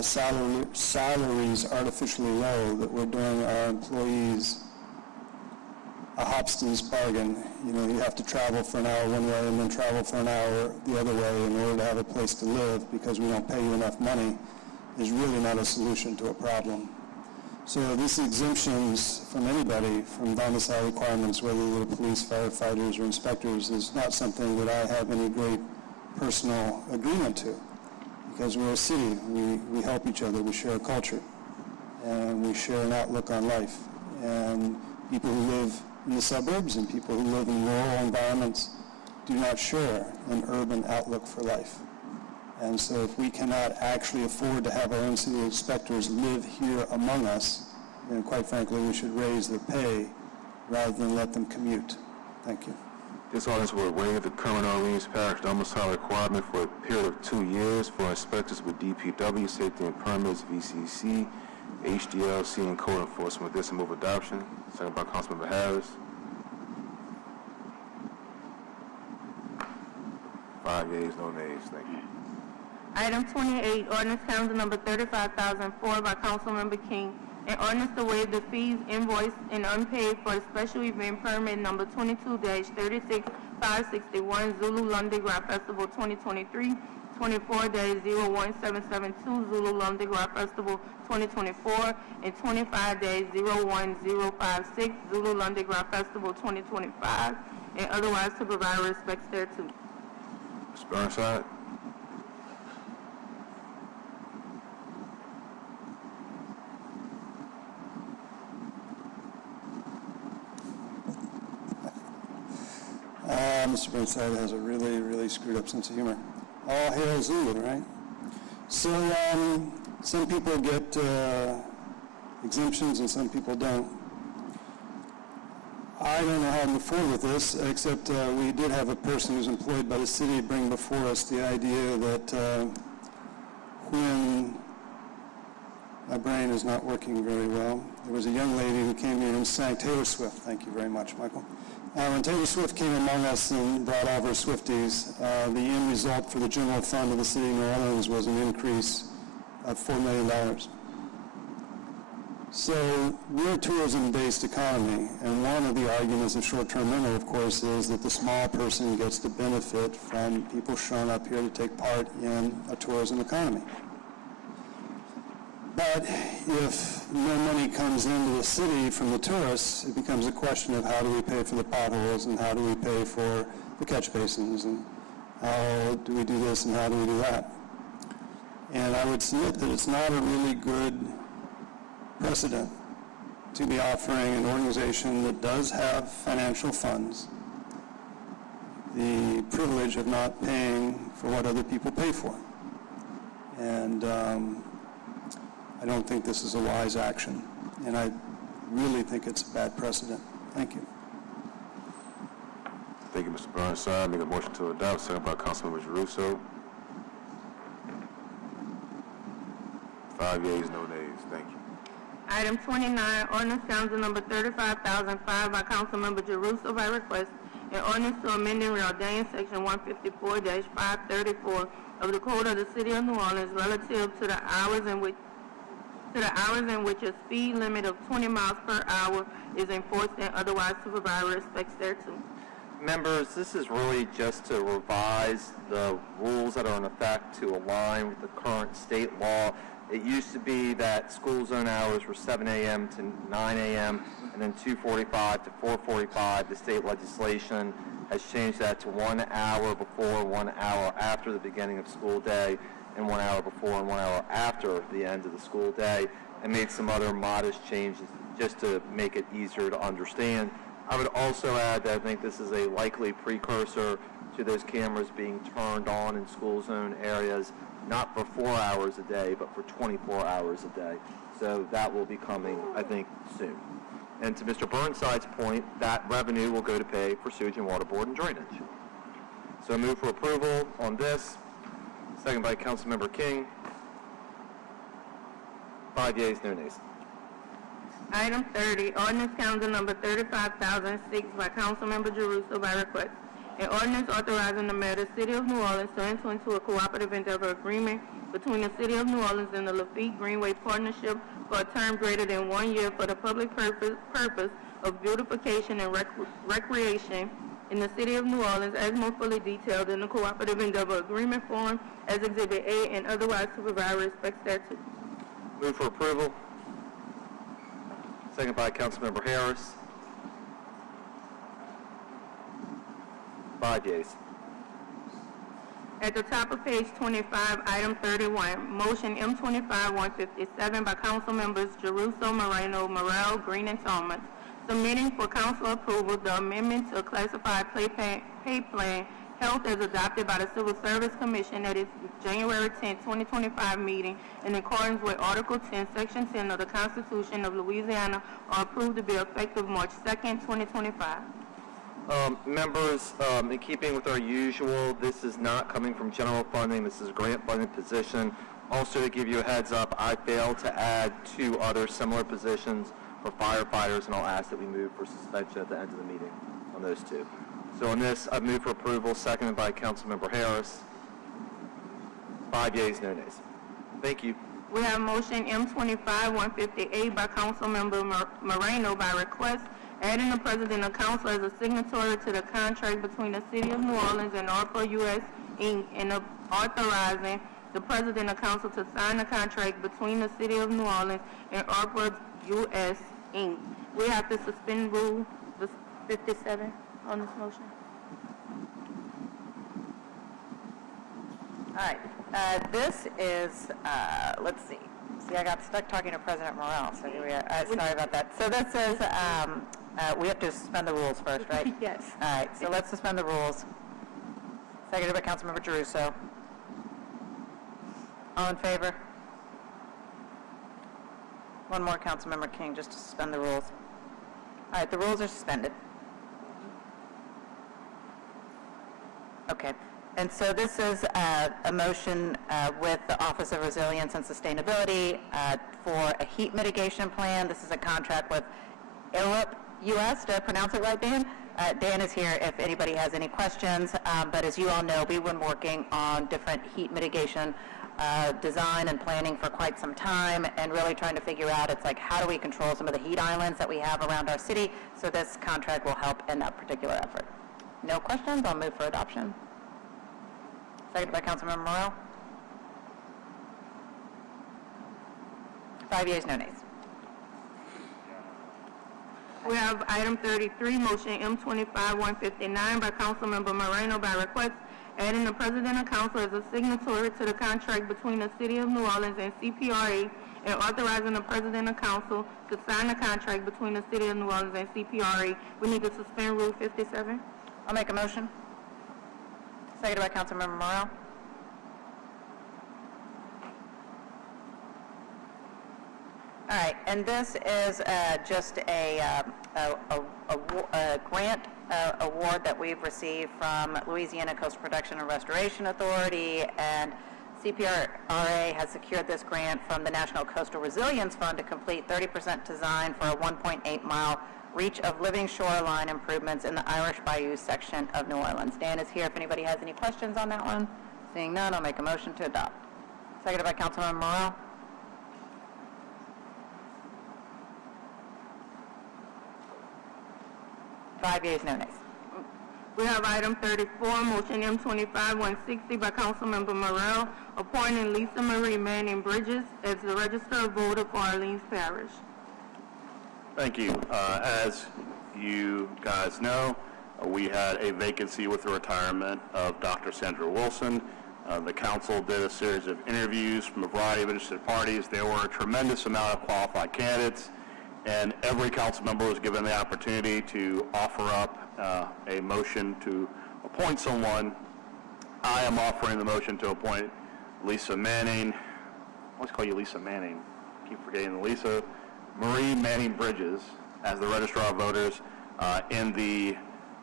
salaries artificially low, that we're doing our employees a Hobson's bargain. You know, you have to travel for an hour one way and then travel for an hour the other way in order to have a place to live because we don't pay you enough money, is really not a solution to a problem. So these exemptions from anybody, from domicile requirements, whether they're police, firefighters, or inspectors, is not something that I have any great personal agreement to, because we're a city. We help each other. We share a culture, and we share an outlook on life. And people who live in the suburbs and people who live in rural environments do not share an urban outlook for life. And so if we cannot actually afford to have our own city inspectors live here among us, then quite frankly, we should raise their pay rather than let them commute. Thank you. This ordinance will waive the current Orleans Parish domicile requirement for a period of 2 years for inspectors with DPW, safety and permits, VCC, HDLC, and code enforcement. This will move adoption. Second by Councilmember Harris. 5 yeas, no nays. Thank you. Item 28, ordinance council number 35,004 by Councilmember King, an ordinance to waive the fees invoiced and unpaid for a special event permit number 22-36561 Zulu Lundi Gras Festival 2023, 24-01772 Zulu Lundi Gras Festival 2024, and 25-01056 Zulu Lundi Gras Festival 2025, and otherwise to provide respects thereto. Mr. Burnside. Mr. Burnside has a really, really screwed up sense of humor. All hail Zulu, right? So some people get exemptions and some people don't. I don't know how to move forward with this, except we did have a person who's employed by the city bring before us the idea that when my brain is not working very well, there was a young lady who came in and sang Taylor Swift. Thank you very much, Michael. When Taylor Swift came among us and brought all of her Swifties, the end result for the general fund of the city of New Orleans was an increase of $4 million. So we're a tourism-based economy, and one of the arguments of short-term rental, of course, is that the small person gets to benefit from people showing up here to take part in a tourism economy. But if no money comes into the city from the tourists, it becomes a question of how do we pay for the potholes and how do we pay for the catch basins and how do we do this and how do we do that. And I would submit that it's not a really good precedent to be offering an organization that does have financial funds the privilege of not paying for what other people pay for. And I don't think this is a wise action, and I really think it's a bad precedent. Thank you. Thank you, Mr. Burnside. Make a motion to adopt, second by Councilmember Jeruso. 5 yeas, no nays. Thank you. Item 29, ordinance council number 35,005 by Councilmember Jeruso by request, an ordinance to amend and reordain section 154-534 of the Code of the City of New Orleans relative to the hours in which a speed limit of 20 miles per hour is enforced and otherwise supervised respects thereto. Members, this is really just to revise the rules that are in effect to align with the current state law. It used to be that school zone hours were 7 a.m. to 9 a.m. and then 2:45 to 4:45. The state legislation has changed that to 1 hour before, 1 hour after the beginning of school day, and 1 hour before and 1 hour after the end of the school day, and made some other modest changes just to make it easier to understand. I would also add that I think this is a likely precursor to those cameras being turned on in school zone areas, not for 4 hours a day, but for 24 hours a day. So that will be coming, I think, soon. And to Mr. Burnside's point, that revenue will go to pay for sewage and water board and drainage. So I move for approval on this. Second by Councilmember King. 5 yeas, no nays. Item 30, ordinance council number 35,006 by Councilmember Jeruso by request. An ordinance authorizing the mayor of the City of New Orleans to enter into a cooperative endeavor agreement between the City of New Orleans and the Lafitte Greenway Partnership for a term greater than 1 year for the public purpose of beautification and recreation in the City of New Orleans as more fully detailed in the cooperative endeavor agreement form as Exhibit A and otherwise supervised respects thereto. Move for approval. Second by Councilmember Harris. 5 yeas. At the top of page 25, item 31, motion M25-157 by council members Jeruso, Moreno, Morrell, Green, and Thomas, submitting for council approval the amendment to a classified pay plan health as adopted by the Civil Service Commission at its January 10, 2025 meeting in accordance with Article 10, Section 10 of the Constitution of Louisiana, are approved to be effective March 2, 2025. Members, in keeping with our usual, this is not coming from general funding. This is a grant funded position. Also, to give you a heads up, I failed to add 2 other similar positions for firefighters, and I'll ask that we move for suspension at the end of the meeting on those 2. So on this, I move for approval, seconded by Councilmember Harris. 5 yeas, no nays. Thank you. We have motion M25-158 by Councilmember Moreno by request, adding the President of Council as a signatory to the contract between the City of New Orleans and ARPA US Inc. and authorizing the President of Council to sign the contract between the City of New Orleans and ARPA US Inc. We have to suspend Rule 57 on this motion. All right. This is, let's see. See, I got stuck talking to President Morrell, so here we are. Sorry about that. So this is, we have to suspend the rules first, right? Yes. All right, so let's suspend the rules. Seconded by Councilmember Jeruso. All in favor? One more, Councilmember King, just to suspend the rules. All right, the rules are suspended. Okay, and so this is a motion with the Office of Resilience and Sustainability for a heat mitigation plan. This is a contract with Arup US. Did I pronounce it right, Dan? Dan is here if anybody has any questions, but as you all know, we've been working on different heat mitigation design and planning for quite some time, and really trying to figure out, it's like, how do we control some of the heat islands that we have around our city? So this contract will help in that particular effort. No questions? I'll move for adoption. Seconded by Councilmember Morrell. 5 yeas, no nays. We have item 33, motion M25-159 by Councilmember Moreno by request adding the President of Council as a signatory to the contract between the City of New Orleans and CPRA, and authorizing the President of Council to sign the contract between the City of New Orleans and CPRA. We need to suspend Rule 57. I'll make a motion. Seconded by Councilmember Morrell. All right, and this is just a grant award that we've received from Louisiana Coastal Protection and Restoration Authority, and CPRA has secured this grant from the National Coastal Resilience Fund to complete 30% design for a 1.8-mile reach of living shoreline improvements in the Irish Bayou section of New Orleans. Dan is here if anybody has any questions on that one. Seeing none, I'll make a motion to adopt. Seconded by Councilmember Morrell. Five yeas, no nays. We have item 34, motion M25-160 by Councilmember Morrell, appointing Lisa Marie Manning Bridges as the Register of Voter for Orleans Parish. Thank you. As you guys know, we had a vacancy with the retirement of Dr. Sandra Wilson. The council did a series of interviews from a variety of interested parties. There were a tremendous amount of qualified candidates, and every council member was given the opportunity to offer up a motion to appoint someone. I am offering the motion to appoint Lisa Manning. I always call you Lisa Manning. Keep forgetting the Lisa. Marie Manning Bridges as the Registrar of Voters. In the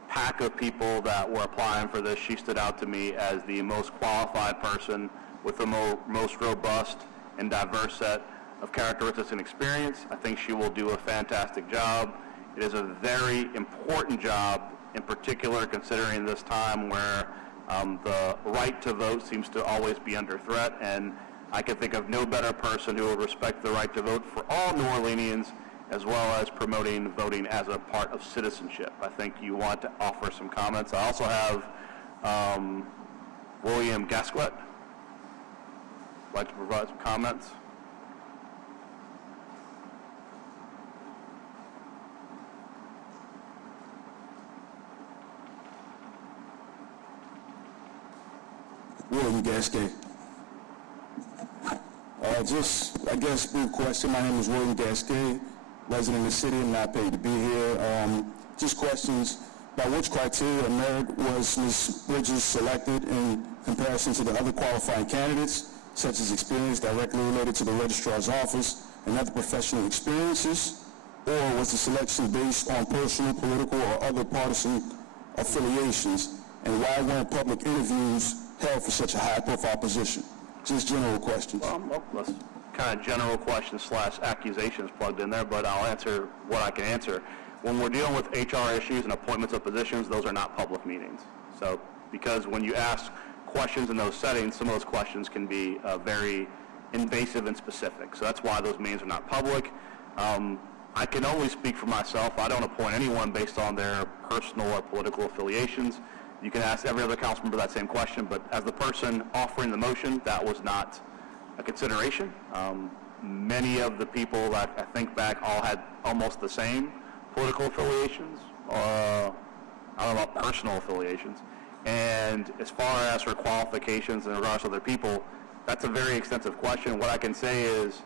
pack of people that were applying for this, she stood out to me as the most qualified person with the most robust and diverse set of characteristics and experience. I think she will do a fantastic job. It is a very important job, in particular considering this time where the right to vote seems to always be under threat, and I can think of no better person who will respect the right to vote for all New Orleanians, as well as promoting voting as a part of citizenship. I think you want to offer some comments. I also have William Gasquet. I'd like to provide some comments. William Gasquet. I guess, brief question. My name is William Gasquet, resident of the city. I'm not paid to be here. Just questions. By which criteria or merit was Ms. Bridges selected in comparison to the other qualifying candidates, such as experience directly related to the registrar's office and other professional experiences? Or was the selection based on personal, political, or other partisan affiliations? And why weren't public interviews held for such a high-profile position? Just general questions. Well, that's kind of general questions / accusations plugged in there, but I'll answer what I can answer. When we're dealing with HR issues and appointments of positions, those are not public meetings. So, because when you ask questions in those settings, some of those questions can be very invasive and specific. So that's why those meetings are not public. I can only speak for myself. I don't appoint anyone based on their personal or political affiliations. You can ask every other council member that same question, but as the person offering the motion, that was not a consideration. Many of the people that I think back all had almost the same political affiliations, or I don't know about personal affiliations. And as far as her qualifications in regards to other people, that's a very extensive question. What I can say is,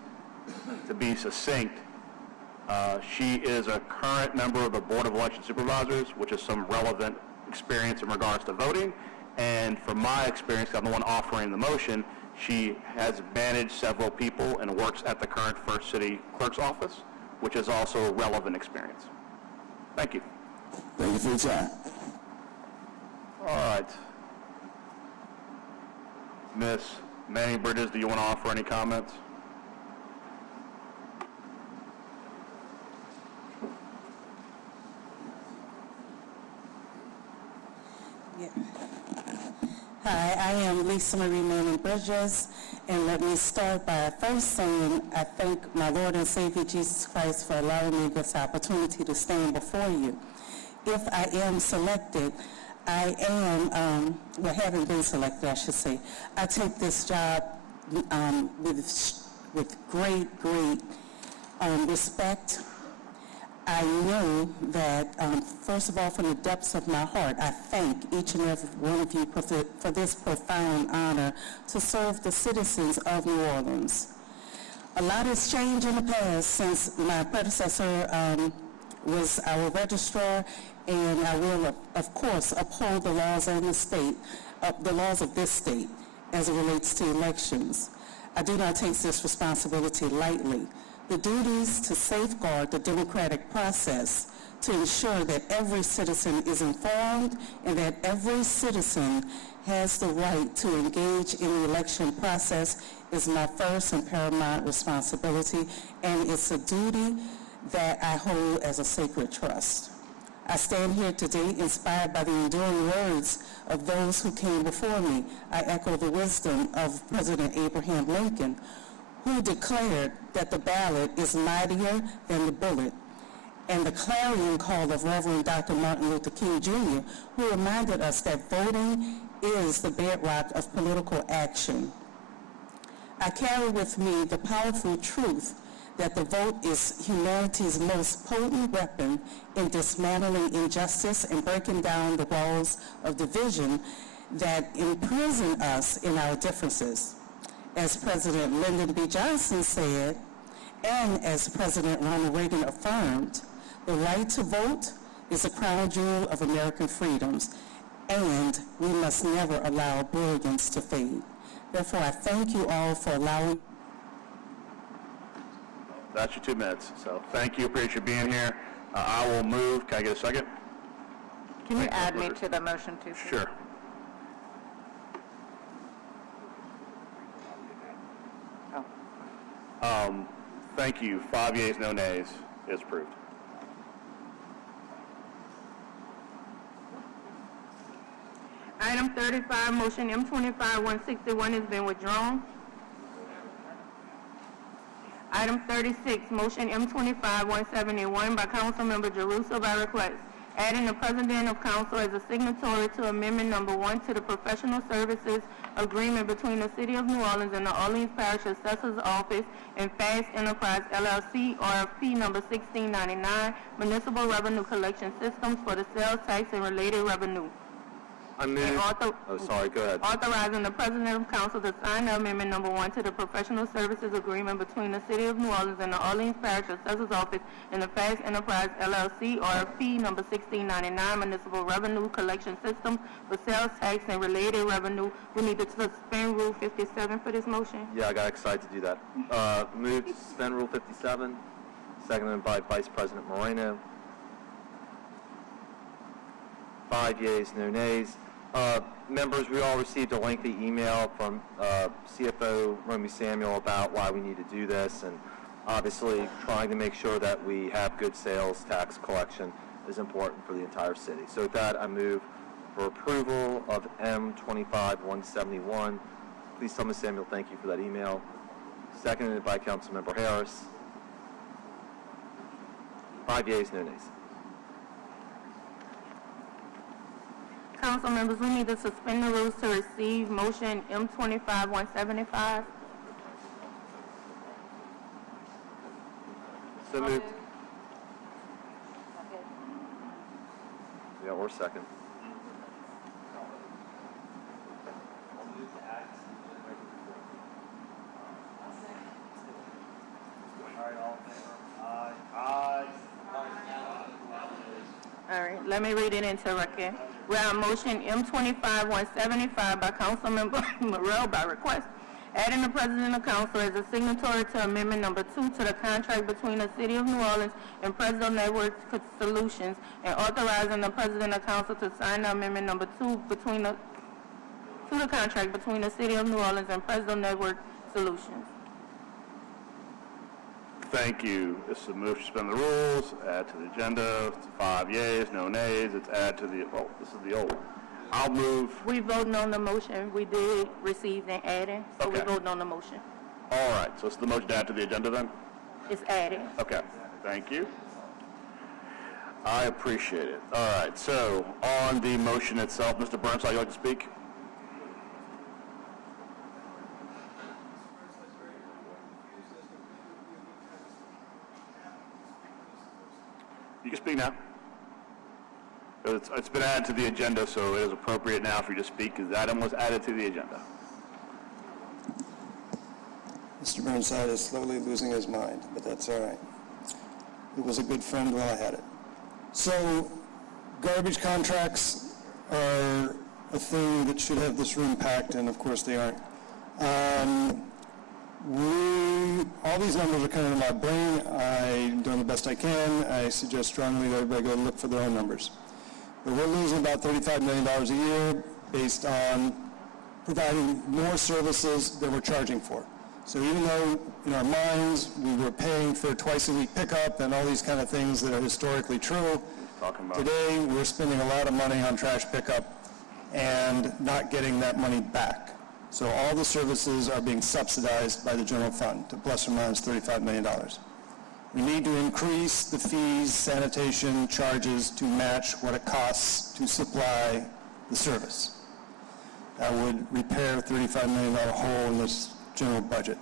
to be succinct, she is a current member of the Board of Election Supervisors, which is some relevant experience in regards to voting, and from my experience, I'm the one offering the motion, She has managed several people and works at the current First City Clerk's office, which is also a relevant experience. Thank you. Thank you for your time. All right. Miss Manning Bridges, do you want to offer any comments? Hi, I am Lisa Marie Manning Bridges, and let me start by first saying I thank my Lord and Savior Jesus Christ for allowing me this opportunity to stand before you. If I am selected, I am, having been selected, I should say, I take this job with great respect. I know that, first of all, from the depths of my heart, I thank each and every one of you for this profound honor to serve the citizens of New Orleans. A lot has changed in the past since my predecessor was our registrar, and I will, of course, uphold the laws of the state, the laws of this state as it relates to elections. I do not take this responsibility lightly. The duties to safeguard the democratic process, to ensure that every citizen is informed and that every citizen has the right to engage in the election process is my first and paramount responsibility, and it's a duty that I hold as a sacred trust. I stand here today inspired by the enduring words of those who came before me. I echo the wisdom of President Abraham Lincoln, who declared that the ballot is mightier than the bullet, and the clarion call of Reverend Dr. Martin Luther King Jr., who reminded us that voting is the bedrock of political action. I carry with me the powerful truth that the vote is humanity's most potent weapon in dismantling injustice and breaking down the walls of division that imprison us in our differences. As President Lyndon B. Johnson said, and as President Ronald Reagan affirmed, the right to vote is a crown jewel of American freedoms, and we must never allow brilliance to fade. Therefore, I thank you all for allowing. That's your 2 minutes. So thank you. Appreciate you being here. I will move. Can I get a second? Can you add me to the motion too, please? Sure. Thank you. 5 yeas, no nays. Is approved. Item 35, motion M25-161 has been withdrawn. Item 36, motion M25-171 by Councilmember Jeruso by request, adding the President of Council as a signatory to Amendment Number 1 to the Professional Services Agreement between the City of New Orleans and the Orleans Parish Assessor's Office and Fast Enterprise LLC, RFP Number 1699, Municipal Revenue Collection Systems for the sales tax and related revenue. I move. Go ahead. Authorizing the President of Council to sign Amendment Number 1 to the Professional Services Agreement between the City of New Orleans and the Orleans Parish Assessor's Office and the Fast Enterprise LLC, RFP Number 1699, Municipal Revenue Collection System for sales tax and related revenue. We need to suspend Rule 57 for this motion. Yeah, I got excited to do that. Move to suspend Rule 57, seconded by Vice President Moreno. 5 yeas, no nays. Members, we all received a lengthy email from CFO Romy Samuel about why we need to do this, and obviously trying to make sure that we have good sales tax collection is important for the entire city. So with that, I move for approval of M25-171. Please tell Ms. Samuel thank you for that email. Seconded by Councilmember Harris. 5 yeas, no nays. Council members, we need to suspend the rules to receive motion M25-175. So moved. Yeah, or second. All right, let me read it into record. We have motion M25-175 by Councilmember Morrell by request, adding the President of Council as a signatory to Amendment Number 2 to the contract between the City of New Orleans and Presto Network Solutions, and authorizing the President of Council to sign the Amendment Number 2 to the contract between the City of New Orleans and Presto Network Solutions. Thank you. This is a move to suspend the rules, add to the agenda. It's 5 yeas, no nays. It's add to the, oh, this is the old one. I'll move. We voting on the motion. We did receive and adding, so we Okay. voting on the motion. All right, so it's the motion to add to the agenda then? It's adding. Okay, thank you. I appreciate it. All right, so on the motion itself, Mr. Burnside, you like to speak? You can speak now. It's been added to the agenda, so it is appropriate now for you to speak, because the item was added to the agenda. Mr. Burnside is slowly losing his mind, but that's all right. He was a good friend while I had it. So, garbage contracts are a thing that should have this room packed, and of course they aren't. All these numbers are coming in my brain. I'm doing the best I can. I suggest strongly that everybody go look for their own numbers. But we're losing about $35 million a year based on providing more services than we're charging for. So even though in our minds we were paying for twice-a-week pickup and all these kind of things that are historically true, today we're spending a lot of money on trash pickup and not getting that money back. So all the services are being subsidized by the general fund to plus or minus $35 million. We need to increase the fees, sanitation charges to match what it costs to supply the service. That would repair a $35 million hole in this general budget.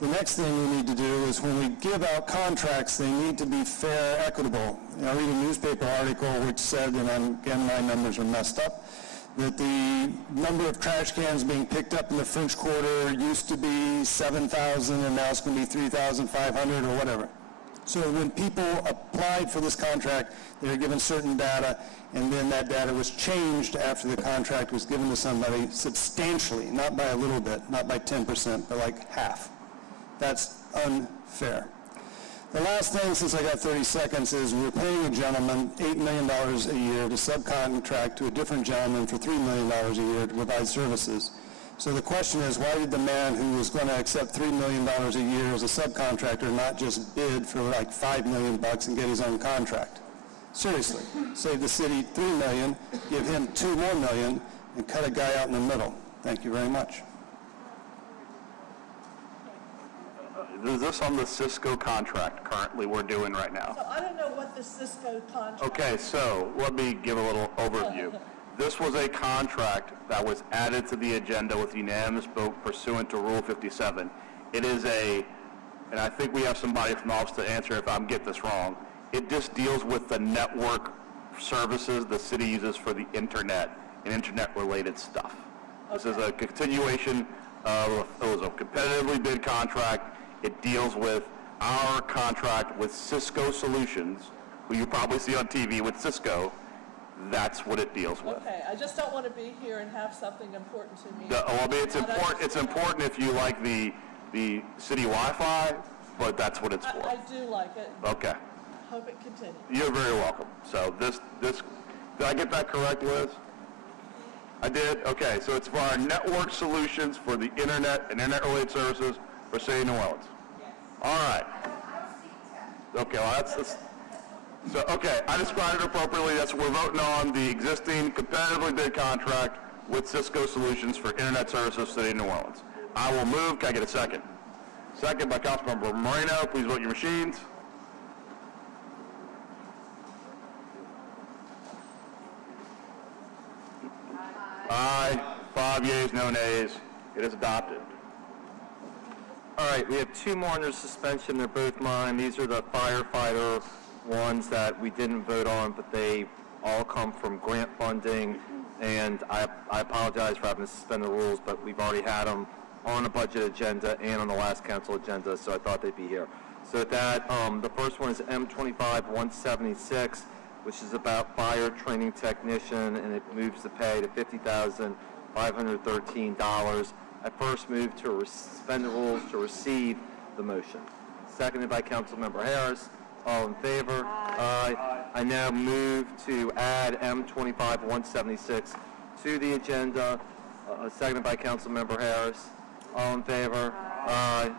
The next thing we need to do is when we give out contracts, they need to be fair, equitable. I read a newspaper article which said, and again my numbers are messed up, that the number of trash cans being picked up in the French Quarter used to be 7,000 and now it's going to be 3,500 or whatever. So when people applied for this contract, they were given certain data, and then that data was changed after the contract was given to somebody substantially, not by a little bit, not by 10%, but like half. That's unfair. The last thing, since I got 30 seconds, is we're paying a gentleman $8 million a year to subcontract to a different gentleman for $3 million a year to provide services. So the question is, why did the man who was going to accept $3 million a year as a subcontractor not just bid for like $5 million and get his own contract? Seriously, save the city $3 million, give him $2 more million, and cut a guy out in the middle. Thank you very much. Is this on the Cisco contract currently we're doing right now? So I don't know what the Cisco contract... Okay, so let me give a little overview. This was a contract that was added to the agenda with unanimous vote pursuant to Rule 57. It is and I think we have somebody from the office to answer if I'm getting this wrong, it just deals with the network services the city uses for the internet and internet-related stuff. This is a continuation of, it was a competitively bid contract. It deals with our contract with Cisco Solutions, who you probably see on TV with Cisco. That's what it deals with. Okay, I just don't want to be here and have something important to me. I mean, it's important if you like the city Wi-Fi, but that's what it's for. I do like it. Okay. Hope it continues. You're very welcome. So this, did I get that correct, Liz? I did? Okay, so it's for our network solutions for the internet and internet-related services for City of New Orleans. Yes. All right. Okay, well, that's so, okay, I described it appropriately. That's what we're voting on, the existing competitively bid contract with Cisco Solutions for internet services City of New Orleans. I will move. Can I get a second? Second by Councilmember Moreno. Please vote your machines. Aye. 5 yeas, no nays. It is adopted. All right, we have two more under suspension. They're both mine. These are the firefighter ones that we didn't vote on, but they all come from grant funding. And I apologize for having to suspend the rules, but we've already had them on the budget agenda and on the last council agenda, so I thought they'd be here. So with that, the first one is M25-176, which is about fire training technician, and it moves the pay to $50,513. I first move to suspend the rules to receive the motion. Seconded by Councilmember Harris. All in favor? Aye. I now move to add M25-176 to the agenda. Seconded by Councilmember Harris. All in favor? Aye.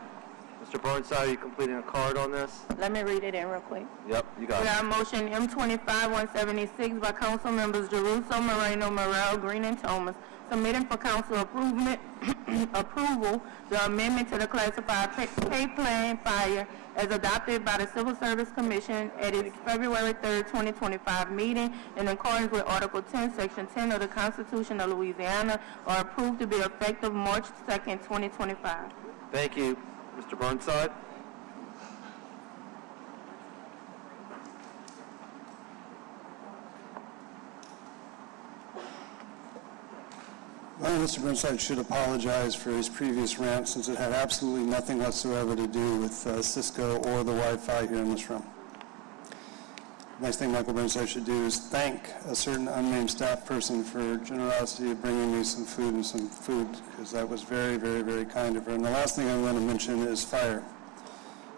Mr. Burnside, are you completing a card on this? Let me read it in real quick. Yep, you got We it. got a motion M25-176 by Council Members Jeruso, Moreno, Morel, Green, and Thomas, submitting for council approval the amendment to the classified pay plan fire as adopted by the Civil Service Commission at its February 3rd, 2025 meeting in accordance with Article 10, Section 10 of the Constitution of Louisiana, are approved to be effective March 2nd, 2025. Thank you. Mr. Burnside? Well, Mr. Burnside should apologize for his previous rant since it had absolutely nothing whatsoever to do with Cisco or the Wi-Fi here in this room. The next thing Michael Burnside should do is thank a certain unnamed staff person for generosity of bringing me some food, because that was very, very, very kind of her. And the last thing I'm going to mention is fire.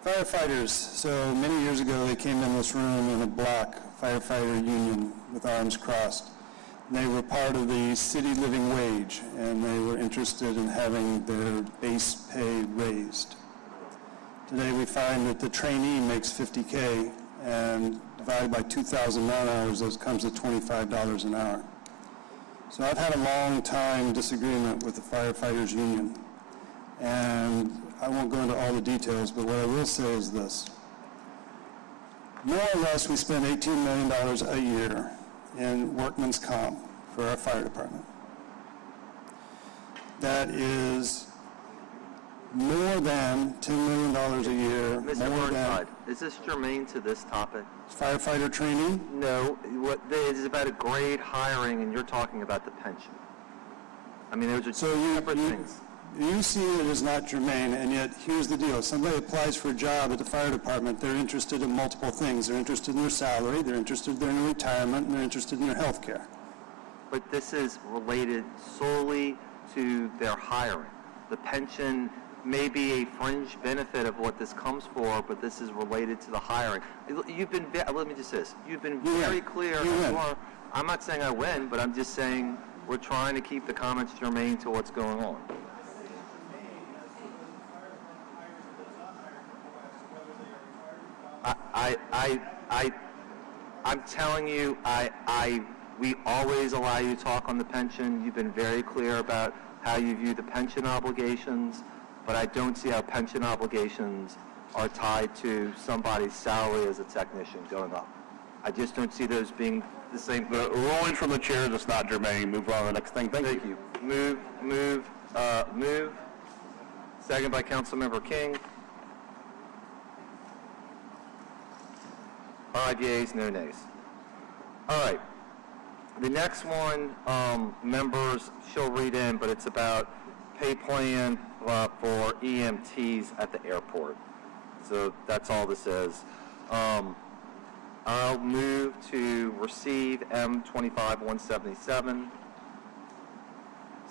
Firefighters. So many years ago, they came in this room in a block firefighter union with arms crossed. They were part of the city living wage, and they were interested in having their base pay raised. Today we find that the trainee makes $50K, and divided by 2,000 man-hours, that comes to $25 an hour. So I've had a long time disagreement with the firefighters union, and I won't go into all the details, but what I will say is this. More or less, we spend $18 million a year in workman's comp for our fire department. That is more than $10 million a year. Mr. Burnside, is this germane to this topic? Firefighter training? No. It is about a grade hiring, and you're talking about the pension. I mean, those are separate things. You see it as not germane, and yet here's the deal. If somebody applies for a job at the fire department, they're interested in multiple things. They're interested in their salary, they're interested in their retirement, and they're interested in their health care. But this is related solely to their hiring. The pension may be a fringe benefit of what this comes for, but this is related to the hiring. You've been, let me just say this, you've been very clear. I'm not saying I win, but I'm just saying we're trying to keep the comments germane to what's going on. I'm telling you, we always allow you to talk on the pension. You've been very clear about how you view the pension obligations, but I don't see how pension obligations are tied to somebody's salary as a technician going up. I just don't see those being the same thing. Rolling from the chair, that's not germane. Move on to the next thing. Thank you. Move. Second by Councilmember King. 5 yeas, no nays. All right. The next one, members shall read in, but it's about pay plan for EMTs at the airport. So that's all this is. I'll move to receive M25-177.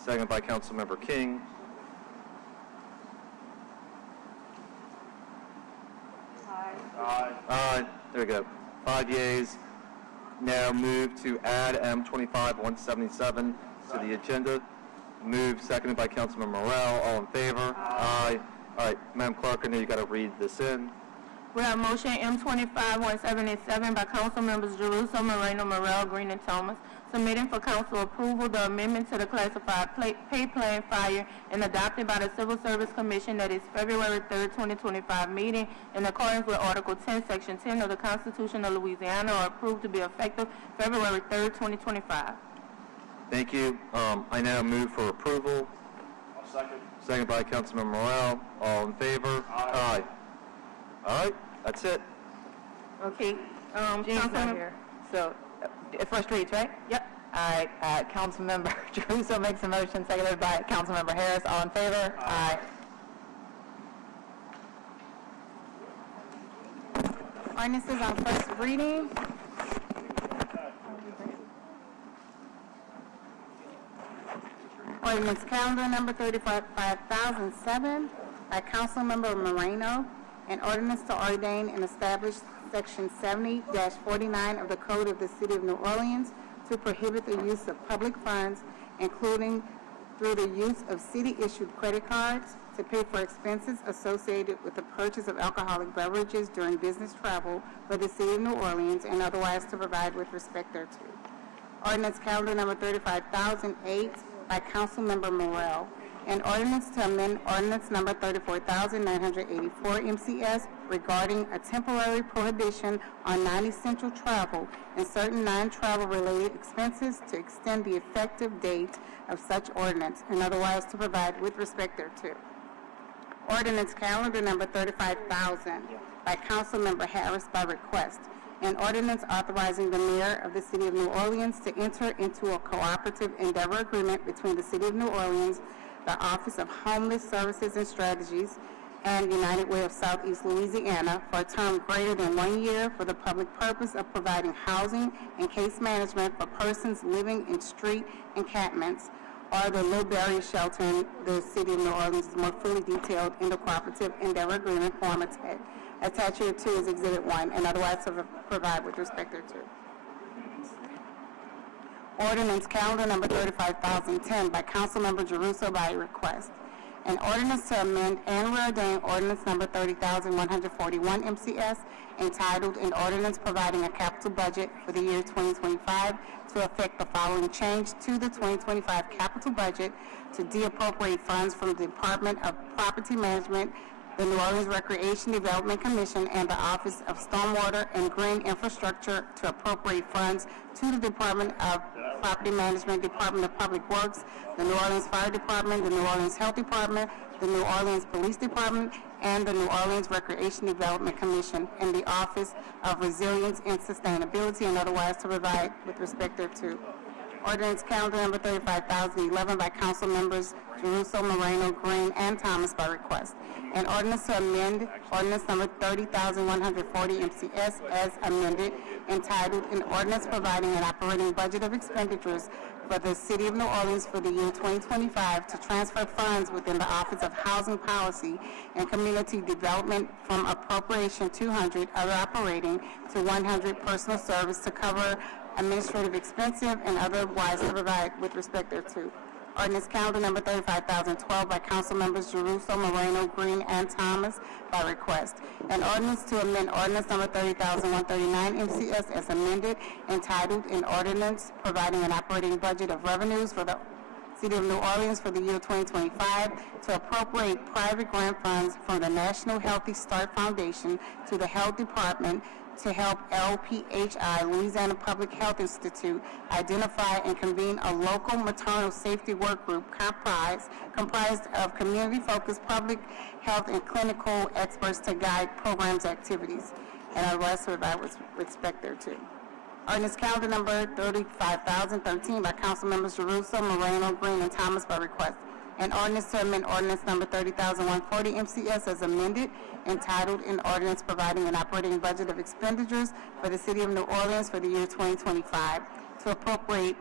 Second by Councilmember King. Aye. There we go. 5 yeas. Now move to add M25-177 to the agenda. Move seconded by Councilman Morel. All in favor? Aye. All right, Madam Clerk, I know you got to read this in. We have motion M25-177 by Council Members Jeruso, Moreno, Morel, Green, and Thomas, submitting for council approval the amendment to the classified pay plan fire and adopted by the Civil Service Commission at its February 3rd, 2025 meeting in accordance with Article 10, Section 10 of the Constitution of Louisiana, are approved to be effective February 3rd, 2025. Thank you. I now move for approval. I'll second. Second by Councilman Morel. All in favor? Aye. All right, that's it. Okay, Jean's not here. So, first reads, right? Yep. All right, Councilmember Jeruso makes a motion, seconded by Councilmember Harris. All in favor? Aye. Ordinances on first reading. Ordinance calendar number 35,007 by Councilmember Moreno, an ordinance to ordain and establish Section 70-49 of the Code of the City of New Orleans to prohibit the use of public funds, including through the use of city-issued credit cards, to pay for expenses associated with the purchase of alcoholic beverages during business travel for the City of New Orleans, and otherwise to provide with respect thereto. Ordinance calendar number 35,008 by Councilmember Morel, an ordinance to amend ordinance number 34,984 MCS regarding a temporary prohibition on non-essential travel and certain non-travel related expenses to extend the effective date of such ordinance, and otherwise to provide with respect thereto. Ordinance calendar number 35,000 by Councilmember Harris by request. An ordinance authorizing the mayor of the City of New Orleans to enter into a cooperative endeavor agreement between the City of New Orleans, the Office of Homeless Services and Strategies, and United Way of Southeast Louisiana for a term greater than 1 year for the public purpose of providing housing and case management for persons living in street encampments or the low barrier shelter in the City of New Orleans is more fully detailed in the cooperative endeavor agreement form attached here to is Exhibit 1, and otherwise to provide with respect thereto. Ordinance calendar number 35,010 by Councilmember Jeruso by request. An ordinance to amend and reordain ordinance number 30,141 MCS entitled An Ordinance Providing a Capital Budget for the year 2025 to effect the following change to the 2025 capital budget to de-appropriate funds from the Department of Property Management, the New Orleans Recreation Development Commission, and the Office of Stormwater and Green Infrastructure to appropriate funds to the Department of Property Management, Department of Public Works, the New Orleans Fire Department, the New Orleans Health Department, the New Orleans Police Department, and the New Orleans Recreation Development Commission, and the Office of Resilience and Sustainability, and otherwise to provide with respect thereto. Ordinance calendar number 35,011 by Council Members Jeruso, Moreno, Green, and Thomas by request. An ordinance to amend ordinance number 30,140 MCS as amended, entitled An Ordinance Providing an Operating Budget of Expenditures for the City of New Orleans for the year 2025 to transfer funds within the Office of Housing Policy and Community Development from appropriation 200 other operating to 100 personal service to cover administrative expenses and otherwise to provide with respect thereto. Ordinance calendar number 35,012 by Council Members Jeruso, Moreno, Green, and Thomas by request. An ordinance to amend ordinance number 30,139 MCS as amended, entitled An Ordinance Providing an Operating Budget of Revenues for the City of New Orleans for the year 2025 to appropriate private grant funds from the National Healthy Start Foundation to the Health Department to help LPHI, Louisiana Public Health Institute, identify and convene a local maternal safety work group comprised of community-focused public health and clinical experts to guide programs activities, and otherwise to provide with respect thereto. Ordinance calendar number 35,013 by Council Members Jeruso, Moreno, Green, and Thomas by request. An ordinance to amend ordinance number 30,140 MCS as amended, entitled An Ordinance Providing an Operating Budget of Expenditures for the City of New Orleans for the year 2025 to appropriate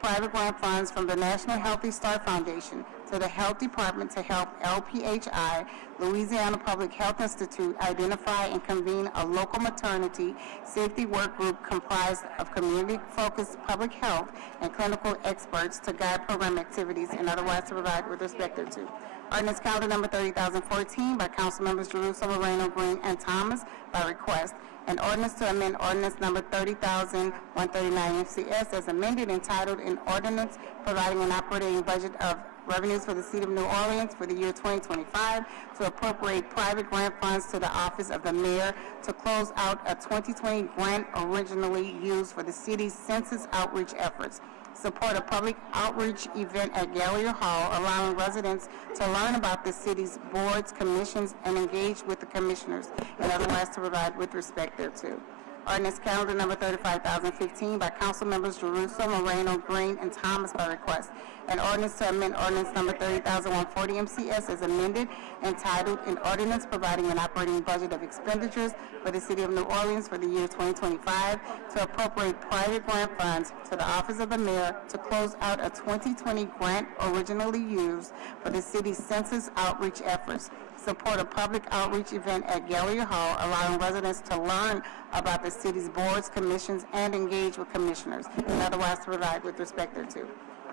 private grant funds from the National Healthy Start Foundation to the Health Department to help LPHI, Louisiana Public Health Institute, identify and convene a local maternity safety work group comprised of community-focused public health and clinical experts to guide program activities and otherwise to provide with respect thereto. Ordinance calendar number 30,014 by Council Members Jeruso, Moreno, Green, and Thomas by request. An ordinance to amend ordinance number 30,139 FCS as amended, entitled An Ordinance Providing an Operating Budget of Revenues for the City of New Orleans for the year 2025 to appropriate private grant funds to the Office of the Mayor to close out a 2020 grant originally used for the city's census outreach efforts. Support a public outreach event at Gallier Hall, allowing residents to learn about the city's boards, commissions, and engage with the commissioners, and otherwise to provide with respect thereto. Ordinance calendar number 35,015 by council members Jeruso, Moreno, Green, and Thomas by request. An ordinance to amend ordinance number 30,140 MCS as amended, entitled An Ordinance Providing an Operating Budget of Expenditures for the City of New Orleans for the year 2025 to appropriate private grant funds to the Office of the Mayor to close out a 2020 grant originally used for the city's census outreach efforts, support a public outreach event at Gallery Hall, allowing residents to learn about the city's boards, commissions, and engage with commissioners, and otherwise to provide with respect thereto.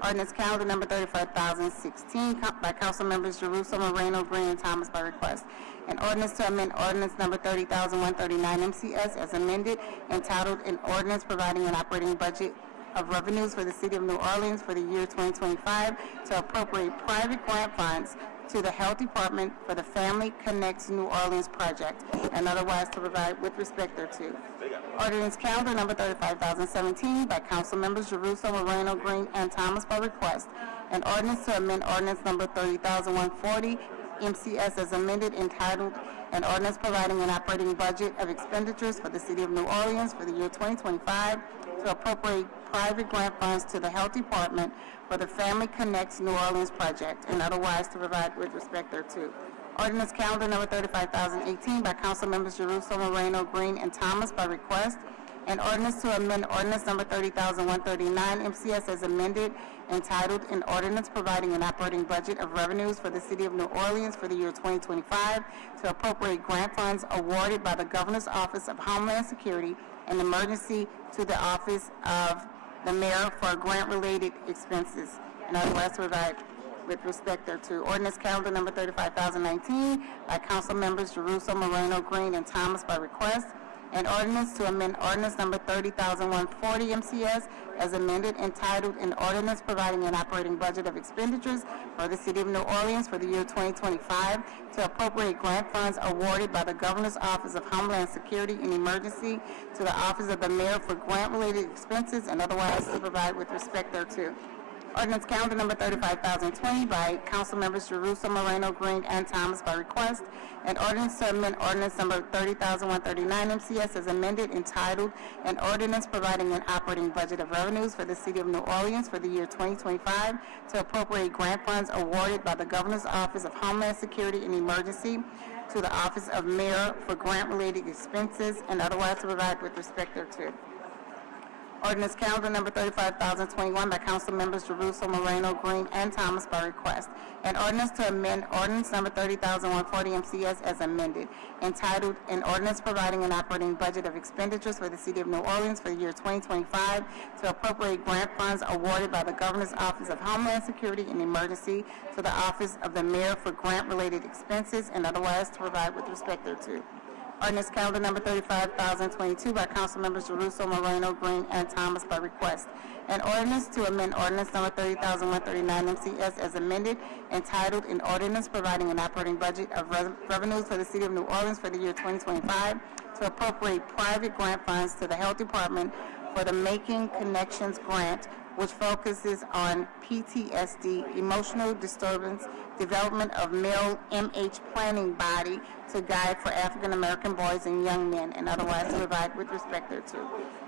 Ordinance calendar number 35,016 by council members Jeruso, Moreno, Green, and Thomas by request. An ordinance to amend ordinance number 30,139 MCS as amended, entitled An Ordinance Providing an Operating Budget of Revenues for the City of New Orleans for the year 2025 to appropriate private grant funds to the Health Department for the Family Connects New Orleans project, and otherwise to provide with respect thereto. Ordinance calendar number 35,017 by council members Jeruso, Moreno, Green, and Thomas by request. An ordinance to amend ordinance number 30,140 MCS as amended, entitled An Ordinance Providing an Operating Budget of Expenditures for the City of New Orleans for the year 2025 to appropriate private grant funds to the Health Department for the Family Connects New Orleans project, and otherwise to provide with respect thereto. Ordinance calendar number 35,018 by council members Jeruso, Moreno, Green, and Thomas by request. An ordinance to amend ordinance number 30,139 MCS as amended, entitled An Ordinance Providing an Operating Budget of Revenues for the City of New Orleans for the year 2025 to appropriate grant funds awarded by the Governor's Office of Homeland Security and Emergency to the Office of the Mayor for grant-related expenses, and otherwise to provide with respect thereto. Ordinance calendar number 35,019 by council members Jeruso, Moreno, Green, and Thomas by request. An ordinance to amend ordinance number 30,140 MCS as amended, entitled An Ordinance Providing an Operating Budget of Expenditures for the City of New Orleans for the year 2025 to appropriate grant funds awarded by the Governor's Office of Homeland Security and Emergency to the Office of the Mayor for grant-related expenses, and otherwise to provide with respect thereto. Ordinance calendar number 35,020 by council members Jeruso, Moreno, Green, and Thomas by request. An ordinance to amend ordinance number 30,139 MCS as amended, entitled An Ordinance Providing an Operating Budget of Revenues for the City of New Orleans for the year 2025 to appropriate grant funds awarded by the Governor's Office of Homeland Security and Emergency to the Office of Mayor for grant-related expenses, and otherwise to provide with respect thereto. Ordinance calendar number 35,021 by council members Jeruso, Moreno, Green, and Thomas by request. An ordinance to amend ordinance number 30,140 MCS as amended, entitled An Ordinance Providing an Operating Budget of Expenditures for the City of New Orleans for the year 2025 to appropriate grant funds awarded by the Governor's Office of Homeland Security and Emergency to the Office of the Mayor for grant-related expenses, and otherwise to provide with respect thereto. Ordinance calendar number 35,022 by council members Jeruso, Moreno, Green, and Thomas by request. An ordinance to amend ordinance number 30,139 MCS as amended, entitled An Ordinance Providing an Operating Budget of Revenues for the City of New Orleans for the year 2025 to appropriate private grant funds to the Health Department for the Making Connections Grant, which focuses on PTSD, emotional disturbance, development of male MH planning body to guide for African American boys and young men, and otherwise to provide with respect thereto.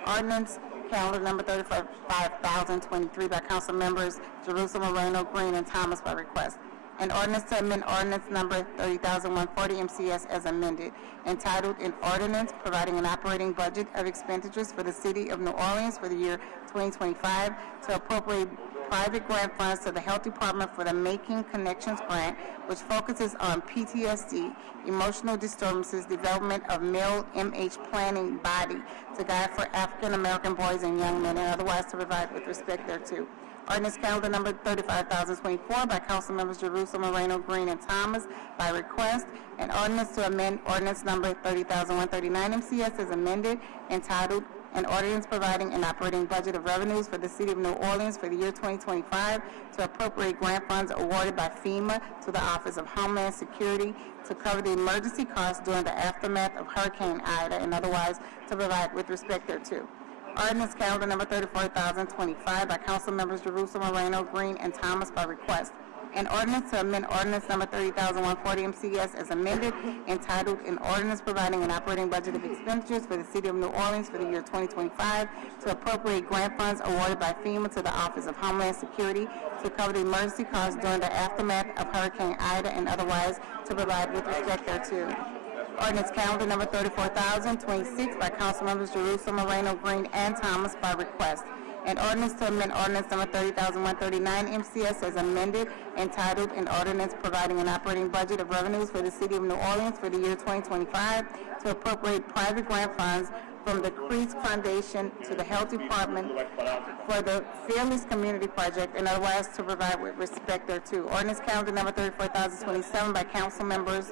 Ordinance calendar number 35,023 by council members Jeruso, Moreno, Green, and Thomas by request. An ordinance to amend ordinance number 30,140 MCS as amended, entitled An Ordinance Providing an Operating Budget of Expenditures for the City of New Orleans for the year 2025 to appropriate private grant funds to the Health Department for the Making Connections Grant, which focuses on PTSD, emotional disturbances, development of male MH planning body to guide for African American boys and young men, and otherwise to provide with respect thereto. Ordinance calendar number 35,024 by council members Jeruso, Moreno, Green, and Thomas by request. An ordinance to amend ordinance number 30,139 MCS as amended, entitled An Ordinance Providing an Operating Budget of Revenues for the City of New Orleans for the year 2025 to appropriate grant funds awarded by FEMA to the Office of Homeland Security to cover the emergency costs during the aftermath of Hurricane Ida, and otherwise to provide with respect thereto. Ordinance calendar number 34,025 by council members Jeruso, Moreno, Green, and Thomas by request. An ordinance to amend ordinance number 30,140 MCS as amended, entitled An Ordinance Providing an Operating Budget of Expenditures for the City of New Orleans for the year 2025 to appropriate grant funds awarded by FEMA to the Office of Homeland Security to cover the emergency costs during the aftermath of Hurricane Ida and otherwise to provide with respect thereto. Ordinance calendar number 34,026 by Council Members Jerusalem, Moreno, Green, and Thomas by request. An ordinance to amend ordinance number 30,139 MCS as amended, entitled An Ordinance Providing an Operating Budget of Revenues for the City of New Orleans for the year 2025 to appropriate private grant funds from the Crease Foundation to the Health Department for the Fearless Community Project and otherwise to provide with respect thereto. Ordinance calendar number 34,027 by Council Members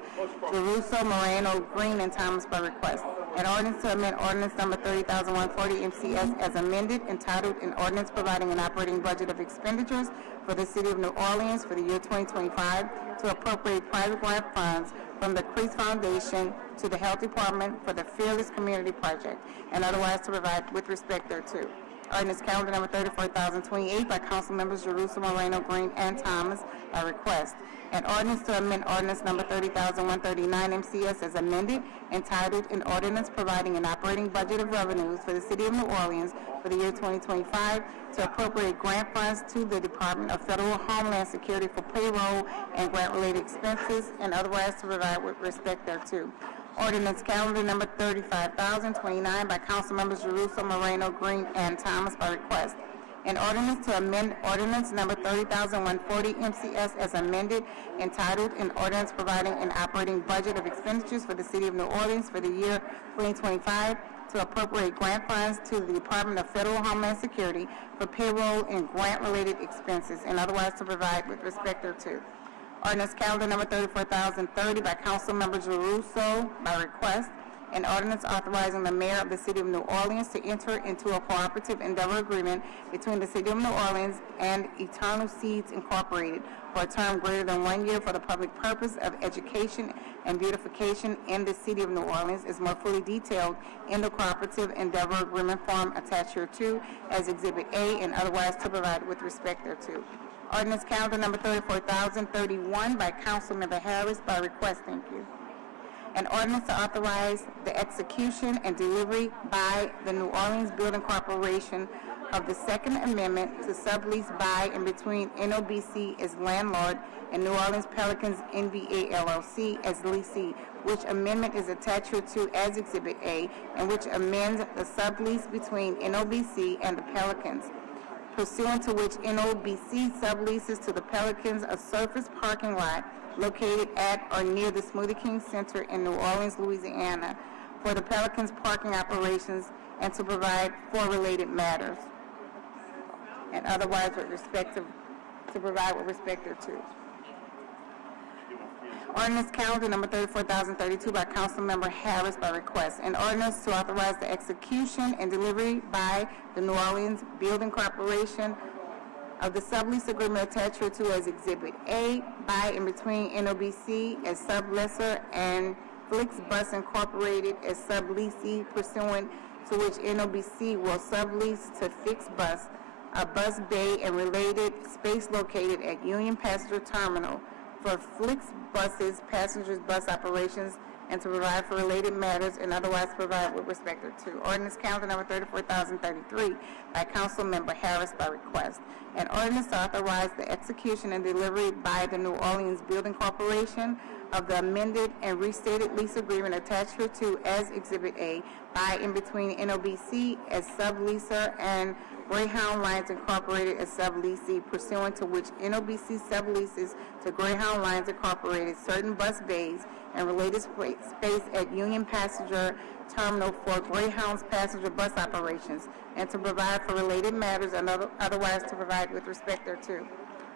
Jeruso, Moreno, Green, and Thomas by request. An ordinance to amend ordinance number 30,140 MCS as amended, entitled An Ordinance Providing an Operating Budget of Expenditures for the City of New Orleans for the year 2025 to appropriate private grant funds from the Crease Foundation to the Health Department for the Fearless Community Project and otherwise to provide with respect thereto. Ordinance calendar number 34,028 by Council Members Jerusalem, Moreno, Green, and Thomas by request. An ordinance to amend ordinance number 30,139 MCS as amended, entitled An Ordinance Providing an Operating Budget of Revenues for the City of New Orleans for the year 2025 to appropriate grant funds to the Department of Federal Homeland Security for payroll and grant-related expenses and otherwise to provide with respect thereto. Ordinance calendar number 35,029 by Council Members Jerusalem, Moreno, Green, and Thomas by request. An ordinance to amend ordinance number 30,140 MCS as amended, entitled An Ordinance Providing an Operating Budget of Expenditures for the City of New Orleans for the year 2025 to appropriate grant funds to the Department of Federal Homeland Security for payroll and grant-related expenses and otherwise to provide with respect thereto. Ordinance calendar number 34,030 by Council Member Jeruso by request. An ordinance authorizing the mayor of the City of New Orleans to enter into a cooperative endeavor agreement between the City of New Orleans and Eternal Seeds Incorporated for a term greater than 1 year for the public purpose of education and beautification in the City of New Orleans is more fully detailed in the cooperative endeavor agreement form attached hereto as Exhibit A and otherwise to provide with respect thereto. Ordinance calendar number 34,031 by Council Member Harris by request. Thank you. An ordinance to authorize the execution and delivery by the New Orleans Building Corporation of the Second Amendment to sublease by and between NOBC as landlord and New Orleans Pelicans NBA LLC as leasee, which amendment is attached to as Exhibit A, and which amends the sublease between NOBC and the Pelicans, pursuant to which NOBC subleases to the Pelicans a surface parking lot located at or near the Smoothie King Center in New Orleans, Louisiana, for the Pelicans parking operations and to provide for related matters, and otherwise with respect to provide with respect thereto. Ordinance calendar number 34,032 by Council Member Harris by request. An ordinance to authorize the execution and delivery by the New Orleans Building Corporation of the sublease agreement attached to as Exhibit A by and between NOBC as sublessor and Flixbus Incorporated as subleasee, pursuant to which NOBC will sublease to Flixbus a bus bay and related space located at Union Passenger Terminal for Flixbus's passengers bus operations and to provide for related matters and otherwise provide with respect to. Ordinance calendar number 34,033 by Council Member Harris by request. An ordinance to authorize the execution and delivery by the New Orleans Building Corporation of the amended and restated lease agreement attached hereto as Exhibit A by and between NOBC as subleaser and Greyhound Lines Incorporated as subleasee, pursuant to which NOBC subleases to Greyhound Lines Incorporated certain bus bays and related space at Union Passenger Terminal for Greyhound's passenger bus operations, and to provide for related matters and otherwise to provide with respect thereto.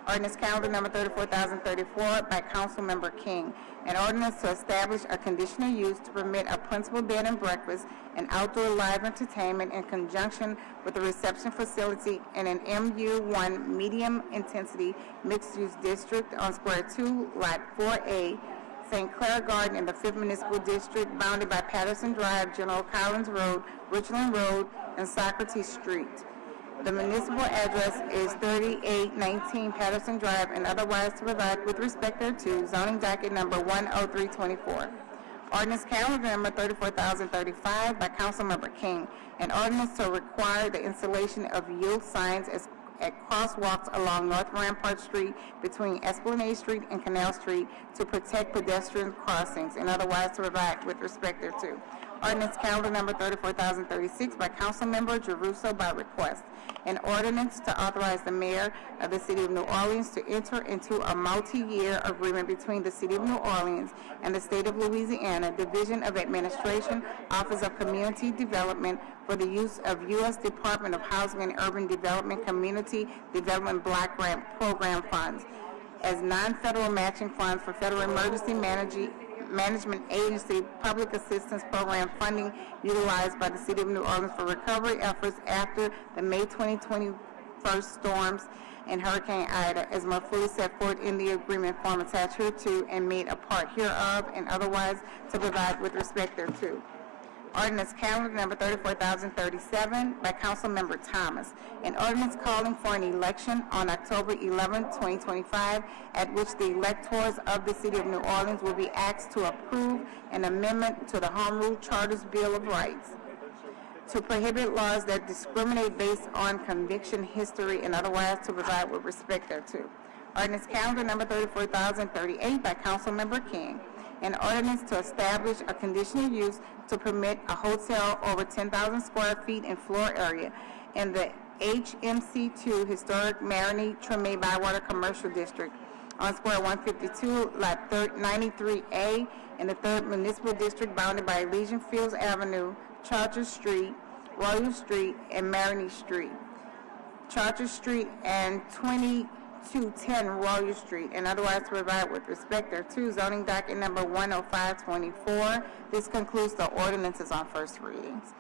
Ordinance calendar number 34,034 by Council Member King. An ordinance to establish a conditional use to permit a principal bed and breakfast and outdoor live entertainment in conjunction with the reception facility in an MU1 medium-intensity mixed-use district on Square 2, Lot 4A, St. Clair Garden in the 5th Municipal District, bounded by Patterson Drive, General Collins Road, Richland Road, and Socrates Street. The municipal address is 3819 Patterson Drive, and otherwise to provide with respect thereto, zoning docket number 10324. Ordinance calendar number 34,035 by Councilmember King, an ordinance to require the installation of yield signs at crosswalks along North Rampart Street between Esplanade Street and Canal Street to protect pedestrian crossings, and otherwise to provide with respect thereto. Ordinance calendar number 34,036 by Councilmember Jeruso by request. An ordinance to authorize the mayor of the city of New Orleans to enter into a multi-year agreement between the city of New Orleans and the state of Louisiana, Division of Administration, Office of Community Development, for the use of U.S. Department of Housing and Urban Development Community Development Block Grant Program funds as non-federal matching funds for Federal Emergency Management Agency Public Assistance Program funding utilized by the City of New Orleans for recovery efforts after the May 2021 storms and Hurricane Ida, as more fully set forth in the agreement form attached hereto and made a part hereof, and otherwise to provide with respect thereto. Ordinance calendar number 34,037 by Councilmember Thomas. An ordinance calling for an election on October 11, 2025, at which the electors of the City of New Orleans will be asked to approve an amendment to the Home Rule Charters Bill of Rights to prohibit laws that discriminate based on conviction history, and otherwise to provide with respect thereto. Ordinance calendar number 34,038 by Councilmember King. An ordinance to establish a conditional use to permit a hotel over 10,000 square feet in floor area in the HMC2 Historic Marigny Treme Bywater Commercial District on Square 152, Lot 93A in the 3rd Municipal District, bounded by Elysian Fields Avenue, Chartres Street, Royal Street, and Marigny Street. Chartres Street and 2210 Royal Street, and otherwise to provide with respect thereto, zoning docket number 10524. This concludes the ordinances on first readings.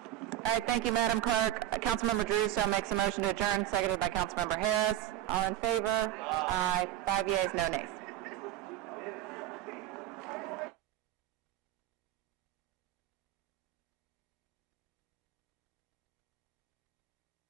All right, thank you, Madam Clerk. Councilmember Druso makes a motion to adjourn, seconded by Councilmember Harris. All in favor? Aye. 5 yeas, no nays.